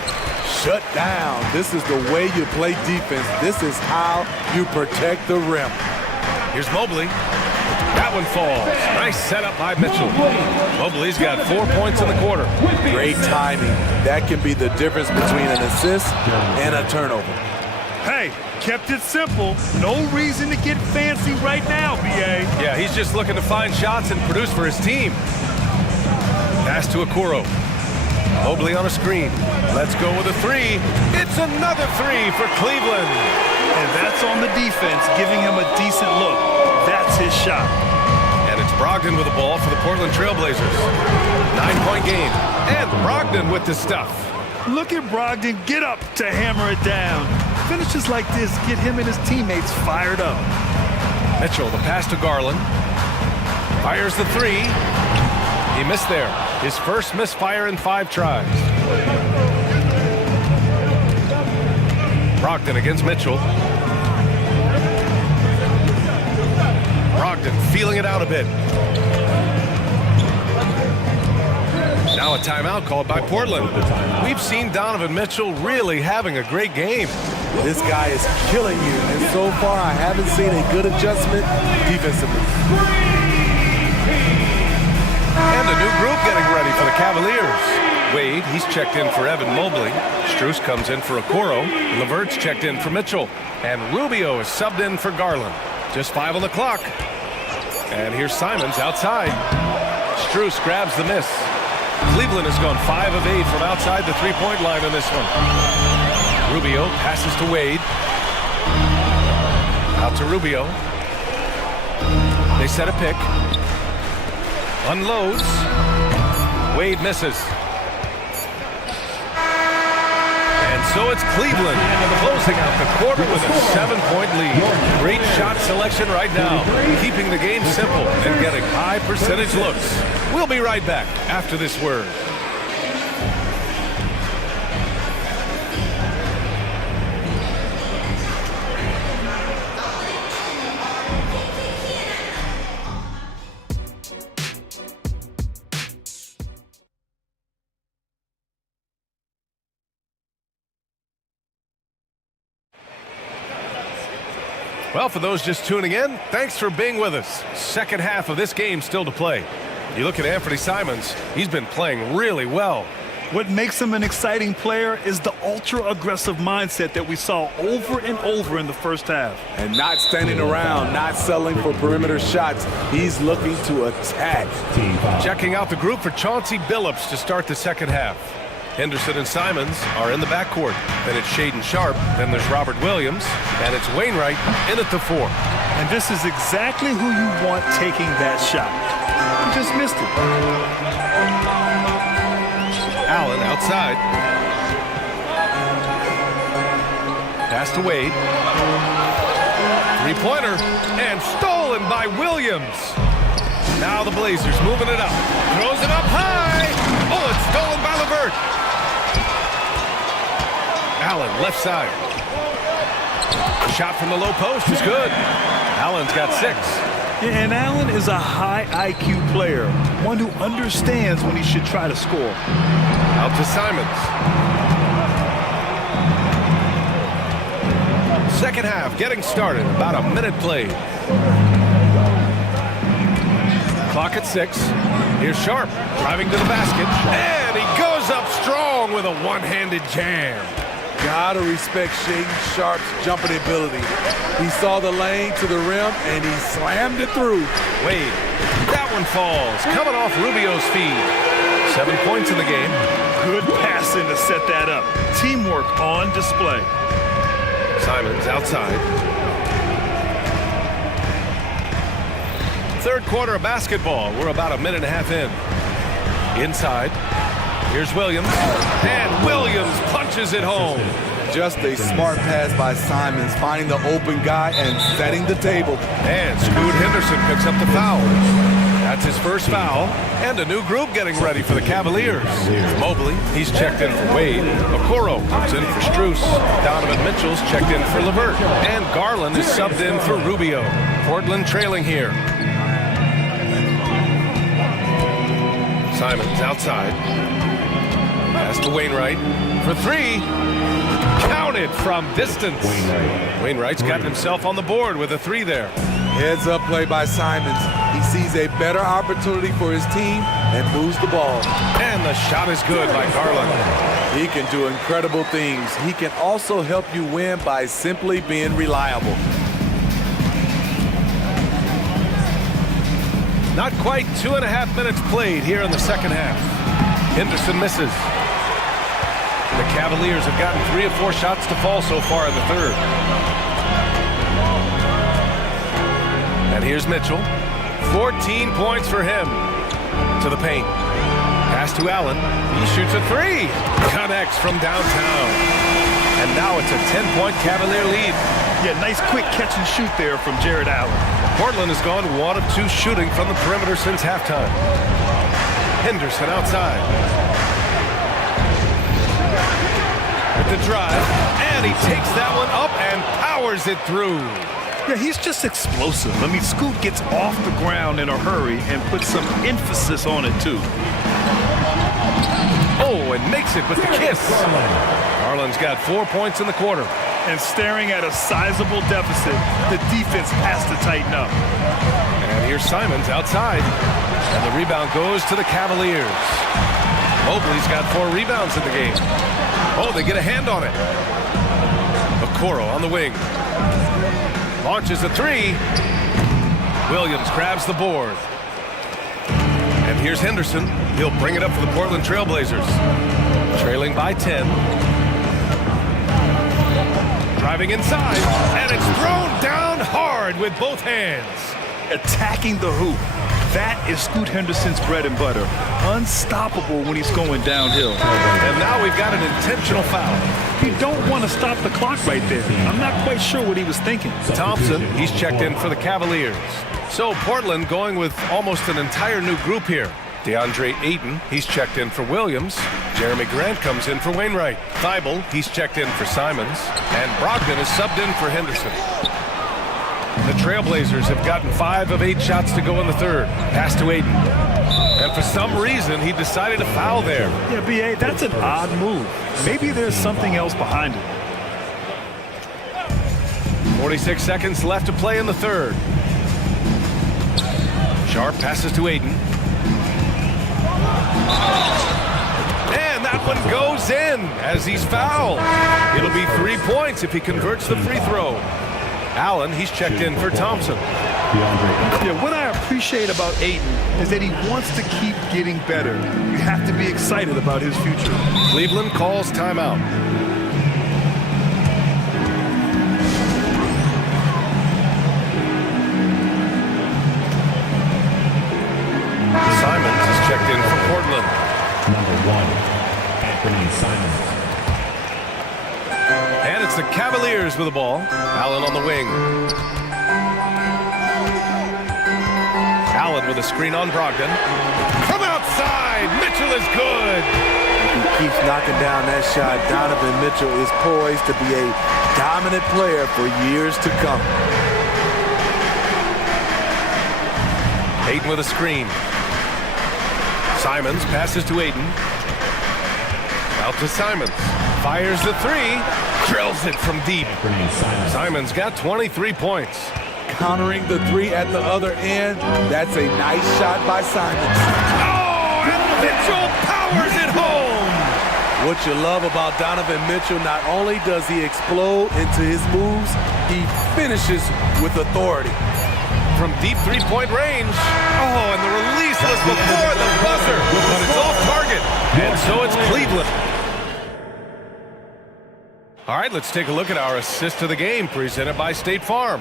Shut down. This is the way you play defense. This is how you protect the rim. Here's Mobley. That one falls. Nice setup by Mitchell. Mobley's got 4 points in the quarter. Great timing. That can be the difference between an assist and a turnover. Hey, kept it simple. No reason to get fancy right now, B.A. Yeah, he's just looking to find shots and produce for his team. Pass to Okoro. Mobley on a screen. Let's go with a 3. It's another 3 for Cleveland. And that's on the defense, giving him a decent look. That's his shot. And it's Brogdon with the ball for the Portland Trailblazers. 9-point game. And Brogdon with the stuff. Look at Brogdon get up to hammer it down. Finishes like this get him and his teammates fired up. Mitchell, the pass to Garland. Fires the 3. He missed there. His first misfire in 5 tries. Brogdon against Mitchell. Brogdon feeling it out a bit. Now a timeout called by Portland. We've seen Donovan Mitchell really having a great game. This guy is killing you, and so far I haven't seen a good adjustment defensively. And a new group getting ready for the Cavaliers. Wade, he's checked in for Evan Mobley. Strus comes in for Okoro. Levert's checked in for Mitchell. And Rubio is subbed in for Garland. Just 5 on the clock. And here's Simons outside. Strus grabs the miss. Cleveland has gone 5 of 8 from outside the three-point line on this one. Rubio passes to Wade. Out to Rubio. They set a pick. Unloads. Wade misses. And so it's Cleveland closing out the quarter with a 7-point lead. Great shot selection right now, keeping the game simple and getting high percentage looks. We'll be right back after this word. Well, for those just tuning in, thanks for being with us. Second half of this game still to play. You look at Anthony Simons, he's been playing really well. What makes him an exciting player is the ultra-aggressive mindset that we saw over and over in the first half. And not standing around, not settling for perimeter shots. He's looking to attack. Checking out the group for Chauncey Billups to start the second half. Henderson and Simons are in the backcourt. Then it's Shaden Sharp. Then there's Robert Williams. And it's Wainwright in at the 4. And this is exactly who you want taking that shot. He just missed it. Allen outside. Pass to Wade. Three-pointer. And stolen by Williams. Now the Blazers moving it up. Throws it up high. Oh, it's stolen by LeVert. Allen, left side. The shot from the low post is good. Allen's got 6. Yeah, and Allen is a high IQ player, one who understands when he should try to score. Out to Simons. Second half getting started. About a minute played. Clock at 6. Here's Sharp driving to the basket. And he goes up strong with a one-handed jam. Gotta respect Shaden Sharp's jumping ability. He saw the lane to the rim, and he slammed it through. Wade, that one falls, coming off Rubio's feed. 7 points in the game. Good passing to set that up. Teamwork on display. Simons outside. Third quarter of basketball. We're about a minute and a half in. Inside. Here's Williams. And Williams punches it home. Just a smart pass by Simons, finding the open guy and setting the table. And Scoot Henderson picks up the foul. That's his first foul. And a new group getting ready for the Cavaliers. Mobley, he's checked in for Wade. Okoro comes in for Strus. Donovan Mitchell's checked in for LeVert. And Garland is subbed in for Rubio. Portland trailing here. Simons outside. Pass to Wainwright for 3. Counted from distance. Wainwright's got himself on the board with a 3 there. Heads up play by Simons. He sees a better opportunity for his team and moves the ball. And the shot is good by Garland. He can do incredible things. He can also help you win by simply being reliable. Not quite 2.5 minutes played here in the second half. Henderson misses. The Cavaliers have gotten 3 or 4 shots to fall so far in the third. And here's Mitchell. 14 points for him. To the paint. Pass to Allen. He shoots a 3. Connects from downtown. And now it's a 10-point Cavalier lead. Yeah, nice quick catch and shoot there from Jared Allen. Portland has gone 1 of 2 shooting from the perimeter since halftime. Henderson outside. With the drive, and he takes that one up and powers it through. Yeah, he's just explosive. I mean, Scoot gets off the ground in a hurry and puts some emphasis on it, too. Oh, and makes it with the kiss. Garland's got 4 points in the quarter. And staring at a sizable deficit, the defense has to tighten up. And here's Simons outside. And the rebound goes to the Cavaliers. Mobley's got 4 rebounds in the game. Oh, they get a hand on it. Okoro on the wing. Launches a 3. Williams grabs the board. And here's Henderson. He'll bring it up for the Portland Trailblazers. Trailing by 10. Driving inside. And it's thrown down hard with both hands. Attacking the hoop. That is Scoot Henderson's bread and butter. Unstoppable when he's going downhill. And now we've got an intentional foul. You don't want to stop the clock right there. I'm not quite sure what he was thinking. Thompson, he's checked in for the Cavaliers. So Portland going with almost an entire new group here. DeAndre Ayton, he's checked in for Williams. Jeremy Grant comes in for Wainwright. Thibault, he's checked in for Simons. And Brogdon is subbed in for Henderson. The Trailblazers have gotten 5 of 8 shots to go in the third. Pass to Ayton. And for some reason, he decided to foul there. Yeah, B.A., that's an odd move. Maybe there's something else behind it. 46 seconds left to play in the third. Sharp passes to Ayton. And that one goes in as he's fouled. It'll be 3 points if he converts the free throw. Allen, he's checked in for Thompson. Yeah, what I appreciate about Ayton is that he wants to keep getting better. You have to be excited about his future. Cleveland calls timeout. Simons is checked in for Portland. Number 1, Anthony Simons. And it's the Cavaliers with the ball. Allen on the wing. Allen with a screen on Brogdon. From outside, Mitchell is good. If he keeps knocking down that shot, Donovan Mitchell is poised to be a dominant player for years to come. Ayton with a screen. Simons passes to Ayton. Out to Simons. Fires the three. Drills it from deep. Simons got 23 points. Countering the three at the other end. That's a nice shot by Simons. Oh, and Mitchell powers it home. What you love about Donovan Mitchell, not only does he explode into his moves, he finishes with authority. From deep three-point range. Oh, and the release was before the buzzer. But it's off target. And so it's Cleveland. All right, let's take a look at our assist of the game presented by State Farm.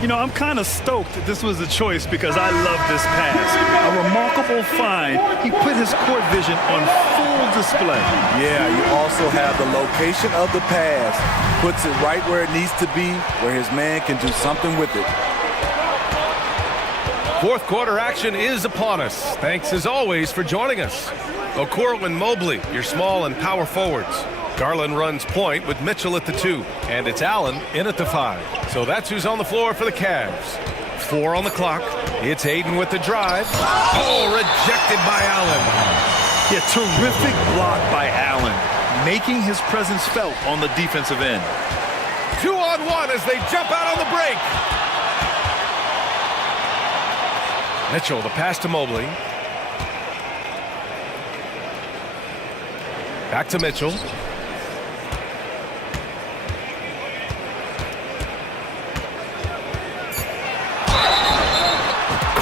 You know, I'm kind of stoked that this was a choice because I love this pass. A remarkable find. He put his court vision on full display. Yeah, you also have the location of the pass. Puts it right where it needs to be, where his man can do something with it. Fourth quarter action is upon us. Thanks as always for joining us. Okoro and Mobley, your small and power forwards. Garland runs point with Mitchell at the 2, and it's Allen in at the 5. So that's who's on the floor for the Cavs. 4 on the clock. It's Ayton with the drive. Oh, rejected by Allen. Yeah, terrific block by Allen, making his presence felt on the defensive end. 2-on-1 as they jump out on the break. Mitchell, the pass to Mobley. Back to Mitchell.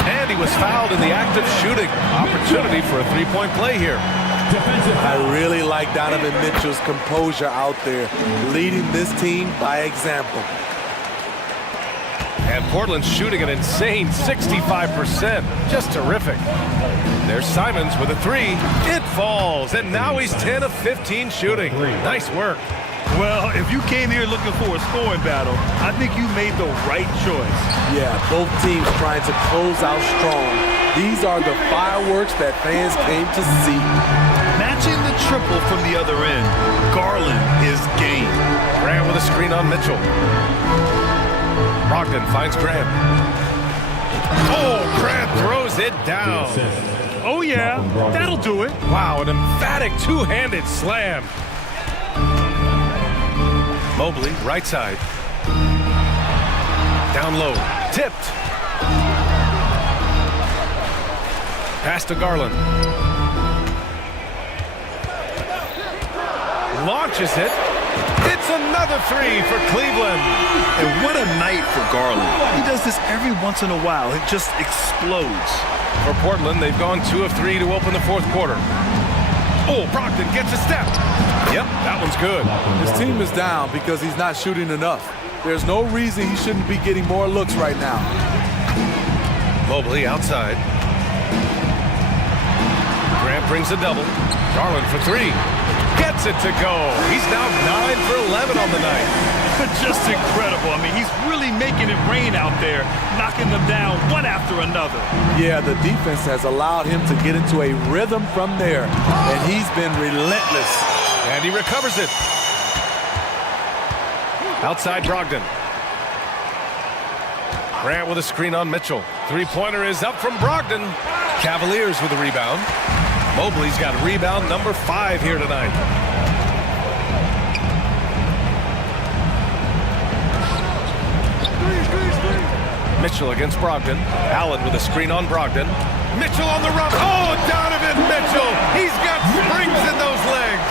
And he was fouled in the act of shooting. Opportunity for a three-point play here. I really like Donovan Mitchell's composure out there, leading this team by example. And Portland's shooting an insane 65%. Just terrific. There's Simons with a 3. It falls, and now he's 10 of 15 shooting. Nice work. Well, if you came here looking for a scoring battle, I think you made the right choice. Yeah, both teams trying to close out strong. These are the fireworks that fans came to see. Matching the triple from the other end, Garland is game. Grant with a screen on Mitchell. Brogdon finds Grant. Oh, Grant throws it down. Oh, yeah, that'll do it. Wow, an emphatic two-handed slam. Mobley, right side. Down low, tipped. Pass to Garland. Launches it. It's another 3 for Cleveland. And what a night for Garland. He does this every once in a while. It just explodes. For Portland, they've gone 2 of 3 to open the fourth quarter. Oh, Brogdon gets a step. Yep, that one's good. His team is down because he's not shooting enough. There's no reason he shouldn't be getting more looks right now. Mobley outside. Grant brings a double. Garland for 3. Gets it to go. He's now 9 for 11 on the night. Just incredible. I mean, he's really making it rain out there, knocking them down one after another. Yeah, the defense has allowed him to get into a rhythm from there, and he's been relentless. And he recovers it. Outside Brogdon. Grant with a screen on Mitchell. Three-pointer is up from Brogdon. Cavaliers with a rebound. Mobley's got rebound number 5 here tonight. Mitchell against Brogdon. Allen with a screen on Brogdon. Mitchell on the run. Oh, Donovan Mitchell. He's got springs in those legs.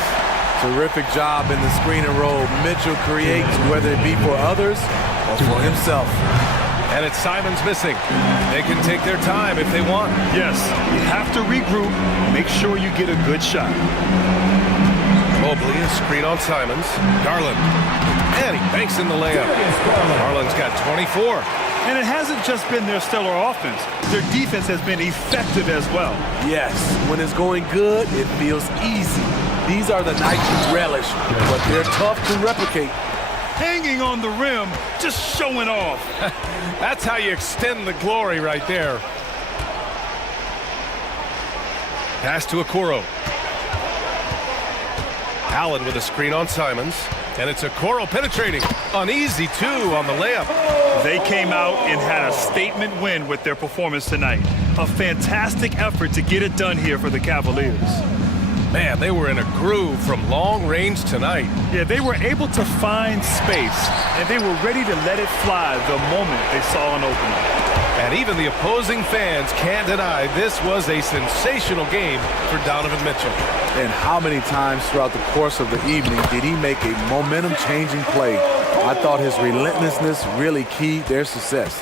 Terrific job in the screen and roll. Mitchell creates, whether it be for others or for himself. And it's Simons missing. They can take their time if they want. Yes, you have to regroup. Make sure you get a good shot. Mobley, a screen on Simons. Garland. And he banks in the layup. Garland's got 24. And it hasn't just been their stellar offense. Their defense has been effective as well. Yes, when it's going good, it feels easy. These are the nights you relish, but they're tough to replicate. Hanging on the rim, just showing off. That's how you extend the glory right there. Pass to Okoro. Allen with a screen on Simons. And it's Okoro penetrating. Uneasy, too, on the layup. They came out and had a statement win with their performance tonight. A fantastic effort to get it done here for the Cavaliers. Man, they were in a groove from long range tonight. Yeah, they were able to find space, and they were ready to let it fly the moment they saw an opening. And even the opposing fans can't deny this was a sensational game for Donovan Mitchell. And how many times throughout the course of the evening did he make a momentum-changing play? I thought his relentlessness really keyed their success.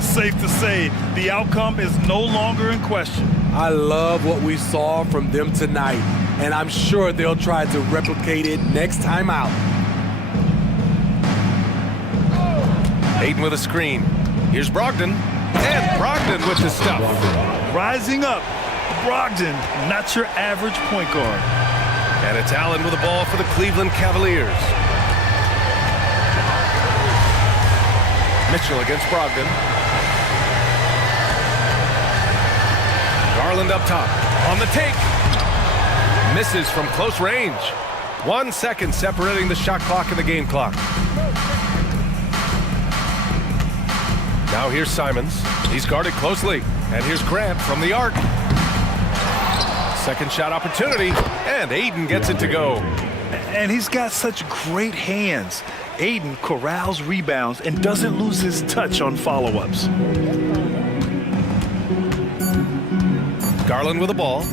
Safe to say, the outcome is no longer in question. I love what we saw from them tonight, and I'm sure they'll try to replicate it next time out. Ayton with a screen. Here's Brogdon. And Brogdon with the stuff. Rising up. Brogdon, not your average point guard. And it's Allen with the ball for the Cleveland Cavaliers. Mitchell against Brogdon. Garland up top. On the take. Misses from close range. 1 second separating the shot clock and the game clock. Now here's Simons. He's guarded closely. And here's Grant from the arc. Second shot opportunity. And Ayton gets it to go. And he's got such great hands. Ayton corrals rebounds and doesn't lose his touch on follow-ups. Garland with the ball.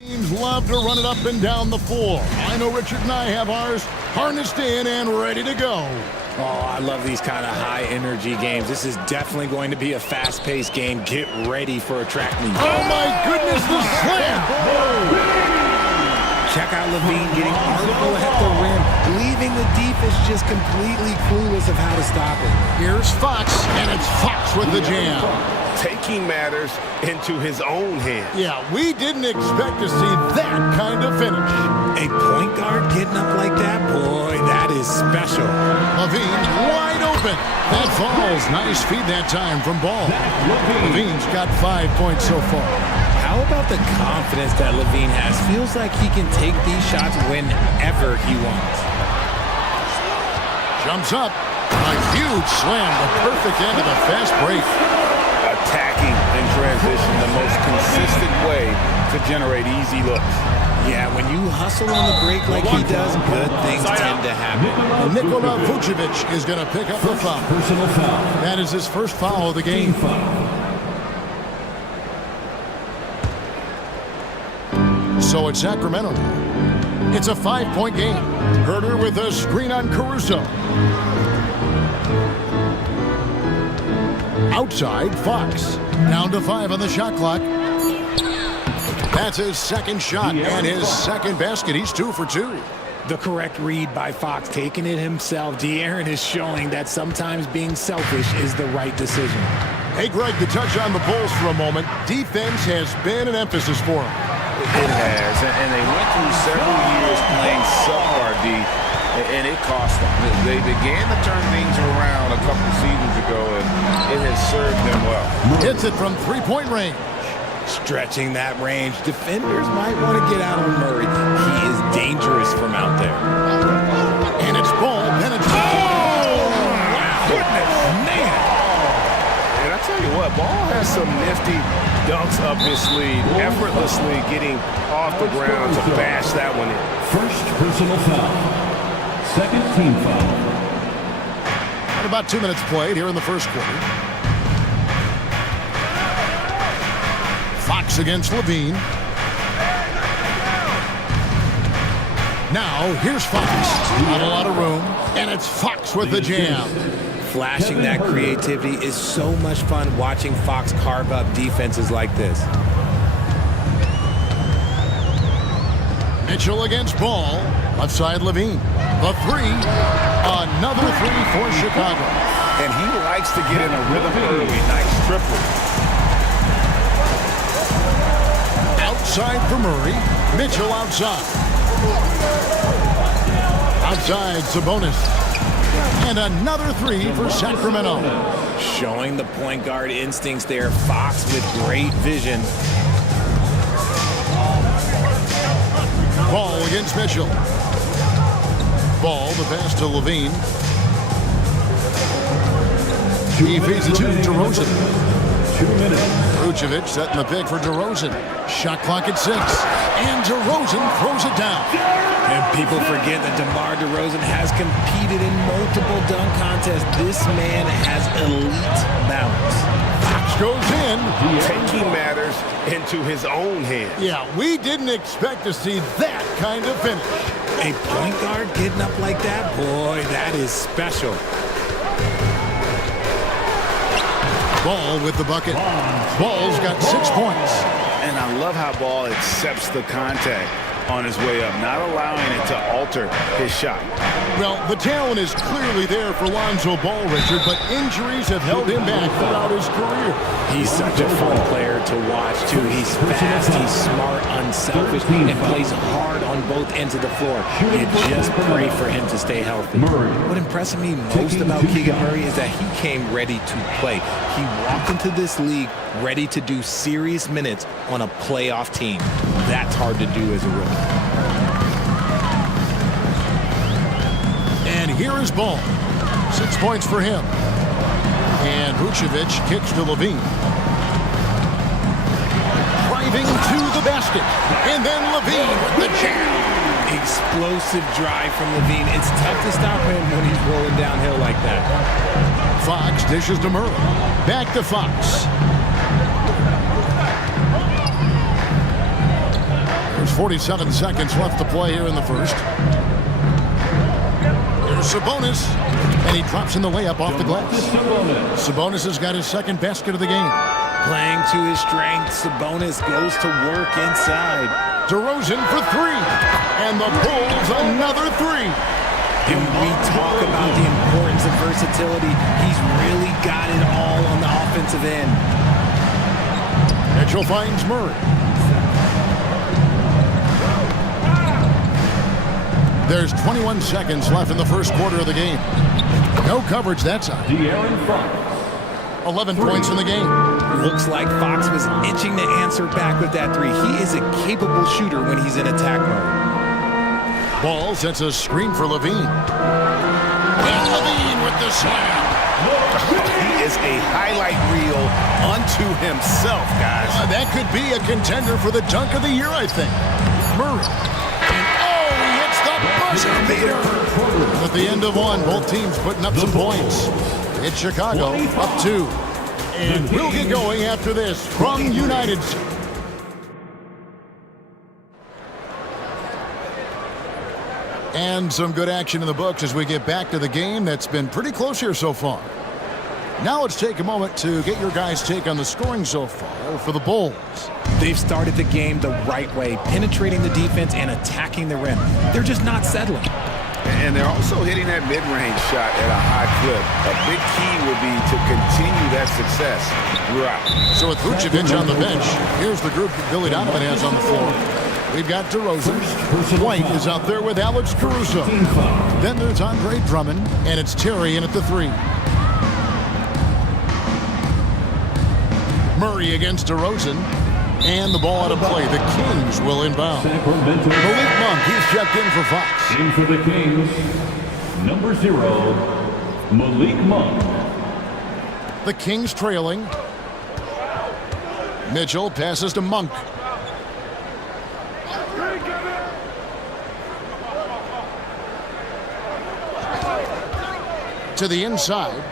Teams love to run it up and down the floor. I know Richard and I have ours harnessed in and ready to go. Oh, I love these kind of high-energy games. This is definitely going to be a fast-paced game. Get ready for a track meet. Oh, my goodness, the slam! Check out Levine getting artful at the rim, leaving the defense just completely clueless of how to stop it. Here's Fox, and it's Fox with the jam. Taking matters into his own hands. Yeah, we didn't expect to see that kind of finish. A point guard getting up like that, boy, that is special. Levine wide open. That falls. Nice feed that time from Ball. Levine's got 5 points so far. How about the confidence that Levine has? Feels like he can take these shots whenever he wants. Jumps up. A huge slam. The perfect end of the fast break. Attacking in transition, the most consistent way to generate easy looks. Yeah, when you hustle on the break like he does, good things tend to happen. And Nikola Vucevic is going to pick up the foul. Personal foul. That is his first foul of the game. So it's Sacramento now. It's a 5-point game. Herder with a screen on Caruso. Outside, Fox. Down to 5 on the shot clock. That's his second shot and his second basket. He's 2 for 2. The correct read by Fox, taking it himself. De'Aaron is showing that sometimes being selfish is the right decision. Hey, Greg, to touch on the Bulls for a moment, defense has been an emphasis for them. It has, and they went through several years playing subpar D, and it cost them. They began to turn things around a couple seasons ago, and it has served them well. Hits it from 3-point range. Stretching that range. Defenders might want to get out on Murray. He is dangerous from out there. And it's Ball penetrating. Oh, wow. Goodness, man. And I tell you what, Ball has some nifty dunks up his sleeve, effortlessly getting off the ground to bash that one in. First personal foul. Second team foul. And about 2 minutes played here in the first quarter. Fox against Levine. Now, here's Fox. Not a lot of room. And it's Fox with the jam. Flashing that creativity is so much fun watching Fox carve up defenses like this. Mitchell against Ball. Left side Levine. The 3. Another 3 for Chicago. And he likes to get in a rhythm early. Nice triple. Outside for Murray. Mitchell outside. Outside Sabonis. And another 3 for Sacramento. Showing the point guard instincts there. Fox with great vision. Ball against Mitchell. Ball, the pass to Levine. He feeds it to DeRozan. 2 minutes. Vucevic setting the pick for DeRozan. Shot clock at 6. And DeRozan throws it down. And people forget that DeMar DeRozan has competed in multiple dunk contests. This man has elite balance. Fox goes in. Taking matters into his own hands. Yeah, we didn't expect to see that kind of finish. A point guard getting up like that? Boy, that is special. Ball with the bucket. Ball's got 6 points. And I love how Ball accepts the contact on his way up, not allowing it to alter his shot. Well, the talent is clearly there for Lonzo Ball, Richard, but injuries have held him back throughout his career. He's such a fun player to watch, too. He's fast, he's smart, unselfish, and plays hard on both ends of the floor. You just pray for him to stay healthy. What impresses me most about Keegan Murray is that he came ready to play. He walked into this league ready to do serious minutes on a playoff team. That's hard to do as a rookie. And here is Ball. 6 points for him. And Vucevic kicks to Levine. Driving to the basket. And then Levine with the jam. Explosive drive from Levine. It's tough to stop him when he's rolling downhill like that. Fox dishes to Murray. Back to Fox. There's 47 seconds left to play here in the first. Here's Sabonis, and he drops in the layup off the glass. Sabonis has got his second basket of the game. Playing to his strengths, Sabonis goes to work inside. DeRozan for three, and the Bulls another three. And we talk about the importance of versatility. He's really got it all on the offensive end. Mitchell finds Murray. There's 21 seconds left in the first quarter of the game. No coverage that side. 11 points in the game. Looks like Fox was itching to answer back with that three. He is a capable shooter when he's in attack mode. Ball sets a screen for Levine. And Levine with the slam. He is a highlight reel unto himself, guys. That could be a contender for the dunk of the year, I think. Murray. And he hits the buzzer beater. At the end of one, both teams putting up some points. It's Chicago up 2. And we'll get going after this from United. And some good action in the books as we get back to the game that's been pretty close here so far. Now let's take a moment to get your guys' take on the scoring so far for the Bulls. They've started the game the right way, penetrating the defense and attacking the rim. They're just not settling. And they're also hitting that mid-range shot at a high clip. A big key would be to continue that success throughout. So with Vucevic on the bench, here's the group that Billy Donovan has on the floor. We've got DeRozan. White is out there with Alex Caruso. Then there's Andre Drummond, and it's Terry in at the 3. Murray against DeRozan. And the ball out of play. The Kings will inbound. Malik Monk, he's checked in for Fox. In for the Kings, number 0, Malik Monk. The Kings trailing. Mitchell passes to Monk. To the inside.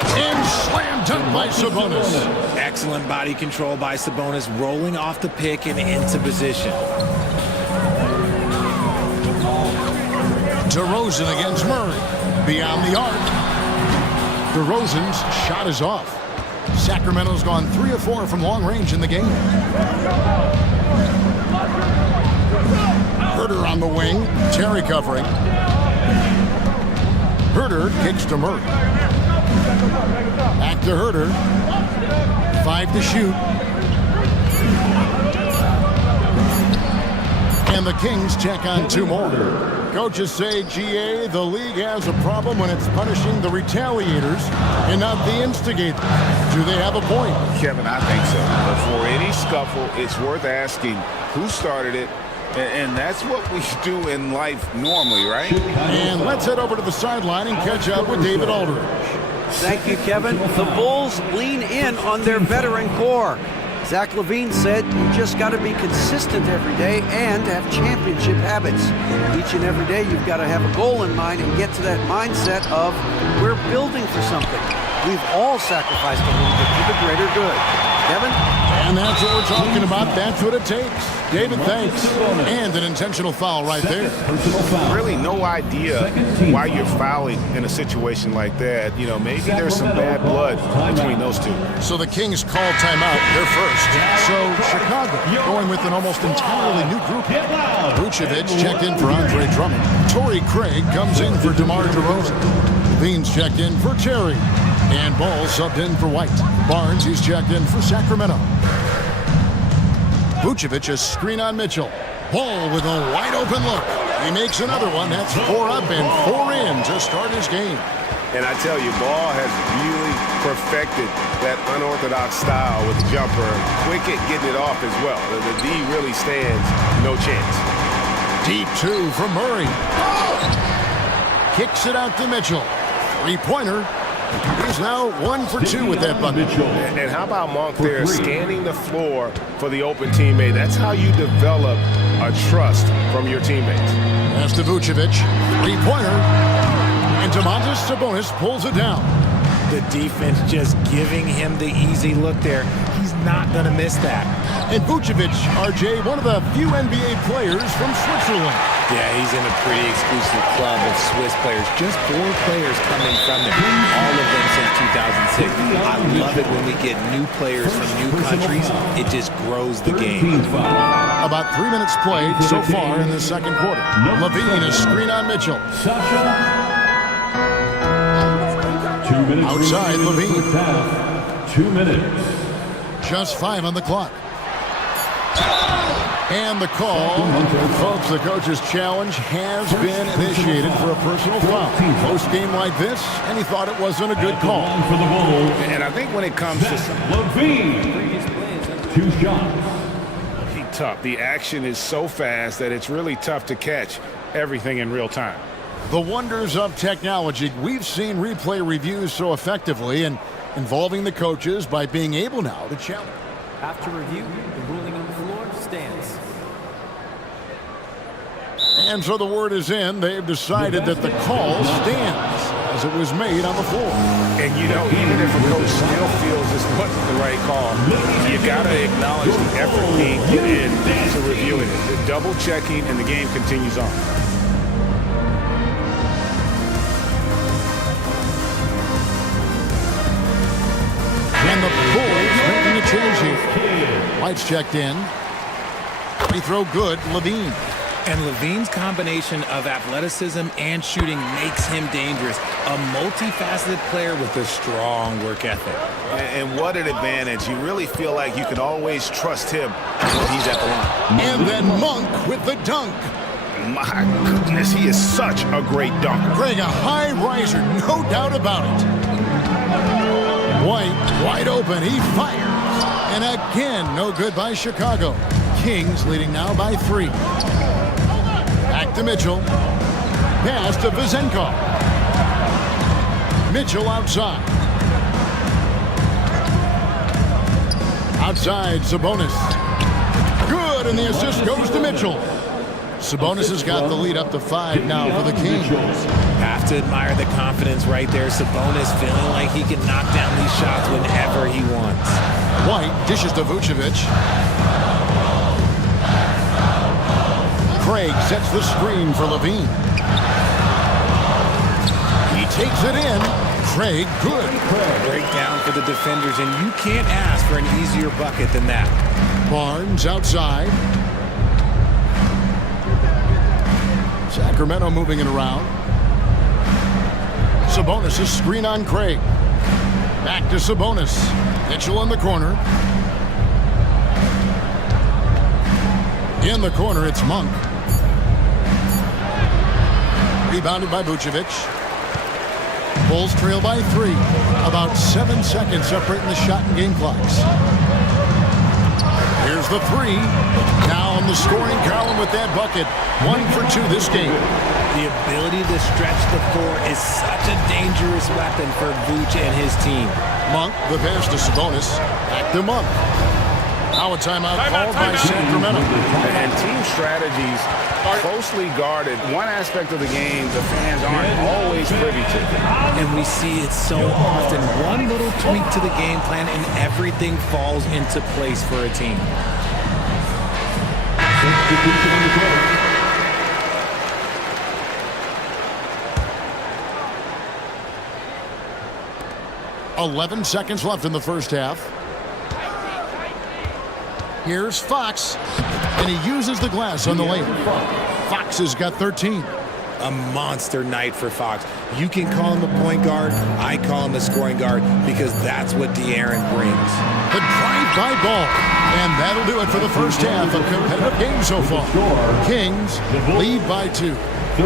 And slam dunk by Sabonis. Excellent body control by Sabonis, rolling off the pick and into position. DeRozan against Murray. Beyond the arc. DeRozan's shot is off. Sacramento's gone 3 of 4 from long range in the game. Herter on the wing. Terry covering. Herter kicks to Murray. Back to Herter. 5 to shoot. And the Kings check on 2 more. Coaches say, GA, the league has a problem when it's punishing the retaliators and not the instigators. Do they have a point? Kevin, I think so. But for any scuffle, it's worth asking who started it. And that's what we do in life normally, right? And let's head over to the sideline and catch up with David Aldridge. Thank you, Kevin. The Bulls lean in on their veteran core. Zach LaVine said you just got to be consistent every day and have championship habits. Each and every day you've got to have a goal in mind and get to that mindset of we're building for something. We've all sacrificed a little bit for the greater good. Kevin? And that's what we're talking about. That's what it takes. David, thanks. And an intentional foul right there. Really no idea why you're fouling in a situation like that. You know, maybe there's some bad blood between those two. So the Kings call timeout. They're first. So Chicago going with an almost entirely new group. Vucevic checked in for Andre Drummond. Torrey Craig comes in for DeMar DeRozan. Levine's checked in for Terry. And Ball subbed in for White. Barnes, he's checked in for Sacramento. Vucevic, a screen on Mitchell. Ball with a wide open look. He makes another one. That's 4 up and 4 in to start his game. And I tell you, Ball has really perfected that unorthodox style with the jumper. Quick at getting it off as well. The D really stands no chance. Deep 2 from Murray. Kicks it out to Mitchell. 3-pointer. He's now 1 for 2 with that bucket. And how about Monk there scanning the floor for the open teammate? That's how you develop a trust from your teammates. Pass to Vucevic. 3-pointer. And Domantas Sabonis pulls it down. The defense just giving him the easy look there. He's not going to miss that. And Vucevic, RJ, one of the few NBA players from Switzerland. Yeah, he's in a pretty exclusive club of Swiss players. Just 4 players coming from there, all of them since 2006. I love it when we get new players from new countries. It just grows the game. About 3 minutes played so far in the second quarter. Levine, a screen on Mitchell. Outside, Levine. 2 minutes. Just 5 on the clock. And the call, folks, the coach's challenge has been initiated for a personal foul. Post game like this, and he thought it wasn't a good call. And I think when it comes to Levine, 2 shots. tough. The action is so fast that it's really tough to catch everything in real time. The wonders of technology. We've seen replay reviews so effectively and involving the coaches by being able now to challenge. After review, the ruling on the floor stands. And so the word is in. They've decided that the call stands as it was made on the floor. And you know, even if a coach still feels this wasn't the right call, you got to acknowledge the effort being put in to reviewing it. The double checking, and the game continues on. And the Bulls making a change here. Lights checked in. Free throw good, Levine. And Levine's combination of athleticism and shooting makes him dangerous. A multifaceted player with a strong work ethic. And what an advantage. You really feel like you can always trust him when he's at the line. And then Monk with the dunk. My goodness, he is such a great dunker. Greg, a high riser, no doubt about it. White, wide open, he fires. And again, no good by Chicago. Kings leading now by 3. Back to Mitchell. Pass to Vizenkov. Mitchell outside. Outside, Sabonis. Good, and the assist goes to Mitchell. Sabonis has got the lead up to 5 now for the Kings. Have to admire the confidence right there. Sabonis feeling like he can knock down these shots whenever he wants. White dishes to Vucevic. Craig sets the screen for Levine. He takes it in. Craig, good. Breakdown for the defenders, and you can't ask for an easier bucket than that. Barnes outside. Sacramento moving it around. Sabonis' screen on Craig. Back to Sabonis. Mitchell in the corner. In the corner, it's Monk. Rebounded by Vucevic. Bulls trail by 3. About 7 seconds separating the shot and game clocks. Here's the 3. Now on the scoring column with that bucket. 1 for 2 this game. The ability to stretch the floor is such a dangerous weapon for Vuce and his team. Monk, the pass to Sabonis. Back to Monk. Now a timeout called by Sacramento. And team strategies closely guarded. One aspect of the game the fans aren't always privy to. And we see it so often. One little tweak to the game plan and everything falls into place for a team. Substitution on the court. .11 seconds left in the first half. Here's Fox, and he uses the glass on the lane. Fox has got 13. A monster night for Fox. You can call him a point guard. I call him a scoring guard because that's what De'Aaron brings. The drive-by ball. And that'll do it for the first half. A competitive game so far. Kings lead by 2.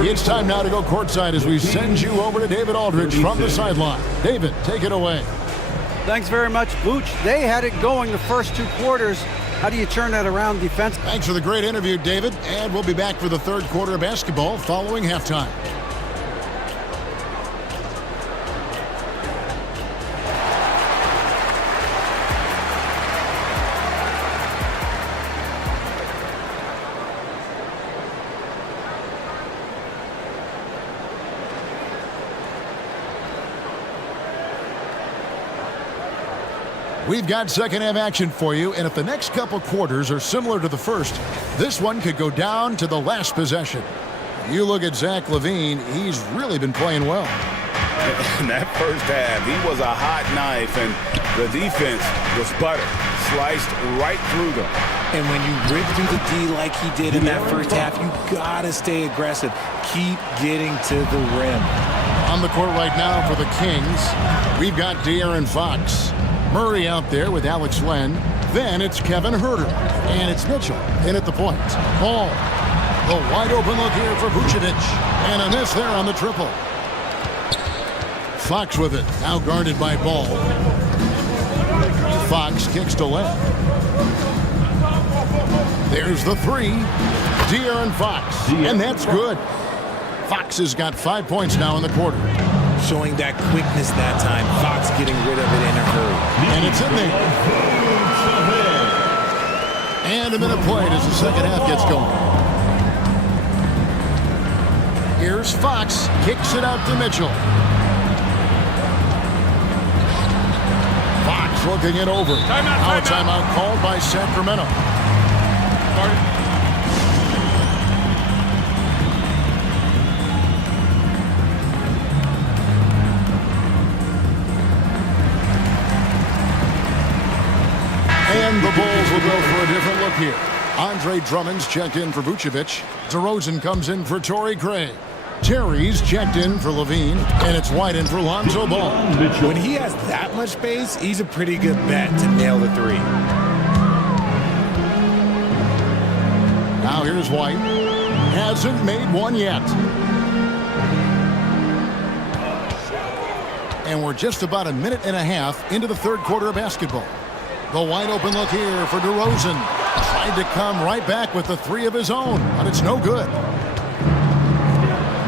It's time now to go courtside as we send you over to David Aldridge from the sideline. David, take it away. Thanks very much, Booch. They had it going the first 2 quarters. How do you turn that around defense? Thanks for the great interview, David. And we'll be back for the third quarter of basketball following halftime. We've got second half action for you, and if the next couple quarters are similar to the first, this one could go down to the last possession. You look at Zach LaVine, he's really been playing well. In that first half, he was a hot knife, and the defense was butter, sliced right through them. And when you rip through the D like he did in that first half, you gotta stay aggressive. Keep getting to the rim. On the court right now for the Kings, we've got De'Aaron Fox. Murray out there with Alex Len. Then it's Kevin Huerter. And it's Mitchell in at the point. Ball. The wide open look here for Vucevic. And a miss there on the triple. Fox with it. Now guarded by Ball. Fox kicks to left. There's the three. De'Aaron Fox. And that's good. Fox has got 5 points now in the quarter. Showing that quickness that time. Fox getting rid of it in a hurry. And it's in there. And a minute played as the second half gets going. Here's Fox. Kicks it out to Mitchell. Fox looking it over. Now a timeout called by Sacramento. And the Bulls will go for a different look here. Andre Drummond's checked in for Vucevic. DeRozan comes in for Torrey Craig. Terry's checked in for LaVine, and it's White in for Lonzo Ball. When he has that much space, he's a pretty good bet to nail the three. Now here's White. Hasn't made one yet. And we're just about a minute and a half into the third quarter of basketball. The wide open look here for DeRozan. Tried to come right back with the three of his own, but it's no good.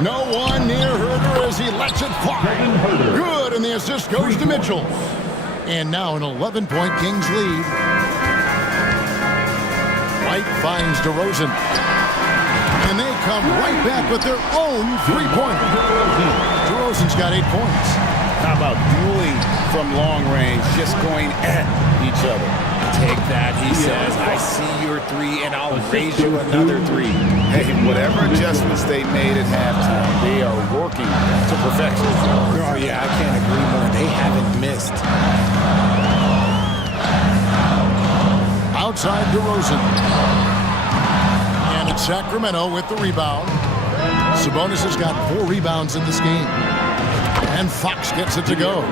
No one near Huerter as he lets it fly. Good, and the assist goes to Mitchell. And now an 11-point Kings lead. White finds DeRozan. And they come right back with their own three-pointer. DeRozan's got 8 points. How about dueling from long range, just going at each other? Take that, he says. I see your three, and I'll raise you another three. Hey, whatever adjustments they made at halftime, they are working to perfection. Oh, yeah, I can't agree more. They haven't missed. Outside DeRozan. And it's Sacramento with the rebound. Sabonis has got 4 rebounds in this game. And Fox gets it to go.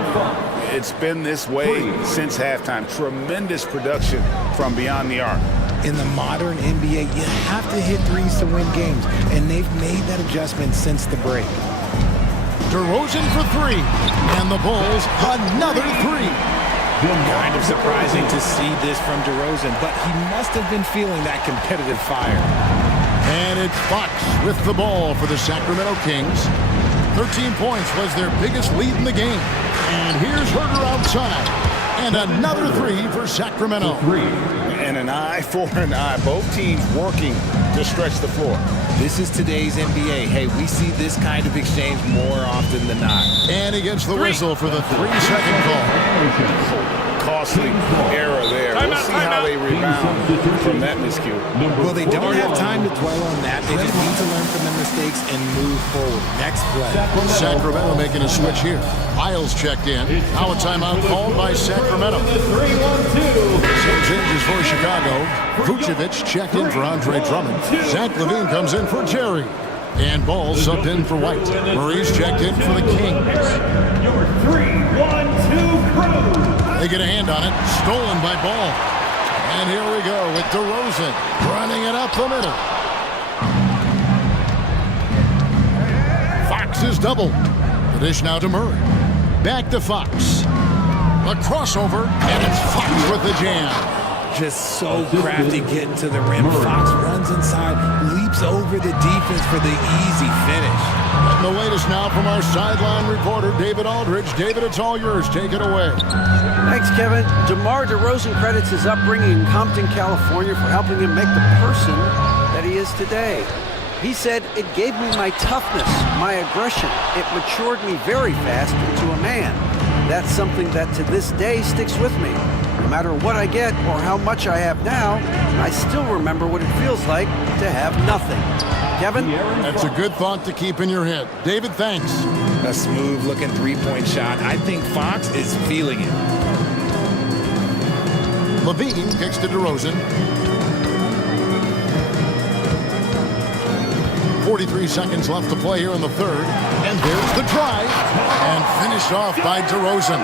It's been this way since halftime. Tremendous production from beyond the arc. In the modern NBA, you have to hit threes to win games, and they've made that adjustment since the break. DeRozan for 3, and the Bulls another 3. Kind of surprising to see this from DeRozan, but he must have been feeling that competitive fire. And it's Fox with the ball for the Sacramento Kings. 13 points was their biggest lead in the game. And here's Huerter outside. And another 3 for Sacramento. And an eye for an eye. Both teams working to stretch the floor. This is today's NBA. Hey, we see this kind of exchange more often than not. And he gets the whistle for the 3-second call. Costly error there. We'll see how they rebound from that miscue. Well, they don't have time to dwell on that. They just need to learn from their mistakes and move forward. Next play. Sacramento making a switch here. Isles checked in. Now a timeout called by Sacramento. Some changes for Chicago. Vucevic checked in for Andre Drummond. Zach LaVine comes in for Terry. And Ball subbed in for White. Murray's checked in for the Kings. Your 3-1-2 crew. They get a hand on it. Stolen by Ball. And here we go with DeRozan running it up the middle. Fox is doubled. The dish now to Murray. Back to Fox. A crossover, and it's Fox with the jam. Just so crafty getting to the rim. Fox runs inside, leaps over the defense for the easy finish. And the latest now from our sideline reporter, David Aldridge. David, it's all yours. Take it away. Thanks, Kevin. DeMar DeRozan credits his upbringing in Compton, California for helping him make the person that he is today. He said, "It gave me my toughness, my aggression. It matured me very fast into a man. That's something that to this day sticks with me. matter what I get or how much I have now, I still remember what it feels like to have nothing. Kevin? That's a good thought to keep in your head. David, thanks. A smooth-looking three-point shot. I think Fox is feeling it. Levine kicks to DeRozan. 43 seconds left to play here in the third. And there's the drive. And finished off by DeRozan.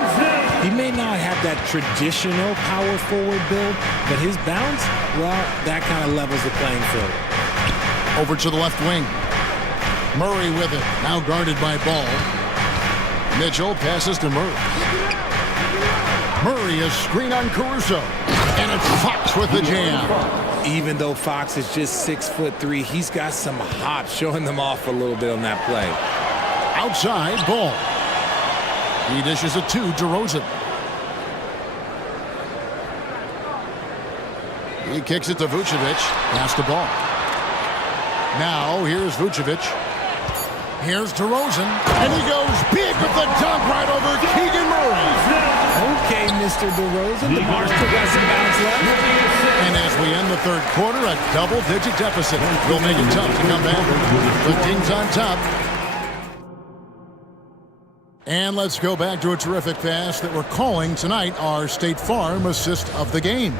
He may not have that traditional power forward build, but his bounce, well, that kind of levels the playing field. Over to the left wing. Murray with it. Now guarded by Ball. Mitchell passes to Murray. Murray is screen on Caruso. And it's Fox with the jam. Even though Fox is just 6'3", he's got some hop, showing them off a little bit on that play. Outside, Ball. He dishes it to DeRozan. He kicks it to Vucevic. Pass the ball. Now, here's Vucevic. Here's DeRozan. And he goes big with the dunk right over Keegan Murray. Okay, Mr. DeRozan. The bar still got some bounce left. And as we end the third quarter, a double-digit deficit will make it tough to come back. The Kings on top. And let's go back to a terrific pass that we're calling tonight our State Farm assist of the game.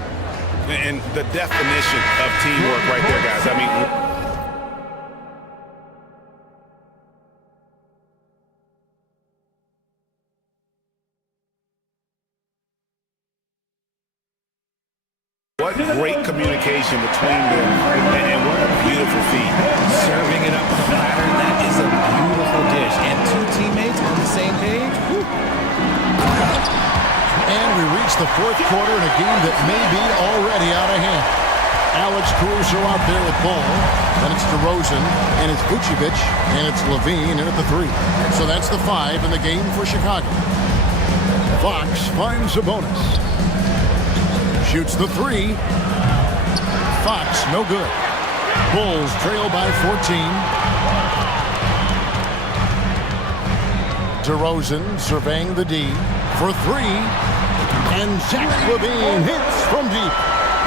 And the definition of teamwork right there, guys. I mean, what great communication between them, and what a beautiful feat. Serving it up on a pattern, that is a beautiful dish. And two teammates on the same page. Woo. And we reach the fourth quarter in a game that may be already out of hand. Alex Caruso out there with ball. Then it's DeRozan, and it's Vucevic, and it's Levine in at the three. So that's the 5 in the game for Chicago. Fox finds a bonus. Shoots the 3. Fox, no good. Bulls trail by 14. DeRozan surveying the D for 3. And Zach LaVine hits from deep.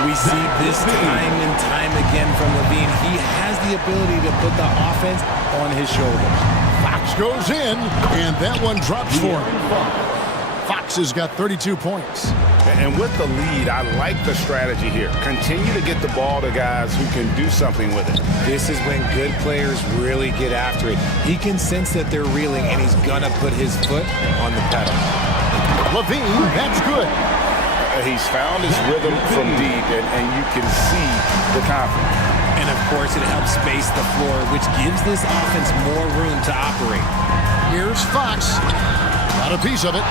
We see this time and time again from LaVine. He has the ability to put the offense on his shoulders. Fox goes in, and that one drops for him. Fox has got 32 points. And with the lead, I like the strategy here. Continue to get the ball to guys who can do something with it. This is when good players really get after it. He can sense that they're reeling, and he's going to put his foot on the pedal. LaVine, that's good. He's found his rhythm from deep, and you can see the confidence. And, of course, it helps space the floor, which gives this offense more room to operate. Here's Fox. Got a piece of it.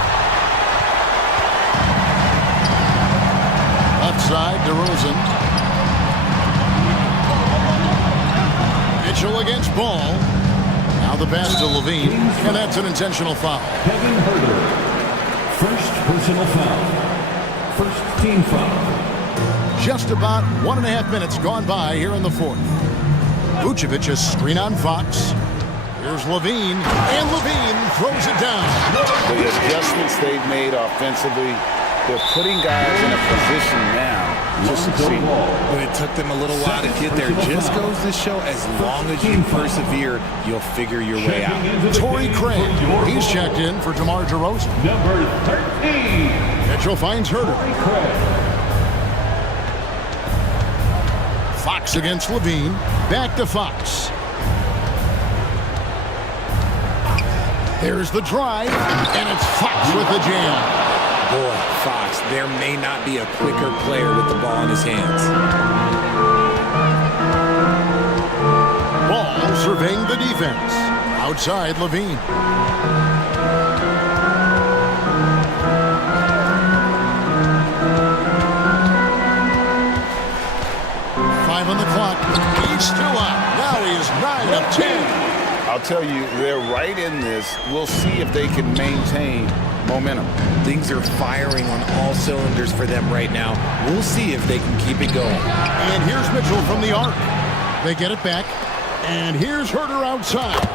Left side, DeRozan. Mitchell against Ball. Now the pass to Levine, and that's an intentional foul. Kevin Herter, first personal foul. First team foul. Just about 1.5 minutes gone by here in the fourth. Vucevic is screen on Fox. Here's Levine, and Levine throws it down. The adjustments they've made offensively, they're putting guys in a position now to succeed. But it took them a little while to get there. Just goes to show, as long as you persevere, you'll figure your way out. Torrey Craig, he's checked in for DeMar DeRozan. Number 13. Mitchell finds Herter. Fox against Levine. Back to Fox. There's the drive, and it's Fox with the jam. Boy, Fox, there may not be a quicker player with the ball in his hands. Ball surveying the defense. Outside, Levine. On the clock. He's still out. Now he is 9 of 10. I'll tell you, they're right in this. We'll see if they can maintain momentum. Things are firing on all cylinders for them right now. We'll see if they can keep it going. And here's Mitchell from the arc. They get it back. And here's Herter outside.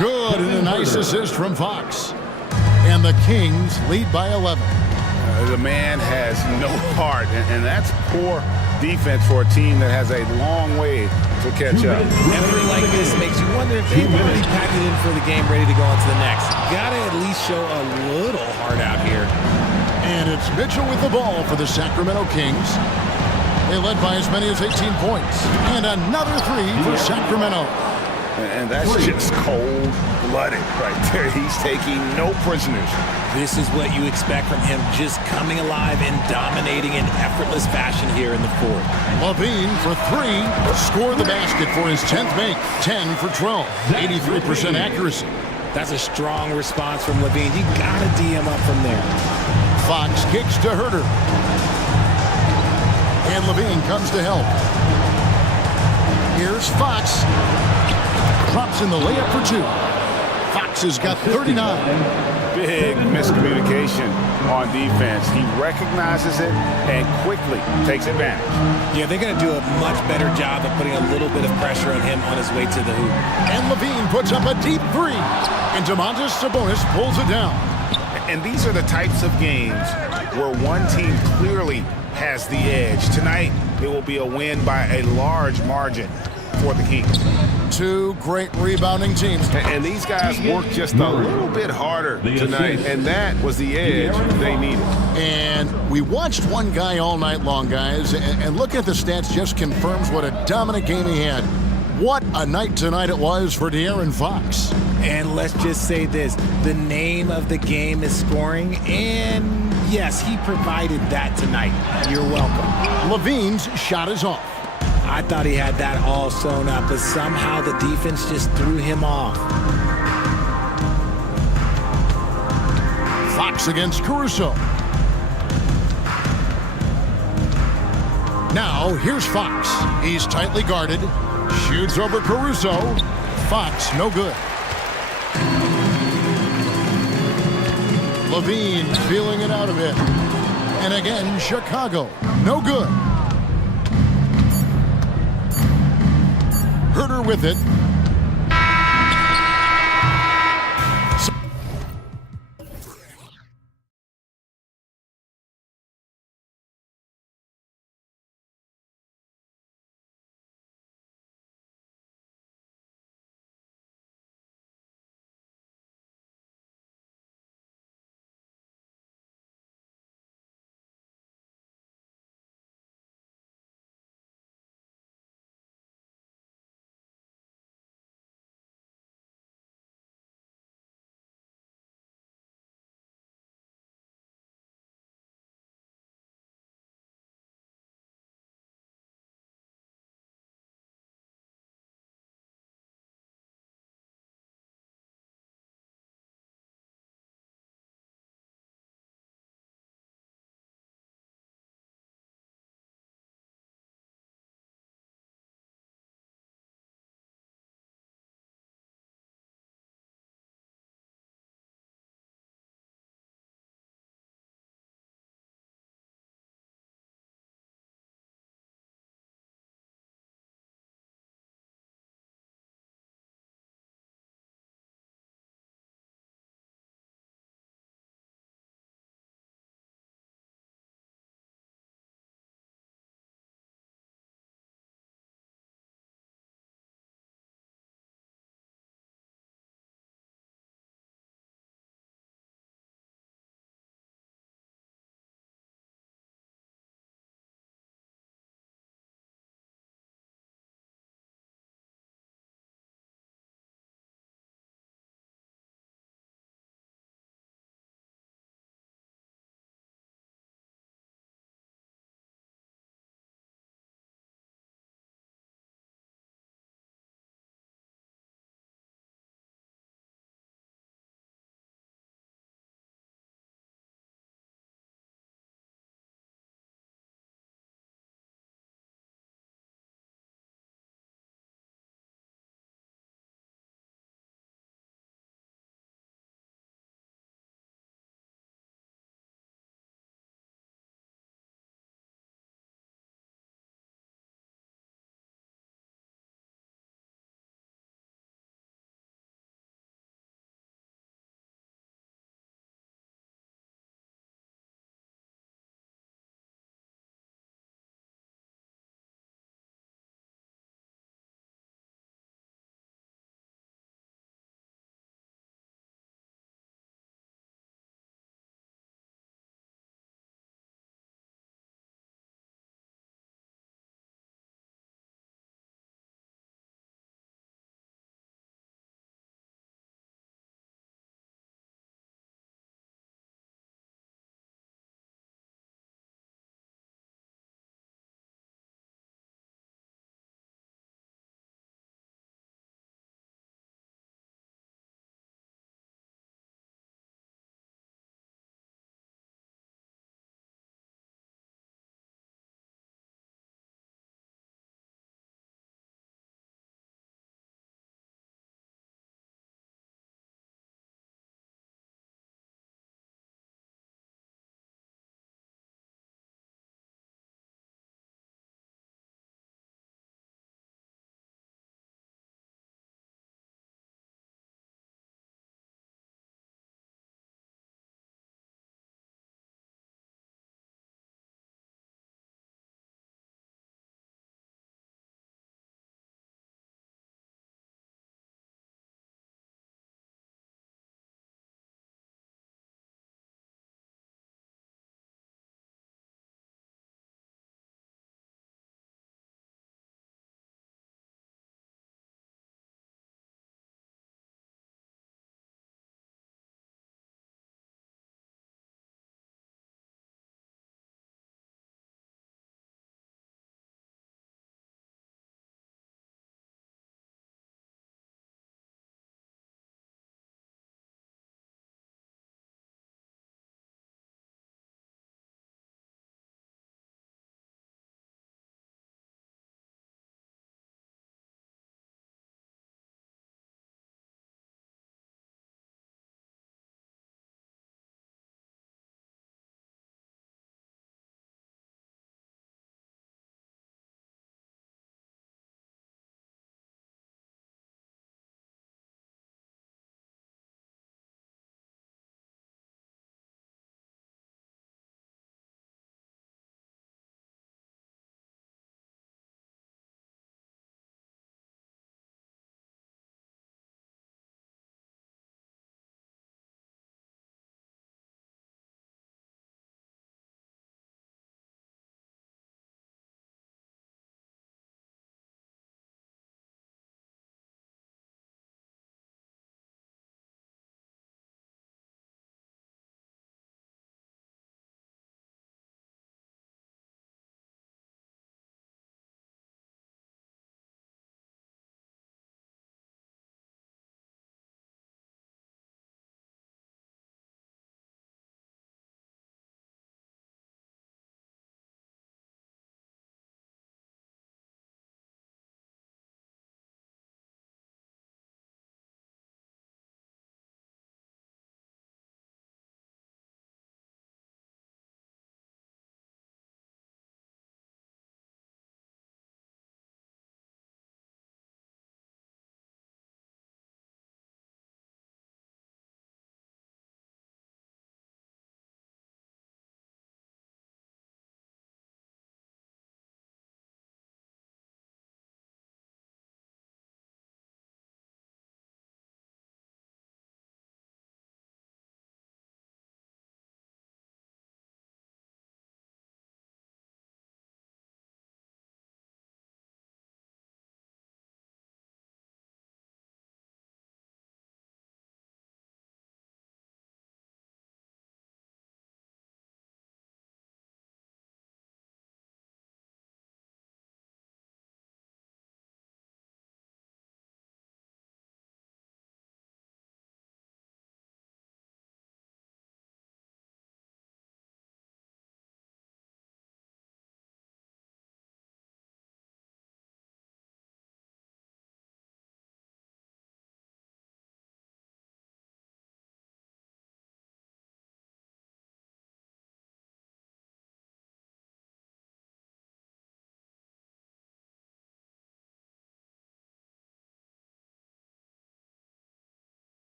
Good, and a nice assist from Fox. And the Kings lead by 11. The man has no heart, and that's poor defense for a team that has a long way to catch up. Effort like this makes you wonder if they've already packed it in for the game, ready to go on to the next. Gotta at least show a little heart out here. And it's Mitchell with the ball for the Sacramento Kings. They led by as many as 18 points. And another three for Sacramento. And that's just cold-blooded right there. He's taking no prisoners. This is what you expect from him, just coming alive and dominating in effortless fashion here in the fourth. Levine for three. Score the basket for his 10th make. 10 for 12. 83% accuracy. That's a strong response from Levine. You gotta D him up from there. Fox kicks to Herter. And Levine comes to help. Here's Fox. Drops in the layup for two. Fox has got 39. Big miscommunication on defense. He recognizes it and quickly takes advantage. Yeah, they're going to do a much better job of putting a little bit of pressure on him on his way to the hoop. And Levine puts up a deep three. And Domantas Sabonis pulls it down. And these are the types of games where one team clearly has the edge. Tonight, it will be a win by a large margin for the Kings. Two great rebounding teams. And these guys worked just a little bit harder tonight, and that was the edge they needed. And we watched one guy all night long, guys, and look at the stats just confirms what a dominant game he had. What a night tonight it was for De'Aaron Fox. And let's just say this, the name of the game is scoring, and yes, he provided that tonight. You're welcome. Levine's shot is off. I thought he had that all sewn up, but somehow the defense just threw him off. Fox against Caruso. Now, here's Fox. He's tightly guarded. Shoots over Caruso. Fox, no good. Levine feeling it out a bit. And again, Chicago, no good. Herter with it.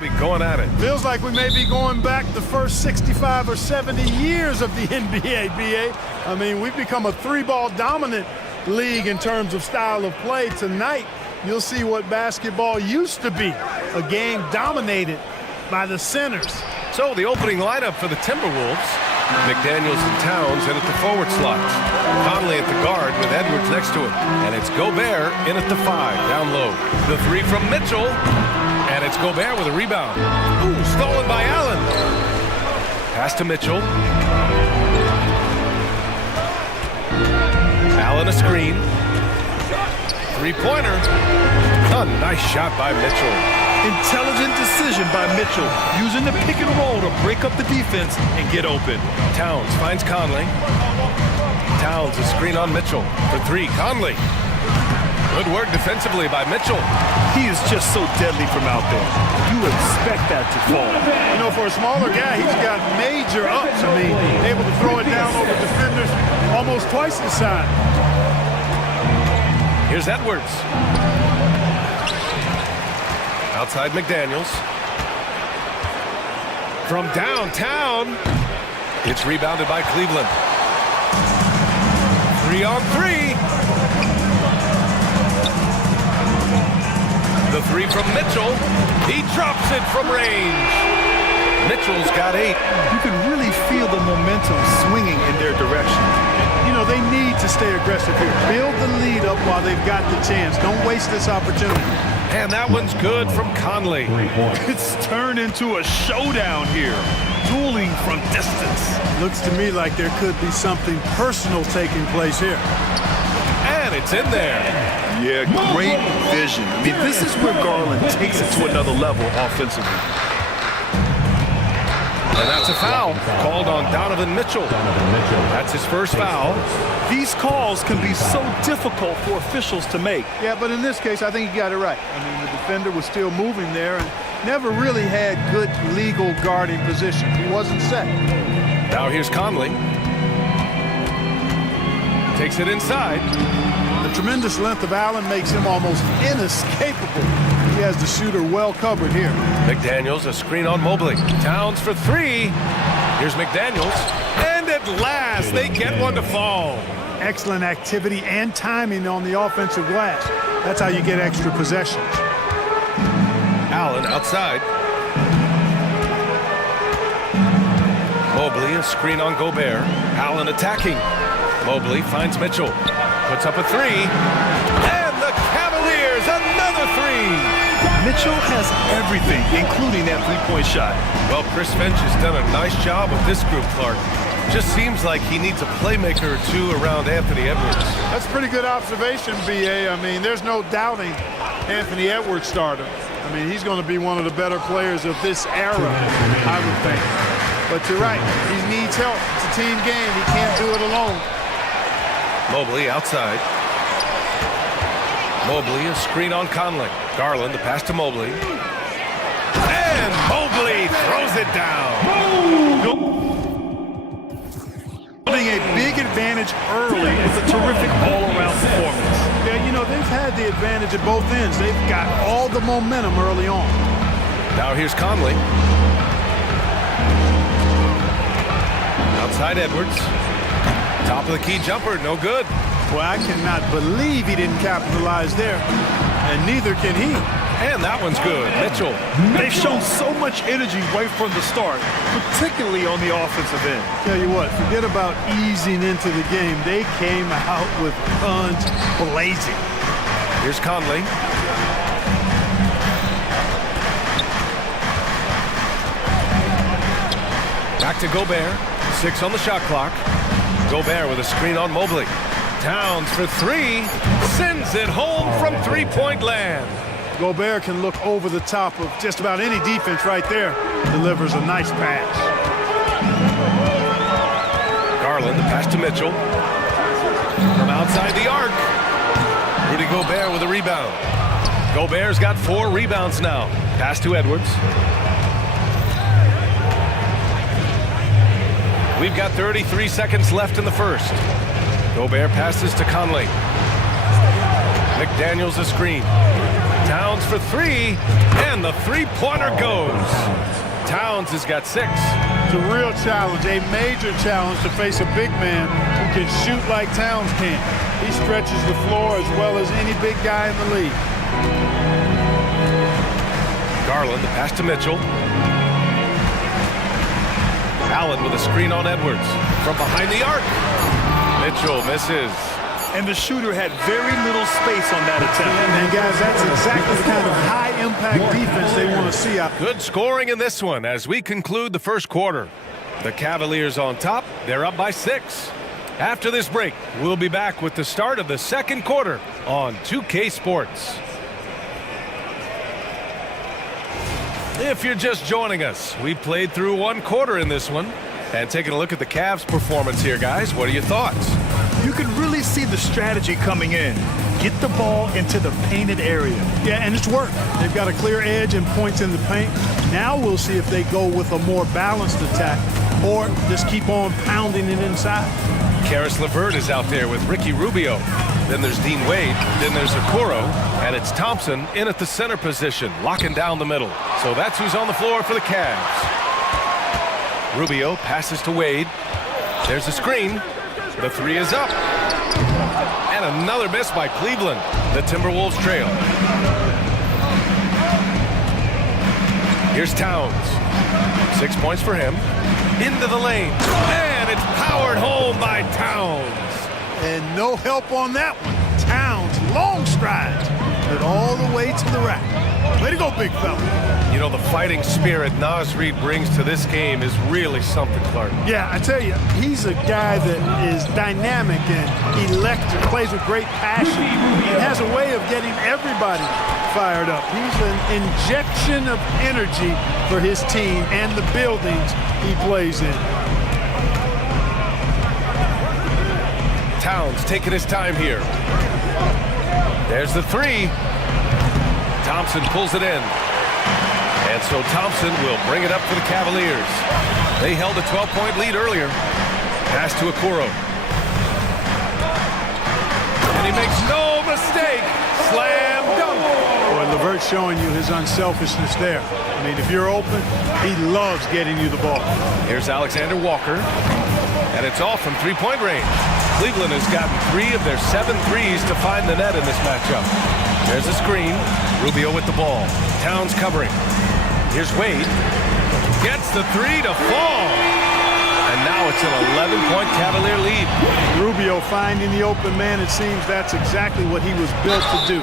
Be going at it. Feels like we may be going back the first 65 or 70 years of the NBA, BA. I mean, we've become a three-ball dominant league in terms of style of play. Tonight, you'll see what basketball used to be, a game dominated by the centers. So the opening lineup for the Timberwolves, McDaniels and Towns in at the forward slots. Conley at the guard with Edwards next to him. And it's Gobert in at the 5, down low. The 3 from Mitchell. And it's Gobert with a rebound. Ooh, stolen by Allen. Pass to Mitchell. Allen a screen. Three-pointer. A nice shot by Mitchell. Intelligent decision by Mitchell, using the pick and roll to break up the defense and get open. Towns finds Conley. Towns a screen on Mitchell. For 3, Conley. Good work defensively by Mitchell. He is just so deadly from out there. You expect that to fall. You know, for a smaller guy, he's got major ups. I mean, able to throw it down over defenders almost twice his size. Here's Edwards. Outside McDaniels. From downtown. It's rebounded by Cleveland. 3-on-3. The 3 from Mitchell. He drops it from range. Mitchell's got 8. You can really feel the momentum swinging in their direction. You know, they need to stay aggressive here. Build the lead up while they've got the chance. Don't waste this opportunity. And that one's good from Conley. It's turned into a showdown here. Dueling from distance. Looks to me like there could be something personal taking place here. And it's in there. Yeah, great vision. I mean, this is where Garland takes it to another level offensively. And that's a foul called on Donovan Mitchell. That's his first foul. These calls can be so difficult for officials to make. Yeah, but in this case, I think he got it right. I mean, the defender was still moving there and never really had good legal guarding position. He wasn't set. Now here's Conley. Takes it inside. The tremendous length of Allen makes him almost inescapable. He has the shooter well covered here. McDaniels, a screen on Mobley. Towns for 3. Here's McDaniels. And at last, they get one to fall. Excellent activity and timing on the offensive glass. That's how you get extra possessions. Allen outside. Mobley, a screen on Gobert. Allen attacking. Mobley finds Mitchell. Puts up a 3. And the Cavaliers, another 3. Mitchell has everything, including that three-point shot. Well, Chris Finch has done a nice job with this group, Clark. Just seems like he needs a playmaker or two around Anthony Edwards. That's a pretty good observation, B.A. I mean, there's no doubting Anthony Edwards' stardom. I mean, he's going to be one of the better players of this era, I would think. But you're right. He needs help. It's a team game. He can't do it alone. Mobley outside. Mobley, a screen on Conley. Garland, the pass to Mobley. And Mobley throws it down. Building a big advantage early with a terrific all-around performance. Yeah, you know, they've had the advantage at both ends. They've got all the momentum early on. Now here's Conley. Outside Edwards. Top of the key jumper, no good. Well, I cannot believe he didn't capitalize there, and neither can he. And that one's good. Mitchell. They've shown so much energy right from the start, particularly on the offensive end. Tell you what, forget about easing into the game. They came out with guns blazing. Here's Conley. Back to Gobert. 6 on the shot clock. Gobert with a screen on Mobley. Towns for 3. Sends it home from three-point land. Gobert can look over the top of just about any defense right there. Delivers a nice pass. Garland, the pass to Mitchell. From outside the arc. Rudy Gobert with a rebound. Gobert's got 4 rebounds now. Pass to Edwards. We've got 33 seconds left in the first. Gobert passes to Conley. McDaniels a screen. Towns Towns for three, and the three-pointer goes. Towns has got 6. It's a real challenge, a major challenge to face a big man who can shoot like Towns can. He stretches the floor as well as any big guy in the league. Garland, the pass to Mitchell. Allen with a screen on Edwards. From behind the arc. Mitchell misses. And the shooter had very little space on that attempt. And guys, that's exactly the kind of high-impact defense they want to see out. Good scoring in this one as we conclude the first quarter. The Cavaliers on top. They're up by 6. After this break, we'll be back with the start of the second quarter on 2K Sports. If you're just joining us, we played through one quarter in this one. And taking a look at the Cavs' performance here, guys, what are your thoughts? You can really see the strategy coming in. Get the ball into the painted area. Yeah, and it's worked. They've got a clear edge and points in the paint. Now we'll see if they go with a more balanced attack or just keep on pounding it inside. Karis LeVert is out there with Ricky Rubio. Then there's Dean Wade. Then there's Okoro. And it's Thompson in at the center position, locking down the middle. So that's who's on the floor for the Cavs. Rubio passes to Wade. There's a screen. The three is up. And another miss by Cleveland. The Timberwolves trail. Here's Towns. 6 points for him. Into the lane. And it's powered home by Towns. And no help on that one. Towns, long strides, but all the way to the rack. Way to go, big fella. You know, the fighting spirit Naz Reid brings to this game is really something, Clark. Yeah, I tell you, he's a guy that is dynamic and electric, plays with great passion, and has a way of getting everybody fired up. He's an injection of energy for his team and the buildings he plays in. Towns taking his time here. There's the three. Thompson pulls it in. And so Thompson will bring it up for the Cavaliers. They held a 12-point lead earlier. Pass to Okoro. And he makes no mistake. Slam dunk. Boy, LeVert showing you his unselfishness there. I mean, if you're open, he loves getting you the ball. Here's Alexander Walker. And it's all from three-point range. Cleveland has gotten 3 of their 7 threes to find the net in this matchup. There's a screen. Rubio with the ball. Towns covering. Here's Wade. Gets the three to fall. And now it's an 11-point Cavalier lead. Rubio finding the open man. It seems that's exactly what he was built to do.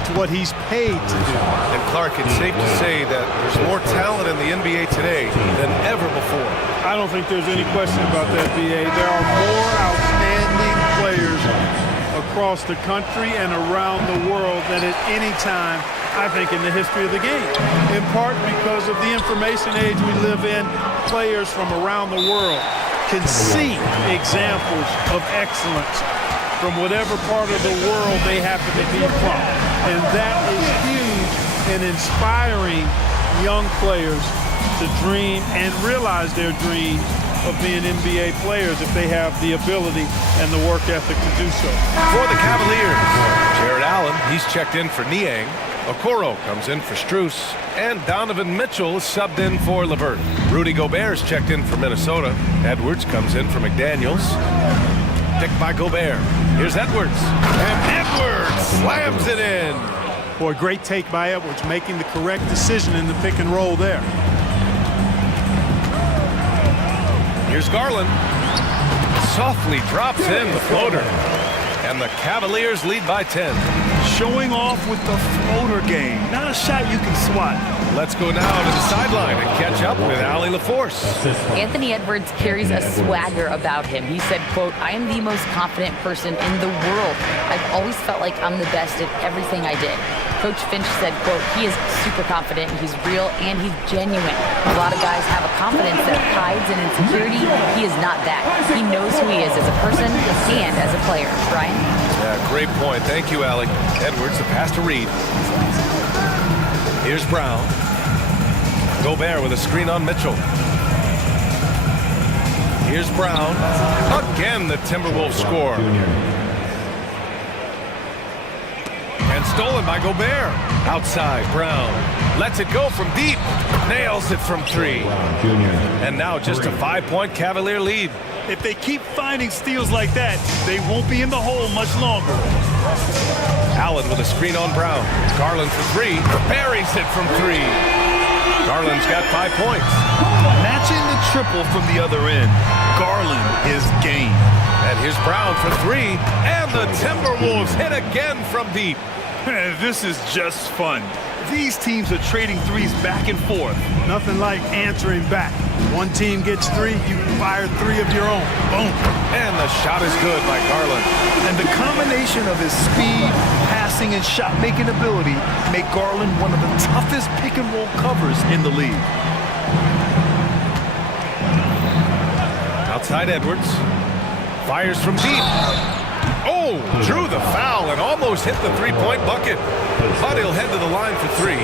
It's what he's paid to do. And Clark, it's safe to say that there's more talent in the NBA today than ever before. I don't think there's any question about that, B.A. There are more outstanding players across the country and around the world than at any time, I think, in the history of the game. In part because of the information age we live in, players from around the world can see examples of excellence from whatever part of the world they happen to be from. And that is huge in inspiring young players to dream and realize their dreams of being NBA players if they have the ability and the work ethic to do so. For the Cavaliers, Jared Allen, he's checked in for Niang. Okoro comes in for Strus. And Donovan Mitchell is subbed in for LeVert. Rudy Gobert is checked in for Minnesota. Edwards comes in for McDaniels. Picked by Gobert. Here's Edwards. And Edwards slams it in. Boy, great take by Edwards, making the correct decision in the pick and roll there. Here's Garland. Softly drops in the floater. And the Cavaliers lead by 10. Showing off with the floater game. Not a shot you can swat. Let's go now to the sideline and catch up with Allie LaForce. Anthony Edwards carries a swagger about him. He said, quote, "I am the most confident person in the world. I've always felt like I'm the best at everything I did." Coach Finch said, quote, "He is super confident, he's real, and he's genuine. A lot of guys have a confidence that hides in insecurity. He is not that. He knows who he is as a person and as a player." Brian? Yeah, great point. Thank you, Allie. Edwards, the pass to Reed. Here's Brown. Gobert with a screen on Mitchell. Here's Brown. Again, the Timberwolves score. And stolen by Gobert. Outside, Brown lets it go from deep. Nails it from three. And now just a 5-point Cavalier lead. If they keep finding steals like that, they won't be in the hole much longer. Allen with a screen on Brown. Garland for three. Buries it from three. Garland's got 5 points. Matching the triple from the other end. Garland is game. And here's Brown for three. And the Timberwolves hit again from deep. This is just fun. These teams are trading threes back and forth. Nothing like answering back. One team gets three, you fire three of your own. Boom. And the shot is good by Garland. And the combination of his speed, passing, and shot-making ability make Garland one of the toughest pick-and-roll covers in the league. Outside Edwards. Fires from deep. Oh, drew the foul and almost hit the three-point bucket. But he'll head to the line for three.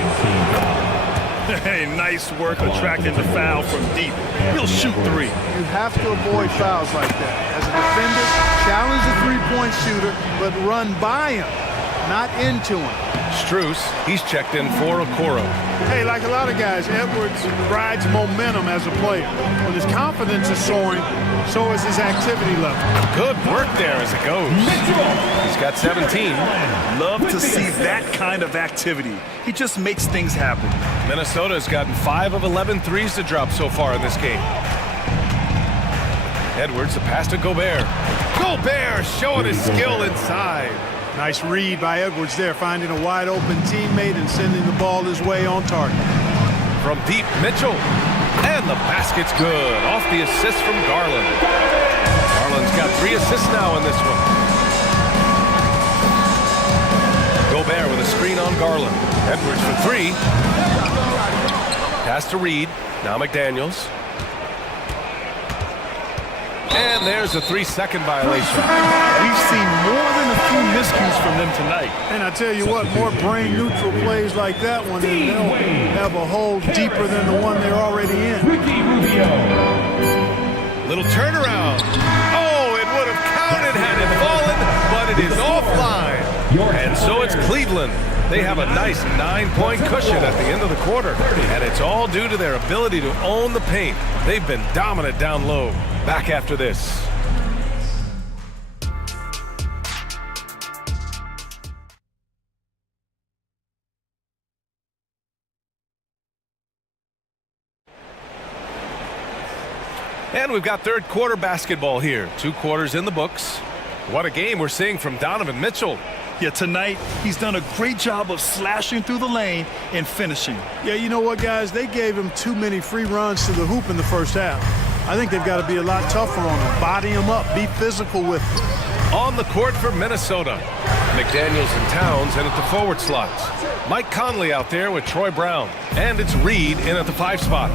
Hey, nice work attracting the foul from deep. He'll shoot three. You have to avoid fouls like that. As a defender, challenge the three-point shooter, but run by him, not into him. Strus, he's checked in for Okoro. Hey, like a lot of guys, Edwards rides momentum as a player. When his confidence is soaring, so is his activity level. Good work there as it goes. He's got 17. Love to see that kind of activity. He just makes things happen. Minnesota's gotten 5 of 11 threes to drop so far in this game. Edwards, a pass to Gobert. Gobert showing his skill inside. Nice read by Edwards there, finding a wide-open teammate and sending the ball his way on target. From deep, Mitchell. And the basket's good. Off the assist from Garland. Garland's got 3 assists now in this one. Gobert with a screen on Garland. Edwards for three. Pass to Reed. Now McDaniels. And there's a 3-second violation. We've seen more than a few miscues from them tonight. And I tell you what, more brain-neutral plays like that one, and they'll have a hole deeper than the one they're already in. Little turnaround. Oh, it would have counted had it fallen, but it is offline. And so it's Cleveland. They have a nice 9-point cushion at the end of the quarter. And it's all due to their ability to own the paint. They've been dominant down low. Back after this. And we've got third quarter basketball here. 2 quarters in the books. What a game we're seeing from Donovan Mitchell. Yeah, tonight he's done a great job of slashing through the lane and finishing. Yeah, you know what, guys? They gave him too many free runs to the hoop in the first half. I think they've got to be a lot tougher on him. Body him up. Be physical with him. On the court for Minnesota. McDaniels and Towns in at the forward slots. Mike Conley out there with Troy Brown. And it's Reed in at the 5 spot.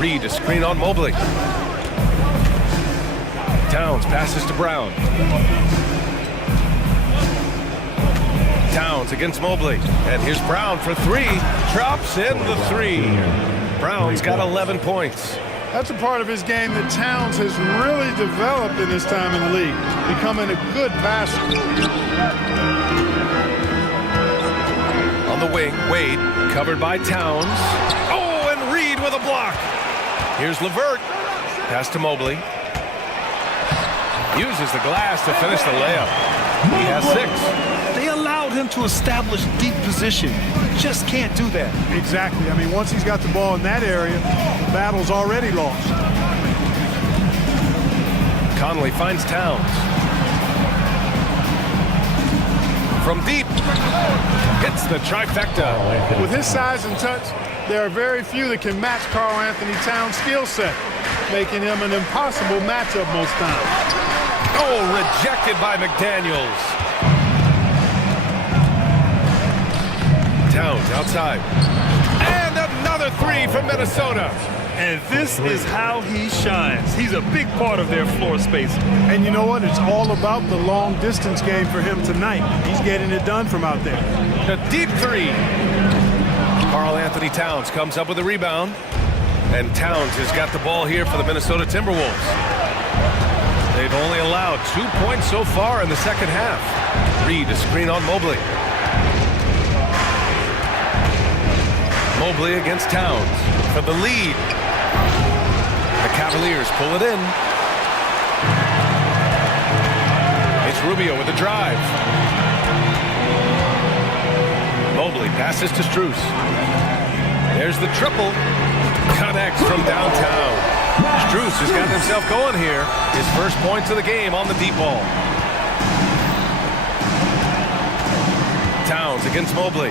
Reed a screen on Mobley. Towns passes to Brown. Towns against Mobley. And here's Brown for three. Drops in the three. Brown's got 11 points. That's a part of his game that Towns has really developed in his time in the league, becoming a good passer. On the wing, Wade, covered by Towns. Oh, and Reed with a block. Here's LeVert. Pass to Mobley. Uses the glass to finish the layup. He has 6. They allowed him to establish deep position. Just can't do that. Exactly. I mean, once he's got the ball in that area, the battle's already lost. Conley finds Towns. From deep. Hits the trifecta. With his size and touch, there are very few that can match Karl Anthony Towns' skill set, making him an impossible matchup most times. Oh, rejected by McDaniels. Towns outside. And another 3 from Minnesota. And this is how he shines. He's a big part of their floor space. And you know what? It's all about the long distance game for him tonight. He's getting it done from out there. A deep 3. Karl Anthony Towns comes up with a rebound. And Towns has got the ball here for the Minnesota Timberwolves. They've only allowed 2 points so far in the second half. Reed, a screen on Mobley. Mobley against Towns for the lead. The Cavaliers pull it in. It's Rubio with the drive. Mobley passes to Strus. There's the triple. Connects from downtown. Strus has got himself going here. His first points of the game on the deep ball. Towns against Mobley.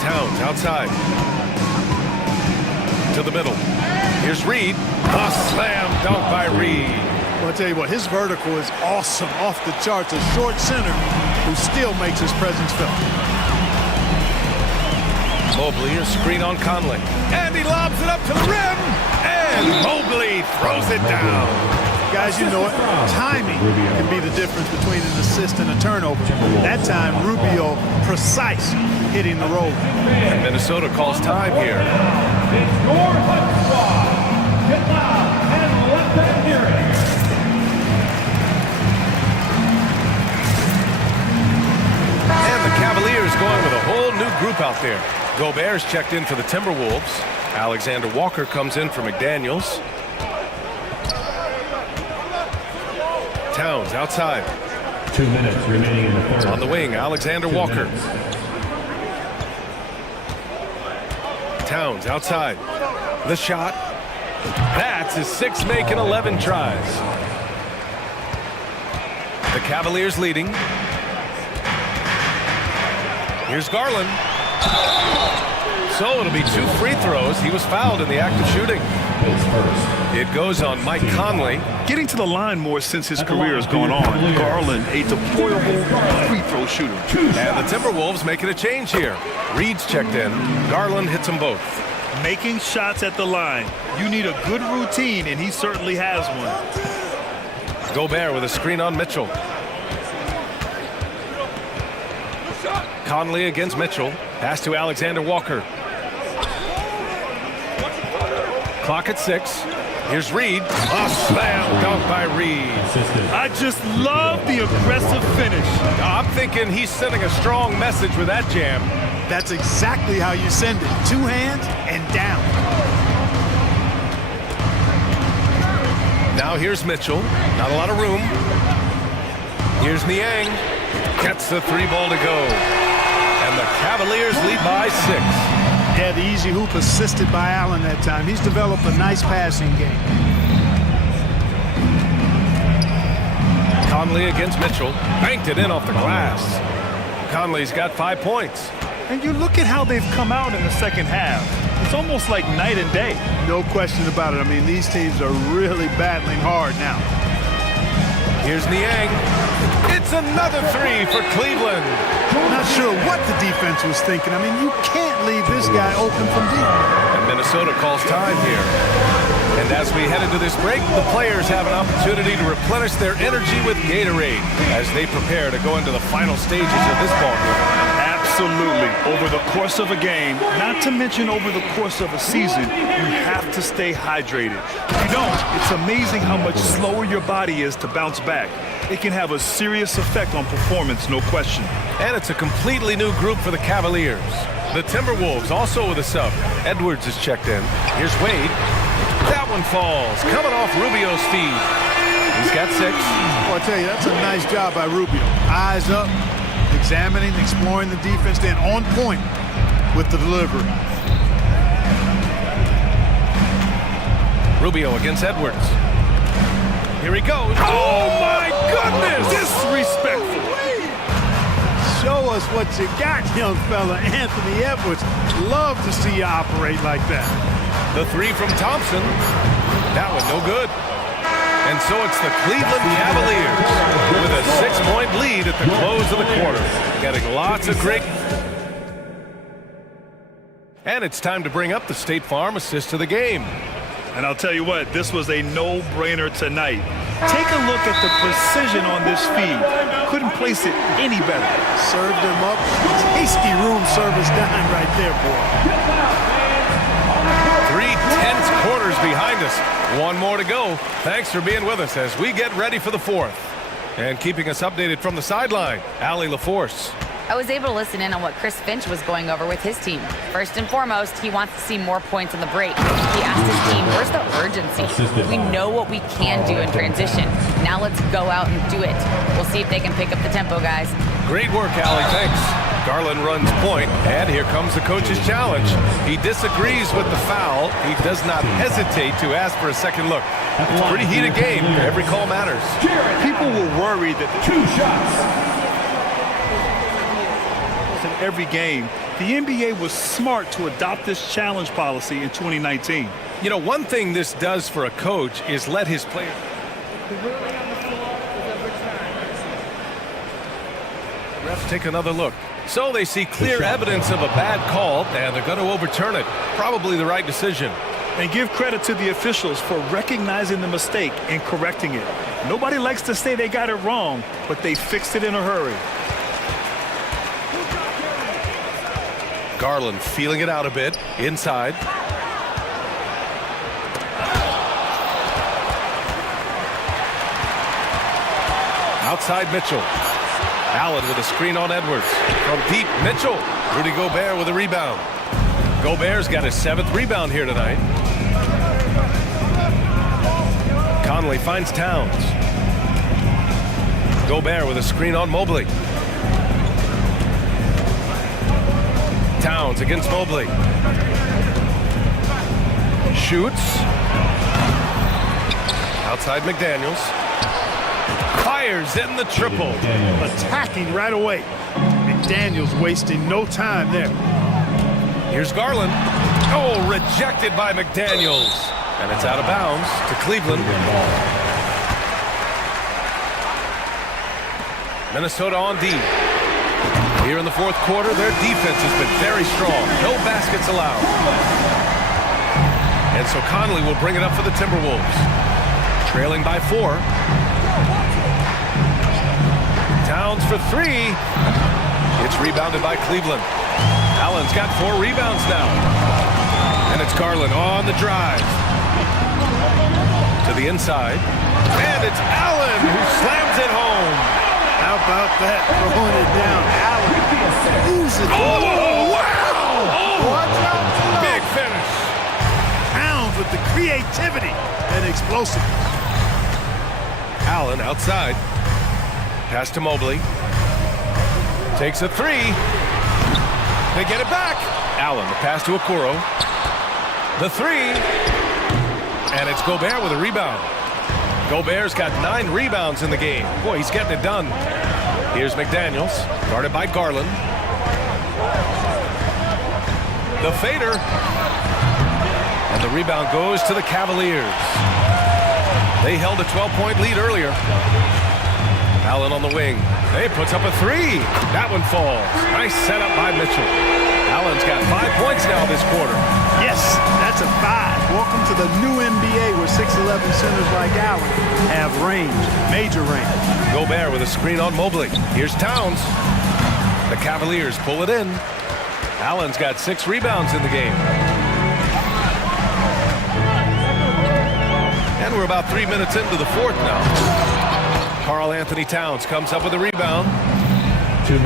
Towns outside. To the middle. Here's Reed. A slam dunk by Reed. Well, I'll tell you what, his vertical is awesome, off the charts. A short center who still makes his presence felt. Mobley, a screen on Conley. And he lobs it up to the rim. And Mobley throws it down. Guys, you know it. Timing can be the difference between an assist and a turnover. That time, Rubio precise hitting the roll. And Minnesota calls time here. It's your hut squad. Get loud and let them hear it. And the Cavaliers going with a whole new group out there. Gobert's checked in for the Timberwolves. Alexander Walker comes in for McDaniels. Towns outside. 2 minutes remaining in the third. On the wing, Alexander Walker. Towns outside. The shot. That's his sixth make in 11 tries. The Cavaliers leading. Here's Garland. So it'll be 2 free throws. He was fouled in the act of shooting. It goes on Mike Conley. Getting to the line more since his career has gone on. Garland, a deployable free throw shooter. And the Timberwolves making a change here. Reed's checked in. Garland hits them both. Making shots at the line. You need a good routine, and he certainly has one. Gobert with a screen on Mitchell. Conley against Mitchell. Pass to Alexander Walker. Clock at 6. Here's Reed. A slam dunk by Reed. I just love the aggressive finish. I'm thinking he's sending a strong message with that jam. That's exactly how you send it. 2 hands and down. Now here's Mitchell. Not a lot of room. Here's Niang. Gets the 3 ball to go. And the Cavaliers lead by 6. Yeah, the easy hoop assisted by Allen that time. He's developed a nice passing game. Conley against Mitchell. Banked it in off the glass. Conley's got 5 points. And you look at how they've come out in the second half. It's almost like night and day. No question about it. I mean, these teams are really battling hard now. Here's Niang. It's another 3 for Cleveland. Not sure what the defense was thinking. I mean, you can't leave this guy open from deep. And Minnesota calls time here. And as we head into this break, the players have an opportunity to replenish their energy with Gatorade as they prepare to go into the final stages of this ballgame. Absolutely. Over the course of a game, not to mention over the course of a season, you have to stay hydrated. If you don't, it's amazing how much slower your body is to bounce back. It can have a serious effect on performance, no question. And it's a completely new group for the Cavaliers. The Timberwolves also with a sub. Edwards is checked in. Here's Wade. That one falls, coming off Rubio's feed. He's got 6. Well, I tell you, that's a nice job by Rubio. Eyes up, examining, exploring the defense, then on point with the delivery. Rubio against Edwards. Here he goes. Oh, my goodness! Disrespectful. Show us what you got, young fella. Anthony Edwards. Love to see you operate like that. The 3 from Thompson. That one no good. And so it's the Cleveland Cavaliers with a 6-point lead at the close of the quarter. Getting lots of great... And it's time to bring up the State Farm assist of the game. And I'll tell you what, this was a no-brainer tonight. Take a look at the precision on this feed. Couldn't place it any better. Served him up. Tasty room service dime right there, boy. 3 tense quarters behind. behind us. One more to go. Thanks for being with us as we get ready for the fourth. And keeping us updated from the sideline, Allie LaForce. I was able to listen in on what Chris Finch was going over with his team. First and foremost, he wants to see more points on the break. He asked his team, where's the urgency? We know what we can do in transition. Now let's go out and do it. We'll see if they can pick up the tempo, guys. Great work, Allie. Thanks. Garland runs point, and here comes the coach's challenge. He disagrees with the foul. He does not hesitate to ask for a second look. It's a pretty heated game. Every call matters. People were worried that the 2 shots in every game. The NBA was smart to adopt this challenge policy in 2019. You know, one thing this does for a coach is let his players. The ruling on the floor is overturned. Refs take another look. So they see clear evidence of a bad call, and they're going to overturn it. Probably the right decision. And give credit to the officials for recognizing the mistake and correcting it. Nobody likes to say they got it wrong, but they fixed it in a hurry. Garland feeling it out a bit. Inside. Outside Mitchell. Allen with a screen on Edwards. From deep, Mitchell. Rudy Gobert with a rebound. Gobert's got his 7th rebound here tonight. Conley finds Towns. Gobert with a screen on Mobley. Towns against Mobley. Shoots. Outside McDaniels. Fires in the triple. Attacking right away. McDaniels wasting no time there. Here's Garland. Oh, rejected by McDaniels. And it's out of bounds to Cleveland. Minnesota on D. Here in the fourth quarter, their defense has been very strong. No baskets allowed. And so Conley will bring it up for the Timberwolves. Trailing by 4. Towns for 3. It's rebounded by Cleveland. Allen's got 4 rebounds now. And it's Garland on the drive. To the inside. And it's Allen who slams it home. How about that? Throwing it down. Allen loses. Oh, wow! Watch out. Big finish. Towns with the creativity and explosiveness. Allen outside. Pass to Mobley. Takes a 3. They get it back. Allen, the pass to Okoro. The 3. And it's Gobert with a rebound. Gobert's got 9 rebounds in the game. Boy, he's getting it done. Here's McDaniels, guarded by Garland. The fader. And the rebound goes to the Cavaliers. They held a 12-point lead earlier. Allen on the wing. He puts up a 3. That one falls. Nice setup by Mitchell. Allen's got 5 points now this quarter. Yes, that's a 5. Welcome to the new NBA where 6'11 centers like Allen have range, major range. Gobert with a screen on Mobley. Here's Towns. The Cavaliers pull it in. Allen's got 6 rebounds in the game. And we're about 3 minutes into the fourth now. Karl Anthony Towns comes up with a rebound.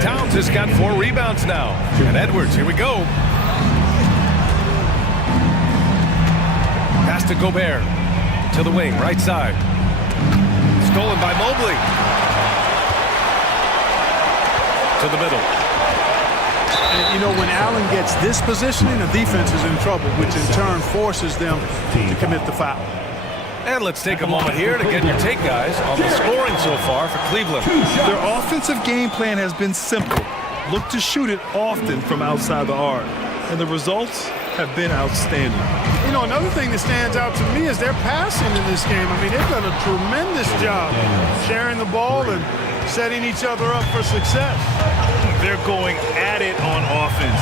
Towns has got 4 rebounds now. And Edwards, here we go. Pass to Gobert. To the wing, right side. Stolen by Mobley. To the middle. And, you know, when Allen gets this positioning, the defense is in trouble, which in turn forces them to commit the foul. And let's take a moment here to get your take, guys, on the scoring so far for Cleveland. Their offensive game plan has been simple. Look to shoot it often from outside the arc. And the results have been outstanding. You know, another thing that stands out to me is their passing in this game. I mean, they've done a tremendous job sharing the ball and setting each other up for success. They're going at it on offense.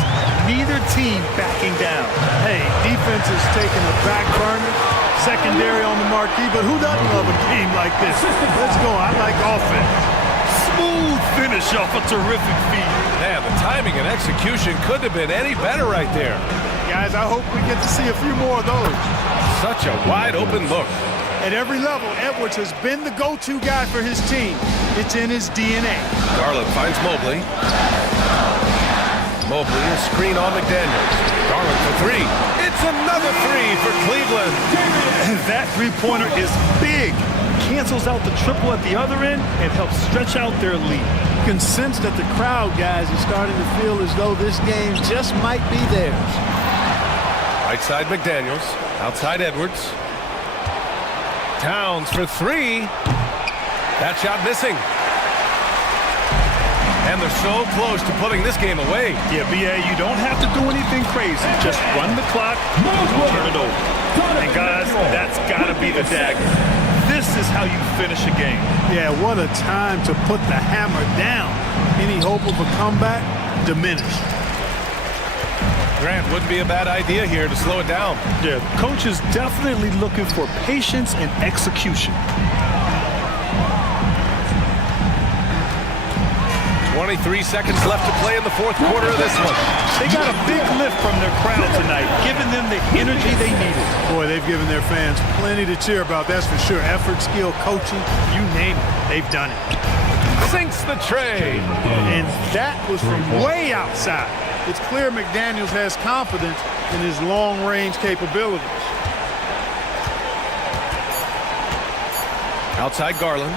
Neither team backing down. Hey, defense is taking a back burner. Secondary on the marquee, but who doesn't love a game like this? Let's go. I like offense. Smooth finish off a terrific feed. Man, the timing and execution couldn't have been any better right there. Guys, I hope we get to see a few more of those. Such a wide open look. At every level, Edwards has been the go-to guy for his team. It's in his DNA. Garland finds Mobley. Mobley, a screen on McDaniels. Garland for three. It's another three for Cleveland. And that three-pointer is big. Cancels out the triple at the other end and helps stretch out their lead. You can sense that the crowd, guys, is starting to feel as though this game just might be theirs. Right side McDaniels. Outside Edwards. Towns for three. That shot missing. And they're so close to putting this game away. Yeah, B.A., you don't have to do anything crazy. Just run the clock, don't turn it over. And guys, that's got to be the dagger. This is how you finish a game. Yeah, what a time to put the hammer down. Any hope of a comeback diminished. Grant, wouldn't be a bad idea here to slow it down. Yeah, the coach is definitely looking for patience and execution. 23 seconds left to play in the fourth quarter of this one. They got a big lift from their crowd tonight, giving them the energy they needed. Boy, they've given their fans plenty to cheer about, that's for sure. Effort, skill, coaching, you name it, they've done it. Sinks the tray. And that was from way outside. It's clear McDaniels has confidence in his long-range capabilities. Outside Garland.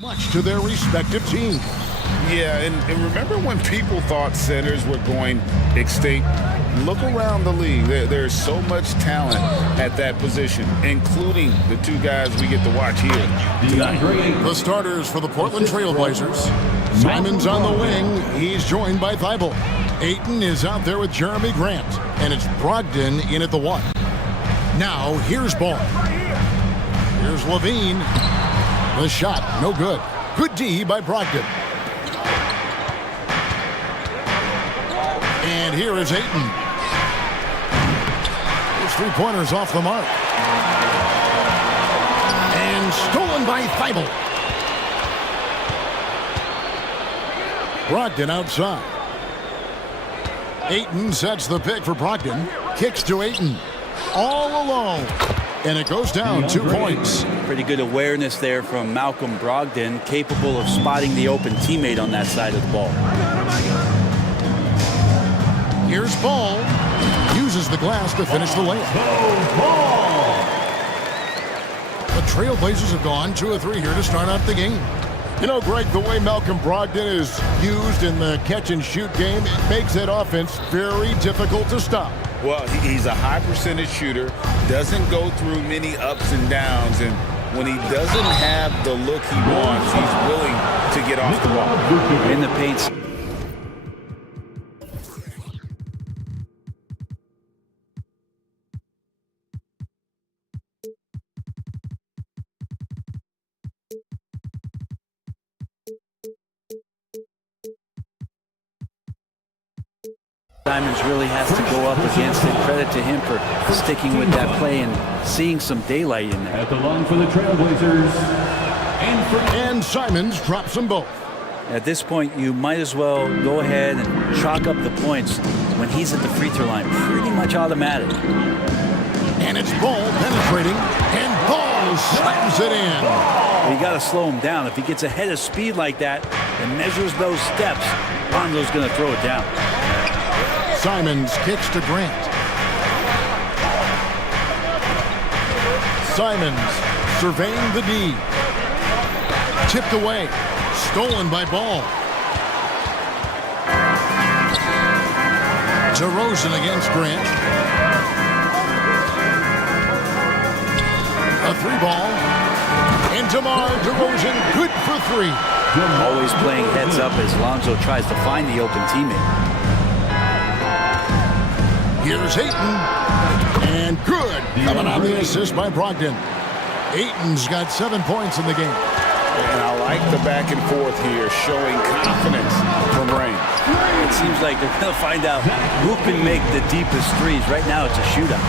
Much to their respective teams. Yeah, and remember when people thought centers were going extinct? Look around the league. There's so much talent at that position, including the two guys we get to watch here tonight. The starters for the Portland Trailblazers. Simon's on the wing. He's joined by Thibault. Ayton is out there with Jeremy Grant, and it's Brogdon in at the 1. Now, here's Ball. Here's Levine. The shot, no good. Good D by Brogdon. And here is Ayton. His three-pointers off the mark. And stolen by Thibault. Brogdon outside. Ayton sets the pick for Brogdon. Kicks to Ayton. All alone. And it goes down 2 points. Pretty good awareness there from Malcolm Brogdon, capable of spotting the open teammate on that side of the ball. Here's Ball. Uses the glass to finish the layup. The Trailblazers have gone 2 of 3 here to start out the game. You know, Greg, the way Malcolm Brogdon is used in the catch-and-shoot game, it makes that offense very difficult to stop. Well, he's a high percentage shooter, doesn't go through many ups and downs, and when he doesn't have the look he wants, he's willing to get off the ball. In the paint. Simons really has to go up against it. Credit to him for sticking with that play and seeing some daylight in there. At the line for the Trailblazers. And Simons drops them both. At this point, you might as well go ahead and chalk up the points when he's at the free throw line. Pretty much automatic. And it's Ball penetrating, and Ball slams it in. Well, you got to slow him down. If he gets ahead of speed like that and measures those steps, Lonzo's going to throw it down. Simons kicks to Grant. Simons surveying the D. Tipped away. Stolen by Ball. DeRozan against Grant. A 3-ball. And DeMar DeRozan good for 3. Always playing heads up as Lonzo tries to find the open teammate. Here's Ayton. And good. Coming on the assist by Brogdon. Ayton's got 7 points in the game. And I like the back and forth here, showing confidence from Rain. It seems like they're going to find out who can make the deepest threes. Right now, it's a shootout.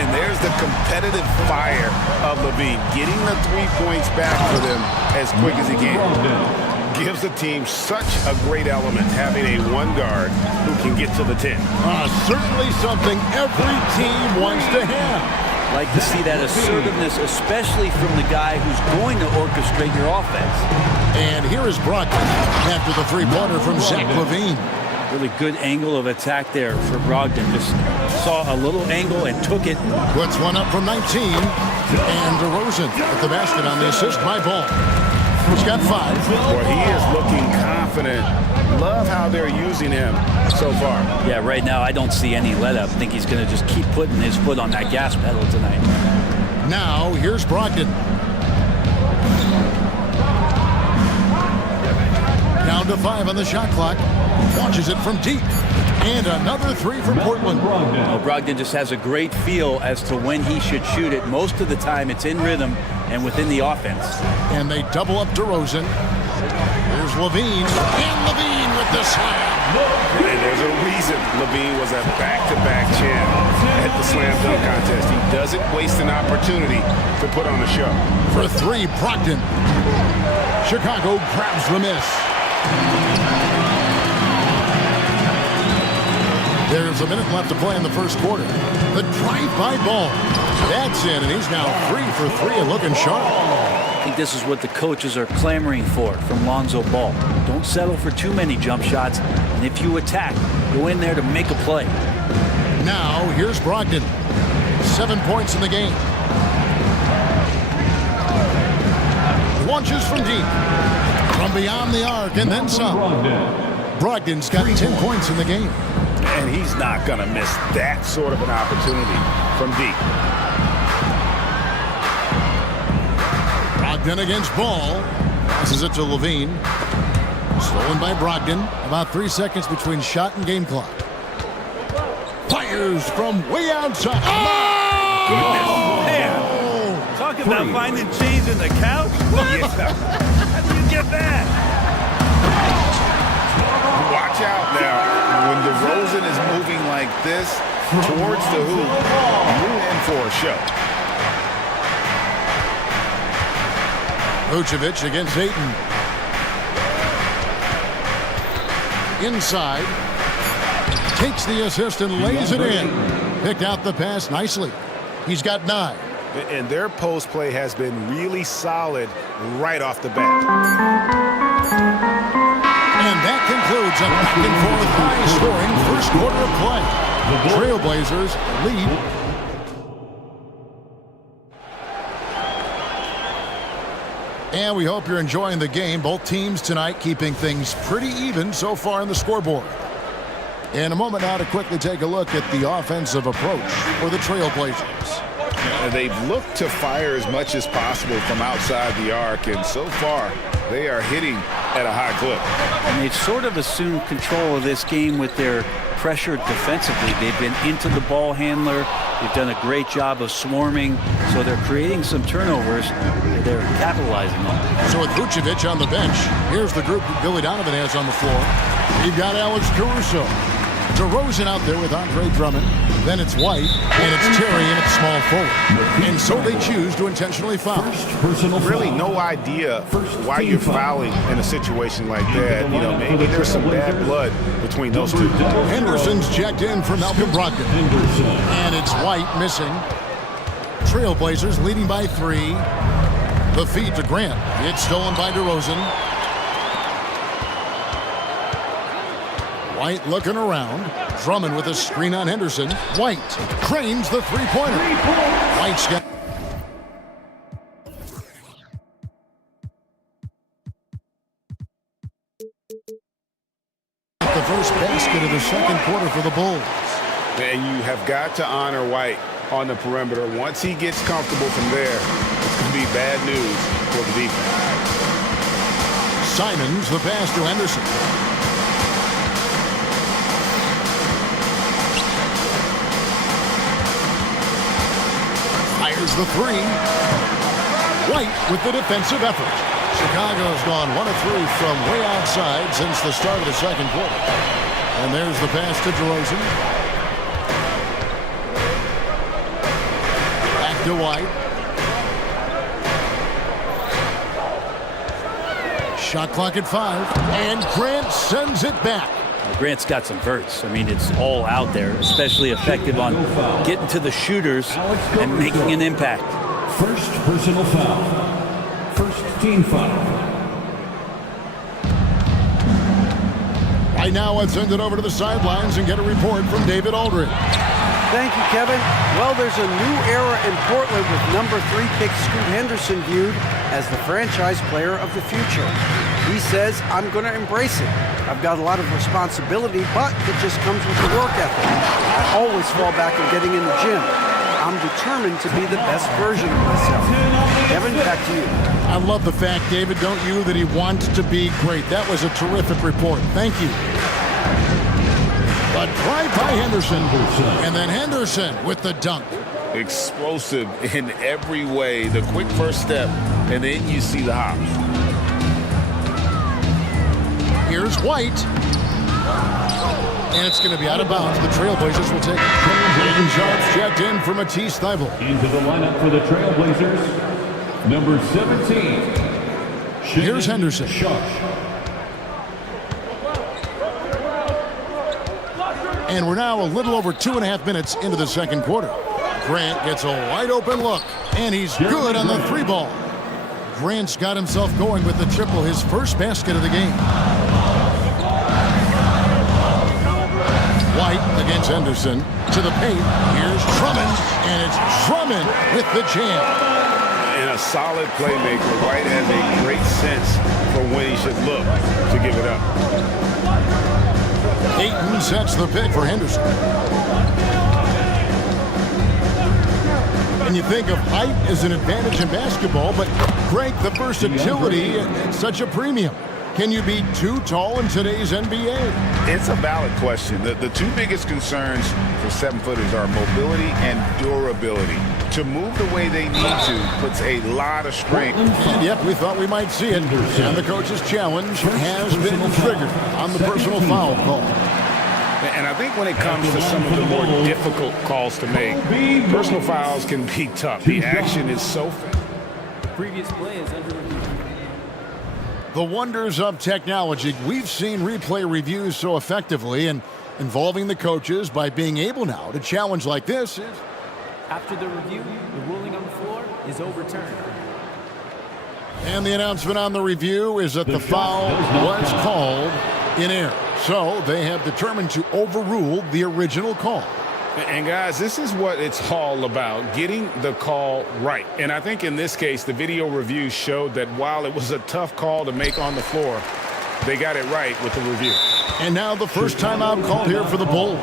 And there's the competitive fire of Levine, getting the 3 points back for them as quick as he can. Gives the team such a great element, having a 1 guard who can get to the 10. Certainly something every team wants to have. Like to see that assertiveness, especially from the guy who's going to orchestrate your offense. And here is Brogdon after the 3-pointer from Zach LaVine. Really good angle of attack there for Brogdon. Just saw a little angle and took it. Puts one up from 19. And DeRozan at the basket on the assist by Ball. He's got 5. Boy, he is looking confident. Love how they're using him so far. Yeah, right now I don't see any let up. I think he's going to just keep putting his foot on that gas pedal tonight. Now, here's Brogdon. Down to 5 on the shot clock. Launches it from deep. And another 3 for Portland. Well, Brogdon just has a great feel as to when he should shoot it. Most of the time it's in rhythm and within the offense. And they double up DeRozan. Here's Levine. And Levine with the slam. And there's a reason Levine was a back-to-back champ at the slam dunk contest. He doesn't waste an opportunity to put on a show. For 3, Brogdon. Chicago grabs the miss. There's a minute left to play in the first quarter. The drive-by Ball. That's in, and he's now 3 for 3 and looking sharp. I think this is what the coaches are clamoring for from Lonzo Ball. Don't settle for too many jump shots, and if you attack, go in there to make a play. Now, here's Brogdon. 7 points in the game. launches from deep. From beyond the arc and then some. Brogdon's got 10 points in the game. And he's not going to miss that sort of an opportunity from deep. Brogdon against Ball. Passes it to Levine. Stolen by Brogdon. About 3 seconds between shot and game clock. Fires from way outside. Oh! Goodness, man. Talk about finding cheese in the couch. How do you get that? Watch out now. When DeRozan is moving like this towards the hoop, you're in for a show. Vucevic against Ayton. Inside. Takes the assist and lays it in. Picked out the pass nicely. He's got 9. And their post play has been really solid right off the bat. And that concludes a back-and-forth high-scoring first quarter of play. The Trailblazers lead. And we hope you're enjoying the game. Both teams tonight keeping things pretty even so far on the scoreboard. In a moment now to quickly take a look at the offensive approach for the Trailblazers. They've looked to fire as much as possible from outside the arc, and so far they are hitting at a high clip. And they've sort of assumed control of this game with their pressure defensively. They've been into the ball handler. They've done a great job of swarming, so they're creating some turnovers that they're capitalizing on. So with Vucevic on the bench, here's the group that Billy Donovan has on the floor. You've got Alex Caruso. DeRozan out there with Andre Drummond. Then it's White, and it's Terry in at small forward. And so they choose to intentionally foul. Really no idea why you're fouling in a situation like that. You know, maybe there's some bad blood between those two. Henderson's checked in for Malcolm Brogdon. And it's White missing. Trailblazers leading by 3. The feed to Grant. It's stolen by DeRozan. White looking around. Drummond with a screen on Henderson. White cranes the three-pointer. White's got... the first basket of the second quarter for the Bulls. And you have got to honor White on the perimeter. Once he gets comfortable from there, it's going to be bad news for the defense. Simons the pass to Henderson. Fires the 3. White with the defensive effort. Chicago's gone 1 of 3 from way outside since the start of the second quarter. And there's the pass to DeRozan. Back to White. Shot clock at 5. And Grant sends it back. Grant's got some verts. I mean, it's all out there, especially effective on getting to the shooters and making an impact. First personal foul. First team foul. Right now, let's send it over to the sidelines and get a report from David Aldridge. Thank you, Kevin. Well, there's a new era in Portland with number 3 pick Scoot Henderson viewed as the franchise player of the future. He says, I'm going to embrace it. I've got a lot of responsibility, but it just comes with the work ethic. I always fall back on getting in the gym. I'm determined to be the best version of myself. Kevin, back to you. I love the fact, David, don't you, that he wants to be great. That was a terrific report. Thank you. But drive by Henderson. And then Henderson with the dunk. Explosive in every way. The quick first step, and then you see the hops. Here's White. And it's going to be out of bounds. The Trailblazers will take it. Braden Sharp's checked in for Matisse Thybulle. Into the lineup for the Trailblazers, number 17. Here's Henderson. And we're now a little over 2.5 minutes into the second quarter. Grant gets a wide open look, and he's good on the 3 ball. Grant's got himself going with the triple, his first basket of the game. White against Henderson to the paint. Here's Drummond, and it's Drummond with the jam. And a solid playmaker. White has a great sense for when he should look to give it up. Ayton sets the pick for Henderson. And you think of height as an advantage in basketball, but Greg, the versatility at such a premium. Can you be too tall in today's NBA? It's a valid question. The two biggest concerns for 7-footers are mobility and durability. To move the way they need to puts a lot of strength. And yep, we thought we might see it. And the coach's challenge has been triggered on the personal foul call. And I think when it comes to some of the more difficult calls to make, personal fouls can be tough. The action is so fast. Previous play is under review. The wonders of technology. We've seen replay reviews so effectively and involving the coaches by being able now to challenge like this. After the review, the ruling on the floor is overturned. And the announcement on the review is that the foul was called in error. So they have determined to overrule the original call. And guys, this is what it's all about, getting the call right. And I think in this case, the video review showed that while it was a tough call to make on the floor, they got it right with the review. And now the first timeout called here for the Bulls.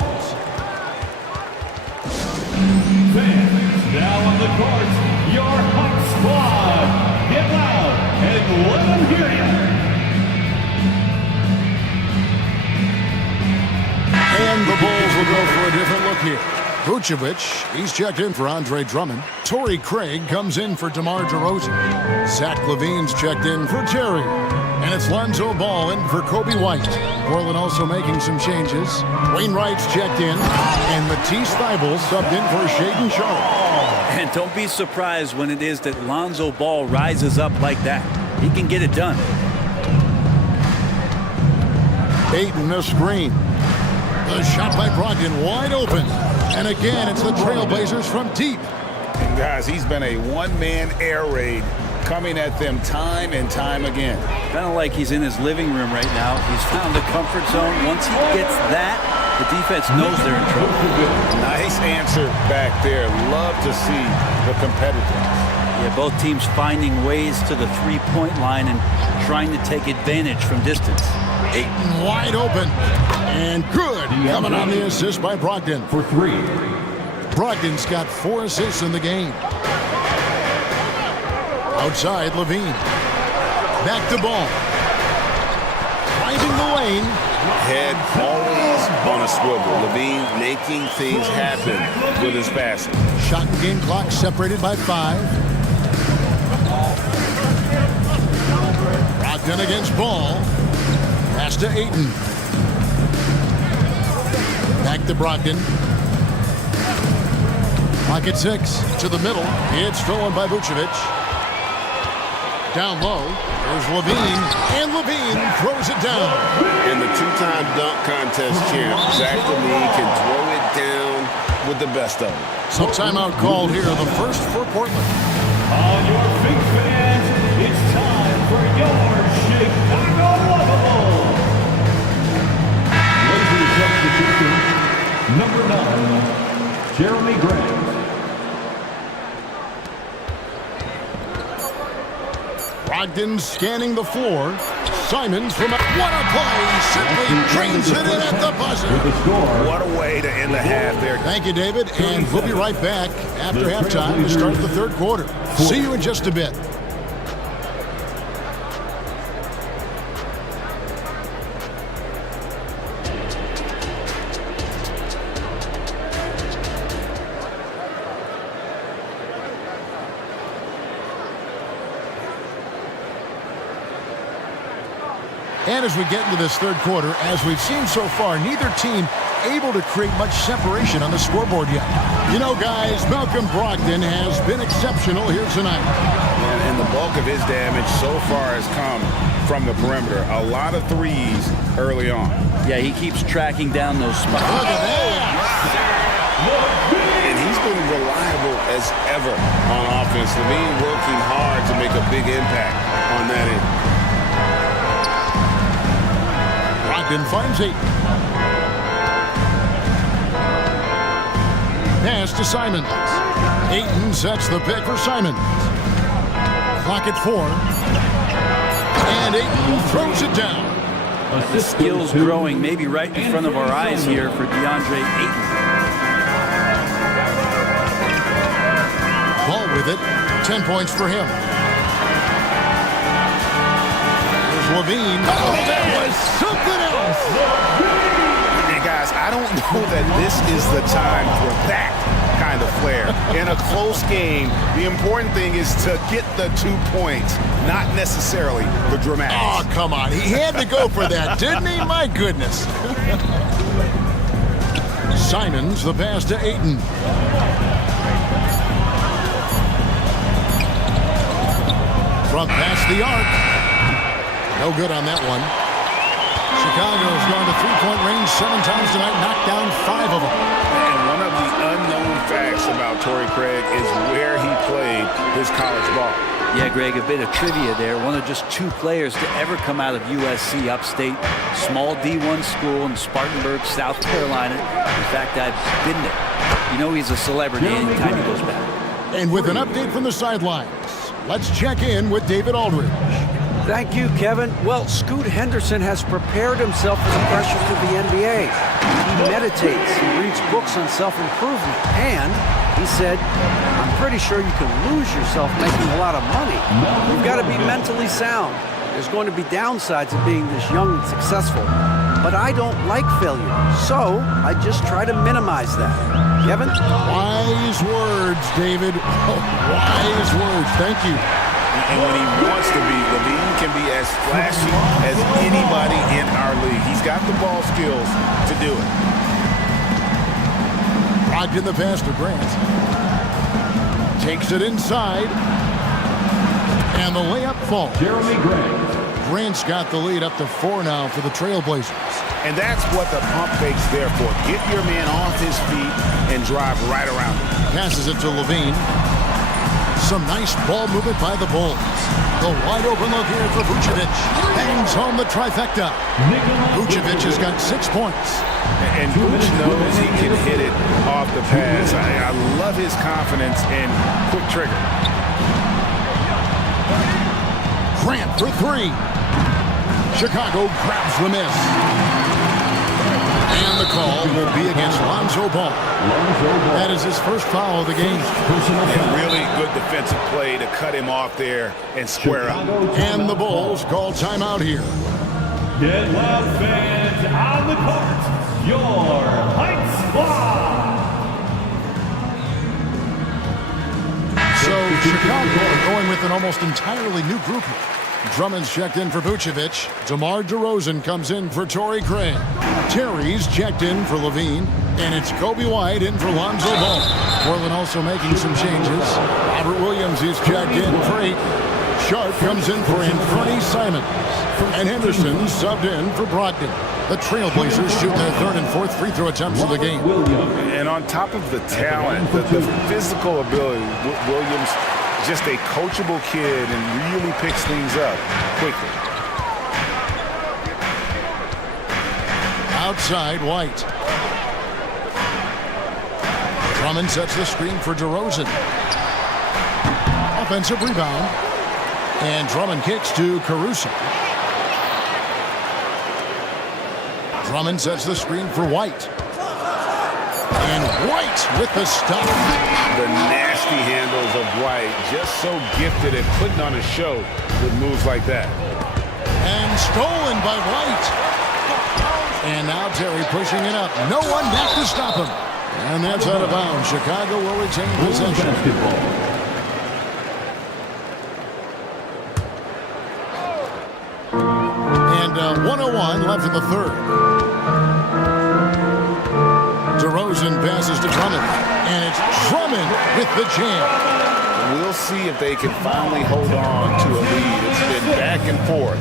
Fans, now on the court, your Hawk squad. Get loud and let them hear you. And the Bulls will go for a different look here. Vucevic, he's checked in for Andre Drummond. Torrey Craig comes in for DeMar DeRozan. Zach LaVine's checked in for Terry. And it's Lonzo Ball in for Kobe White. Portland also making some changes. Wainwright's checked in. And Matisse Thybulle subbed in for Shaedon Sharpe. And don't be surprised when it is that Lonzo Ball rises up like that. He can get it done. Ayton a screen. The shot by Brogdon wide open. And again, it's the Trailblazers from deep. And guys, he's been a one-man air raid coming at them time and time again. Kind of like he's in his living room right now. He's found the comfort zone. Once he gets that, the defense knows they're in trouble. Nice answer back there. Love to see the competitiveness. Yeah, both teams finding ways to the three-point line and trying to take advantage from distance. Ayton wide open. And good. Coming on the assist by Brogdon. For 3. Brogdon's got 4 assists in the game. Outside, LaVine. Back to Ball. Finding the lane. Head always on a swivel. LaVine making things happen with his passing. Shot and game clock separated by 5. Brogdon against Ball. Pass to Ayton. Back to Brogdon. Pocket 6 to the middle. It's stolen by Vucevic. Down low. There's LaVine. And LaVine throws it down. And the two-time dunk contest champ, Zach LaVine, can throw it down with the best of them. So timeout called here, the first for Portland. On your feet, fans, it's time for your Chicago Bulls. Laser substitution, number 9, Jeremy Grant. Brogdon scanning the floor. Simons from what a play! Simply drains it in at the buzzer. What a way to end the half there. Thank you, David, and we'll be right back after halftime to start the third quarter. See you in just a bit. And as we get into this third quarter, as we've seen so far, neither team able to create much separation on the scoreboard yet. You know, guys, Malcolm Brogdon has been exceptional here tonight. And the bulk of his damage so far has come from the perimeter. A lot of threes early on. Yeah, he keeps tracking down those spots. Look at that. And he's been reliable as ever on offense. LaVine working hard to make a big impact on that end. Brogdon finds Ayton. Pass to Simons. Ayton sets the pick for Simons. Clock at 4. And Ayton throws it down. The skill's growing maybe right in front of our eyes here for DeAndre Ayton. Ball with it. 10 points for him. There's Levine. Oh, that was something else. Hey, guys, I don't know that this is the time for that kind of flair. In a close game, the important thing is to get the 2 points, not necessarily the dramatics. Oh, come on. He had to go for that, didn't he? My goodness. Simons, the pass to Ayton. Front past the arc. No good on that one. Chicago's gone to three-point range 7 times tonight, knocked down 5 of them. And one of the unknown facts about Torrey Craig is where he played his college ball. Yeah, Greg, a bit of trivia there. One of just 2 players to ever come out of USC upstate, small D1 school in Spartanburg, South Carolina. In fact, I've been there. You know he's a celebrity anytime he goes back. And with an update from the sidelines, let's check in with David Aldridge. Thank you, Kevin. Well, Scoot Henderson has prepared himself for the pressures of the NBA. He meditates, he reads books on self-improvement, and he said, I'm pretty sure you can lose yourself making a lot of money. You've got to be mentally sound. There's going to be downsides of being this young and successful. But I don't like failure, so I just try to minimize that. Kevin? Wise words, David. Oh, wise words. Thank you. And when he wants to be, Levine can be as flashy as anybody in our league. He's got the ball skills to do it. Brogdon the pass to Grant. Takes it inside. And the layup falls. Jeremy Grant. Grant's got the lead up to 4 now for the Trailblazers. And that's what the pump fake's there for. Get your man off his feet and drive right around him. Passes it to Levine. Some nice ball movement by the Bulls. The wide open look here for Vucevic. Hangs home the trifecta. Vucevic has got 6 points. And Vuce knows he can hit it off the pass. I love his confidence and quick trigger. Grant for 3. Chicago grabs the miss. And the call will be against Lonzo Ball. That is his first foul of the game. A really good defensive play to cut him off there and square up. And the Bulls call timeout here. Get loud, fans, on the court. Your Heights Squad. So Chicago going with an almost entirely new group. Drummond's checked in for Vucevic. DeMar DeRozan comes in for Torrey Craig. Terry's checked in for Levine. And it's Kobe White in for Lonzo Ball. Portland also making some changes. Robert Williams is checked in for 8. Sharp comes in for Anthony Simons. And Henderson subbed in for Brogdon. The Trailblazers shoot their 3rd and 4th free throw attempts of the game. And on top of the talent, the physical ability, Williams just a coachable kid and really picks things up quickly. Outside, White. Drummond sets the screen for DeRozan. Offensive rebound. And Drummond kicks to Caruso. Drummond sets the screen for White. And White with the stop. The nasty handles of White, just so gifted at putting on a show with moves like that. And stolen by White. And now Terry pushing it up. No one back to stop him. And that's out of bounds. Chicago will retain possession. And 101 left in the 3rd. DeRozan passes to Drummond. And it's Drummond with the jam. We'll see if they can finally hold on to a lead. It's been back and forth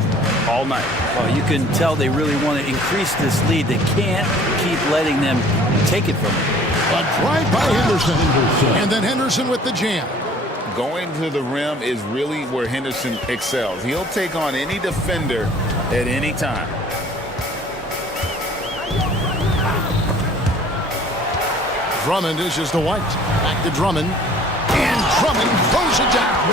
all night. Well, you can tell they really want to increase this lead. They can't keep letting them take it from them. A drive by Henderson. And then Henderson with the jam. Going to the rim is really where Henderson excels. He'll take on any defender at any time. Drummond dishes to White. Back to Drummond. And Drummond throws it down.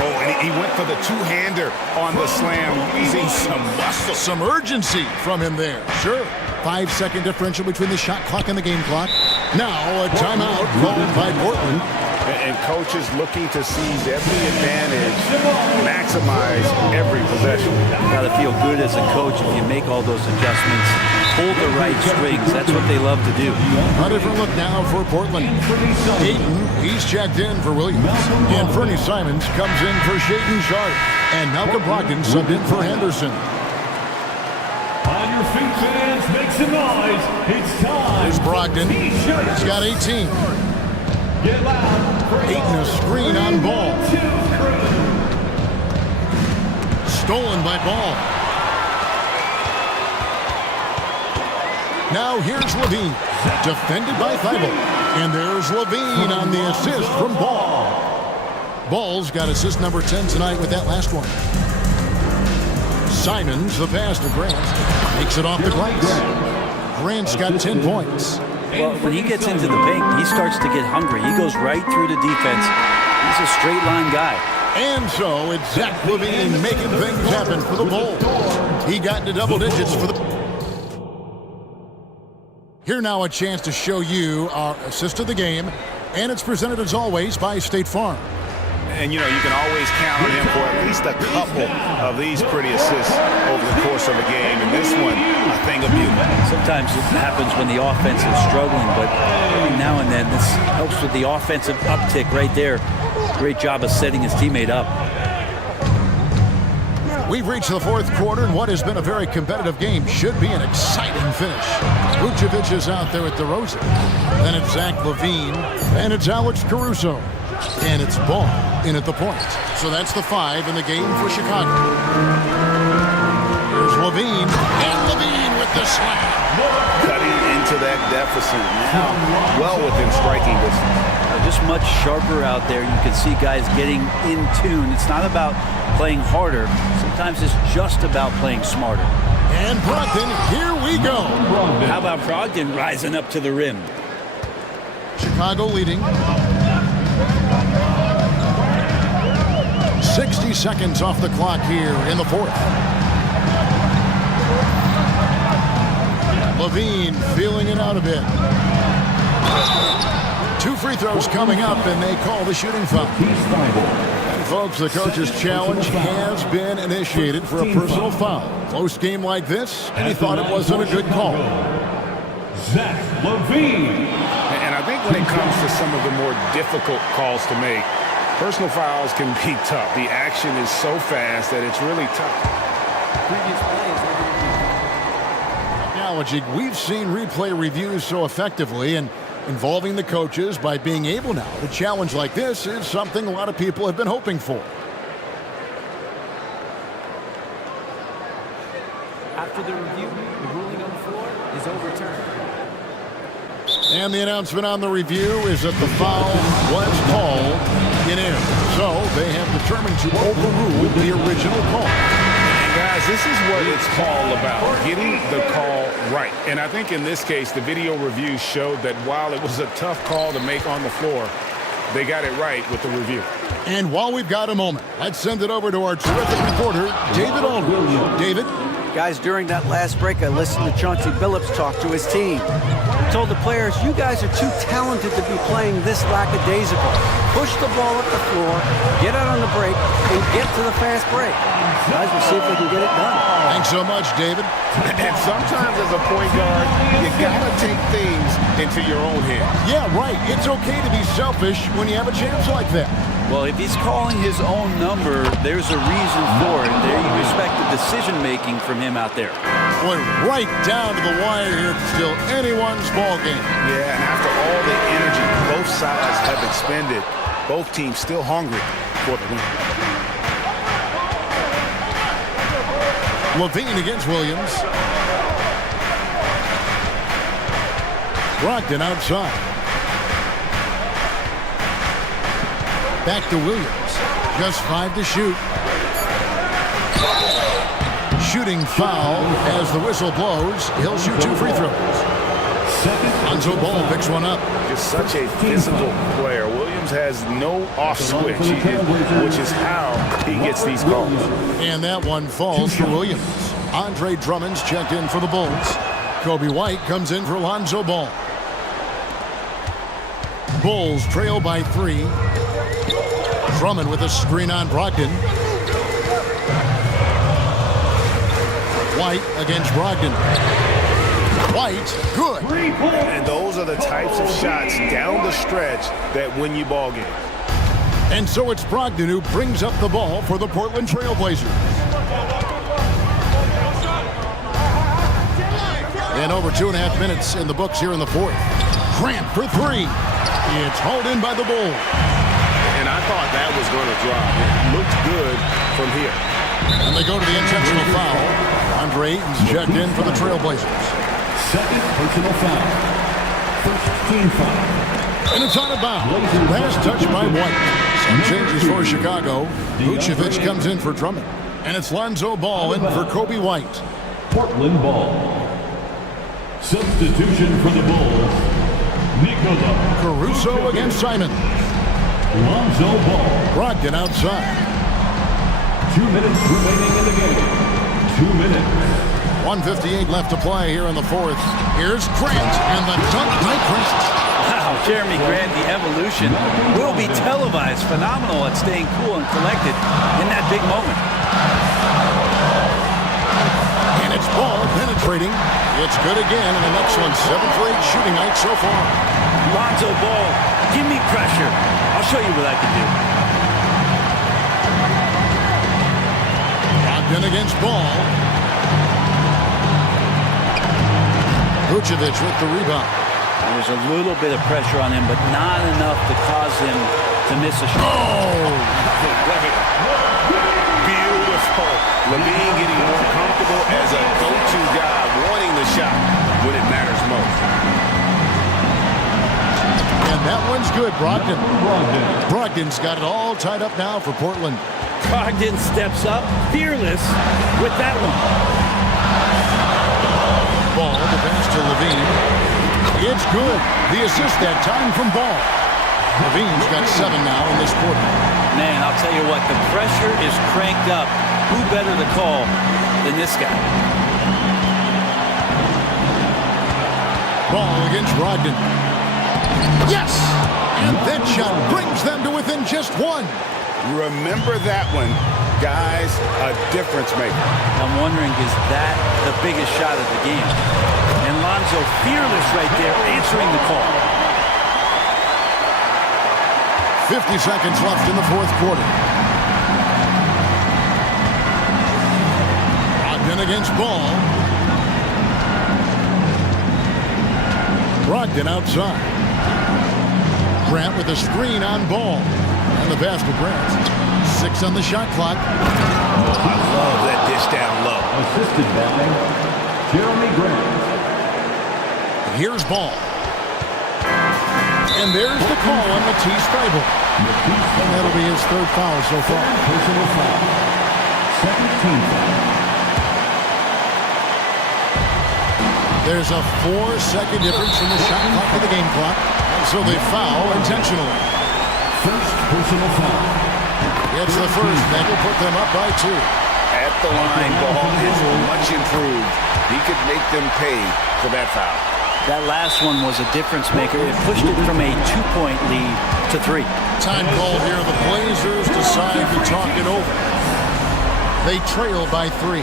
Oh, and he went for the two-hander on the slam, using some muscle. Some urgency from him there. Sure. 5-second differential between the shot clock and the game clock. Now a timeout called by Portland. And coaches looking to seize every advantage, maximize every possession. Got to feel good as a coach if you make all those adjustments, pull the right strings. That's what they love to do. A different look now for Portland. Dayton, he's checked in for Williams. And Fernie Simons comes in for Shaden Sharp. And Malcolm Brogdon subbed in for Henderson. On your feet, fans, make some noise. It's time. Here's Brogdon. He's got 18. Get loud. Ayton a screen on Ball. Stolen by Ball. Now here's Levine. Defended by Thibault. And there's Levine on the assist from Ball. Ball's got assist number 10 tonight with that last one. Simons, the pass to Grant. Makes it off the glass. Grant's got 10 points. Well, when he gets into the paint, he starts to get hungry. He goes right through the defense. He's a straight line guy. And so it's Zach Levine making things happen for the Bulls. He got into double digits for the... Here now a chance to show you our assist of the game. And it's presented as always by State Farm. And, you know, you can always count on him for at least a couple of these pretty assists over the course of a game. And this one, a thing of beauty. Sometimes it happens when the offense is struggling, but every now and then this helps with the offensive uptick right there. Great job of setting his teammate up. We've reached the fourth quarter, and what has been a very competitive game should be an exciting finish. Vucevic is out there at DeRozan. Then it's Zach Levine, and it's Alex Caruso. And it's Ball in at the point. So that's the 5 in the game for Chicago. Here's Levine, and Levine with the slam. Cutting into that deficit now, well within striking distance. Just much sharper out there. You can see guys getting in tune. It's not about playing harder. Sometimes it's just about playing smarter. And Brogdon, here we go. How about Brogdon rising up to the rim? Chicago leading. 60 seconds off the clock here in the fourth. Levine feeling it out a bit. 2 free throws coming up, and they call the shooting foul. And folks, the coach's challenge has been initiated for a personal foul. Close game like this, and he thought it wasn't a good call. Zach Levine. And I think when it comes to some of the more difficult calls to make, personal fouls can be tough. The action is so fast that it's really tough. Technology, we've seen replay reviews so effectively, and involving the coaches by being able now to challenge like this is something a lot of people have been hoping for. After the review, the ruling on the floor is overturned. And the announcement on the review is that the foul was called in air. So they have determined to overrule the original call. Guys, this is what it's all about, getting the call right. And I think in this case, the video review showed that while it was a tough call to make on the floor, they got it right with the review. And while we've got a moment, let's send it over to our terrific reporter, David Aldridge. David? Guys, during that last break, I listened to Chauncey Billups talk to his team. He told the players, you guys are too talented to be playing this lackadaisical. Push the ball up the floor, get out on the break, and get to the fast break. Guys, we'll see if we can get it done. Thanks so much, David. And sometimes as a point guard, you gotta take things into your own hands. Yeah, right. It's okay to be selfish when you have a chance like that. Well, if he's calling his own number, there's a reason for it. There you respect the decision-making from him out there. Boy, right down to the wire here. It's still anyone's ball game. Yeah, and after all the energy both sides have expended, both teams still hungry for the win. Levine against Williams. Brogdon outside. Back to Williams. Just 5 to shoot. Shooting foul as the whistle blows. He'll shoot 2 free throws. Lonzo Ball picks one up. Just such a physical player. Williams Williams has no off switch, which is how he gets these calls. And that one falls for Williams. Andre Drummond's checked in for the Bulls. Kobe White comes in for Lonzo Ball. Bulls trail by 3. Drummond with a screen on Brogdon. White against Brogdon. White, good. And those are the types of shots down the stretch that win you ball games. And so it's Brogdon who brings up the ball for the Portland Trail Blazers. And over 2.5 minutes in the books here in the fourth. Grant for 3. It's hauled in by the Bulls. And I thought that was going to drop. It looked good from here. And they go to the intentional foul. Andre Ayton's checked in for the Trailblazers. Second personal foul. First team foul. And it's out of bounds. Last touch by White. Some changes for Chicago. Vucevic comes in for Drummond. And it's Lonzo Ball in for Kobe White. Portland Ball. Substitution for the Bulls. Nicola Caruso against Simon. Lonzo Ball. Brogdon outside. 2 minutes remaining in the game. 2 minutes. 1:58 left to play here in the fourth. Here's Grant and the dunk by Grant. Wow, Jeremy Grant, the evolution will be televised. Phenomenal at staying cool and collected in that big moment. And it's Ball penetrating. It's good again and an excellent 7 for 8 shooting night so far. Lonzo Ball, give me pressure. I'll show you what I can do. Brogdon against Ball. Vucevic with the rebound. There's a little bit of pressure on him, but not enough to cause him to miss a shot. Oh! Beautiful. LaVine getting more comfortable as a go-to guy, wanting the shot when it matters most. And that one's good, Brogdon. Brogdon's got it all tied up now for Portland. Brogdon steps up, fearless with that one. Ball, the pass to LaVine. It's good. The assist that time from Ball. LaVine's got 7 now in this quarter. Man, I'll tell you what, the pressure is cranked up. Who better to call than this guy? Ball against Brogdon. Yes! And that shot brings them to within just 1. Remember that one. Guys, a difference maker. I'm wondering, is that the biggest shot of the game? And Lonzo fearless right there, answering the call. 50 seconds left in the fourth quarter. Brogdon against Ball. Brogdon outside. Grant with a screen on Ball. And the pass to Grant. 6 on the shot clock. I love that dish down low. Assisted by Jeremy Grant. Here's Ball. And there's the call on Matisse Thybulle. And that'll be his 3rd foul so far. Personal foul. Second team foul. There's a 4-second difference in the shot clock to the game clock. And so they foul intentionally. First personal foul. It's the first. That will put them up by 2. At the line, Ball is much improved. He could make them pay for that foul. That last one was a difference maker. It pushed it from a 2-point lead to 3. Time call here. The Blazers decide to talk it over. They trail by 3.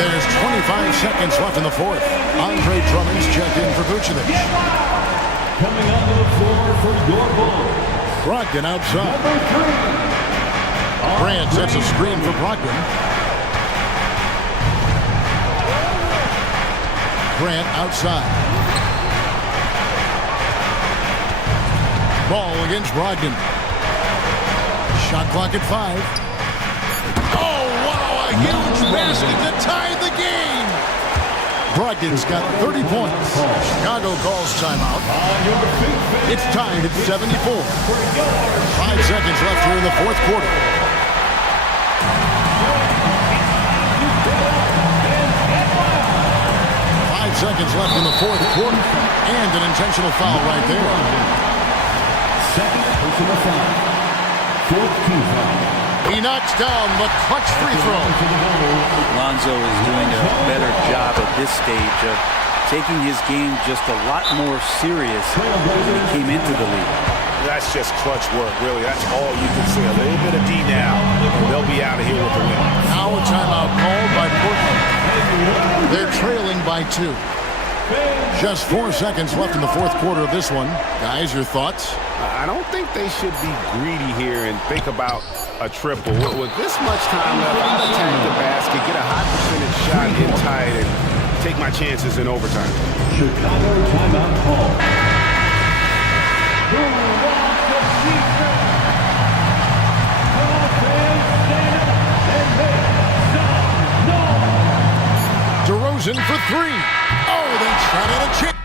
There's 25 seconds left in the fourth. Andre Drummond's checked in for Vucevic. Coming onto the floor for your Bulls. Brogdon outside. Grant sets a screen for Brogdon. Grant outside. Ball against Brogdon. Shot clock at 5. Oh, wow, a huge basket to tie the game. Brogdon's got 30 points. Chicago calls timeout. It's tied at 74. 5 seconds left here in the fourth quarter. Seconds left in the fourth quarter, and an intentional foul right there. Second personal foul. Fourth team foul. He knocks down the clutch free throw. Lonzo is doing a better job at this stage of taking his game just a lot more serious when he came into the league. That's just clutch work, really. That's all you can see. A little bit of D now, and they'll be out of here with the win. Now a timeout called by Portland. They're trailing by 2. Just 4 seconds left in the fourth quarter of this one. Guys, your thoughts? I don't think they should be greedy here and think about a triple. With this much time left, I'd attack the basket, get a high percentage shot in tight, and take my chances in overtime. Chicago timeout call. DeRozan for 3. Oh, they tried at a chip.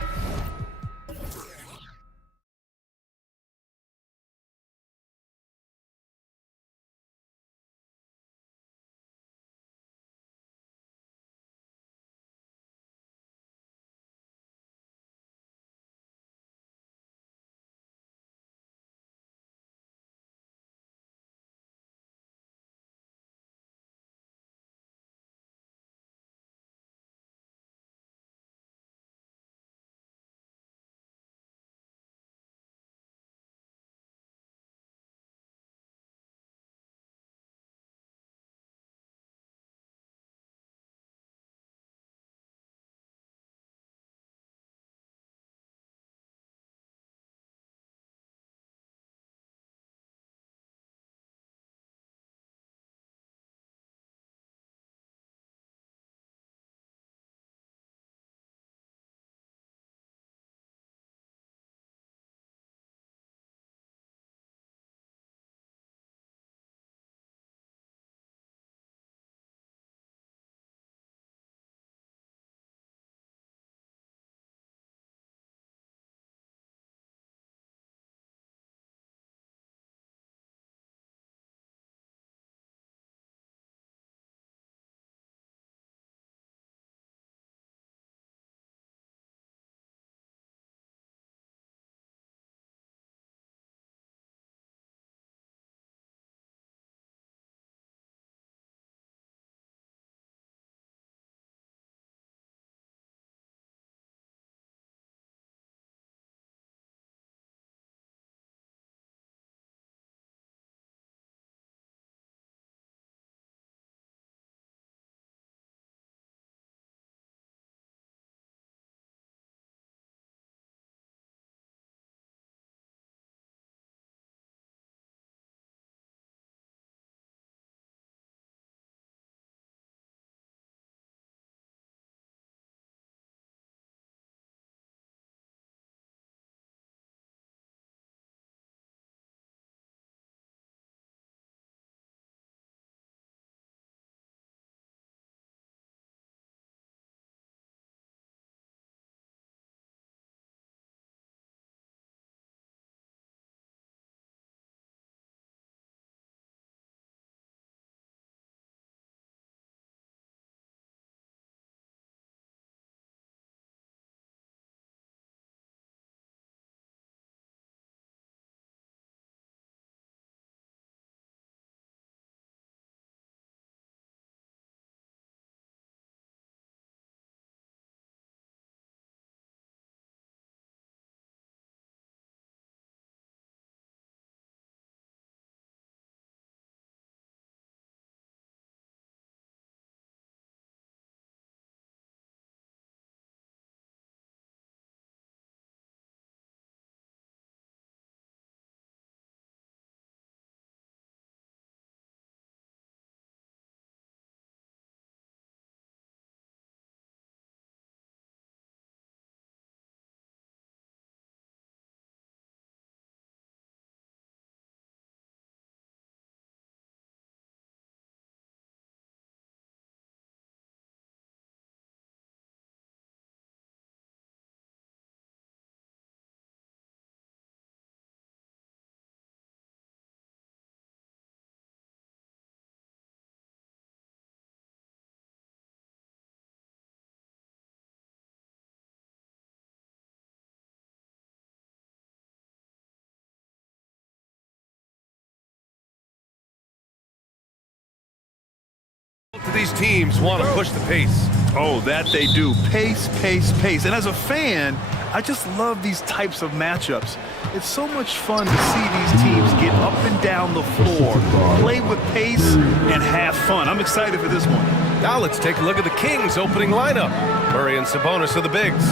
these teams want to push the pace. Oh, that they do. Pace, pace, pace. And as a fan, I just love these types of matchups. It's so much fun to see these teams get up and down the floor, play with pace, and have fun. I'm excited for this one. Now let's take a look at the Kings' opening lineup. Murray and Sabonis are the bigs.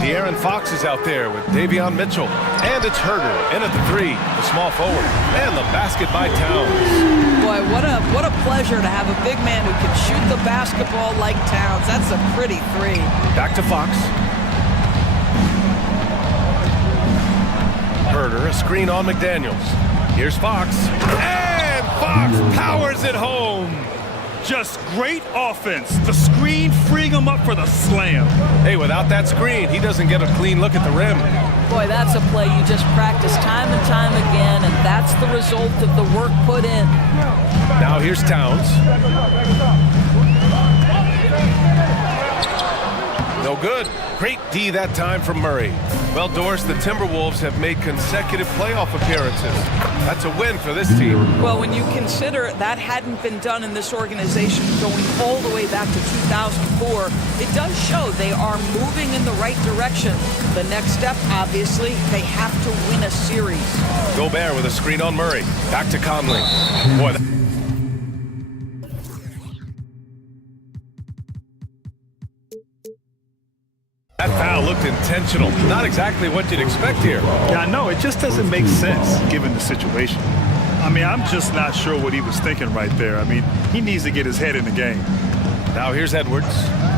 De'Aaron Fox is out there with Davion Mitchell. And it's Herder in at the 3, the small forward. And the basket by Towns. Boy, what a pleasure to have a big man who can shoot the basketball like Towns. That's a pretty 3. Back to Fox. Herder, a screen on McDaniels. Here's Fox. And Fox powers it home. Just great offense. The screen freeing him up for the slam. Hey, without that screen, he doesn't get a clean look at the rim. Boy, that's a play you just practice time and time again, and that's the result of the work put in. Now here's Towns. No good. Great D that time from Murray. Well, Doris, the Timberwolves have made consecutive playoff appearances. That's a win for this team. Well, when you consider that hadn't been done in this organization going all the way back to 2004, it does show they are moving in the right direction. The next step, obviously, they have to win a series. Gobert with a screen on Murray. Back to Conley. Boy, that foul looked intentional. Not exactly what you'd expect here. Yeah, I know. It just doesn't make sense given the situation. I mean, I'm just not sure what he was thinking right there. I mean, he needs to get his head in the game. Now here's Edwards.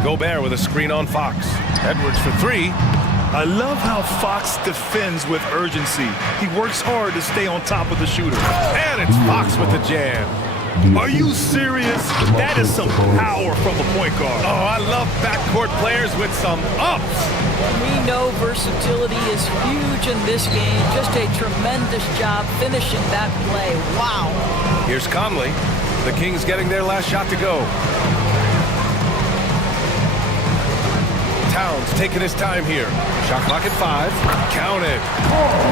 Gobert with a screen on Fox. Edwards for 3. I love how Fox defends with urgency. He works hard to stay on top of the shooter. And it's Fox with the jam. Are you serious? That is some power from a point guard. Oh, I love backcourt players with some ups. We know versatility is huge in this game. Just a tremendous job finishing that play. Wow. Here's Conley. The Kings getting their last shot to go. Towns taking his time here. Shot clock at 5. Count it.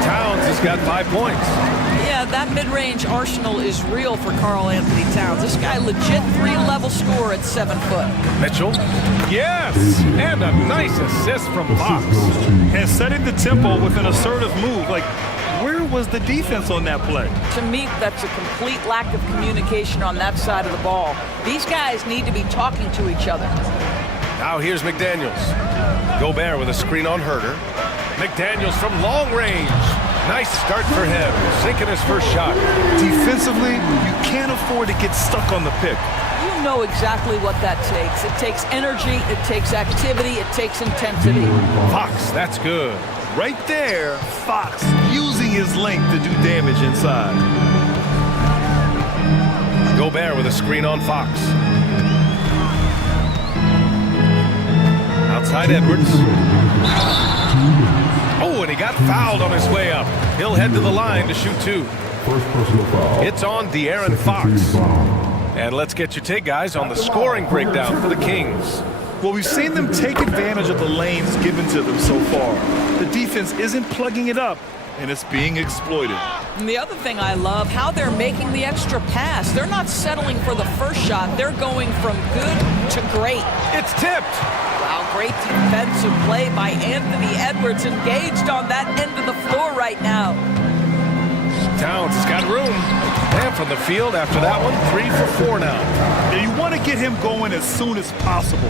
Towns has got 5 points. Yeah, that mid-range arsenal is real for Karl Anthony Towns. This guy legit 3-level scorer at 7 foot. Mitchell. Yes! And a nice assist from Fox. And setting the tempo with an assertive move. Like, where was the defense on that play? To me, that's a complete lack of communication on that side of the ball. These guys need to be talking to each other. Now here's McDaniels. Gobert with a screen on Herder. McDaniels from long range. Nice start for him. Sinking his first shot. Defensively, you can't afford to get stuck on the pick. You know exactly what that takes. It takes energy, it takes activity, it takes intensity. Fox, that's good. Right there, Fox using his length to do damage inside. Gobert with a screen on Fox. Outside Edwards. Oh, and he got fouled on his way up. He'll head to the line to shoot 2. First personal foul. It's on De'Aaron Fox. And let's get your take, guys, on the scoring breakdown for the Kings. Well, we've seen them take advantage of the lanes given to them so far. The defense isn't plugging it up, and it's being exploited. And the other thing I love, how they're making the extra pass. They're not settling for the first shot. They're going from good to great. It's tipped. Wow, great defensive play by Anthony Edwards, engaged on that end of the floor right now. Towns has got room. And from the field after that one, 3 for 4 now. Yeah, you want to get him going as soon as possible.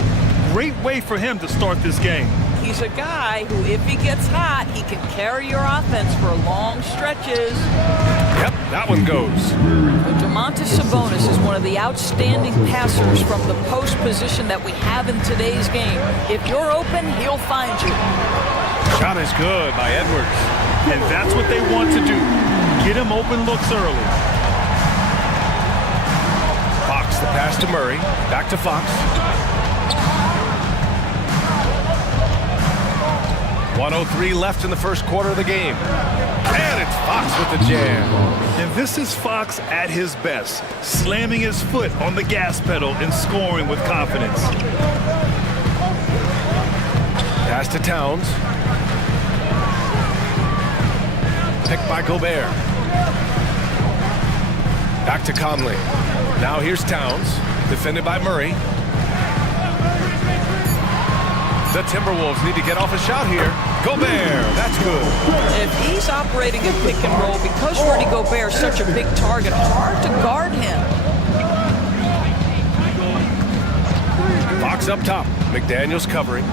Great way for him to start this game. He's a guy who, if he gets hot, he can carry your offense for long stretches. Yep, that one goes. Domantas Sabonis is one of the outstanding passers from the post position that we have in today's game. If you're open, he'll find you. Shot is good by Edwards. And that's what they want to do. Get him open looks early. Fox, the pass to Murray. Back to Fox. 1:03 left in the first quarter of the game. And it's Fox with the jam. And this is Fox at his best, slamming his foot on the gas pedal and scoring with confidence. Pass to Towns. Picked by Gobert. Back to Conley. Now here's Towns, defended by Murray. The Timberwolves need to get off a shot here. Gobert, that's good. If he's operating in pick and roll, because Rudy Gobert is such a big target, hard to guard him. Fox up top. McDaniels covering.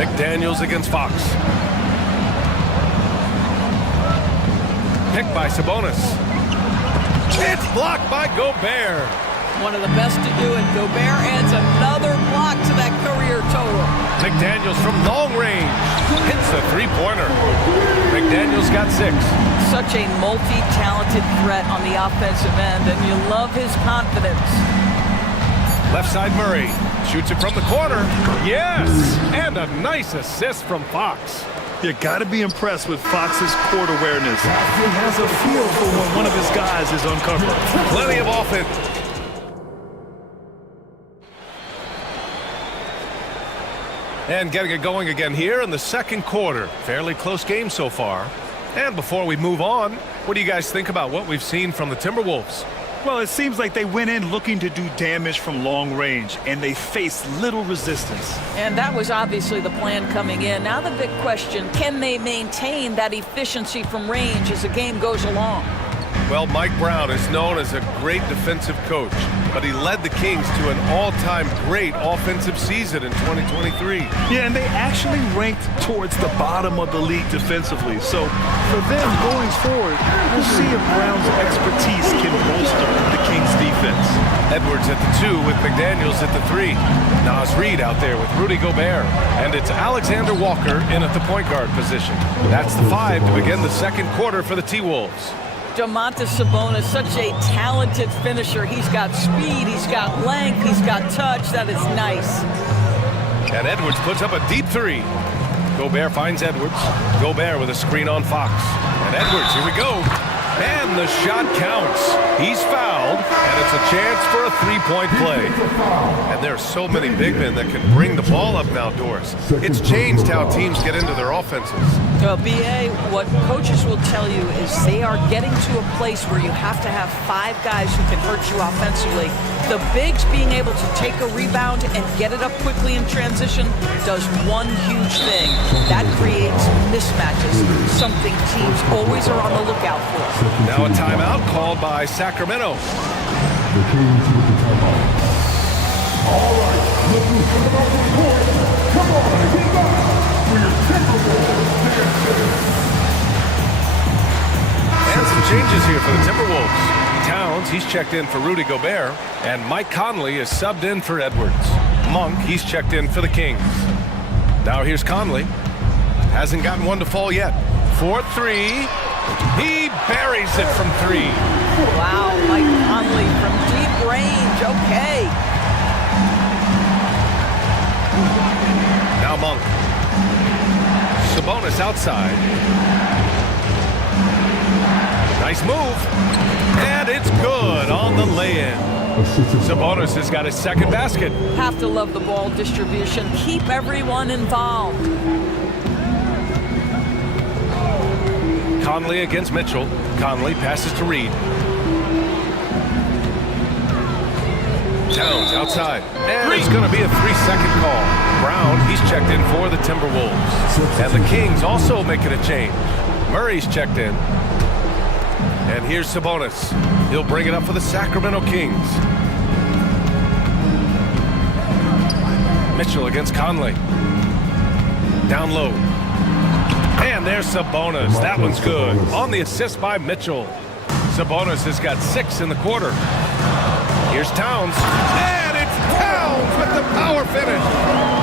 McDaniels against Fox. Picked by Sabonis. It's blocked by Gobert. One of the best to do it. Gobert adds another block to that career total. McDaniels from long range hits the three-pointer. McDaniels got 6. Such a multi-talented threat on the offensive end, and you love his confidence. Left side Murray shoots it from the corner. Yes, and a nice assist from Fox. You got to be impressed with Fox's court awareness. He has a feel for when one of his guys is uncovered. Plenty of offense. And getting it going again here in the second quarter. Fairly close game so far. And before we move on, what do you guys think about what we've seen from the Timberwolves? Well, it seems like they went in looking to do damage from long range, and they faced little resistance. And that was obviously the plan coming in. Now the big question, can they maintain that efficiency from range as the game goes along? Well, Mike Brown is known as a great defensive coach, but he led the Kings to an all-time great offensive season in 2023. Yeah, and they actually ranked towards the bottom of the league defensively. So for them going forward, we'll see if Brown's expertise can bolster the Kings defense. Edwards at the 2 with McDaniels at the 3. Naz Reid out there with Rudy Gobert. And it's Alexander Walker in at the point guard position. That's the 5 to begin the second quarter for the T-Wolves. Domantas Sabonis, such a talented finisher. He's got speed, he's got length, he's got touch. That is nice. And Edwards puts up a deep 3. Gobert finds Edwards. Gobert with a screen on Fox. And Edwards, here we go. And the shot counts. He's fouled, and it's a chance for a three-point play. And there are so many big men that can bring the ball up now, Doris. It's changed how teams get into their offenses. BA, what coaches will tell you is they are getting to a place where you have to have 5 guys who can hurt you offensively. The bigs being able to take a rebound and get it up quickly in transition does one huge thing. That creates mismatches, something teams always are on the lookout for. Now a timeout called by Sacramento. All right, looking for the open court. Come on, get back for your Timberwolves. And some changes here for the Timberwolves. Towns, he's checked in for Rudy Gobert. And Mike Conley is subbed in for Edwards. Monk, he's checked in for the Kings. Now here's Conley. Hasn't gotten one to fall yet. 4-3. He buries it from 3. Wow, Mike Conley from deep range. Okay. Now Monk. Sabonis outside. Nice move. And it's good on the lay-in. Sabonis has got his second basket. Have to love the ball distribution. Keep everyone involved. Conley against Mitchell. Conley passes to Reid. Towns outside. And it's going to be a 3-second call. Brown, he's checked in for the Timberwolves. And the Kings also making a change. Murray's checked in. And here's Sabonis. He'll bring it up for the Sacramento Kings. Mitchell against Conley. Down low. And there's Sabonis. That one's good. On the assist by Mitchell. Sabonis has got 6 in the quarter. Here's Towns. And it's Towns with the power finish.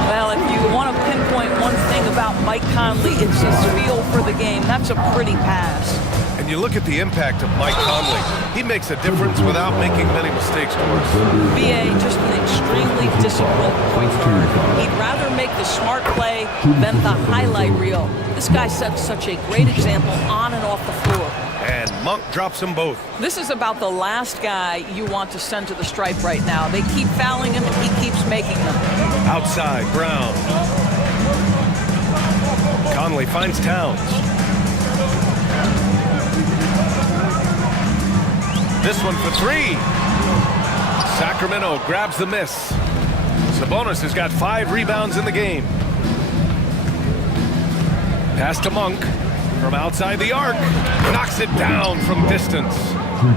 Well, if you want to pinpoint one thing about Mike Conley, it's his feel for the game. That's a pretty pass. And you look at the impact of Mike Conley. He makes a difference without making many mistakes, Doris. BA, just an extremely disciplined point guard. He'd rather make the smart play than the highlight reel. This guy sets such a great example on and off the floor. And Monk drops them both. This is about the last guy you want to send to the stripe right now. They keep fouling him, and he keeps making them. Outside, Brown. Conley finds Towns. This one for 3. Sacramento grabs the miss. Sabonis has got 5 rebounds in the game. Pass to Monk from outside the arc. Knocks it down from distance.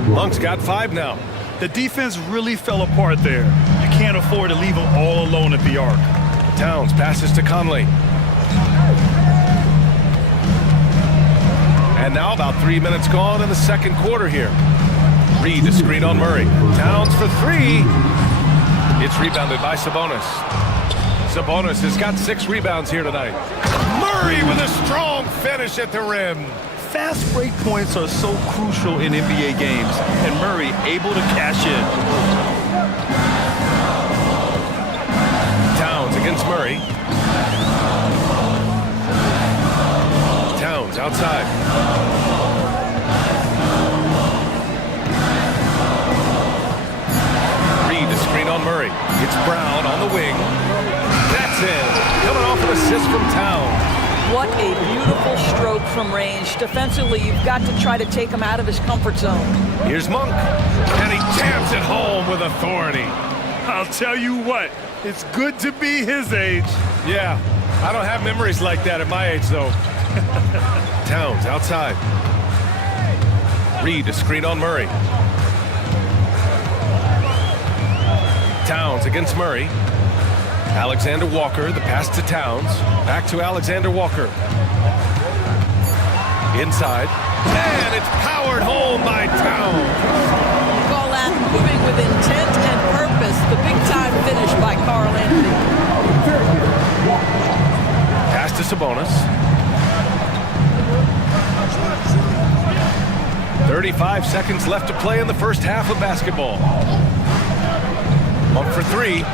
Monk's got 5 now. The defense really fell apart there. You can't afford to leave them all alone at the arc. Towns passes to Conley. And now about 3 minutes gone in the second quarter here. Reed, a screen on Murray. Towns for 3. It's rebounded by Sabonis. Sabonis has got 6 rebounds here tonight. Murray with a strong finish at the rim. Fast break points are so crucial in NBA games, and Murray able to cash in. Towns against Murray. Towns outside. Reed, the screen on Murray. It's Brown on the wing. That's in. Coming off an assist from Towns. What a beautiful stroke from range. Defensively, you've got to try to take him out of his comfort zone. Here's Monk, and he jams it home with authority. I'll tell you what, it's good to be his age. Yeah, I don't have memories like that at my age, though. Towns outside. Reed, a screen on Murray. Towns against Murray. Alexander Walker, the pass to Towns. Back to Alexander Walker. Inside. And it's powered home by Towns. Call that moving with intent and purpose. The big-time finish by Carl Anthony. Pass to Sabonis. 35 seconds left to play in the first half of basketball. Monk for 3.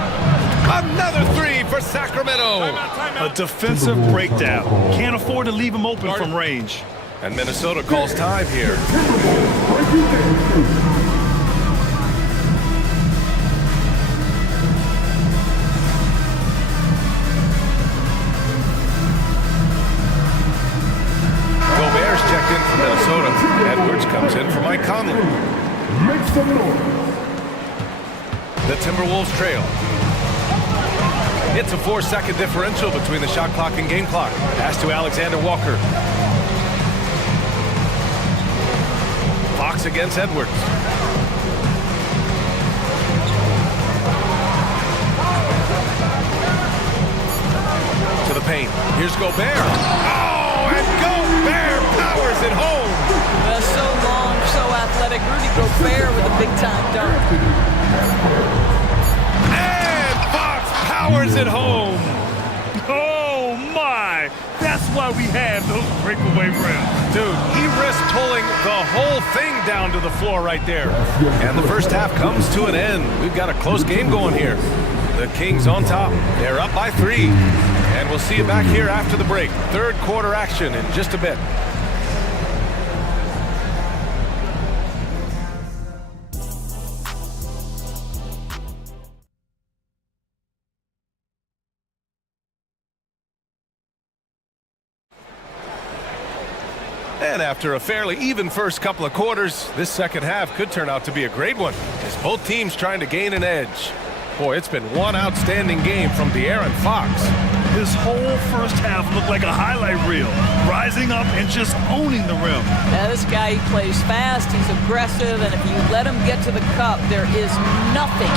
Another 3 for Sacramento. A defensive breakdown. Can't afford to leave him open from range. And Minnesota calls time here. Gobert's checked in for Minnesota. Edwards comes in for Mike Conley. Make some noise. The Timberwolves trail. It's a 4-second differential between the shot clock and game clock. Pass to Alexander Walker. Fox against Edwards. To the paint. Here's Gobert. Oh, and Gobert powers it home. So long, so athletic. Rudy Gobert with a big-time dunk. Powers it home. Oh, my. That's why we have those breakaway rims. Dude, he risked pulling the whole thing down to the floor right there. And the first half comes to an end. We've got a close game going here. The Kings on top. They're up by 3. And we'll see you back here after the break. Third quarter action in just a bit. And after a fairly even first couple of quarters, this second half could turn out to be a great one, as both teams trying to gain an edge. Boy, it's been one outstanding game from De'Aaron Fox. His whole first half looked like a highlight reel, rising up and just owning the rim. Now, this guy, he plays fast, he's aggressive, and if you let him get to the cup, there is nothing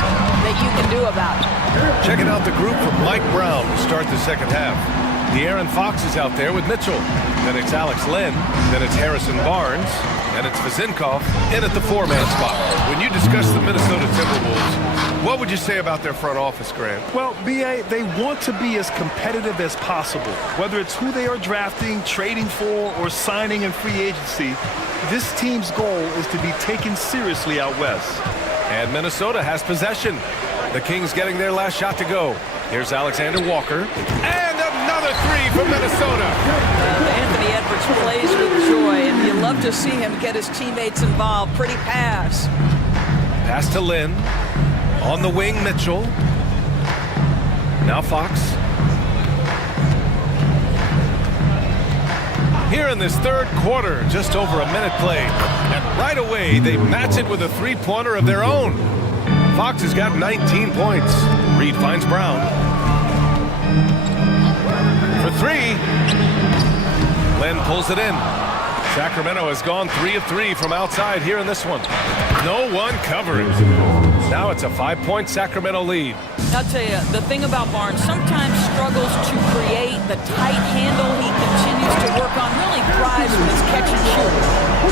that you can do about it. Checking out the group from Mike Brown to start the second half. De'Aaron Fox is out there with Mitchell. Then it's Alex Len. Then it's Harrison Barnes. And it's Vazinkov in at the 4-man spot. When you discuss the Minnesota Timberwolves, what would you say about their front office, Grant? Well, B.A., they want to be as competitive as possible. Whether it's who they are drafting, trading for, or signing in free agency, this team's goal is to be taken seriously out west. And Minnesota has possession. The Kings getting their last shot to go. Here's Alexander Walker. And another 3 from Minnesota. Anthony Edwards plays with joy, and you love to see him get his teammates involved. Pretty pass. Pass to Lynn. On the wing, Mitchell. Now Fox. Here in this third quarter, just over a minute played. And right away, they match it with a 3-pointer of their own. Fox has got 19 points. Reed finds Brown. For three. Lynn pulls it in. Sacramento has gone 3 of 3 from outside here in this one. No one covering. Now it's a 5-point Sacramento lead. I'll tell you, the thing about Barnes, sometimes struggles to create the tight handle he continues to work on, really thrives when it's catch and shoot.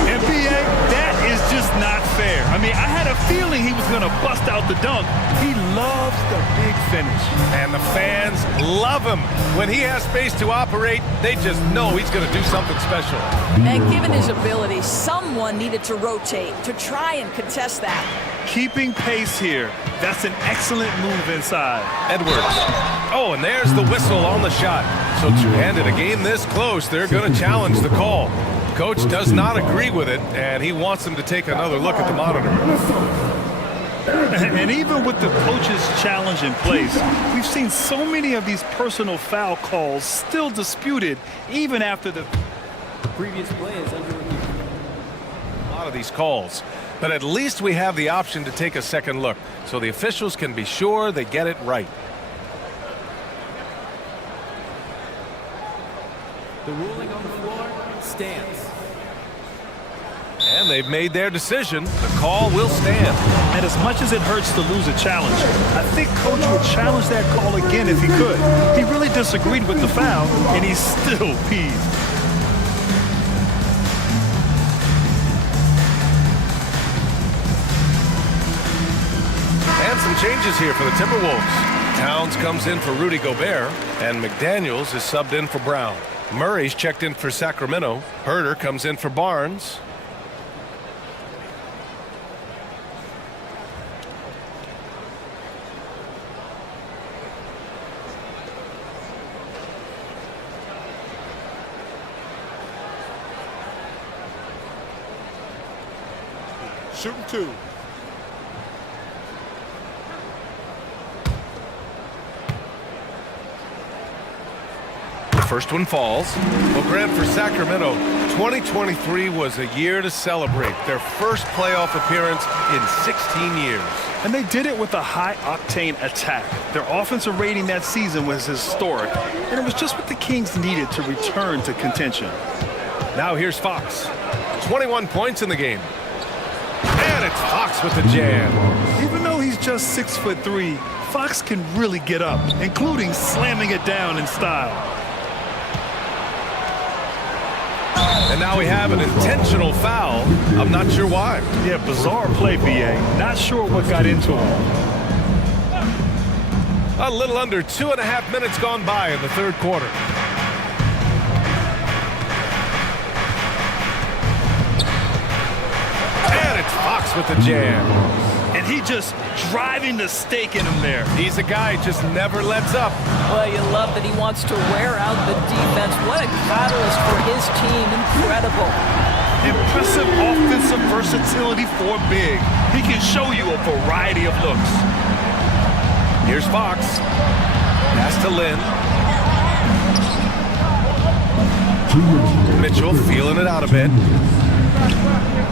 NBA, that is just not fair. I mean, I had a feeling he was going to bust out the dunk. He loves the big finish. And the fans love him. When he has space to operate, they just know he's going to do something special. And given his ability, someone needed to rotate to try and contest that. Keeping pace here. That's an excellent move inside. Edwards. Oh, and there's the whistle on the shot. So two-handed, a game this close, they're going to challenge the call. Coach does not agree with it, and he wants them to take another look at the monitor. And even with the coach's challenge in place, we've seen so many of these personal foul calls still disputed even after the previous play is under review. A lot of these calls. But at least we have the option to take a second look, so the officials can be sure they get it right. The ruling on the floor stands. And they've made their decision. The call will stand. And as much as it hurts to lose a challenge, I think Coach would challenge that call again if he could. He really disagreed with the foul, and he's still peeved. And some changes here for the Timberwolves. Towns comes in for Rudy Gobert, and McDaniels is subbed in for Brown. Murray's checked in for Sacramento. Herter comes in for Barnes. Shooting two. First one falls. Well, Grant, for Sacramento, 2023 was a year to celebrate. Their first playoff appearance in 16 years. And they did it with a high-octane attack. Their offensive rating that season was historic, and it was just what the Kings needed to return to contention. Now here's Fox. 21 points in the game. And it's Fox with the jam. Even though he's just 6'3", Fox can really get up, including slamming it down in style. And now we have an intentional foul. I'm not sure why. Yeah, bizarre play, BA. Not sure what got into him. A little under 2.5 minutes gone by in the third quarter. And it's Fox with the jam. And he just driving the stake in him there. He's a guy just never lets up. Well, you love that he wants to wear out the defense. What a catalyst for his team. Incredible. Impressive offensive versatility for big. He can show you a variety of looks. Here's Fox. Pass to Lynn. Mitchell feeling it out a bit.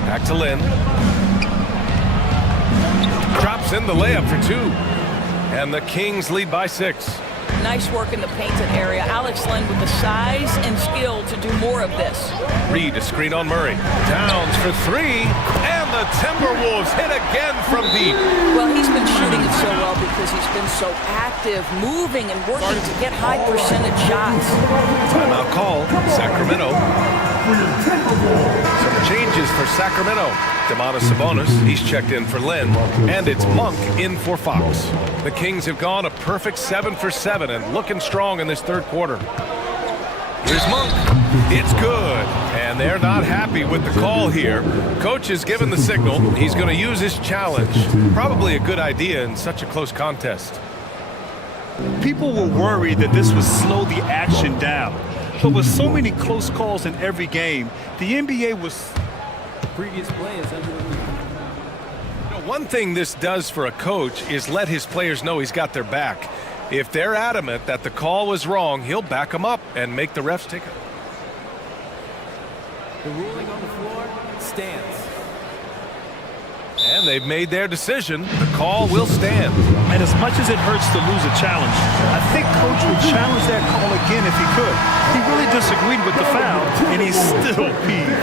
Back to Lynn. Drops in the layup for two. And the Kings lead by 6. Nice work in the painted area. Alex Len with the size and skill to do more of this. Reed a screen on Murray. Downs for 3. And the Timberwolves hit again from deep. Well, he's been shooting it so well because he's been so active, moving and working to get high percentage shots. Timeout call. Sacramento. Some changes for Sacramento. Domantas Sabonis, he's checked in for Lynn. And it's Monk in for Fox. The Kings have gone a perfect 7 for 7 and looking strong in this third quarter. Here's Monk. It's good. And they're not happy with the call here. Coach has given the signal. He's going to use his challenge. Probably a good idea in such a close contest. People were worried that this would slow the action down. But with so many close calls in every game, the NBA was... Previous play is under review. One thing this does for a coach is let his players know he's got their back. If they're adamant that the call was wrong, he'll back them up and make the refs take it. The ruling on the floor stands. And they've made their decision. The call will stand. And as much as it hurts to lose a challenge, I think Coach would challenge that call again if he could. He really disagreed with the foul, and he's still peeved.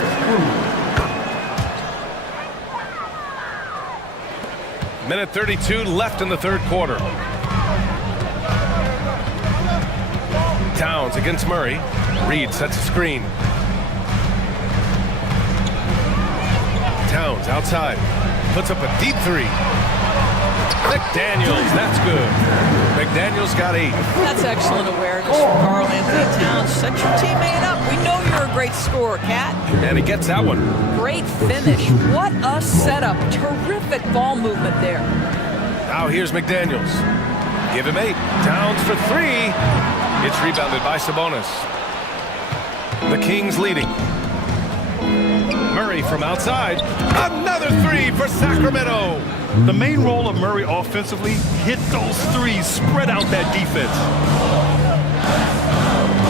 Minute 32 left in the third quarter. Towns against Murray. Reed sets a screen. Towns outside. Puts up a deep three. McDaniels, that's good. McDaniels got 8. That's excellent awareness from Karl Anthony Towns. Set your teammate up. We know you're a great scorer, Cat. And he gets that one. Great finish. What a setup. Terrific ball movement there. Now here's McDaniels. Give him 8. Towns for 3. It's rebounded by Sabonis. The Kings leading. Murray from outside. Another 3 for Sacramento. The main role of Murray offensively, hit those threes, spread out that defense.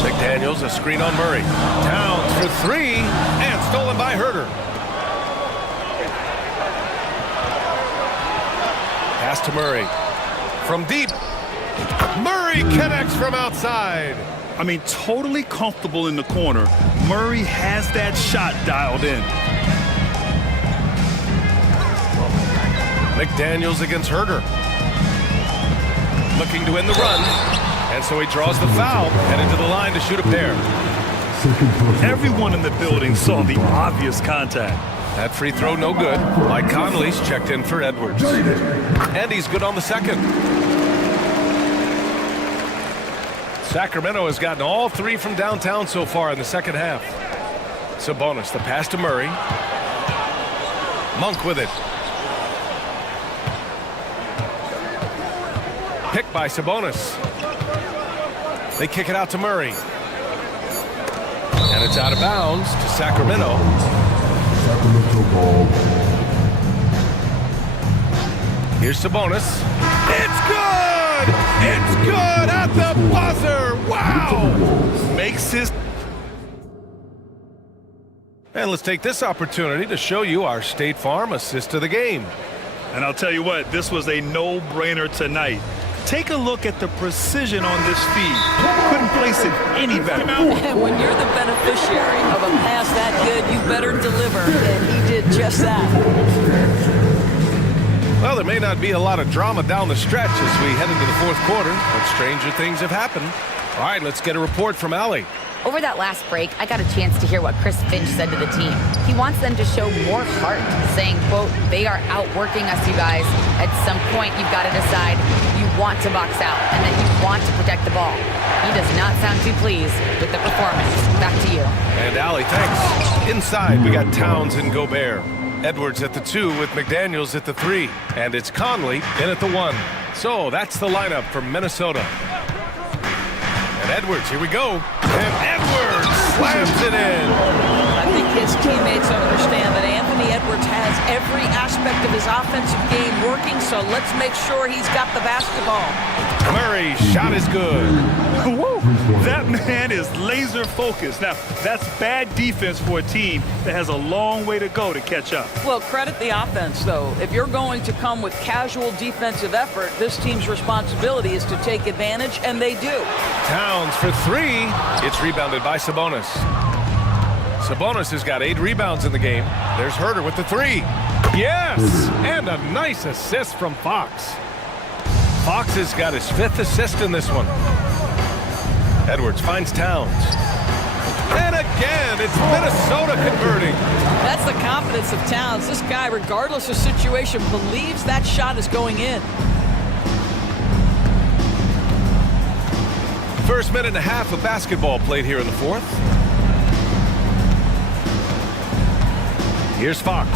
McDaniels, a screen on Murray. Towns for 3, and stolen by Herter. Pass to Murray. From deep. Murray connects from outside. I mean, totally comfortable in the corner. Murray has that shot dialed in. McDaniels against Herter. Looking to win the run. And so he draws the foul, headed to the line to shoot a pair. Everyone in the building saw the obvious contact. That free throw no good. Mike Conley's checked in for Edwards. And he's good on the second. Sacramento has gotten all 3 from downtown so far in the second half. Sabonis, the pass to Murray. Monk with it. Picked by Sabonis. They kick it out to Murray. And it's out of bounds to Sacramento. Sacramento ball. Here's Sabonis. It's good! It's good at the buzzer! Wow! Makes his... And let's take this opportunity to show you our State Farm assist of the game. And I'll tell you what, this was a no-brainer tonight. Take a look at the precision on this feed. Couldn't place it any better. And when you're the beneficiary of a pass that good, you better deliver. And he did just that. Well, there may not be a lot of drama down the stretch as we head into the fourth quarter, but stranger things have happened. All right, let's get a report from Allie. Over that last break, I got a chance to hear what Chris Finch said to the team. He wants them to show more heart, saying, quote, they are outworking us, you guys. At some point, you've got to decide you want to box out and that you want to protect the ball. He does not sound too pleased with the performance. Back to you. And Allie, thanks. Inside, we got Towns and Gobert. Edwards at the 2 with McDaniels at the 3. And it's Conley in at the 1. So that's the lineup for Minnesota. And Edwards, here we go. And Edwards slams it in. I think his teammates understand that Anthony Edwards has every aspect of his offensive game working, so let's make sure he's got the basketball. Murray's shot is good. Woo! That man is laser focused. Now, that's bad defense for a team that has a long way to go to catch up. Well, credit the offense, though. If you're going to come with casual defensive effort, this team's responsibility is to take advantage, and they do. Towns for 3. It's rebounded by Sabonis. Sabonis has got 8 rebounds in the game. There's Herter with the 3. Yes! And a nice assist from Fox. Fox has got his 5th assist in this one. Edwards finds Towns. And again, it's Minnesota converting. That's the confidence of Towns. This guy, regardless of situation, believes that shot is going in. First minute and a half of basketball played here in the fourth. Here's Fox.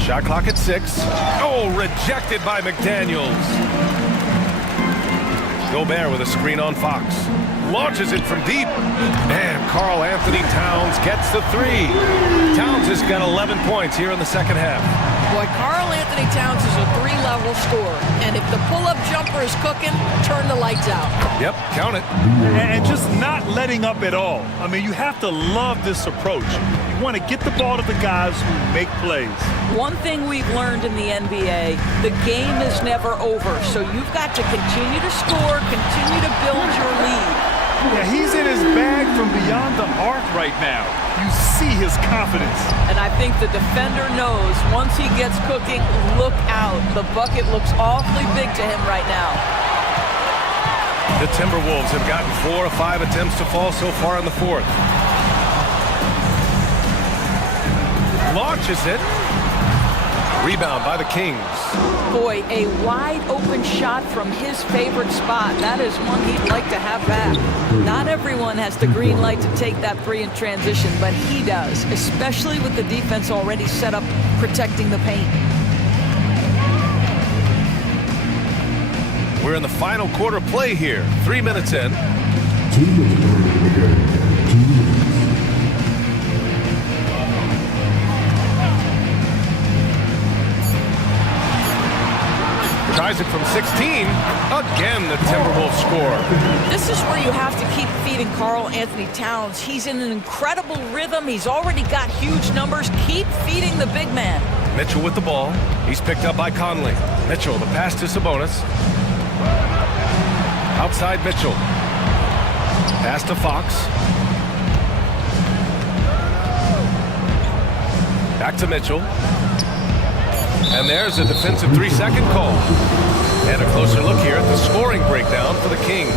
Shot clock at 6. Oh, rejected by McDaniels. Gobert with a screen on Fox. Launches it from deep. And Karl Anthony Towns gets the 3. Towns has got 11 points here in the second half. Boy, Karl Anthony Towns is a three-level scorer. And if the pull-up jumper is cooking, turn the lights out. Yep, count it. And just not letting up at all. I mean, you have to love this approach. You want to get the ball to the guys who make plays. One thing we've learned in the NBA, the game is never over. So you've got to continue to score, continue to build your lead. Yeah, he's in his bag from beyond the arc right now. You see his confidence. And I think the defender knows once he gets cooking, look out. The bucket looks awfully big to him right now. The Timberwolves have gotten 4 of 5 attempts to fall so far in the fourth. Launches it. Rebound by the Kings. Boy, a wide open shot from his favorite spot. That is one he'd like to have back. Not everyone has the green light to take that three in transition, but he does, especially with the defense already set up protecting the paint. We're in the final quarter play here. 3 minutes in. Tries it from 16. Again, the Timberwolves score. This is where you have to keep feeding Karl Anthony Towns. He's in an incredible rhythm. He's already got huge numbers. Keep feeding the big man. Mitchell with the ball. He's picked up by Conley. Mitchell, the pass to Sabonis. Outside Mitchell. Pass to Fox. Back to Mitchell. And there's a defensive 3-second call. And a closer look here at the scoring breakdown for the Kings.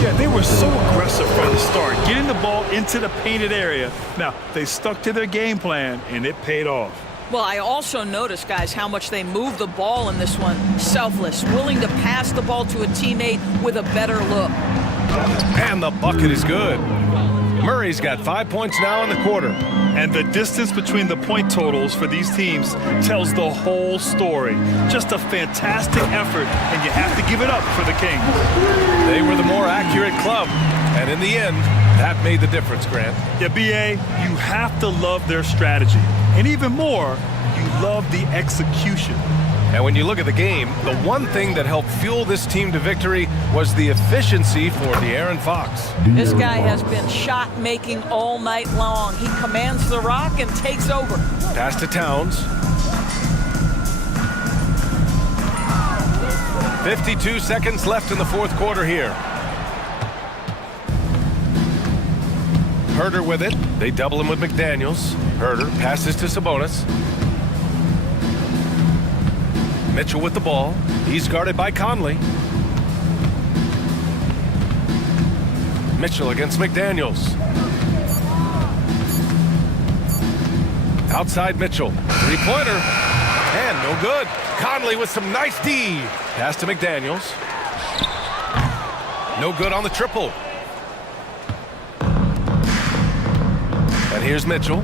Yeah, they were so aggressive from the start, getting the ball into the painted area. Now, they stuck to their game plan, and it paid off. Well, I also noticed, guys, how much they moved the ball in this one. Selfless, willing to pass the ball to a teammate with a better look. And the bucket is good. Murray's got 5 points now in the quarter. And the distance between the point totals for these teams tells the whole story. Just a fantastic effort, and you have to give it up for the Kings. They were the more accurate club, and in the end, that made the difference, Grant. Yeah, B.A., you have to love their strategy. And even more, you love the execution. And when you look at the game, the one thing that helped fuel this team to victory was the efficiency for De'Aaron Fox. This guy has been shot-making all night long. He commands the rock and takes over. Pass to Towns. 52 seconds left in the fourth quarter here. Herter with it. They double him with McDaniels. Herter passes to Sabonis. Mitchell with the ball. He's guarded by Conley. Mitchell against McDaniels. Outside Mitchell. Three-pointer. And no good. Conley with some nice D. Pass to McDaniels. No good on the triple. And here's Mitchell.